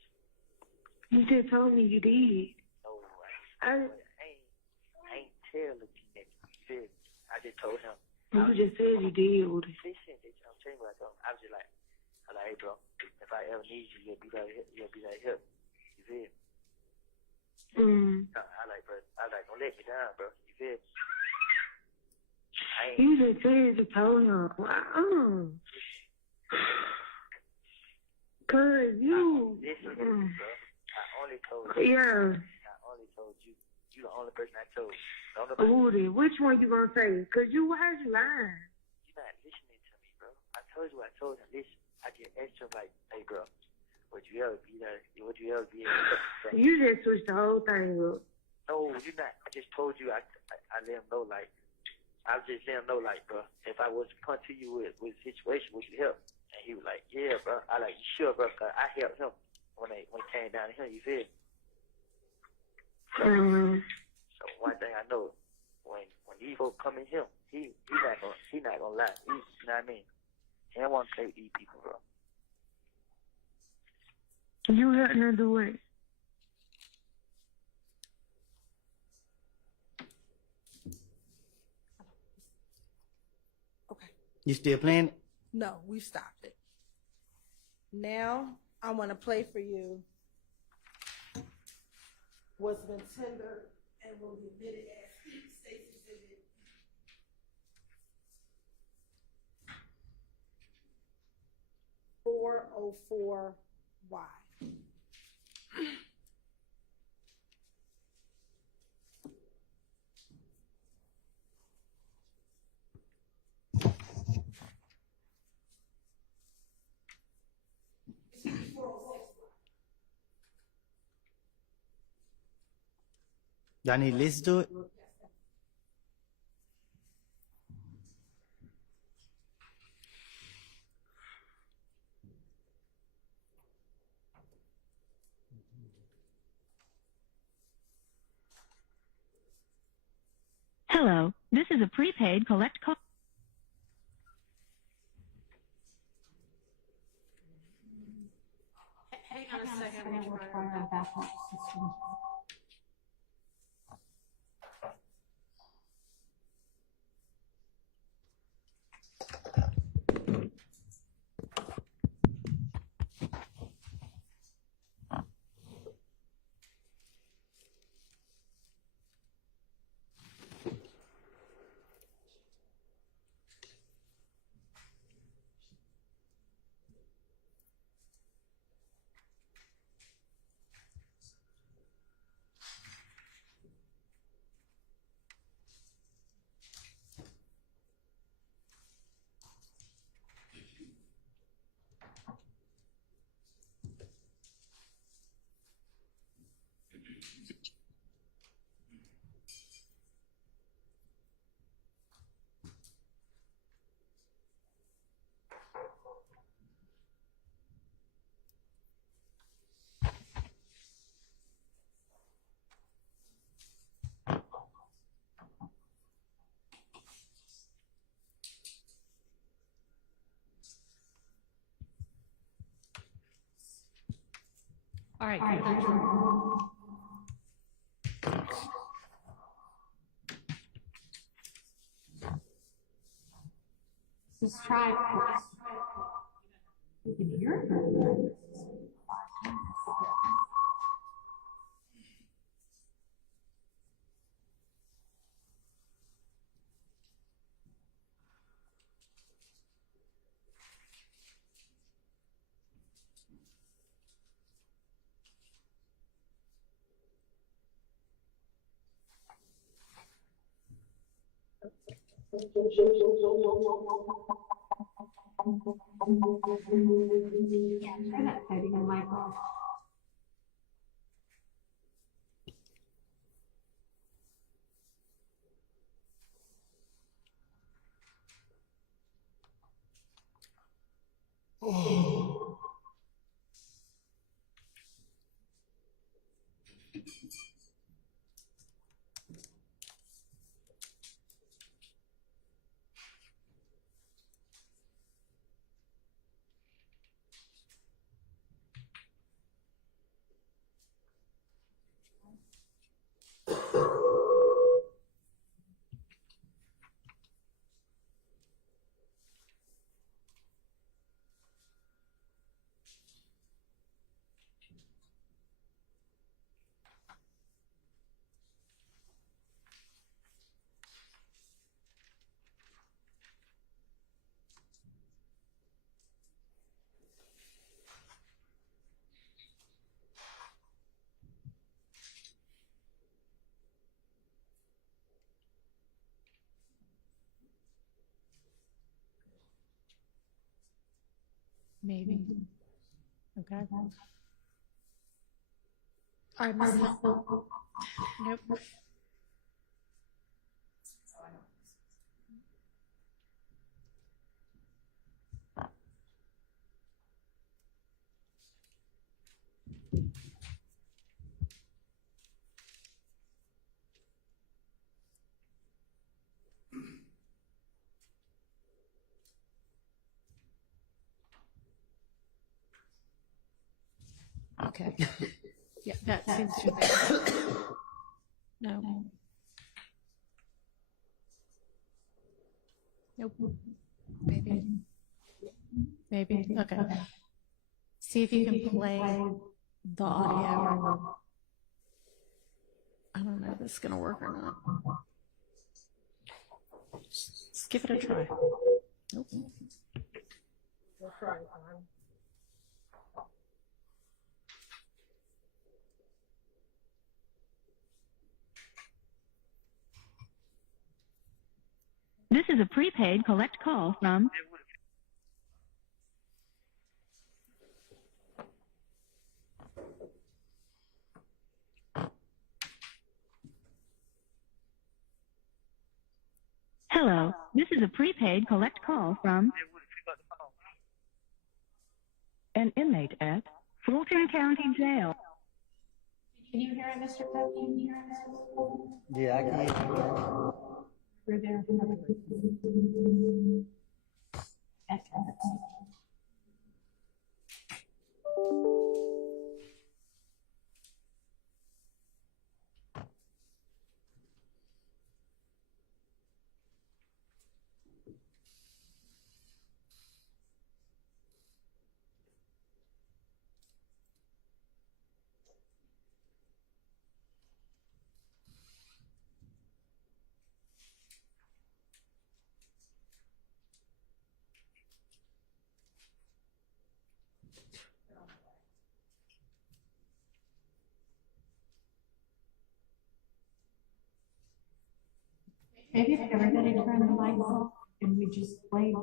You just told me you did. No, I ain't telling you that. You feel me? I just told him. You just said you did. Listen, I'm telling you what I told him. I was just like, hey, bro, if I ever need you, you'll be right here. You feel me? Bro, don't let me down, bro. You feel me? You just said you told him. Wow. Cause you. Listen, bro. I only told you. Yeah. I only told you. You the only person I told. Woody, which one you gonna say? Cause why are you lying? You're not listening to me, bro. I told you what I told him. Listen, I just asked him like, hey, bro, would you ever be there? Would you ever be able to? You just switched the whole thing up. No, you're not. I just told you. I let him know, like, I just let him know, like, bro, if I was to come to you with a situation, would you help? And he was like, yeah, bro. I like, you sure, bro? Cause I helped him when he came down here. You feel? So one thing I know, when these folks come in here, he not gonna lie. You know what I mean? He don't want to play with these people, bro. You helped him do it. Okay. You still playing it? No, we've stopped it. Now I want to play for you what's been tendered and will be admitted as State's Exhibit 404Y. Y'all need to listen to it? Hello, this is a prepaid collect call. Hang on a second. We're trying our backup system. All right. Let's try it. You can hear it. Yeah, try that setting in Michael. Maybe. Okay. All right, Miss Hill. Nope. Okay. Yeah, that seems to be. No. Nope. Maybe. Maybe. Okay. See if you can play the audio. I don't know if this is going to work or not. Just give it a try. Nope. We'll try. This is a prepaid collect call from Hello, this is a prepaid collect call from an inmate at Fulton County Jail. Can you hear it, Mr. Cook? Can you hear it, Mr. Cook? Yeah, I can hear you. We're there. Excellent. Maybe if everybody turned the lights off and we just played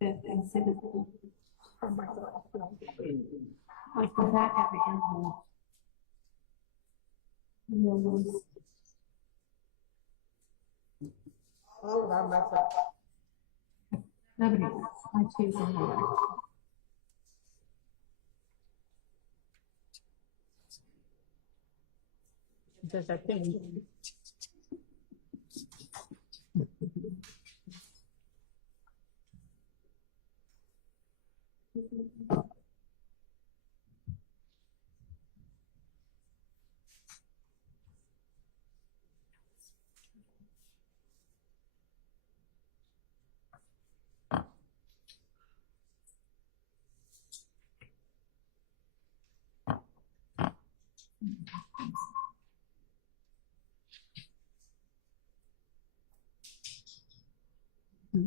it instead of like go back at the end. All of our myself. Nobody else. I choose another. Does that thing? We're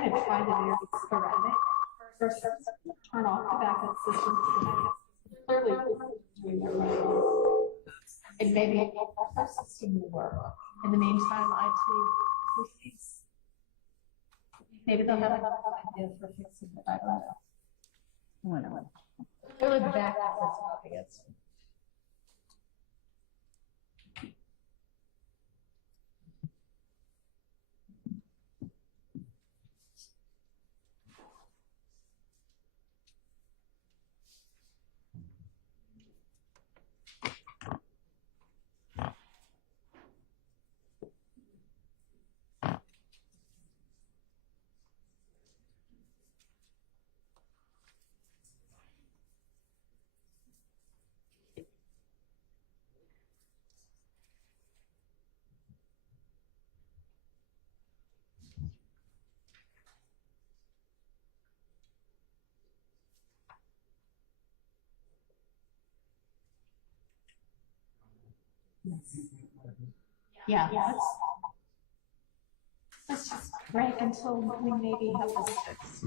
going to try to do this correctly. First, turn off the backup system. Clearly, doing it right. And maybe our system will work. In the meantime, IT proceeds. Maybe they'll have another idea for fixing it. I don't know. Clearly, the backup is obvious. Yeah, let's just break until we maybe have this fixed.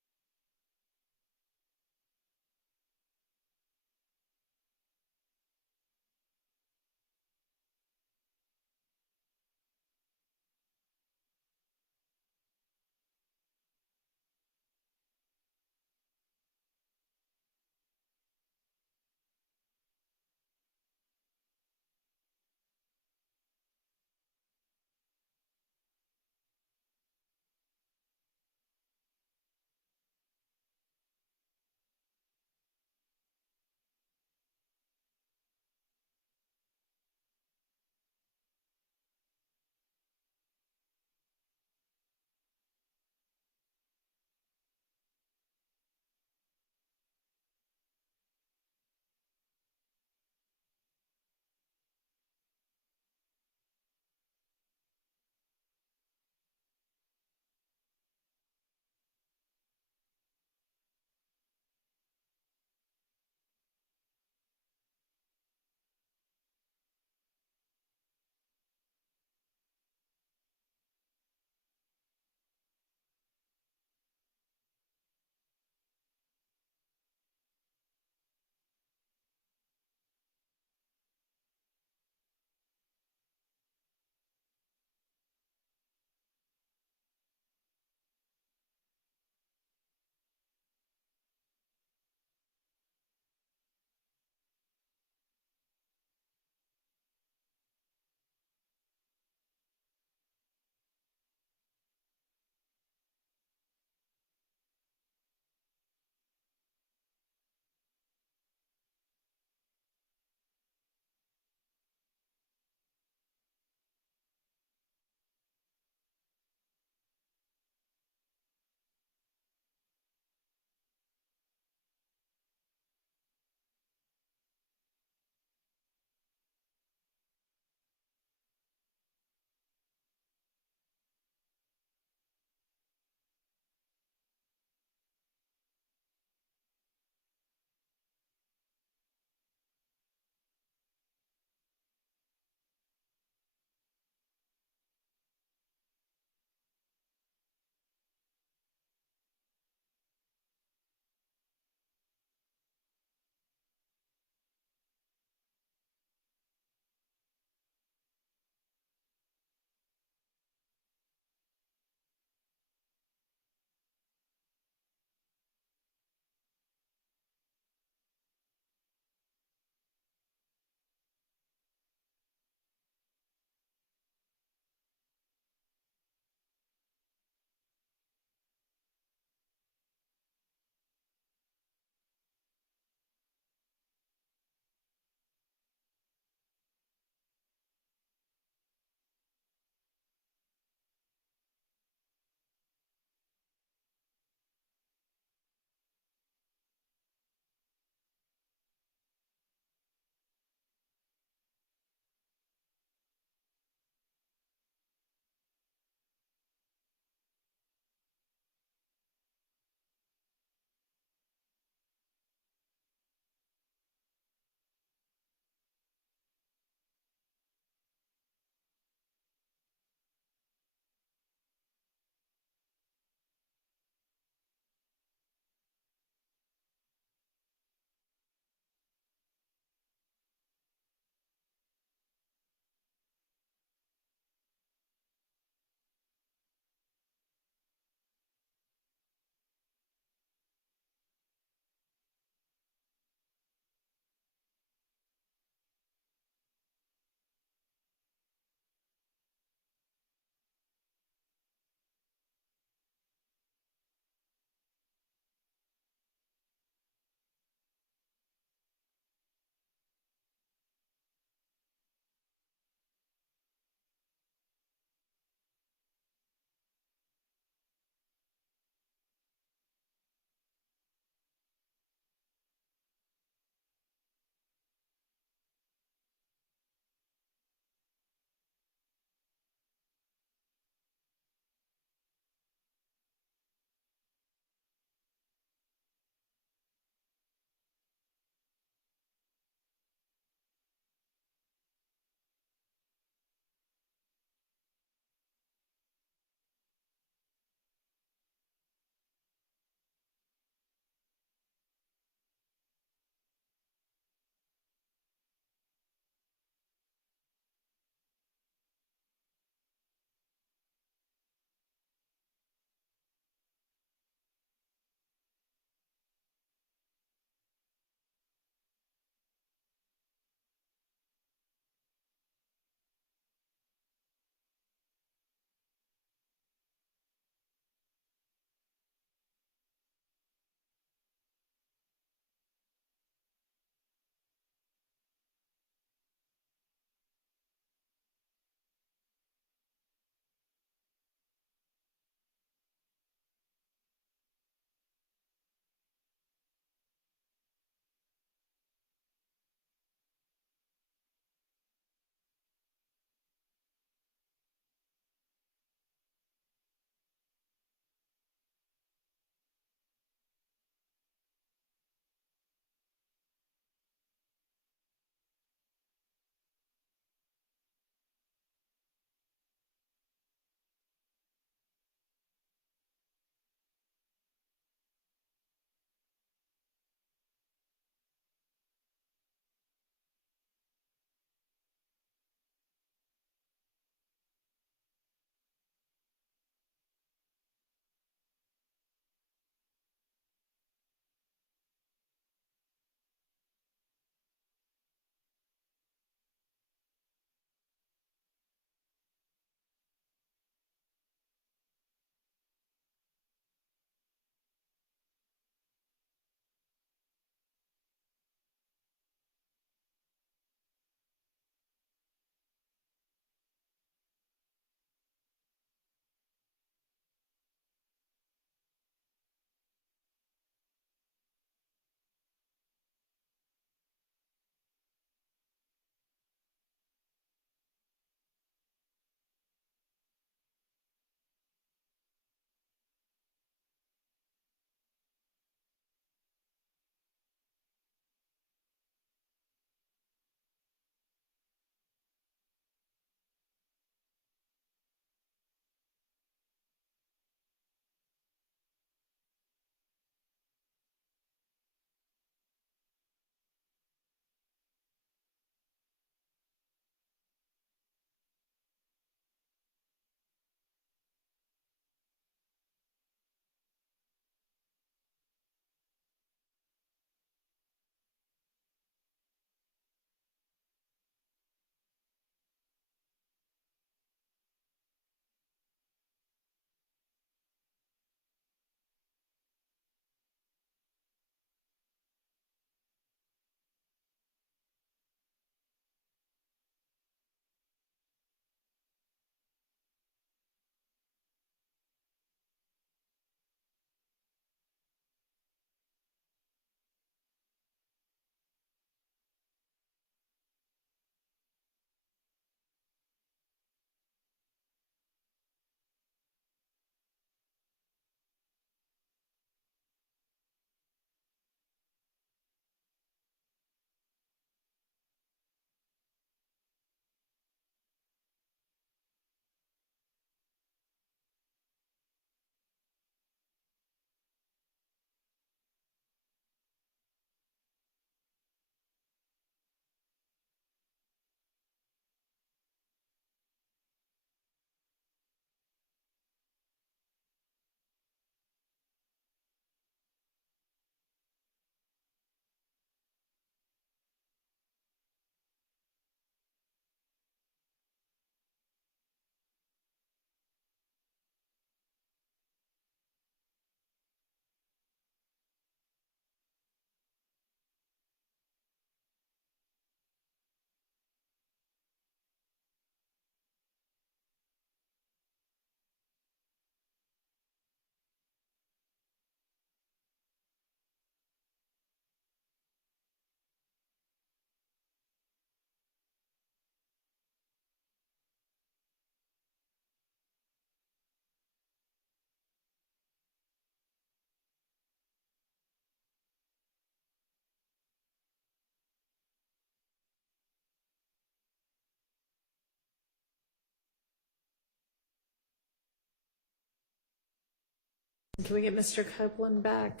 Can we get Mr. Copeland back?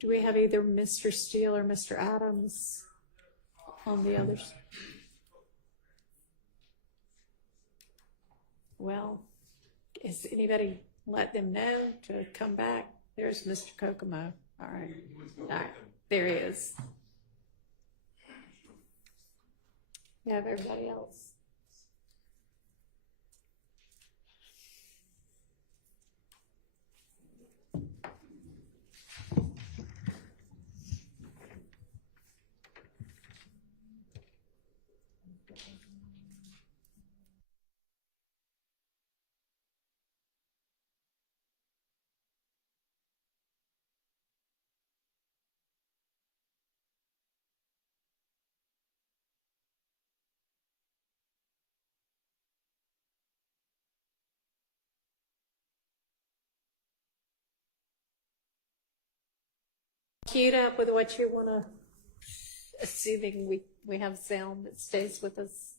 Do we have either Mr. Steele or Mr. Adams on the others? Well, is anybody let them know to come back? There's Mr. Kokomo. All right. All right. There he is. You have everybody else. Queued up with what you want to, assuming we have sound that stays with us.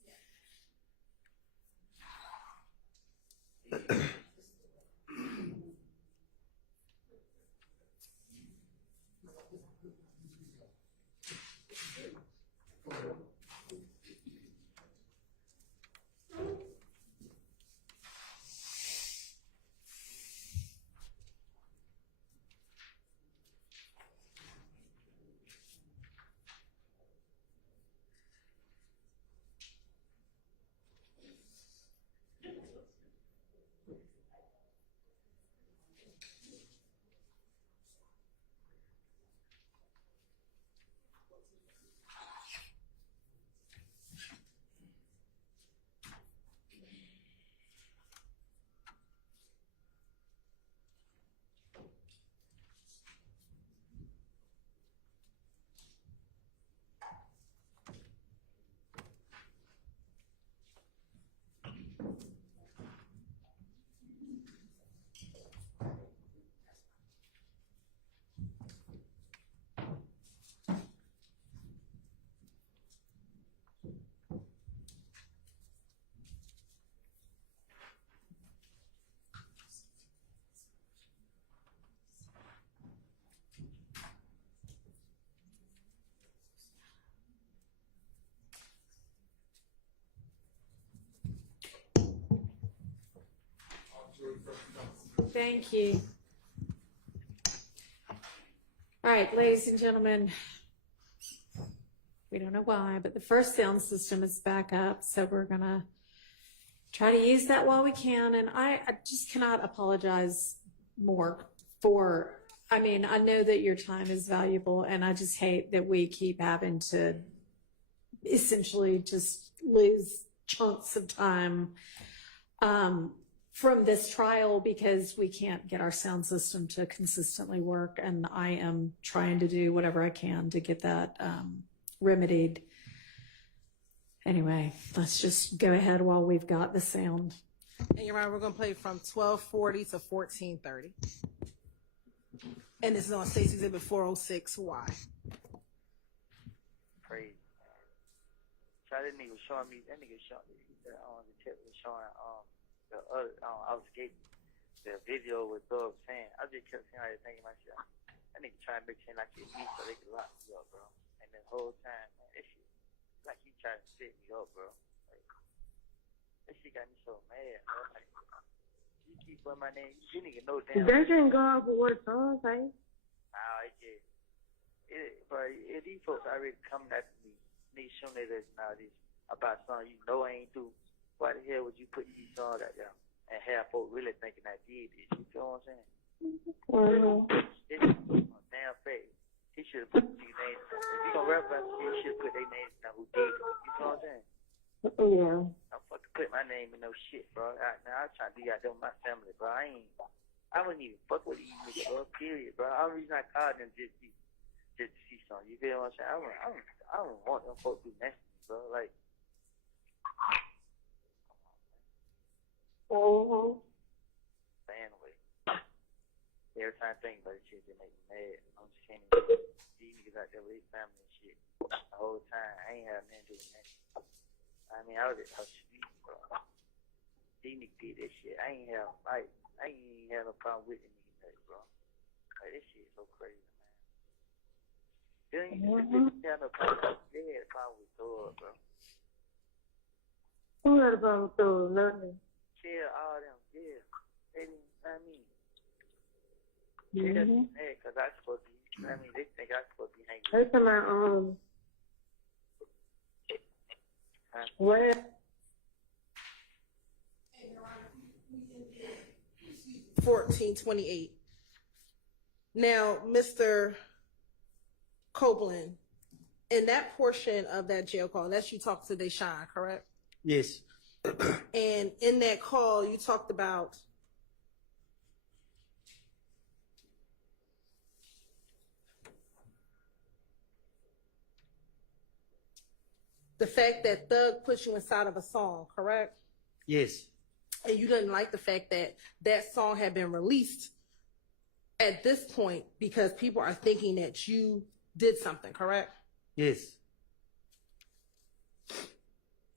Thank you. All right, ladies and gentlemen, we don't know why, but the first sound system is back up, so we're gonna try to use that while we can. And I just cannot apologize more for, I mean, I know that your time is valuable, and I just hate that we keep having to essentially just lose chunks of time from this trial because we can't get our sound system to consistently work. And I am trying to do whatever I can to get that remedied. Anyway, let's just go ahead while we've got the sound. And you're right, we're going to play from 1240 to 1430. And this is on State's Exhibit 406Y. Crazy. So that nigga was showing me, the tip was showing, the other, I was getting the video with Doug saying, I just kept saying, I was thinking myself, that nigga trying to make it seem like it's me so they can lock me up, bro. And the whole time, man, this shit, like he trying to set me up, bro. Like, this shit got me so mad, bro. Like, you keep putting my name, you nigga know damn. That didn't go off with what it's on, say. Nah, it just, bro, these folks already coming after me. Niggas showing that nowadays about something you know I ain't do. Why the hell would you put these songs out there and have folks really thinking I did this? You feel what I'm saying? This is a damn fact. He should have put these names. If you gonna rap about this, he should have put their names down who did it. You feel what I'm saying? Yeah. I'm fucking put my name in no shit, bro. Now I'm trying to be out there with my family, bro. I wouldn't even fuck with these niggas, bro. Period, bro. The only reason I called them just to see something. You feel what I'm saying? I don't want them folks to do nasty, bro. Like. But anyway, every time I think about this shit, they make me mad. I'm just saying, these niggas out there with their family and shit. The whole time, I ain't had nothing to do with that. I mean, I was sweet. bro. These niggas did that shit. I ain't even have no problem with it, nigga, bro. Like, this shit is so crazy, man. You ain't have no problem. They had a problem with Thor, bro. Who had a problem with those? Nothing. Chill, all them, yeah. They didn't, I mean, Mm-hmm. they just mad because I supposed to be, I mean, they think I supposed to be hanging They with talking about, what? 1428. Now, Mr. Copeland, in that portion of that jail call, that's you talked to Deshaun, correct? Yes. And in that call, you talked about the fact that Thug put you inside of a song, correct? Yes. And you didn't like the fact that that song had been released at this point because people are thinking that you did something, correct? Yes.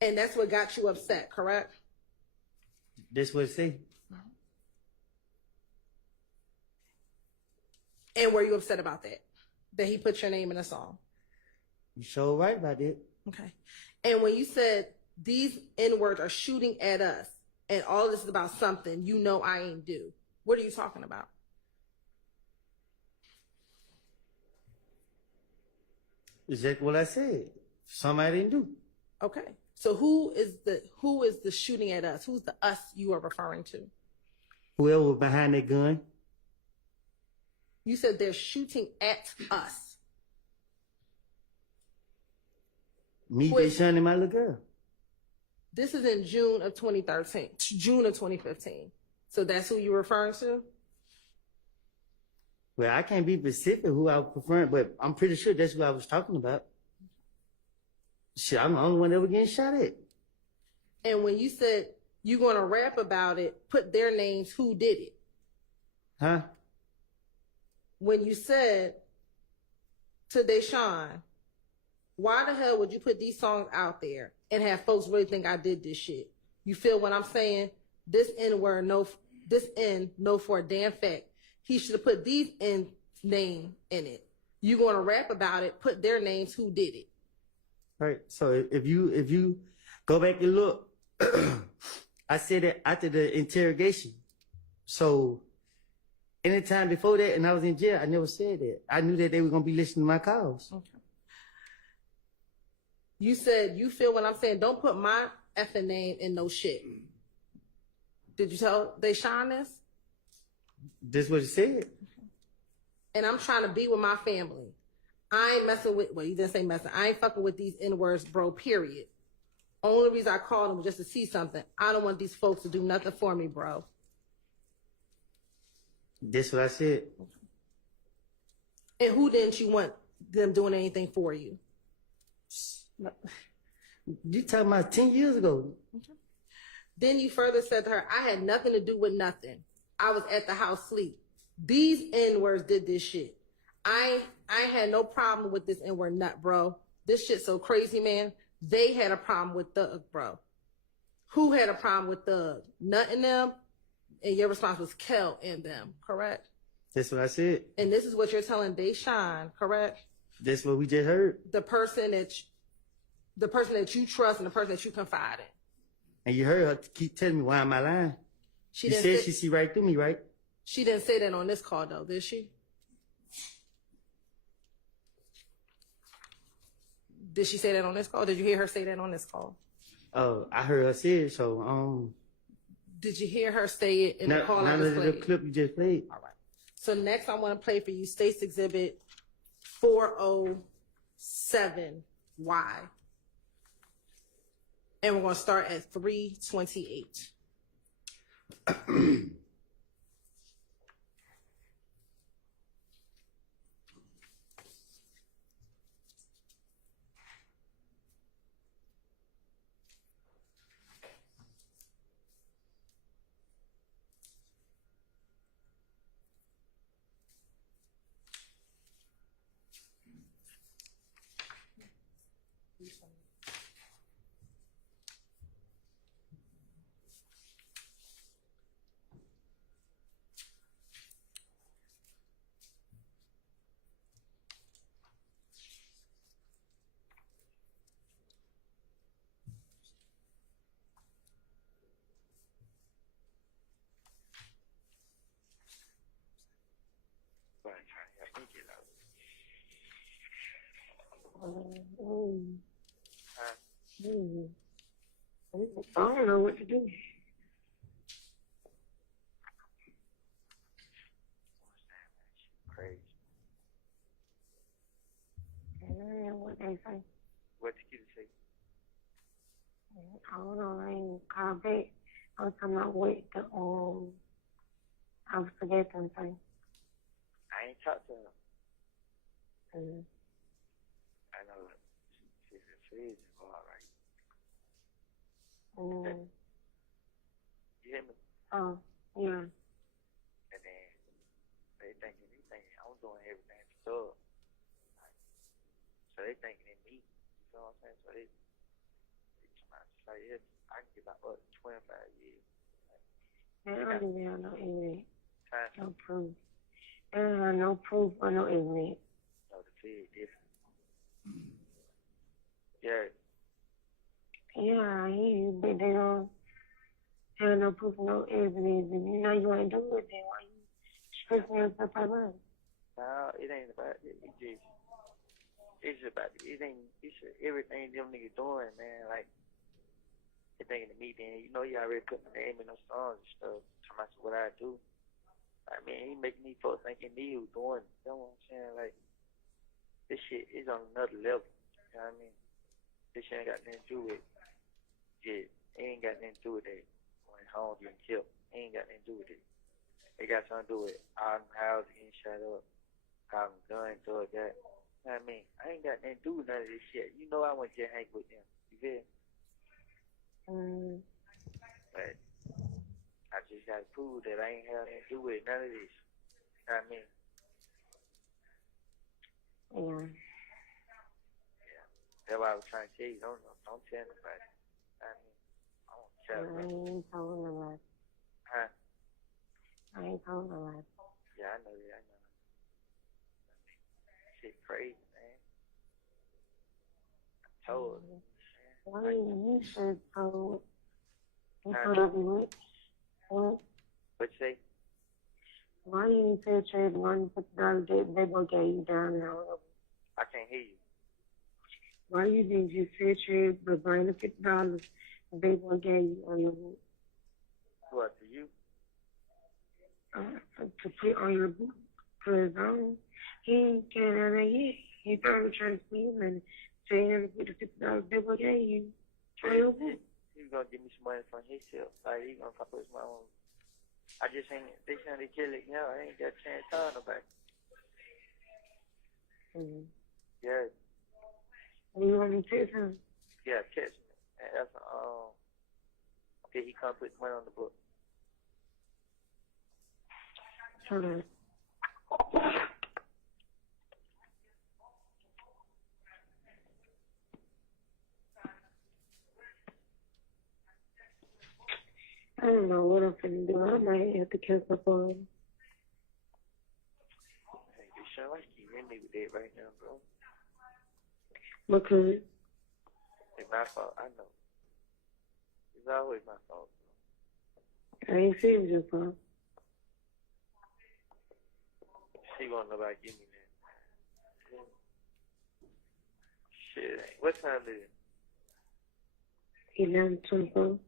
And that's what got you upset, correct? That's what it say. And were you upset about that? That he put your name in a song? You sure right about it. Okay. And when you said these N-words are shooting at us and all of this is about something you know I ain't do, what are you talking about? Exactly what I said. Somebody didn't do. Okay. So who is the shooting at us? Who's the us you are referring to? Whoever was behind that gun. You said they're shooting at us. Me, Deshaun, and my little girl. This is in June of 2013, June of 2015. So that's who you're referring to? Well, I can't be specific who I was preferring, but I'm pretty sure that's who I was talking about. Shit, I'm the only one ever getting shot at. And when you said you're going to rap about it, put their names, who did it? Huh? When you said to Deshaun, why the hell would you put these songs out there and have folks really think I did this shit? You feel what I'm saying? This N-word, this N, no for a damn fact. He should have put these N name in it. You going to rap about it, put their names, who did it. Right. So if you go back and look, I said that after the interrogation. So anytime before that, and I was in jail, I never said that. I knew that they were gonna be listening to my calls. Okay. You said you feel what I'm saying. Don't put my effing name in no shit. Did you tell Deshaun this? That's what it said. And I'm trying to be with my family. I ain't messing with, well, you didn't say messing. I ain't fucking with these N-words, bro, period. Only reason I called them was just to see something. I don't want these folks to do nothing for me, bro. That's what I said. And who didn't you want them doing anything for you? You talking about 10 years ago. Okay. Then you further said to her, I had nothing to do with nothing. I was at the house sleep. These N-words did this shit. I had no problem with this N-word nut, bro. This shit's so crazy, man. They had a problem with Thug, bro. Who had a problem with Thug? Nut and them? And your response was Kel and them, correct? That's what I said. And this is what you're telling Deshaun, correct? That's what we just heard. The person that you trust and the person that you confide in. And you heard her keep telling me, why am I lying? She said she see right through me, right? She didn't say that on this call, though, did she? Did she say that on this call? Did you hear her say that on this call? Oh, I heard her say it, so Did you hear her say it in the call I just the played? clip you just played. All right. So next I want to play for you State's Exhibit 407Y. And we're going to start at 328. I don't know what to do. Crazy. What they say. What the kid say? I don't know. I ain't called back. I was talking about what the I forget them say. I ain't talked to her. Mm-hmm. I know she's crazy. All right. Mm-hmm. You hear me? Oh, yeah. And then they thinking I'm doing everything for sure. So they thinking in me. You know what I'm saying? So they trying to say, yes, I can get about 25 years. They don't even have no evidence. Huh? No proof. They don't have no proof or no evidence. No, the fed different. Yeah. Yeah, I hear you, but they don't have no proof, no evidence, and you know you ain't doing it, then why you stressing yourself out about it? No, it ain't about it. It's about it. It's everything them niggas doing, man. Like, they thinking of me, then, you know, you already put my name in those songs and stuff. Talking about what I do. I mean, he making these folks thinking me who doing it. You know what I'm saying? Like, this shit is on another level. You know what I mean? This shit ain't got nothing to do with it. It ain't got nothing to do with that. When home getting killed. It ain't got nothing to do with it. It got something to do with all them houses getting shut up. All them guns to it, that. You know what I mean? I ain't got nothing to do with none of this shit. You know I wouldn't just hang with them. You feel? But I just got to prove that I ain't had nothing to do with none of this. You know what I mean? Yeah. That's why I was trying to tell you. Don't tell nobody. I mean, I don't tell I ain't told nobody. Huh? I ain't told nobody. Yeah, I know that. I know. Shit crazy, man. I told her. Why you said told? You Huh? told me what? What you say? Why you say trade one $50 they gonna get you down there? I can't hear you. Why you didn't just say trade but bring the $50 they gonna get you on your book? What, to you? To put on your book. Cause he ain't getting out of there yet. He probably trying to steal and saying to put the $50 they gonna get you on your book. He's gonna give me some money from himself. Like, he's gonna put my own. I just ain't, they trying to kill it, you know, I ain't got a chance to tell nobody. Yeah. You want me to text him? Yeah, text me. And that's, okay, he come put money on the book. Hold on. I don't know what I'm finna do. I might have to cancel for him. Hey, you sound like you in me with that right now, bro. Because It's my fault, I know. It's always my fault, I ain't seen your fault. She won't nobody give me that. Shit, ain't. What time is it? 11:24. You know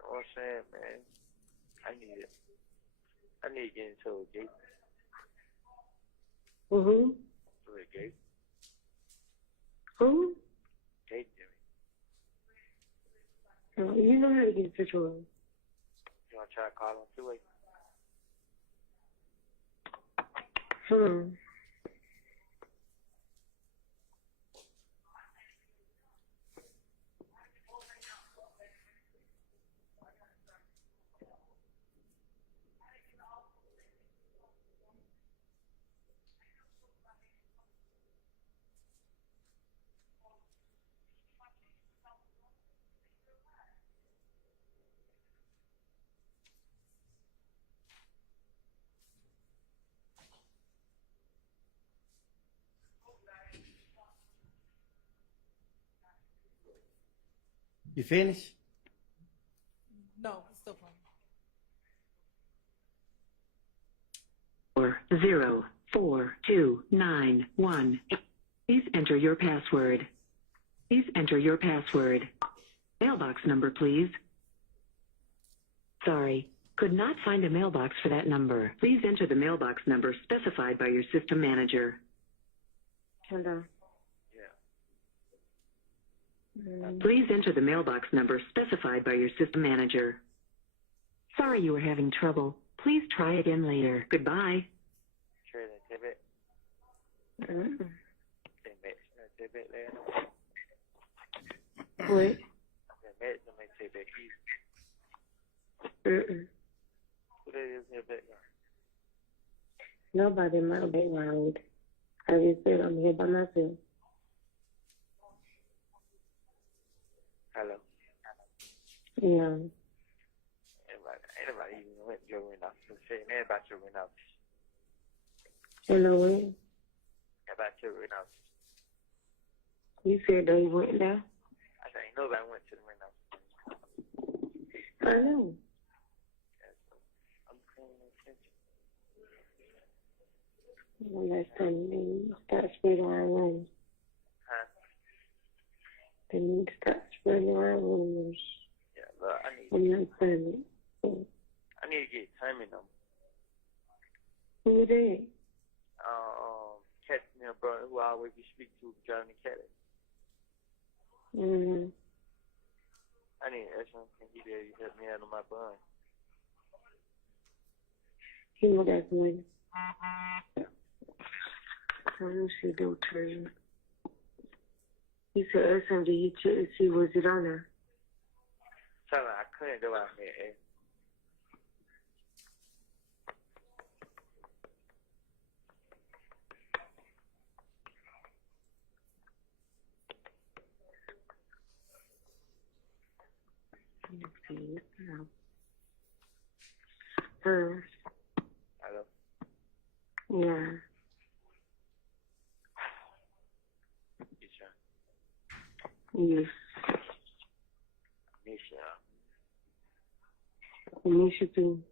what I'm saying, man? I need to get into a gate. Who? To a gate. Who? Gate, Jimmy. You know how to get in touch with him. You want to try to call on two-way? Hold on. You finished? No, it's still playing. 04291. Please enter your password. Please enter your password. Mailbox number, please. Sorry, could not find a mailbox for that number. Please enter the mailbox number specified by your system manager. Hello. Please enter the mailbox number specified by your system manager. Sorry you were having trouble. Please try again later. Goodbye. What? Nobody in my background. I just said I'm here by myself. Hello. Yeah. Anybody even went to your window? Saying about your window. Hello, Will. About your window. You said they went there? I said ain't nobody went to the window. I know. I'm paying attention. Well, last time you start spreading around rooms. Huh? They need to start spreading around rumors. Yeah, look, I'm not funny. I need to get Tommy number. Who did? Catch me a brother who I always be speaking to driving the cat. Mm-hmm. I need to ask him, can he be able to help me out on my bun? He know that's money. I know she do turn. He said, ask him, did he check to see was it on there? Tell him I couldn't go out here, eh? Hello? Yeah. Yes. Nisha. Nisha too.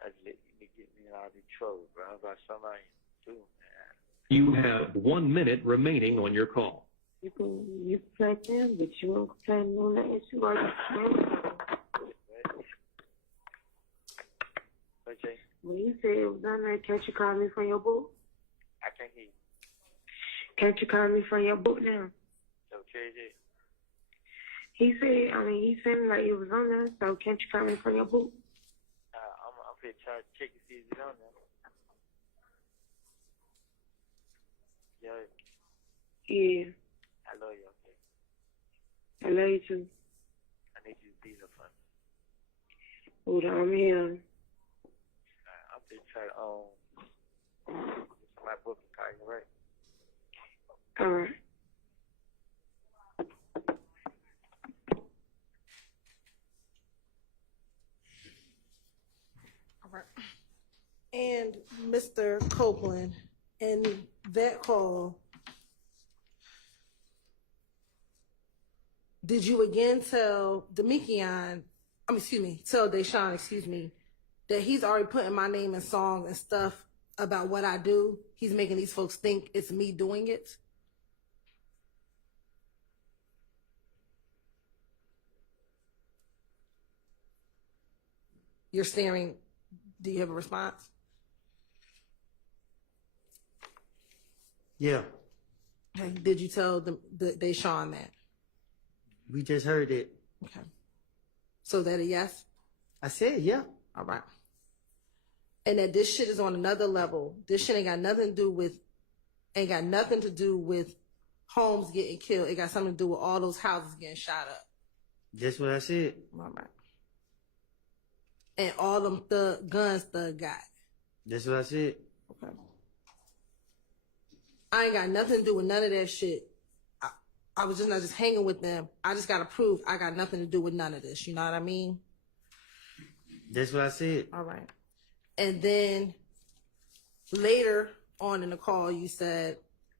I just let you get me out of trouble, bro. About somebody too, man. You have 1 minute remaining on your call. You can play them, but you won't play them on the issue while you're playing. What, Jay? When you said it was on there, can't you call me from your book? I can't hear you. Can't you call me from your book now? So, KJ? He said, he said like it was on there, so can't you call me from your book? I'm finna try to check and see if it's on there. Yeah. Yeah. I love you, okay? I love you too. I need you to be there for me. Hold on, I'm here. I'm finna try to, my book and call you, right? All right. And Mr. Copeland, in that call, did you again tell tell Deshaun, that he's already putting my name in songs and stuff about what I do? He's making these folks think it's me doing it? You're staring. Do you have a response? Yeah. Okay. Did you tell Deshaun that? We just heard it. Okay. So that a yes? I said yeah. All right. And that this shit is on another level. This shit ain't got nothing to do with homes getting killed. It got something to do with all those houses getting shot up. That's what I said. All right. And all them guns Thug got. That's what I said. Okay. I ain't got nothing to do with none of that shit. I was just not just hanging with them. I just got to prove I got nothing to do with none of this. You know what I mean? That's what I said. All right. And then later on in the call, you said,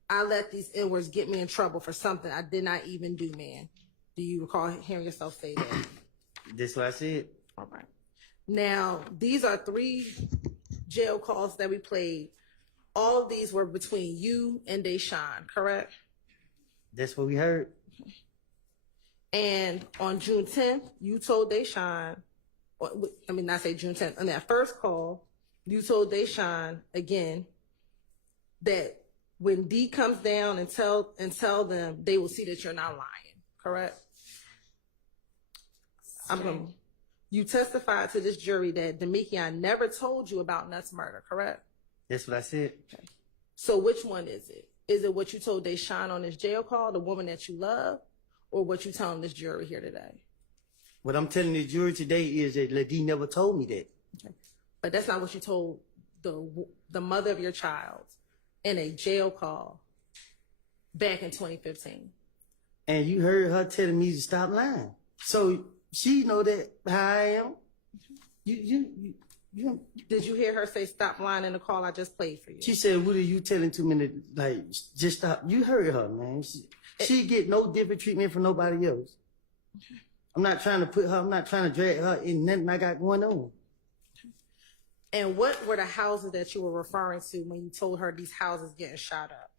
I let these N-words get me in trouble for something I did not even do, man. Do you recall hearing yourself say that? That's what I said. All right. Now, these are 3 jail calls that we played All of these were between you and Deshaun, correct? That's what we heard. And on June 10th, you told Deshaun, not say June 10th, on that first call, you told Deshaun again that when D comes down and tell them, they will see that you're not lying, correct? You testified to this jury that Demekion never told you about Nutt's murder, correct? That's what I said. Okay. So which one is it? Is it what you told Deshaun on his jail call, the woman that you love, or what you telling this jury here today? What I'm telling the jury today is that Lady never told me that. Okay. But that's not what you told the mother of your child in a jail call back in 2015. And you heard her telling me to stop lying. So she know that how I am. Did you hear her say stop lying in the call I just played for you? She said, what are you telling too many, like, just stop. You heard her, man. She get no different treatment from nobody else. I'm not trying to drag her in nothing I got going on. And what were the houses that you were referring to when you told her these houses getting shot up?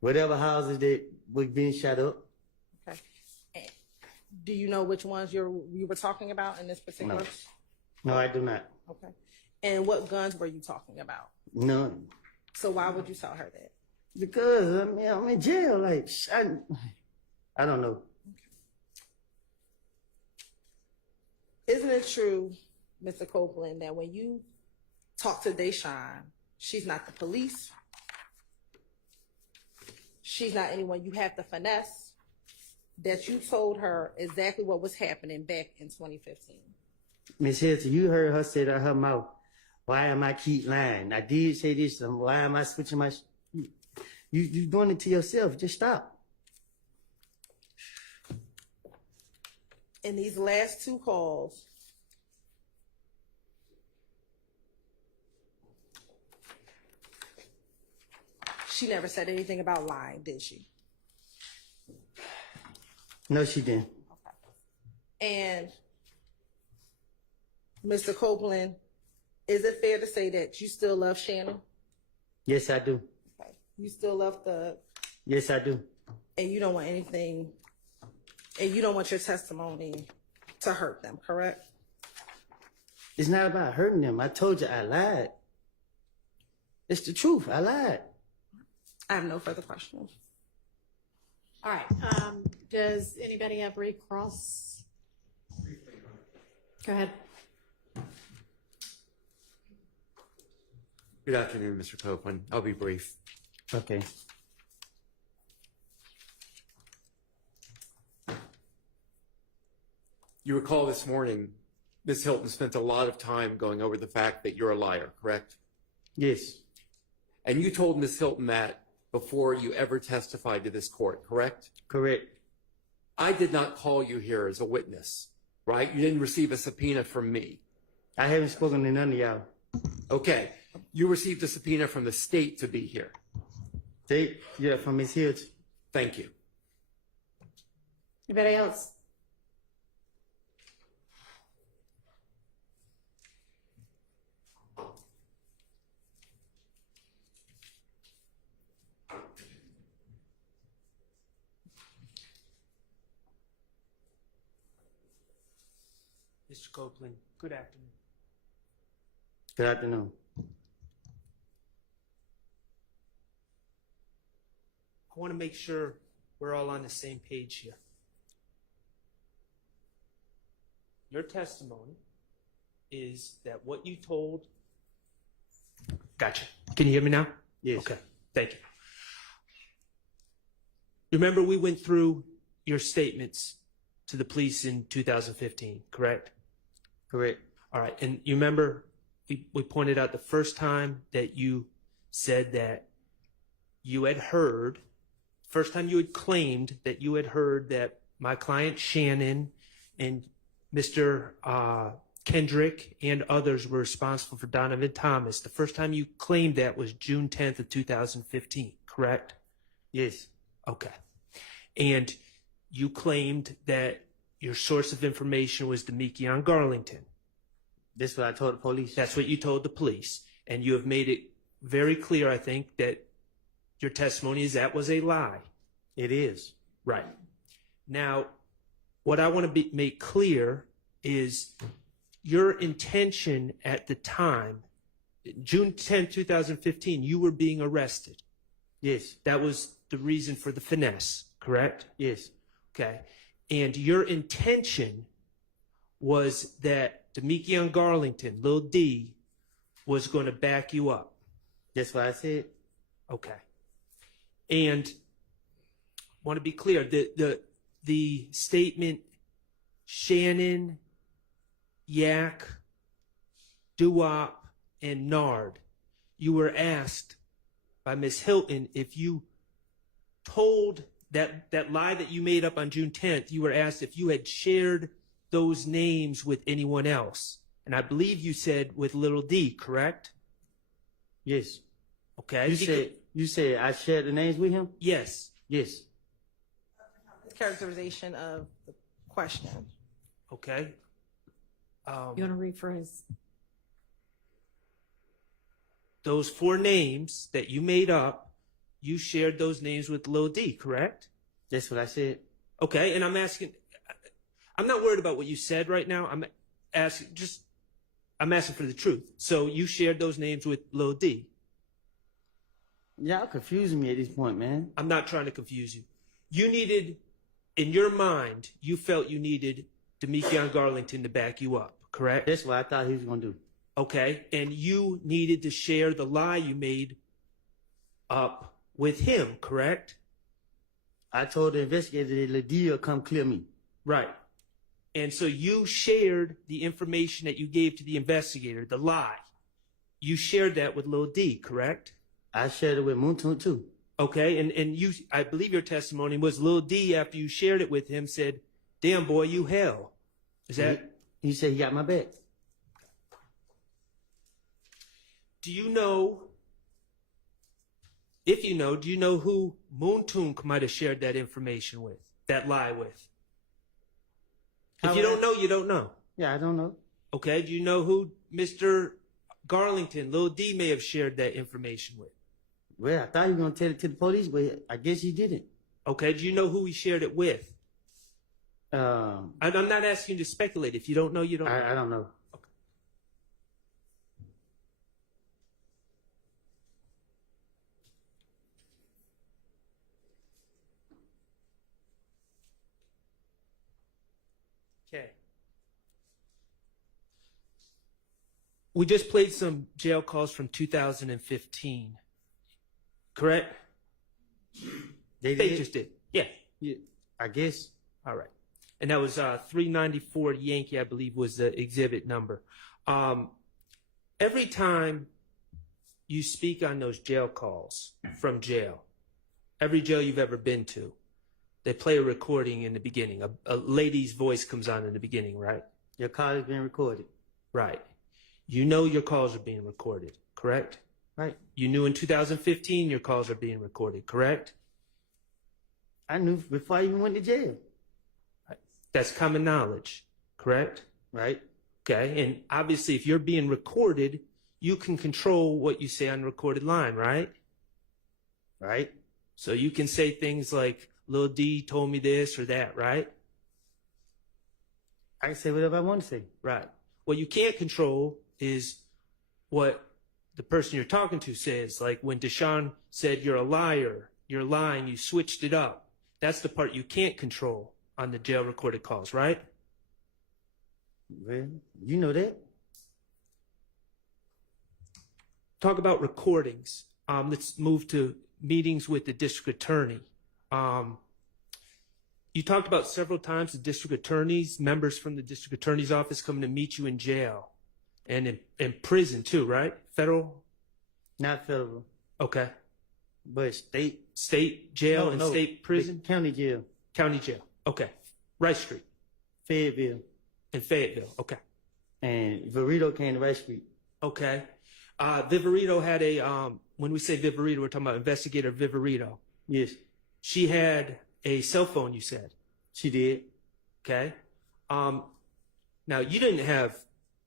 Whatever houses that were being shot up. Okay. And do you know which ones you were talking about in this particular? No, I do not. Okay. And what guns were you talking about? None. So why would you tell her that? Because I'm in jail. Like I don't know. Okay. Isn't it true, Mr. Copeland, that when you talk to Deshaun, she's not the police? She's not anyone you have to finesse. That you told her exactly what was happening back in 2015. Miss Hilton, you heard her say out her mouth, why am I keep lying? I did say this, why am I switching my... You doing it to yourself. Just stop. In these last two calls, she never said anything about lying, did she? No, she didn't. Okay. And Mr. Copeland, is it fair to say that you still love Shannon? Yes, I do. Okay. You still love Thug? Yes, I do. And you don't want anything, and you don't want your testimony to hurt them, correct? It's not about hurting them. I told you I lied. It's the truth. I lied. I have no further questions. All right. Does anybody have recross? Go ahead. Good afternoon, Mr. Copeland. I'll be brief. Okay. You recall this morning, Ms. Hilton spent a lot of time going over the fact that you're a liar, correct? Yes. And you told Ms. Hilton that before you ever testified to this court, correct? Correct. I did not call you here as a witness, right? You didn't receive a subpoena from me. I haven't spoken to none of y'all. Okay. You received a subpoena from the state to be here. State? Yeah, from Ms. Hilton. Thank you. Anybody else? Mr. Copeland, good afternoon. Good afternoon. I want to make sure we're all on the same page here. Your testimony is that what you told... Gotcha. Can you hear me now? Yes. Okay, thank you. Remember we went through your statements to the police in 2015, correct? Correct. All right, and you remember we pointed out the first time that you said that you had heard, first time you had claimed that you had heard that my client Shannon and Mr. Kendrick and others were responsible for Donovan Thomas. The first time you claimed that was June 10th of 2015, correct? Yes. Okay. And you claimed that your source of information was Demekion Garlington. That's what I told the police. That's what you told the police. And you have made it very clear, I think, that your testimony is that was a lie. It is. Right. Now, what I want to make clear is your intention at the time, June 10, 2015, you were being arrested. Yes. That was the reason for the finesse, correct? Yes. Okay. And your intention was that Demekion Garlington, Lil D, was going to back you up. That's what I said. Okay. And want to be clear, the statement Shannon, Yak, Duop, and Nard, you were asked by Ms. Hilton if you told that lie that you made up on June 10th, you were asked if you had shared those names with anyone else. And I believe you said with Little D, correct? Yes. Okay. You said I shared the names with him? Yes. Yes. Characterization of the question. Okay. You want to rephrase? Those 4 names that you made up, you shared those names with Lil D, correct? That's what I said. Okay, and I'm asking, I'm not worried about what you said right now. I'm asking for the truth. So you shared those names with Lil D. Y'all confusing me at this point, man. I'm not trying to confuse you. You needed, in your mind, you felt you needed Demekion Garlington to back you up, correct? That's what I thought he was going to do. Okay, and you needed to share the lie you made up with him, correct? I told the investigator that Lydia will come clear me. Right. And so you shared the information that you gave to the investigator, the lie. You shared that with Lil D, correct? I shared it with Moontoon too. Okay, and you, I believe your testimony was Lil D, after you shared it with him, said, "Damn boy, you hell." Is that? He said he got my back. Do you know, if you know, do you know who Moontoon might have shared that information with, that lie with? If you don't know, you don't know. Yeah, I don't know. Okay, do you know who Mr. Garlington, Lil D, may have shared that information with? Well, I thought he was going to tell it to the police, but I guess he didn't. Okay, do you know who he shared it with? I'm not asking you to speculate. If you don't know, you don't know. I don't know. Okay. We just played some jail calls from 2015. Correct? They just did. Yeah. I guess. All right. And that was 394 Yankee, I believe, was the exhibit number. Every time you speak on those jail calls from jail, every jail you've ever been to, they play a recording in the beginning. A lady's voice comes on in the beginning, right? Your call is being recorded. Right. You know your calls are being recorded, correct? Right. You knew in 2015 your calls are being recorded, correct? I knew before I even went to jail. Right. That's common knowledge, correct? Right. Okay. And obviously, if you're being recorded, you can control what you say on the recorded line, right? Right. So you can say things like, Lil D told me this or that, right? I can say whatever I want to say. Right. What you can't control is what the person you're talking to says. Like when Deshaun said, "You're a liar, you're lying, you switched it up." That's the part you can't control on the jail recorded calls, right? Well, you know that. Talk about recordings. Let's move to meetings with the district attorney. You talked about several times the district attorneys, members from the district attorney's office coming to meet you in jail and in prison too, right? Federal? Not federal. Okay. But state. State jail and state prison? County jail. County jail. Okay. Rice Street. Fayetteville. In Fayetteville. Okay. And Verito came to Rice Street. Okay. Viverito had a, when we say Viverito, we're talking about Investigator Viverito. Yes. She had a cell phone, you said. She did. Okay. Now you didn't have,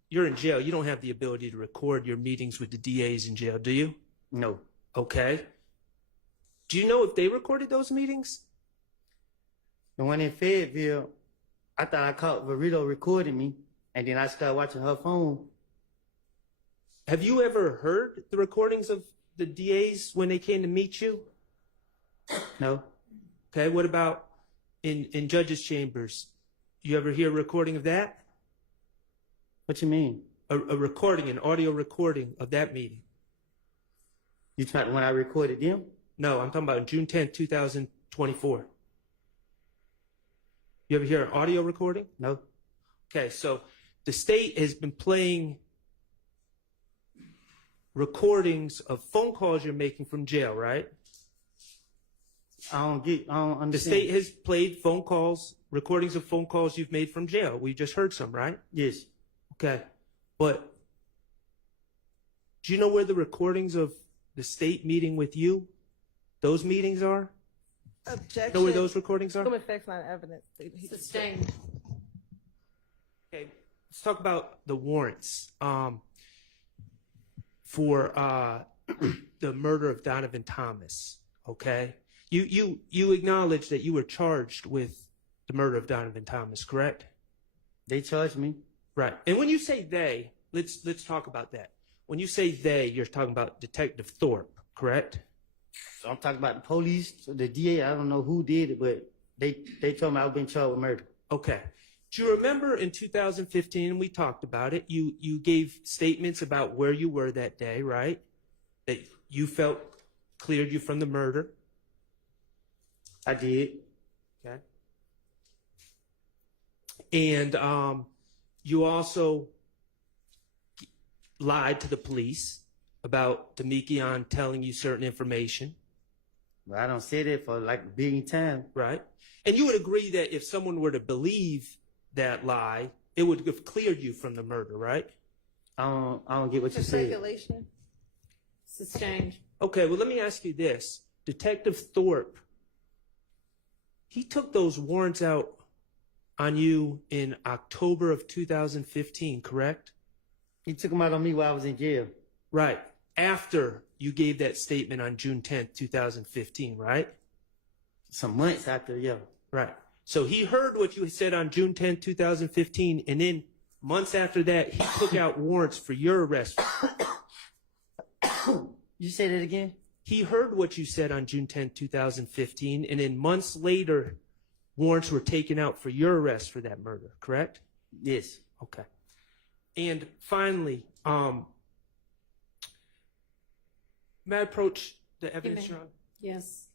you're in jail. You don't have the ability to record your meetings with the DAs in jail, do you? No. Okay. Do you know if they recorded those meetings? The one in Fayetteville, I thought I caught Verito recording me, and then I started watching her phone. Have you ever heard the recordings of the DAs when they came to meet you? No. Okay, what about in judges' chambers? You ever hear a recording of that? What you mean? A recording, an audio recording of that meeting. You talking when I recorded them? No, I'm talking about June 10th, 2024. You ever hear an audio recording? No. Okay, so the state has been playing recordings of phone calls you're making from jail, right? I don't understand. The state has played phone calls, recordings of phone calls you've made from jail. We just heard some, right? Yes. Okay. But do you know where the recordings of the state meeting with you, those meetings are? Objection. Know where those recordings are? Human facts, not evidence. Sustained. Okay, let's talk about the warrants for the murder of Donovan Thomas. Okay, you acknowledge that you were charged with the murder of Donovan Thomas, correct? They charged me. Right. And when you say they, let's talk about that. When you say they, you're talking about Detective Thorpe, correct? So I'm talking about the police, so the DA. I don't know who did it, but they told me I was being charged with murder. Okay. Do you remember in 2015, and we talked about it, you gave statements about where you were that day, right? That you felt cleared you from the murder. I did. Okay. And you also lied to the police about Demekion telling you certain information. Well, I don't say that for like a billion times. Right. And you would agree that if someone were to believe that lie, it would have cleared you from the murder, right? I don't get what you said. Speculation. Sustained. Okay, well, let me ask you this. Detective Thorpe, he took those warrants out on you in October of 2015, correct? He took them out on me while I was in jail. Right. After you gave that statement on June 10th, 2015, right? Some months after, yeah. Right. So he heard what you said on June 10th, 2015, and then months after that, he took out warrants for your arrest. You say that again? He heard what you said on June 10th, 2015, and then months later, warrants were taken out for your arrest for that murder, correct? Yes. Okay. And finally, may I approach the evidence, Your Honor? Yes.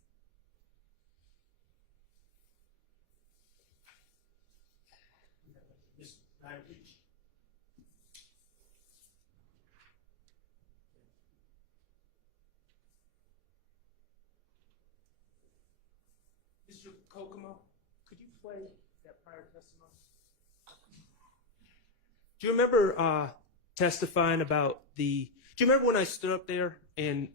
Mr. Kokomo, could you play that prior testimony? Do you remember testifying about do you remember when I stood up there and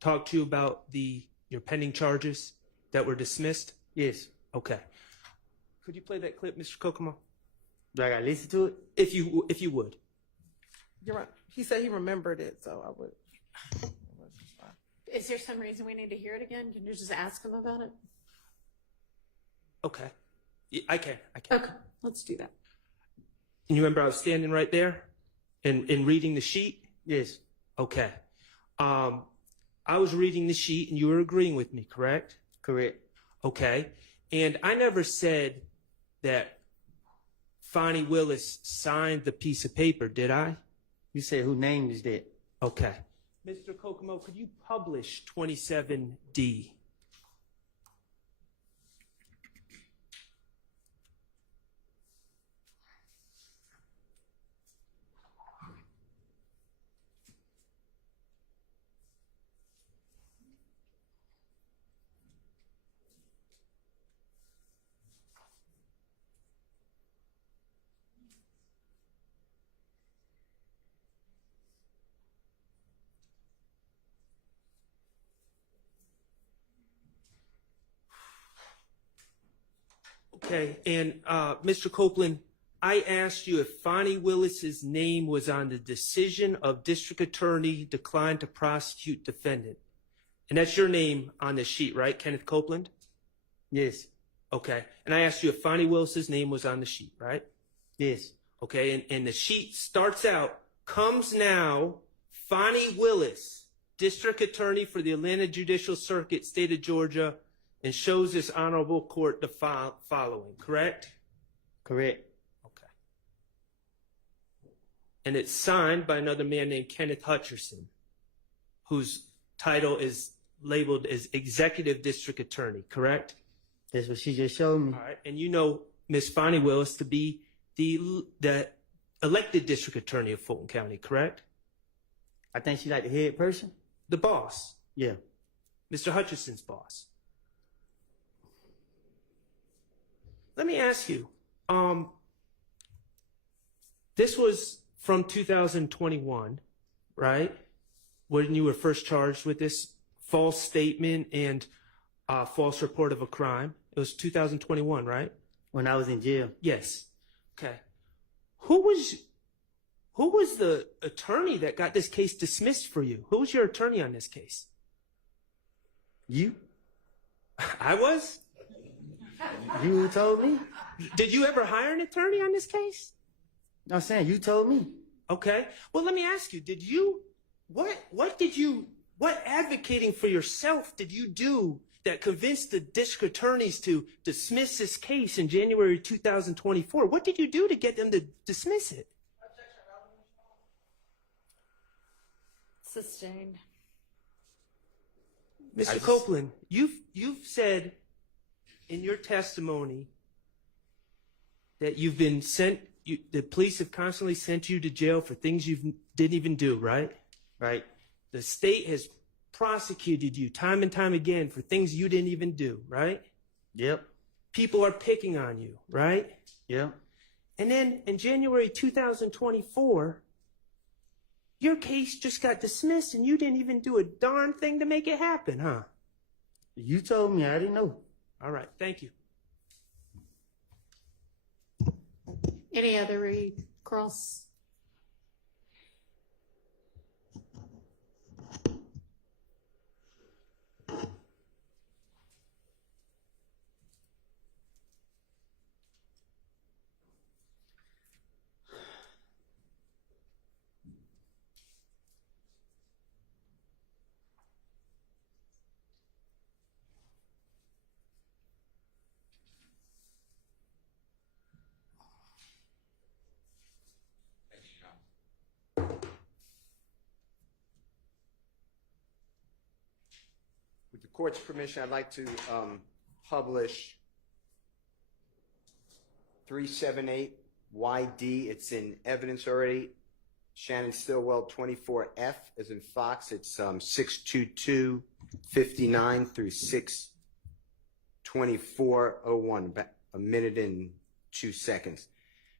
talked to you about your pending charges that were dismissed? Yes. Okay. Could you play that clip, Mr. Kokomo? Do I gotta listen to it? If you would. You're right. He said he remembered it, so I would. Is there some reason we need to hear it again? Can you just ask him about it? Okay. I can. Okay, let's do that. And you remember I was standing right there and reading the sheet? Yes. Okay. I was reading the sheet and you were agreeing with me, correct? Correct. Okay. And I never said that Fonnie Willis signed the piece of paper, did I? You said who name is that? Okay. Mr. Kokomo, could you publish 27D? Okay, and Mr. Copeland, I asked you if Fonnie Willis's name was on the decision of district attorney declined to prosecute defendant. And that's your name on the sheet, right? Kenneth Copeland? Yes. Okay. And I asked you if Fonnie Willis's name was on the sheet, right? Yes. Okay. And the sheet starts out, comes now, Fonnie Willis, district attorney for the Atlanta Judicial Circuit, state of Georgia, and shows this honorable court the following, correct? Correct. Okay. And it's signed by another man named Kenneth Hutcherson, whose title is labeled as executive district attorney, correct? That's what she just showed me. All right. And you know Miss Fonnie Willis to be the elected district attorney of Fulton County, correct? I think she's like the head person. The boss. Yeah. Mr. Hutcherson's boss. Let me ask you, this was from 2021, right? When you were first charged with this false statement and false report of a crime. It was 2021, right? When I was in jail. Yes. Okay. Who was the attorney that got this case dismissed for you? Who was your attorney on this case? You. I was? You told me. Did you ever hire an attorney on this case? I'm saying you told me. Okay. Well, let me ask you, what advocating for yourself did you do that convinced the district attorneys to dismiss this case in January 2024? What did you do to get them to dismiss it? Sustained. Mr. Copeland, you've said in your testimony that you've been sent, the police have constantly sent you to jail for things you didn't even do, right? Right. The state has prosecuted you time and time again for things you didn't even do, right? Yep. People are picking on you, right? Yep. And then in January 2024, your case just got dismissed and you didn't even do a darn thing to make it happen, huh? You told me. I didn't know. All right. Thank you. Any other recross? With the court's permission, I'd like to publish 378 YD. It's in evidence already. Shannon Stillwell 24F as in Fox. It's 62259 through 62401, about a minute and 2 seconds.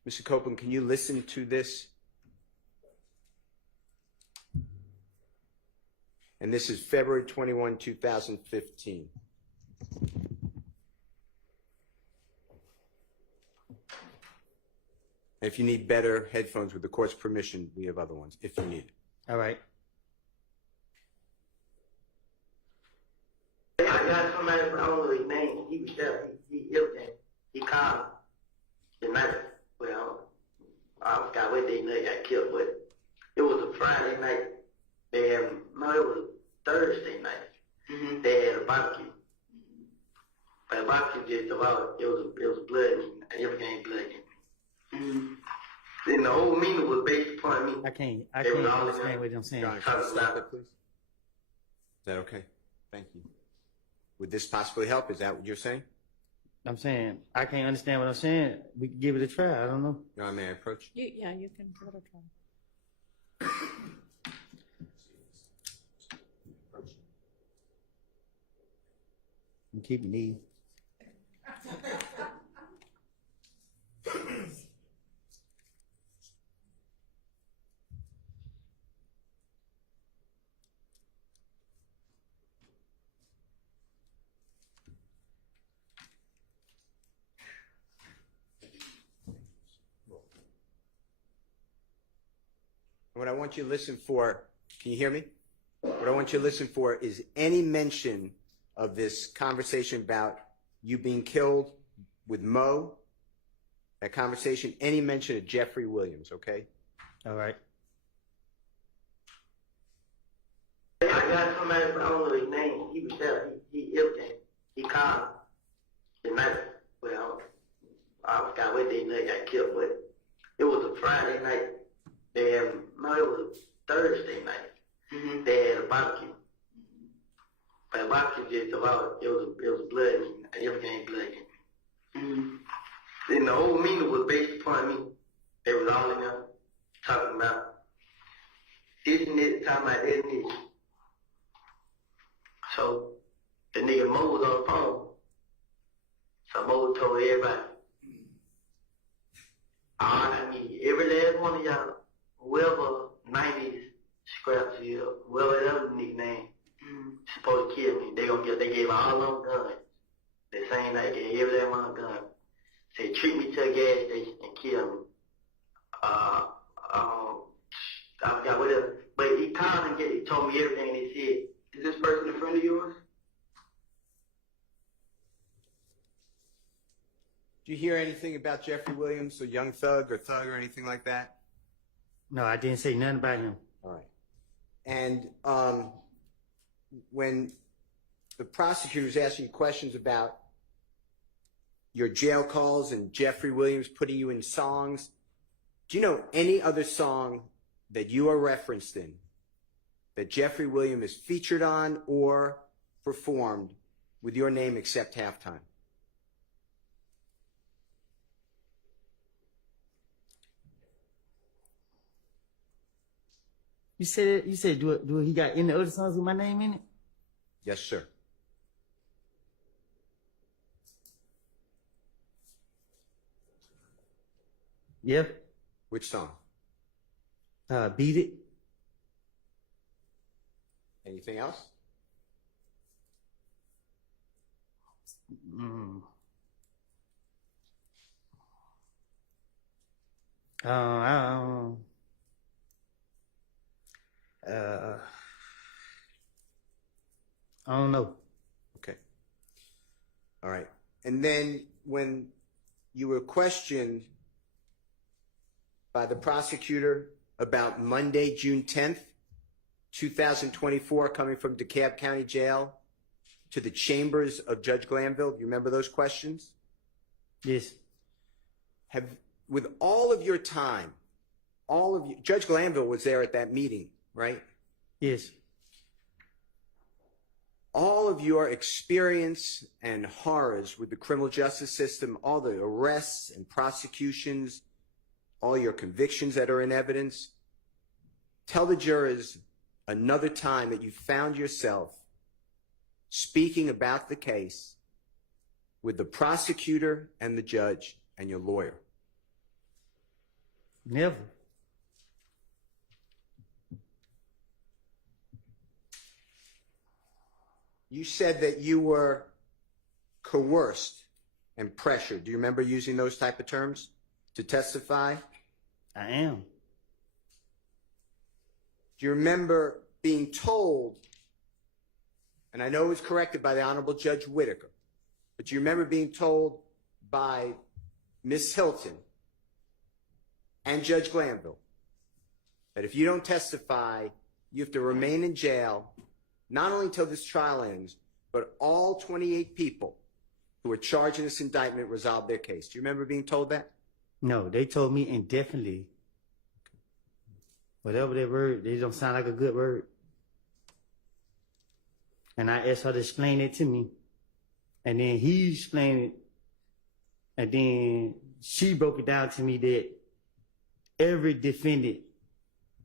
Mr. Copeland, can you listen to this? And this is February 21, 2015. And if you need better headphones with the court's permission, we have other ones if you need it. All right. I got somebody, I don't know his name. He was there. He everything. He called the night. Well, I forgot what day they got killed, but it was a Friday night. It was Thursday night. Mm-hmm. They had a barbecue. But the barbecue just about it was blood and everything blood. Mm-hmm. Then the whole meeting was based upon me. I can't understand what I'm saying. John, can you stop it, please? Is that okay? Thank you. Would this possibly help? Is that what you're saying? I'm saying I can't understand what I'm saying. We can give it a try. I don't know. Your Honor, may I approach? You can give it a try. I'm keeping these. What I want you to listen for, can you hear me? What I want you to listen for is any mention of this conversation about you being killed with Mo, that conversation, any mention of Jeffrey Williams, okay? All right. I got somebody, but I don't know his name. He was there. He ill came. He called the night. Well, I forgot what day they got killed, but it was a Friday night. It was a Thursday night. They had a barbecue. But the barbecue just about it was a blood meeting. Everything blood meeting. Then the whole meeting was based upon me. They was all in there talking about this and this, talking about this and this. So the nigga Mo was on the phone. So Mo told everybody, I need every last one of y'all, whoever 90s scraps here, whoever that other nigga name, supposed to kill me. They gave all them guns. The same night, they gave every last one of them guns. Said, treat me to a gas station and kill me. I forgot what else. But he called and he told me everything, and he said, is this person a friend of yours? Did you hear anything about Jeffrey Williams, or Young Thug, or anything like that? No, I didn't say nothing about him. All right. And when the prosecutor's asking you questions about your jail calls and Jeffrey Williams putting you in songs, do you know any other song that you are referenced in that Jeffrey Williams is featured on or performed with your name except Halftime? You said do he got any other songs with my name in it? Yes, sir. Yeah. Which song? Beat It. Anything else? I don't know. Okay. All right. And then when you were questioned by the prosecutor about Monday, June 10th, 2024, coming from DeKalb County Jail to the chambers of Judge Glanville, you remember those questions? Yes. With all of your time, Judge Glanville was there at that meeting, right? Yes. All of your experience and horrors with the criminal justice system, all the arrests and prosecutions, all your convictions that are in evidence, tell the jurors another time that you found yourself speaking about the case with the prosecutor and the judge and your lawyer. Never. You said that you were coerced and pressured. Do you remember using those type of terms to testify? I am. Do you remember being told, and I know it was corrected by the Honorable Judge Whitaker, but do you remember being told by Miss Hilton and Judge Glanville that if you don't testify, you have to remain in jail not only until this trial ends, but all 28 people who are charged in this indictment resolve their case? Do you remember being told that? No, they told me indefinitely. Whatever that word, they don't sound like a good word. And I asked her to explain it to me. And then he explained it. And then she broke it down to me that every defendant,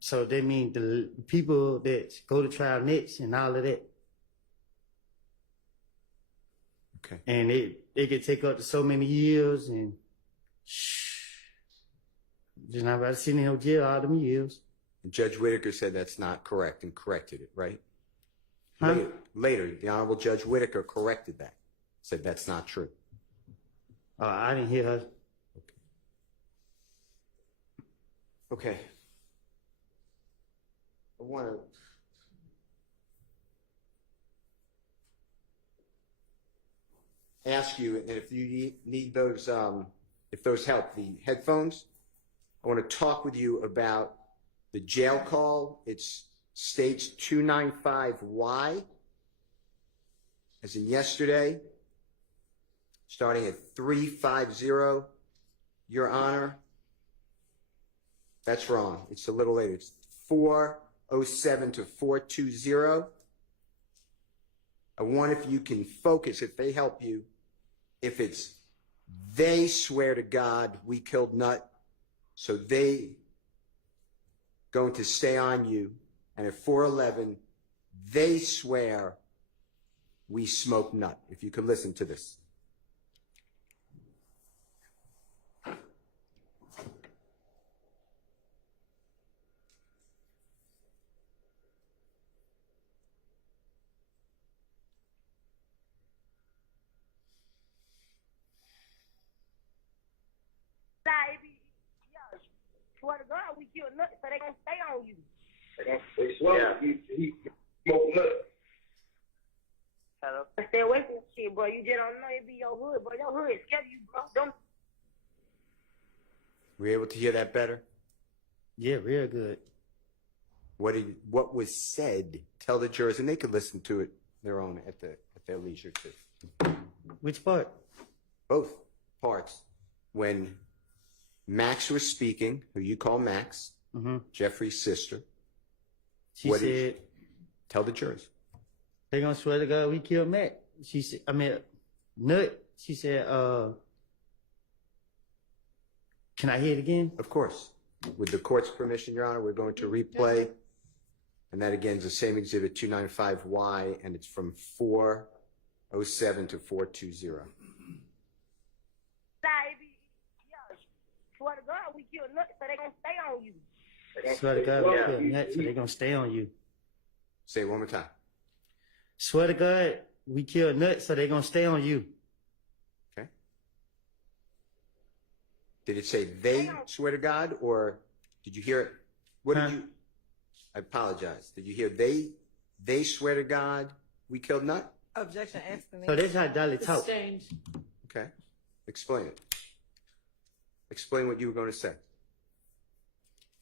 so that means the people that go to trial next and all of that. Okay. And it could take up to so many years, and just not about to sit in no jail all them years. And Judge Whitaker said that's not correct and corrected it, right? Huh? Later, the Honorable Judge Whitaker corrected that, said that's not true. I didn't hear her. Okay. want to ask you, and if you need those, if those help, the headphones, I want to talk with you about the jail call. It's stage 295Y, as in yesterday, starting at 350, Your Honor. That's wrong. It's a little later. It's 407 to 420. I want if you can focus, if they help you, if it's they swear to God we killed Nut, so they going to stay on you, and at 411 they swear we smoked Nut. If you could listen to this. Baby, yeah, swear to God, we killed Nut, so they gonna stay on you. They swear he smoked Nut. Hello? Stay away from shit, bro. You just don't know it be your hood, bro. Your hood scared you, bro. Don't. Were you able to hear that better? Yeah, real good. What was said? Tell the jurors, and they could listen to it their own at their leisure too. Which part? Both parts. When Max was speaking, who you call Max, Jeffrey's sister. She said, tell the jurors. They gonna swear to God we killed Matt. She said, Nut. She said, can I hear it again? Of course. With the court's permission, Your Honor, we're going to replay. And that again is the same exhibit 295Y, and it's from 407 to 420. Baby, yeah, swear to God, we killed Nut, so they gonna stay on you. Swear to God we killed Matt, so they gonna stay on you. Say it one more time. Swear to God we killed Nut, so they gonna stay on you. Okay. Did it say they swear to God, or did you hear it? What did you? I apologize. Did you hear they swear to God we killed Nut? Objection, Anthony. So that's how Dolly talk. Sustained. Okay. Explain it. Explain what you were going to say.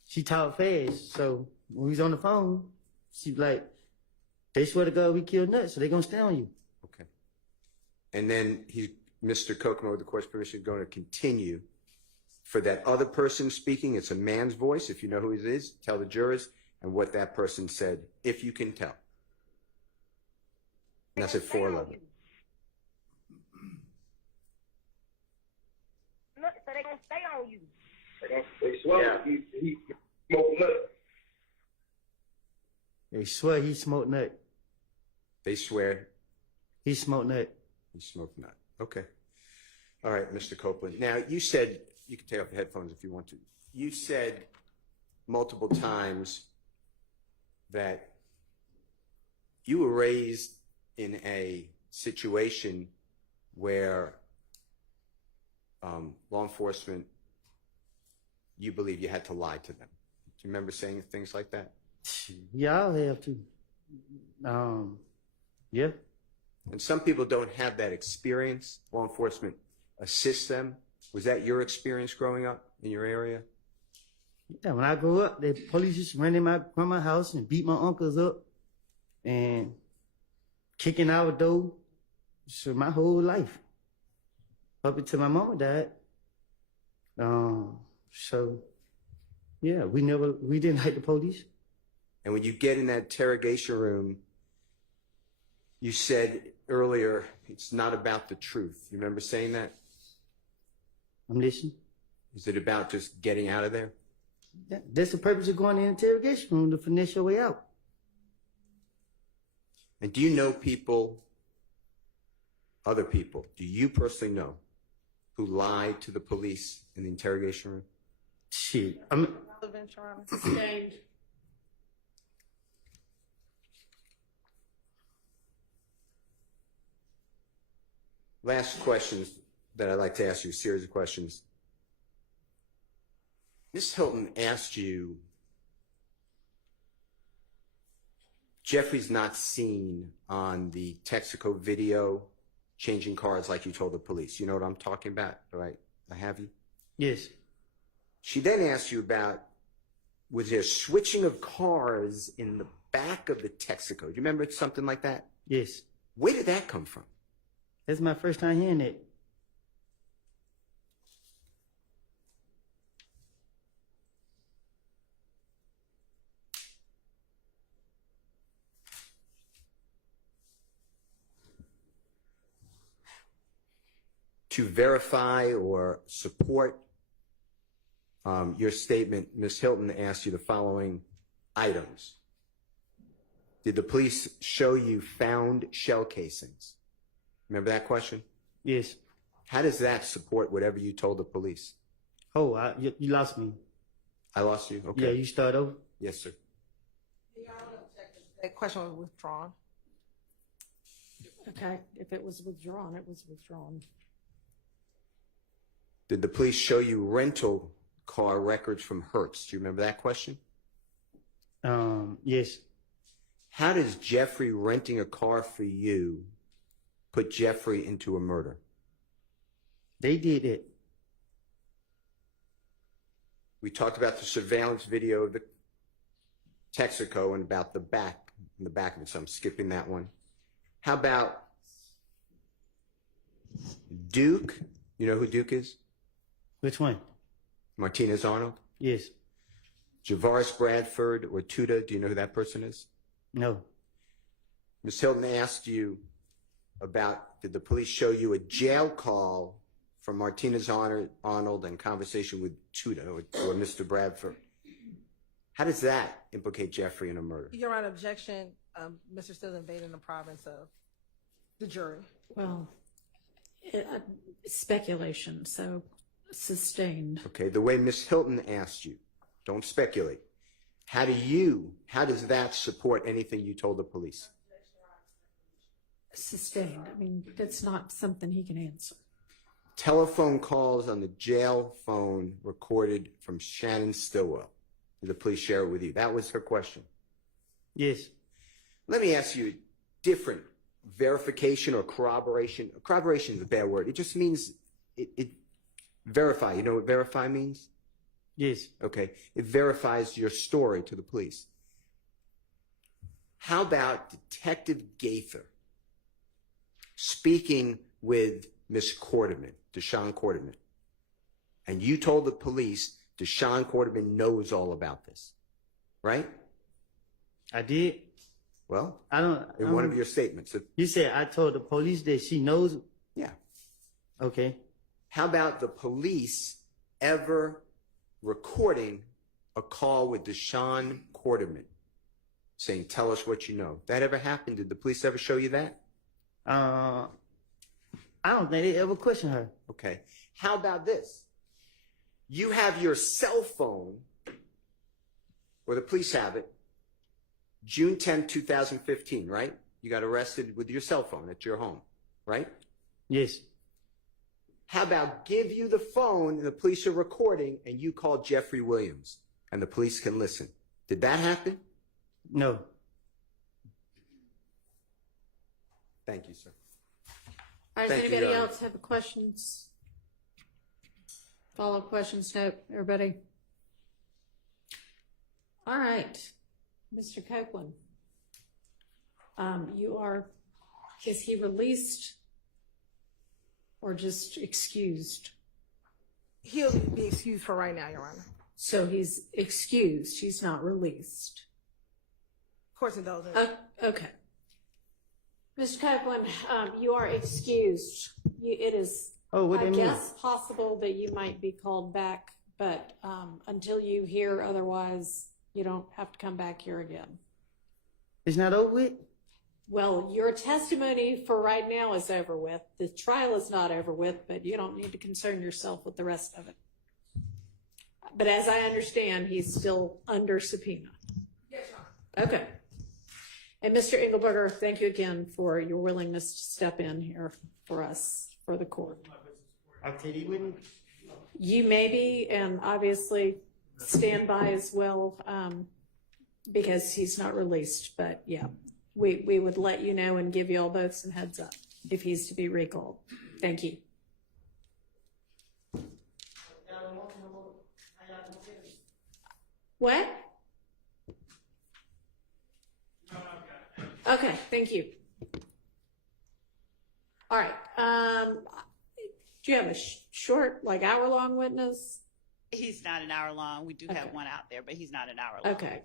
She talk fast, so when we was on the phone, she like, they swear to God we killed Nut, so they gonna stay on you. Okay. And then Mr. Kokomo, with the court's permission, is going to continue. For that other person speaking, it's a man's voice. If you know who it is, tell the jurors and what that person said, if you can tell. And that's at 411. Nut, so they gonna stay on you. They swear he smoked Nut. They swear he smoked Nut. They swear he smoked Nut. He smoked Nut. Okay. All right, Mr. Copeland. Now, you said, you can take off the headphones if you want to. You said multiple times that you were raised in a situation where law enforcement, you believe you had to lie to them. Do you remember saying things like that? Yeah, I'll have to. Yeah. And some people don't have that experience. Law enforcement assists them. Was that your experience growing up in your area? Yeah, when I grew up, the police used to run in my grandma's house and beat my uncles up and kicking our door. So my whole life, up until my mama died. So yeah, we didn't like the police. And when you get in that interrogation room, you said earlier, it's not about the truth. You remember saying that? I'm listening. Is it about just getting out of there? Yeah, that's the purpose of going in the interrogation room, to finesse your way out. And do you know people, other people, do you personally know, who lied to the police in the interrogation room? Shit. Sustained. Last questions that I'd like to ask you, a series of questions. Ms. Hilton asked you Jeffrey's not seen on the Texaco video changing cars like you told the police. You know what I'm talking about, right? I have you? Yes. She then asked you about, was there switching of cars in the back of the Texaco? Do you remember something like that? Yes. Where did that come from? That's my first time hearing it. To verify or support your statement, Ms. Hilton asked you the following items. Did the police show you found shell casings? Remember that question? Yes. How does that support whatever you told the police? Oh, you lost me. I lost you? Okay. Yeah, you start over? Yes, sir. That question was withdrawn. Okay, if it was withdrawn, it was withdrawn. Did the police show you rental car records from Hertz? Do you remember that question? Yes. How does Jeffrey renting a car for you put Jeffrey into a murder? They did it. We talked about the surveillance video of the Texaco and about the back of it, so I'm skipping that one. How about Duke? You know who Duke is? Which one? Martinez Arnold? Yes. Javaris Bradford or Tuda, do you know who that person is? No. Ms. Hilton asked you about, did the police show you a jail call from Martinez Arnold and conversation with Tuda or Mr. Bradford? How does that implicate Jeffrey in a murder? Your Honor, objection. Mr. Still invading the province of the jury. Well, speculation, so sustained. Okay, the way Ms. Hilton asked you, don't speculate. How does that support anything you told the police? Sustained. I mean, that's not something he can answer. Telephone calls on the jail phone recorded from Shannon Stillwell. Did the police share it with you? That was her question. Yes. Let me ask you a different verification or corroboration. Corroboration is a bad word. It just means it verify. You know what verify means? Yes. Okay. It verifies your story to the police. How about Detective Gaither speaking with Miss Quarterman, Deshaun Quarterman, and you told the police Deshaun Quarterman knows all about this, right? I did. Well, in one of your statements. You said I told the police that she knows. Yeah. Okay. How about the police ever recording a call with Deshaun Quarterman saying, tell us what you know? That ever happened? Did the police ever show you that? I don't think they ever questioned her. Okay. How about this? You have your cell phone, or the police have it, June 10, 2015, right? You got arrested with your cell phone at your home, right? Yes. How about give you the phone and the police are recording and you call Jeffrey Williams and the police can listen? Did that happen? No. Thank you, sir. All right, does Thank you, anybody Your Honor. else have questions? Follow-up questions? No, everybody? All right, Mr. Copeland. Is he released or just excused? He'll be excused for right now, Your Honor. So he's excused, he's not released. Of course it doesn't. Okay. Mr. Copeland, you are excused. It is, what do I you mean? guess, possible that you might be called back, but until you hear otherwise, you don't have to come back here again. It's not over with? Well, your testimony for right now is over with. The trial is not over with, but you don't need to concern yourself with the rest of it. But as I understand, he's still under subpoena. Yes, Your Honor. Okay. And Mr. Engelberger, thank you again for your willingness to step in here for us, for the court. I'll tell you when. You may be, and obviously stand by as well. because he's not released, but yeah, we would let you know and give you all both some heads up if he's to be recalled. Thank you. What? Okay, thank you. All right. Do you have a short, like hour-long witness? He's not an hour long. We do have one out there, but he's not an hour long. Okay.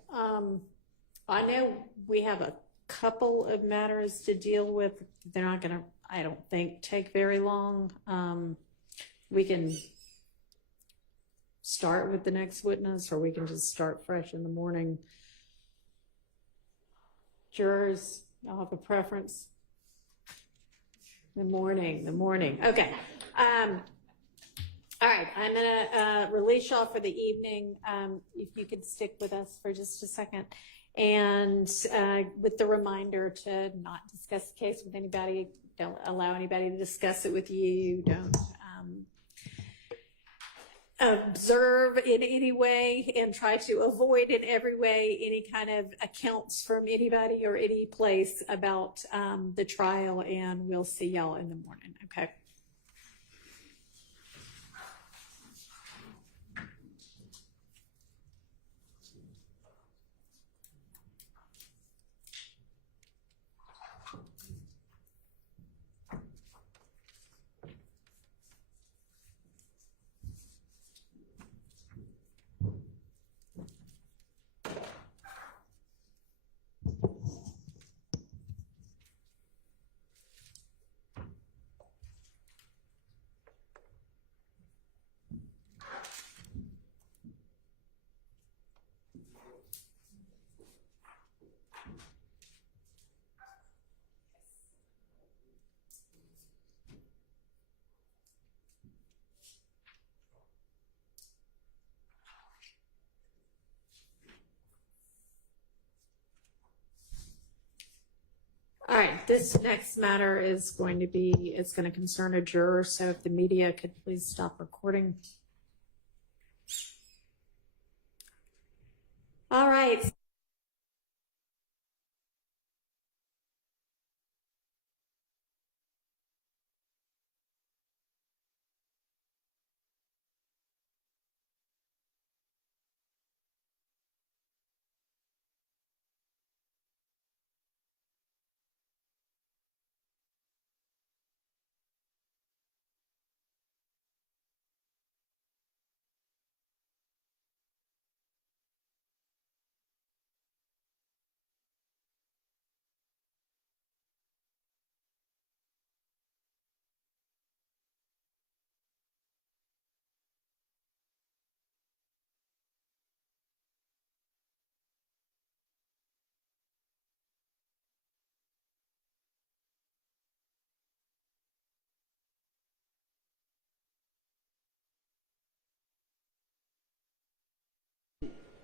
I know we have a couple of matters to deal with. They're not going to, I don't think, take very long. We can start with the next witness, or we can just start fresh in the morning. Jurors, y'all have a preference? The morning. Okay. All right, I'm gonna release y'all for the evening. If you could stick with us for just a second, and with the reminder to not discuss the case with anybody. Don't allow anybody to discuss it with you. Don't observe in any way, and try to avoid in every way any kind of accounts from anybody or any place about the trial. And we'll see y'all in the morning. Okay. All right, this next matter is going to concern a juror. So if the media could please stop recording. All right.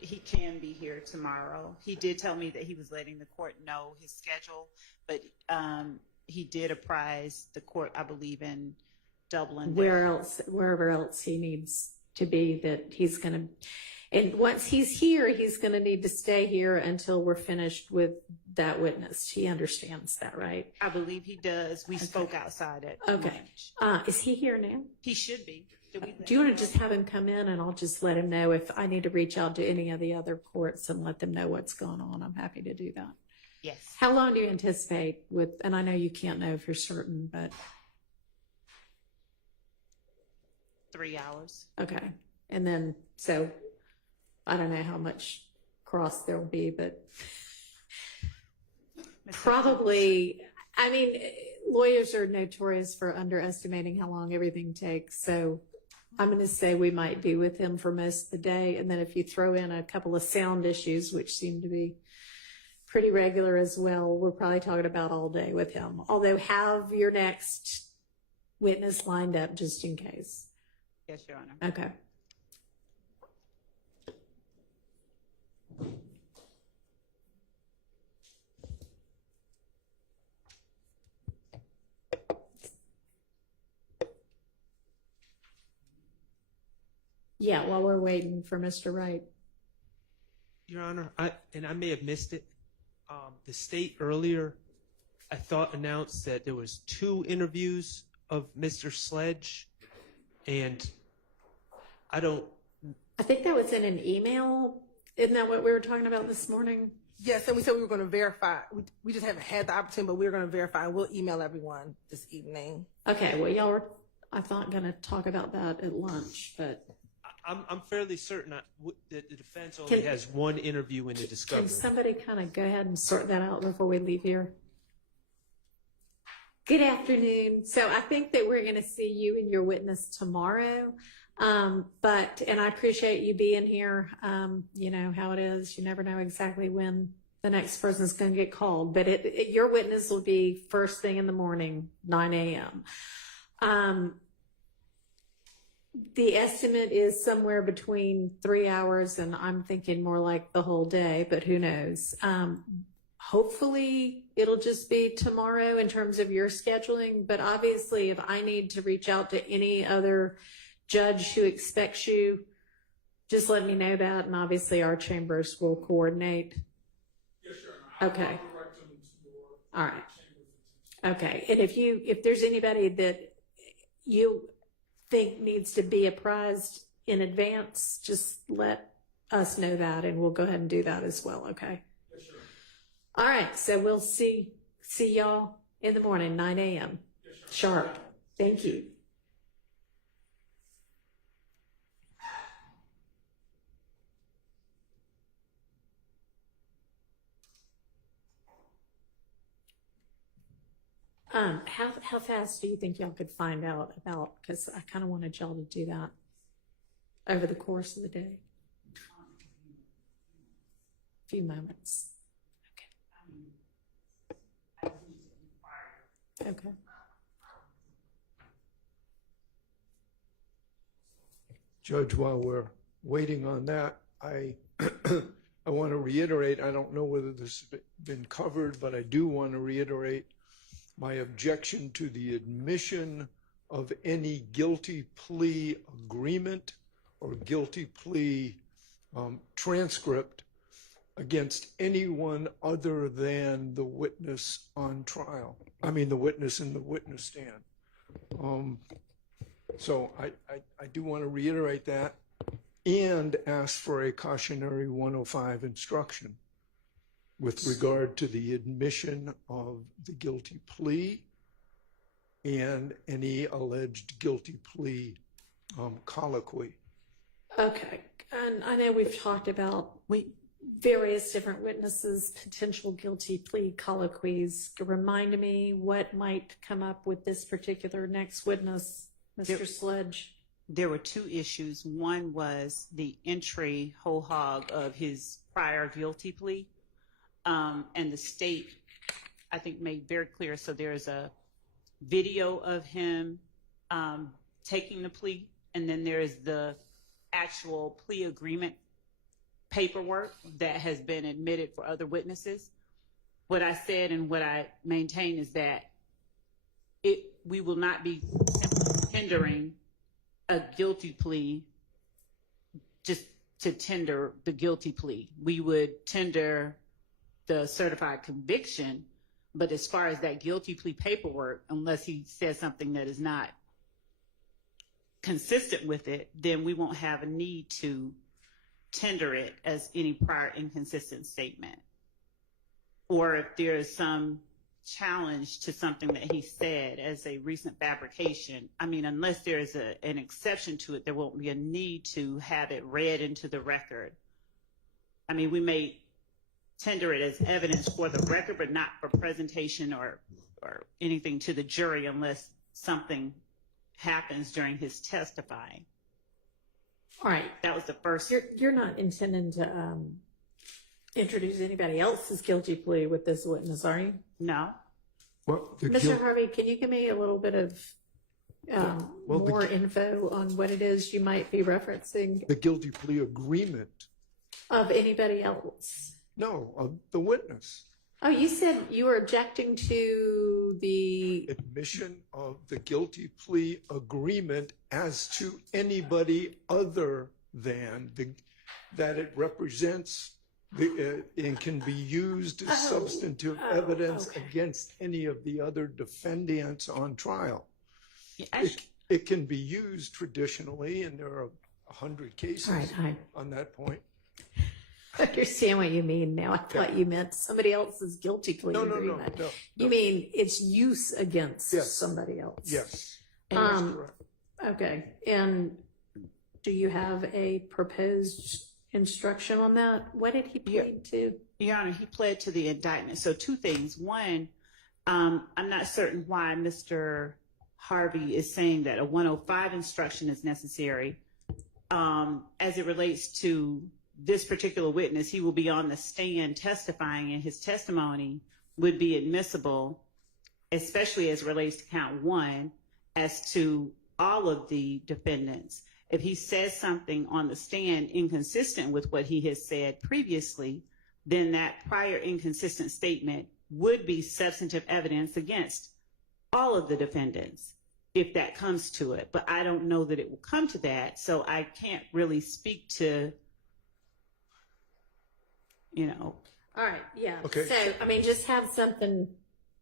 He can be here tomorrow. He did tell me that he was letting the court know his schedule, but he did apprise the court, I believe, in Dublin. Wherever else he needs to be, that he's going to, and once he's here, he's going to need to stay here until we're finished with that witness. He understands that, right? I believe he does. We spoke outside at Okay. lunch. Is he here now? He should be. Do you want to just have him come in, and I'll just let him know if I need to reach out to any of the other courts and let them know what's going on? I'm happy to do that. Yes. How long do you anticipate with, and I know you can't know for certain, but 3 hours. okay. And then, so I don't know how much cross there'll be, but probably, I mean, lawyers are notorious for underestimating how long everything takes. So I'm going to say we might be with him for most of the day. And then if you throw in a couple of sound issues, which seem to be pretty regular as well, we're probably talking about all day with him. Although have your next witness lined up just in case. Yes, Your Honor. Okay. Yeah, while we're waiting for Mr. Wright. Your Honor, I may have missed it. The state earlier, I thought, announced that there was 2 interviews of Mr. Sledge, and I think that was in an email. Isn't that what we were talking about this morning? Yes, and we said we were going to verify. We just haven't had the opportunity, but we were going to verify. We'll email everyone this evening. Okay, well, y'all were, I thought, going to talk about that at lunch, but I'm fairly certain that the defense only has 1 interview in the discovery. can somebody kind of go ahead and sort that out before we leave here? Good afternoon. So I think that we're going to see you and your witness tomorrow. And I appreciate you being here. You know how it is. You never know exactly when the next person is going to get called, but your witness will be first thing in the morning, 9 a.m. The estimate is somewhere between 3 hours, and I'm thinking more like the whole day, but who knows? Hopefully it'll just be tomorrow in terms of your scheduling, but obviously if I need to reach out to any other judge who expects you, just let me know that, and obviously our chambers will coordinate. Yes, sure. Okay. I'll direct them to your All right. chambers. Okay, and if there's anybody that you think needs to be apprised in advance, just let us know that, and we'll go ahead and do that as well. Okay. Yes, sure. All right, so we'll see y'all in the morning, 9 a.m. Yes, sure. Sharp. Thank you. How fast do you think y'all could find out about, because I kind of wanted y'all to do that over the course of the day? A few moments. Okay. Judge, while we're waiting on that, I want to reiterate, I don't know whether this has been covered, but I do want to reiterate my objection to the admission of any guilty plea agreement or guilty plea transcript against anyone other than the witness on trial. I mean, the witness in the witness stand. So I do want to reiterate that and ask for a cautionary 105 instruction with regard to the admission of the guilty plea and any alleged guilty plea colloquy. Okay, and I know we've talked about various different witnesses, potential guilty plea colloquies. Remind me what might come up with this particular next witness, Mr. Sledge. There were 2 issues. One was the entry whole hog of his prior guilty plea. And the state, I think, made very clear. So there's a video of him taking the plea, and then there's the actual plea agreement paperwork that has been admitted for other witnesses. What I said and what I maintain is that we will not be tendering a guilty plea just to tender the guilty plea. We would tender the certified conviction, but as far as that guilty plea paperwork, unless he says something that is not consistent with it, then we won't have a need to tender it as any prior inconsistent statement. Or if there is some challenge to something that he said as a recent fabrication, I mean, unless there is an exception to it, there won't be a need to have it read into the record. I mean, we may tender it as evidence for the record, but not for presentation or anything to the jury unless something happens during his testifying. All right. That was the first. You're not intending to introduce anybody else's guilty plea with this witness, are you? No. Mr. Harvey, can you give me a little bit of more info on what it is you might be referencing? The guilty plea agreement. Of anybody else? No, of the witness. Oh, you said you were objecting to the admission of the guilty plea agreement as to anybody other than that it represents and can be used as substantive evidence against any of the other defendants on trial. It can be used traditionally, and there are 100 cases on that point. I understand what you mean now. I thought you meant somebody else's guilty plea agreement. No. You mean its use against somebody else? Yes. That's correct. Okay. And do you have a proposed instruction on that? What did he plead to? Your Honor, he pled to the indictment. So two things. One, I'm not certain why Mr. Harvey is saying that a 105 instruction is necessary. As it relates to this particular witness, he will be on the stand testifying, and his testimony would be admissible, especially as it relates to count one, as to all of the defendants. If he says something on the stand inconsistent with what he has said previously, then that prior inconsistent statement would be substantive evidence against all of the defendants, if that comes to it. But I don't know that it will come to that, so I can't really speak to, All right, yeah. Okay. So, I mean, just have something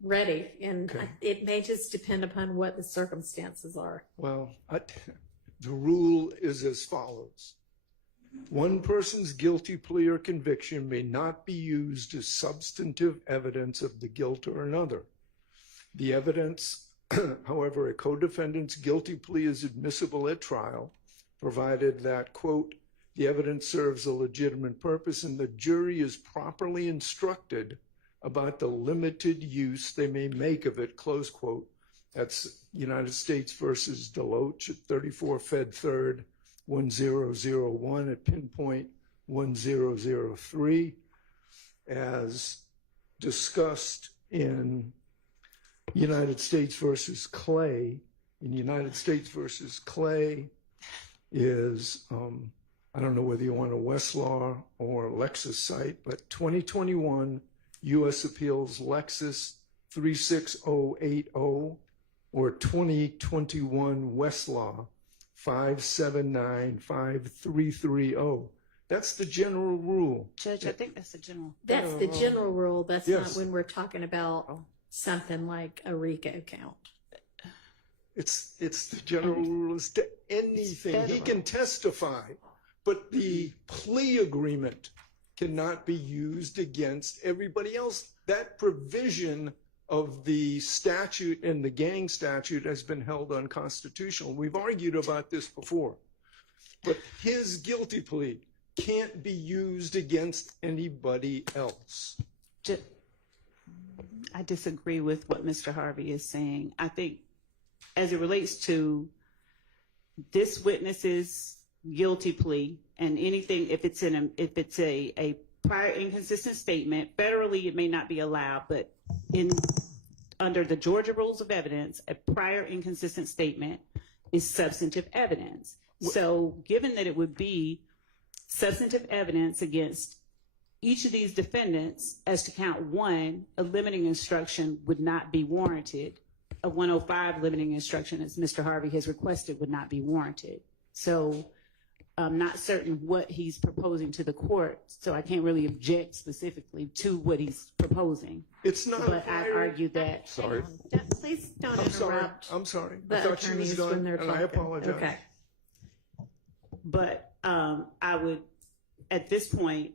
ready, and it may just depend upon what the circumstances are. Well, the rule is as follows. One person's guilty plea or conviction may not be used as substantive evidence of the guilt of another. The evidence, however, a co-defendant's guilty plea is admissible at trial, provided that, quote, the evidence serves a legitimate purpose and the jury is properly instructed about the limited use they may make of it, close quote. That's United States versus Deloach at 34 Fed 3rd 1001 at pinpoint 1003, as discussed in United States versus Clay. In United States versus Clay is, I don't know whether you want a Westlaw or Lexus site, but 2021 U.S. Appeals Lexus 36080 or 2021 Westlaw 5795330. That's the general rule. Judge, I think that's the general. That's the general rule. That's not when we're talking about something like a RICO count. It's the general rule as to anything. He can testify, but the plea agreement cannot be used against everybody else. That provision of the statute and the gang statute has been held unconstitutional. We've argued about this before, but his guilty plea can't be used against anybody else. I disagree with what Mr. Harvey is saying. I think as it relates to this witness's guilty plea and anything, if it's a prior inconsistent statement, federally it may not be allowed, but under the Georgia rules of evidence, a prior inconsistent statement is substantive evidence. So given that it would be substantive evidence against each of these defendants as to count one, a limiting instruction would not be warranted. A 105 limiting instruction, as Mr. Harvey has requested, would not be warranted. So I'm not certain what he's proposing to the court, so I can't really object specifically to what he's proposing. It's not. But I argue that. Sorry. Please don't interrupt. I'm sorry. I The thought she was attorneys when done, they're and I talking. apologize. Okay. But I would, at this point,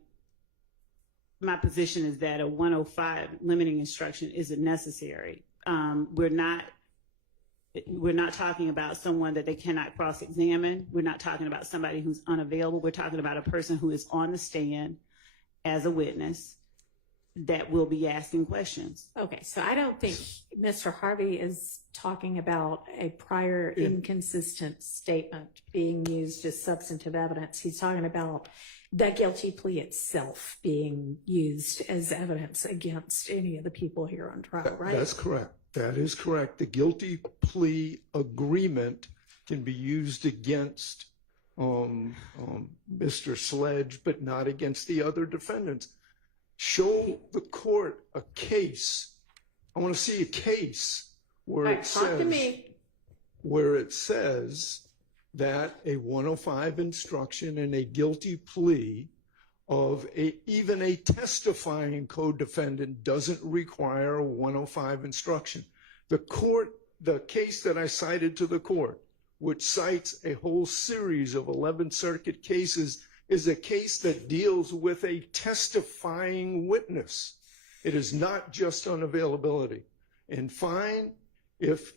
my position is that a 105 limiting instruction isn't necessary. We're not talking about someone that they cannot cross-examine. We're not talking about somebody who's unavailable. We're talking about a person who is on the stand as a witness that will be asking questions. Okay, so I don't think Mr. Harvey is talking about a prior inconsistent statement being used as substantive evidence. He's talking about the guilty plea itself being used as evidence against any of the people here on trial, right? That's correct. That is correct. The guilty plea agreement can be used against Mr. Sledge, but not against the other defendants. Show the court a case. I want to see a case where it says that a 105 instruction and a guilty plea of even a testifying co-defendant doesn't require a 105 instruction. The case that I cited to the court, which cites a whole series of 11th Circuit cases, is a case that deals with a testifying witness. It is not just unavailability. And fine, if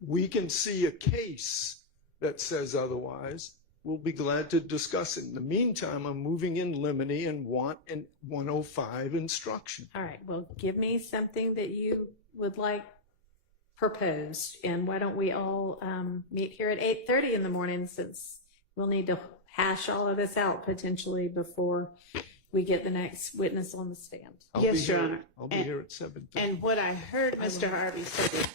we can see a case that says otherwise, we'll be glad to discuss it. In the meantime, I'm moving in limine and want a 105 instruction. All right, well, give me something that you would like proposed, and why don't we all meet here at 8:30 in the morning, since we'll need to hash all of this out potentially before we get the next witness on the stand. Yes, Your Honor. I'll be here at 7:30. And what I heard Mr. Harvey say that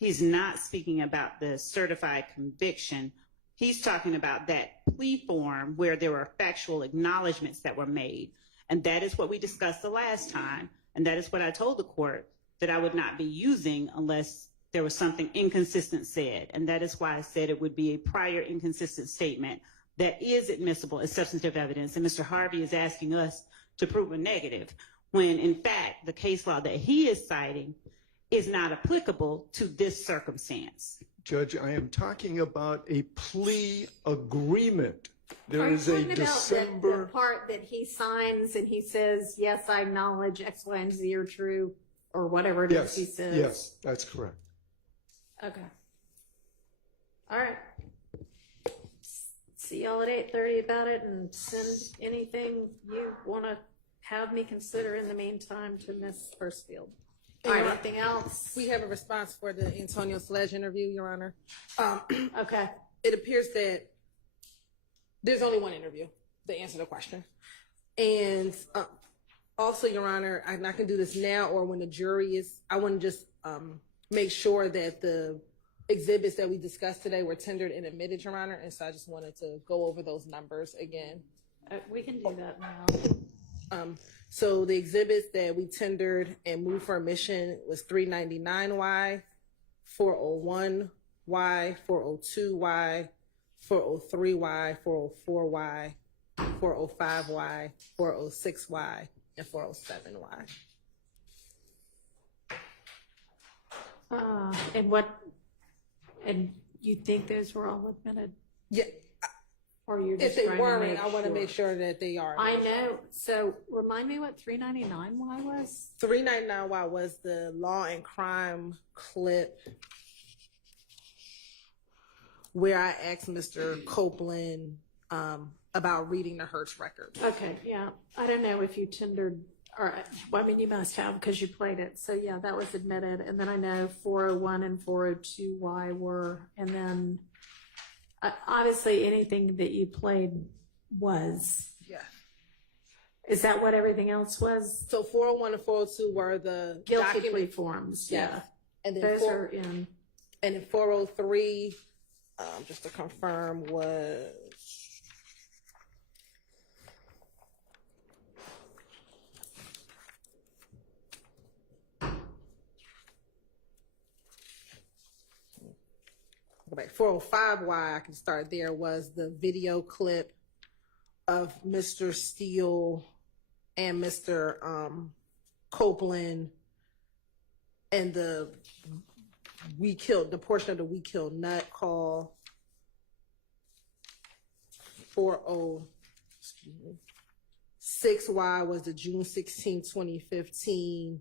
he's not speaking about the certified conviction. He's talking about that plea form where there were factual acknowledgments that were made. And that is what we discussed the last time. And that is what I told the court that I would not be using unless there was something inconsistent said. And that is why I said it would be a prior inconsistent statement that is admissible as substantive evidence. And Mr. Harvey is asking us to prove a negative, when in fact the case law that he is citing is not applicable to this circumstance. Judge, I am talking about a plea agreement. There Are you is a talking about December. the part that he signs and he says, yes, I acknowledge X, Y, and Z are true, or whatever it is he says? Yes, that's correct. Okay. All right. See y'all at 8:30 about it, and send anything you want to have me consider in the meantime to Ms. Hurstfield. All right, anything else? We have a response for the Antonio Sledge interview, Your Honor. Okay. It appears that there's only one interview to answer the question. And also, Your Honor, I can do this now or when the jury is, I want to just make sure that the exhibits that we discussed today were tendered and admitted, Your Honor. And so I just wanted to go over those numbers again. We can do that now. So the exhibits that we tendered and moved for admission was 399Y, 401Y, 402Y, 403Y, 404Y, 405Y, 406Y, and 407Y. And you think those were all admitted? Yeah. Or you're just If they trying to weren't, make I want to sure? make sure that they are. I know. So remind me what 399Y was? 399Y was the law and crime clip where I asked Mr. Copeland about reading the Hertz record. Okay, yeah. I don't know if you tendered, or, well, I mean, you must have because you played it. So yeah, that was admitted. And then I know 401 and 402Y were, and then obviously anything that you played was. Yeah. Is that what everything else was? So 401 and 402 were the Guilty document plea forms. Yes. Yeah. And then Those are in. And then 403, just to confirm, was okay, 405Y, I can start there, was the video clip of Mr. Steele and Mr. Copeland and the portion of the We Killed Nut call. 406Y was the June 16, 2015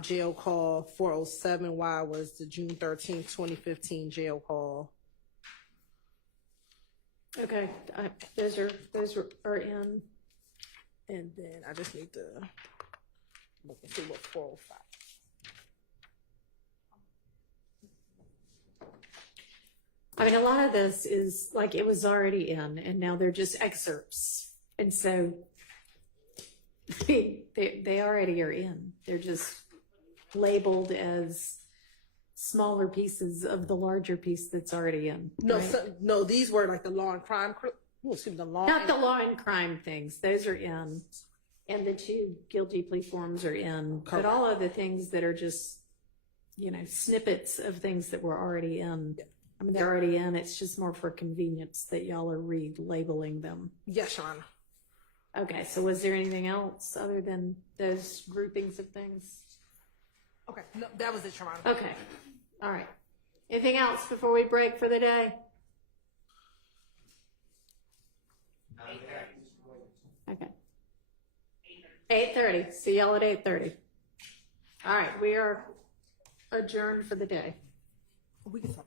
jail call. 407Y was the June 13, 2015 jail call. Okay, those are in. And then I just need to look and see what 405. I mean, a lot of this is like it was already in, and now they're just excerpts. And so they already are in. They're just labeled as smaller pieces of the larger piece that's already in. No, right? no, these were like the law and crime. The law Not the law and crime things. Those are in. And the two guilty plea forms are in. Correct. But all of the things that are just, snippets of things that were already in I mean, they're already in. It's just more for convenience that y'all are relabeling them. Yes, Your Honor. Okay, so was there anything else other than those groupings of things? Okay, no, that was it, Your Honor. Okay, all right. Anything else before we break for the day? Okay. 8:30. See y'all at 8:30. All right, we are adjourned for the day. We can stop.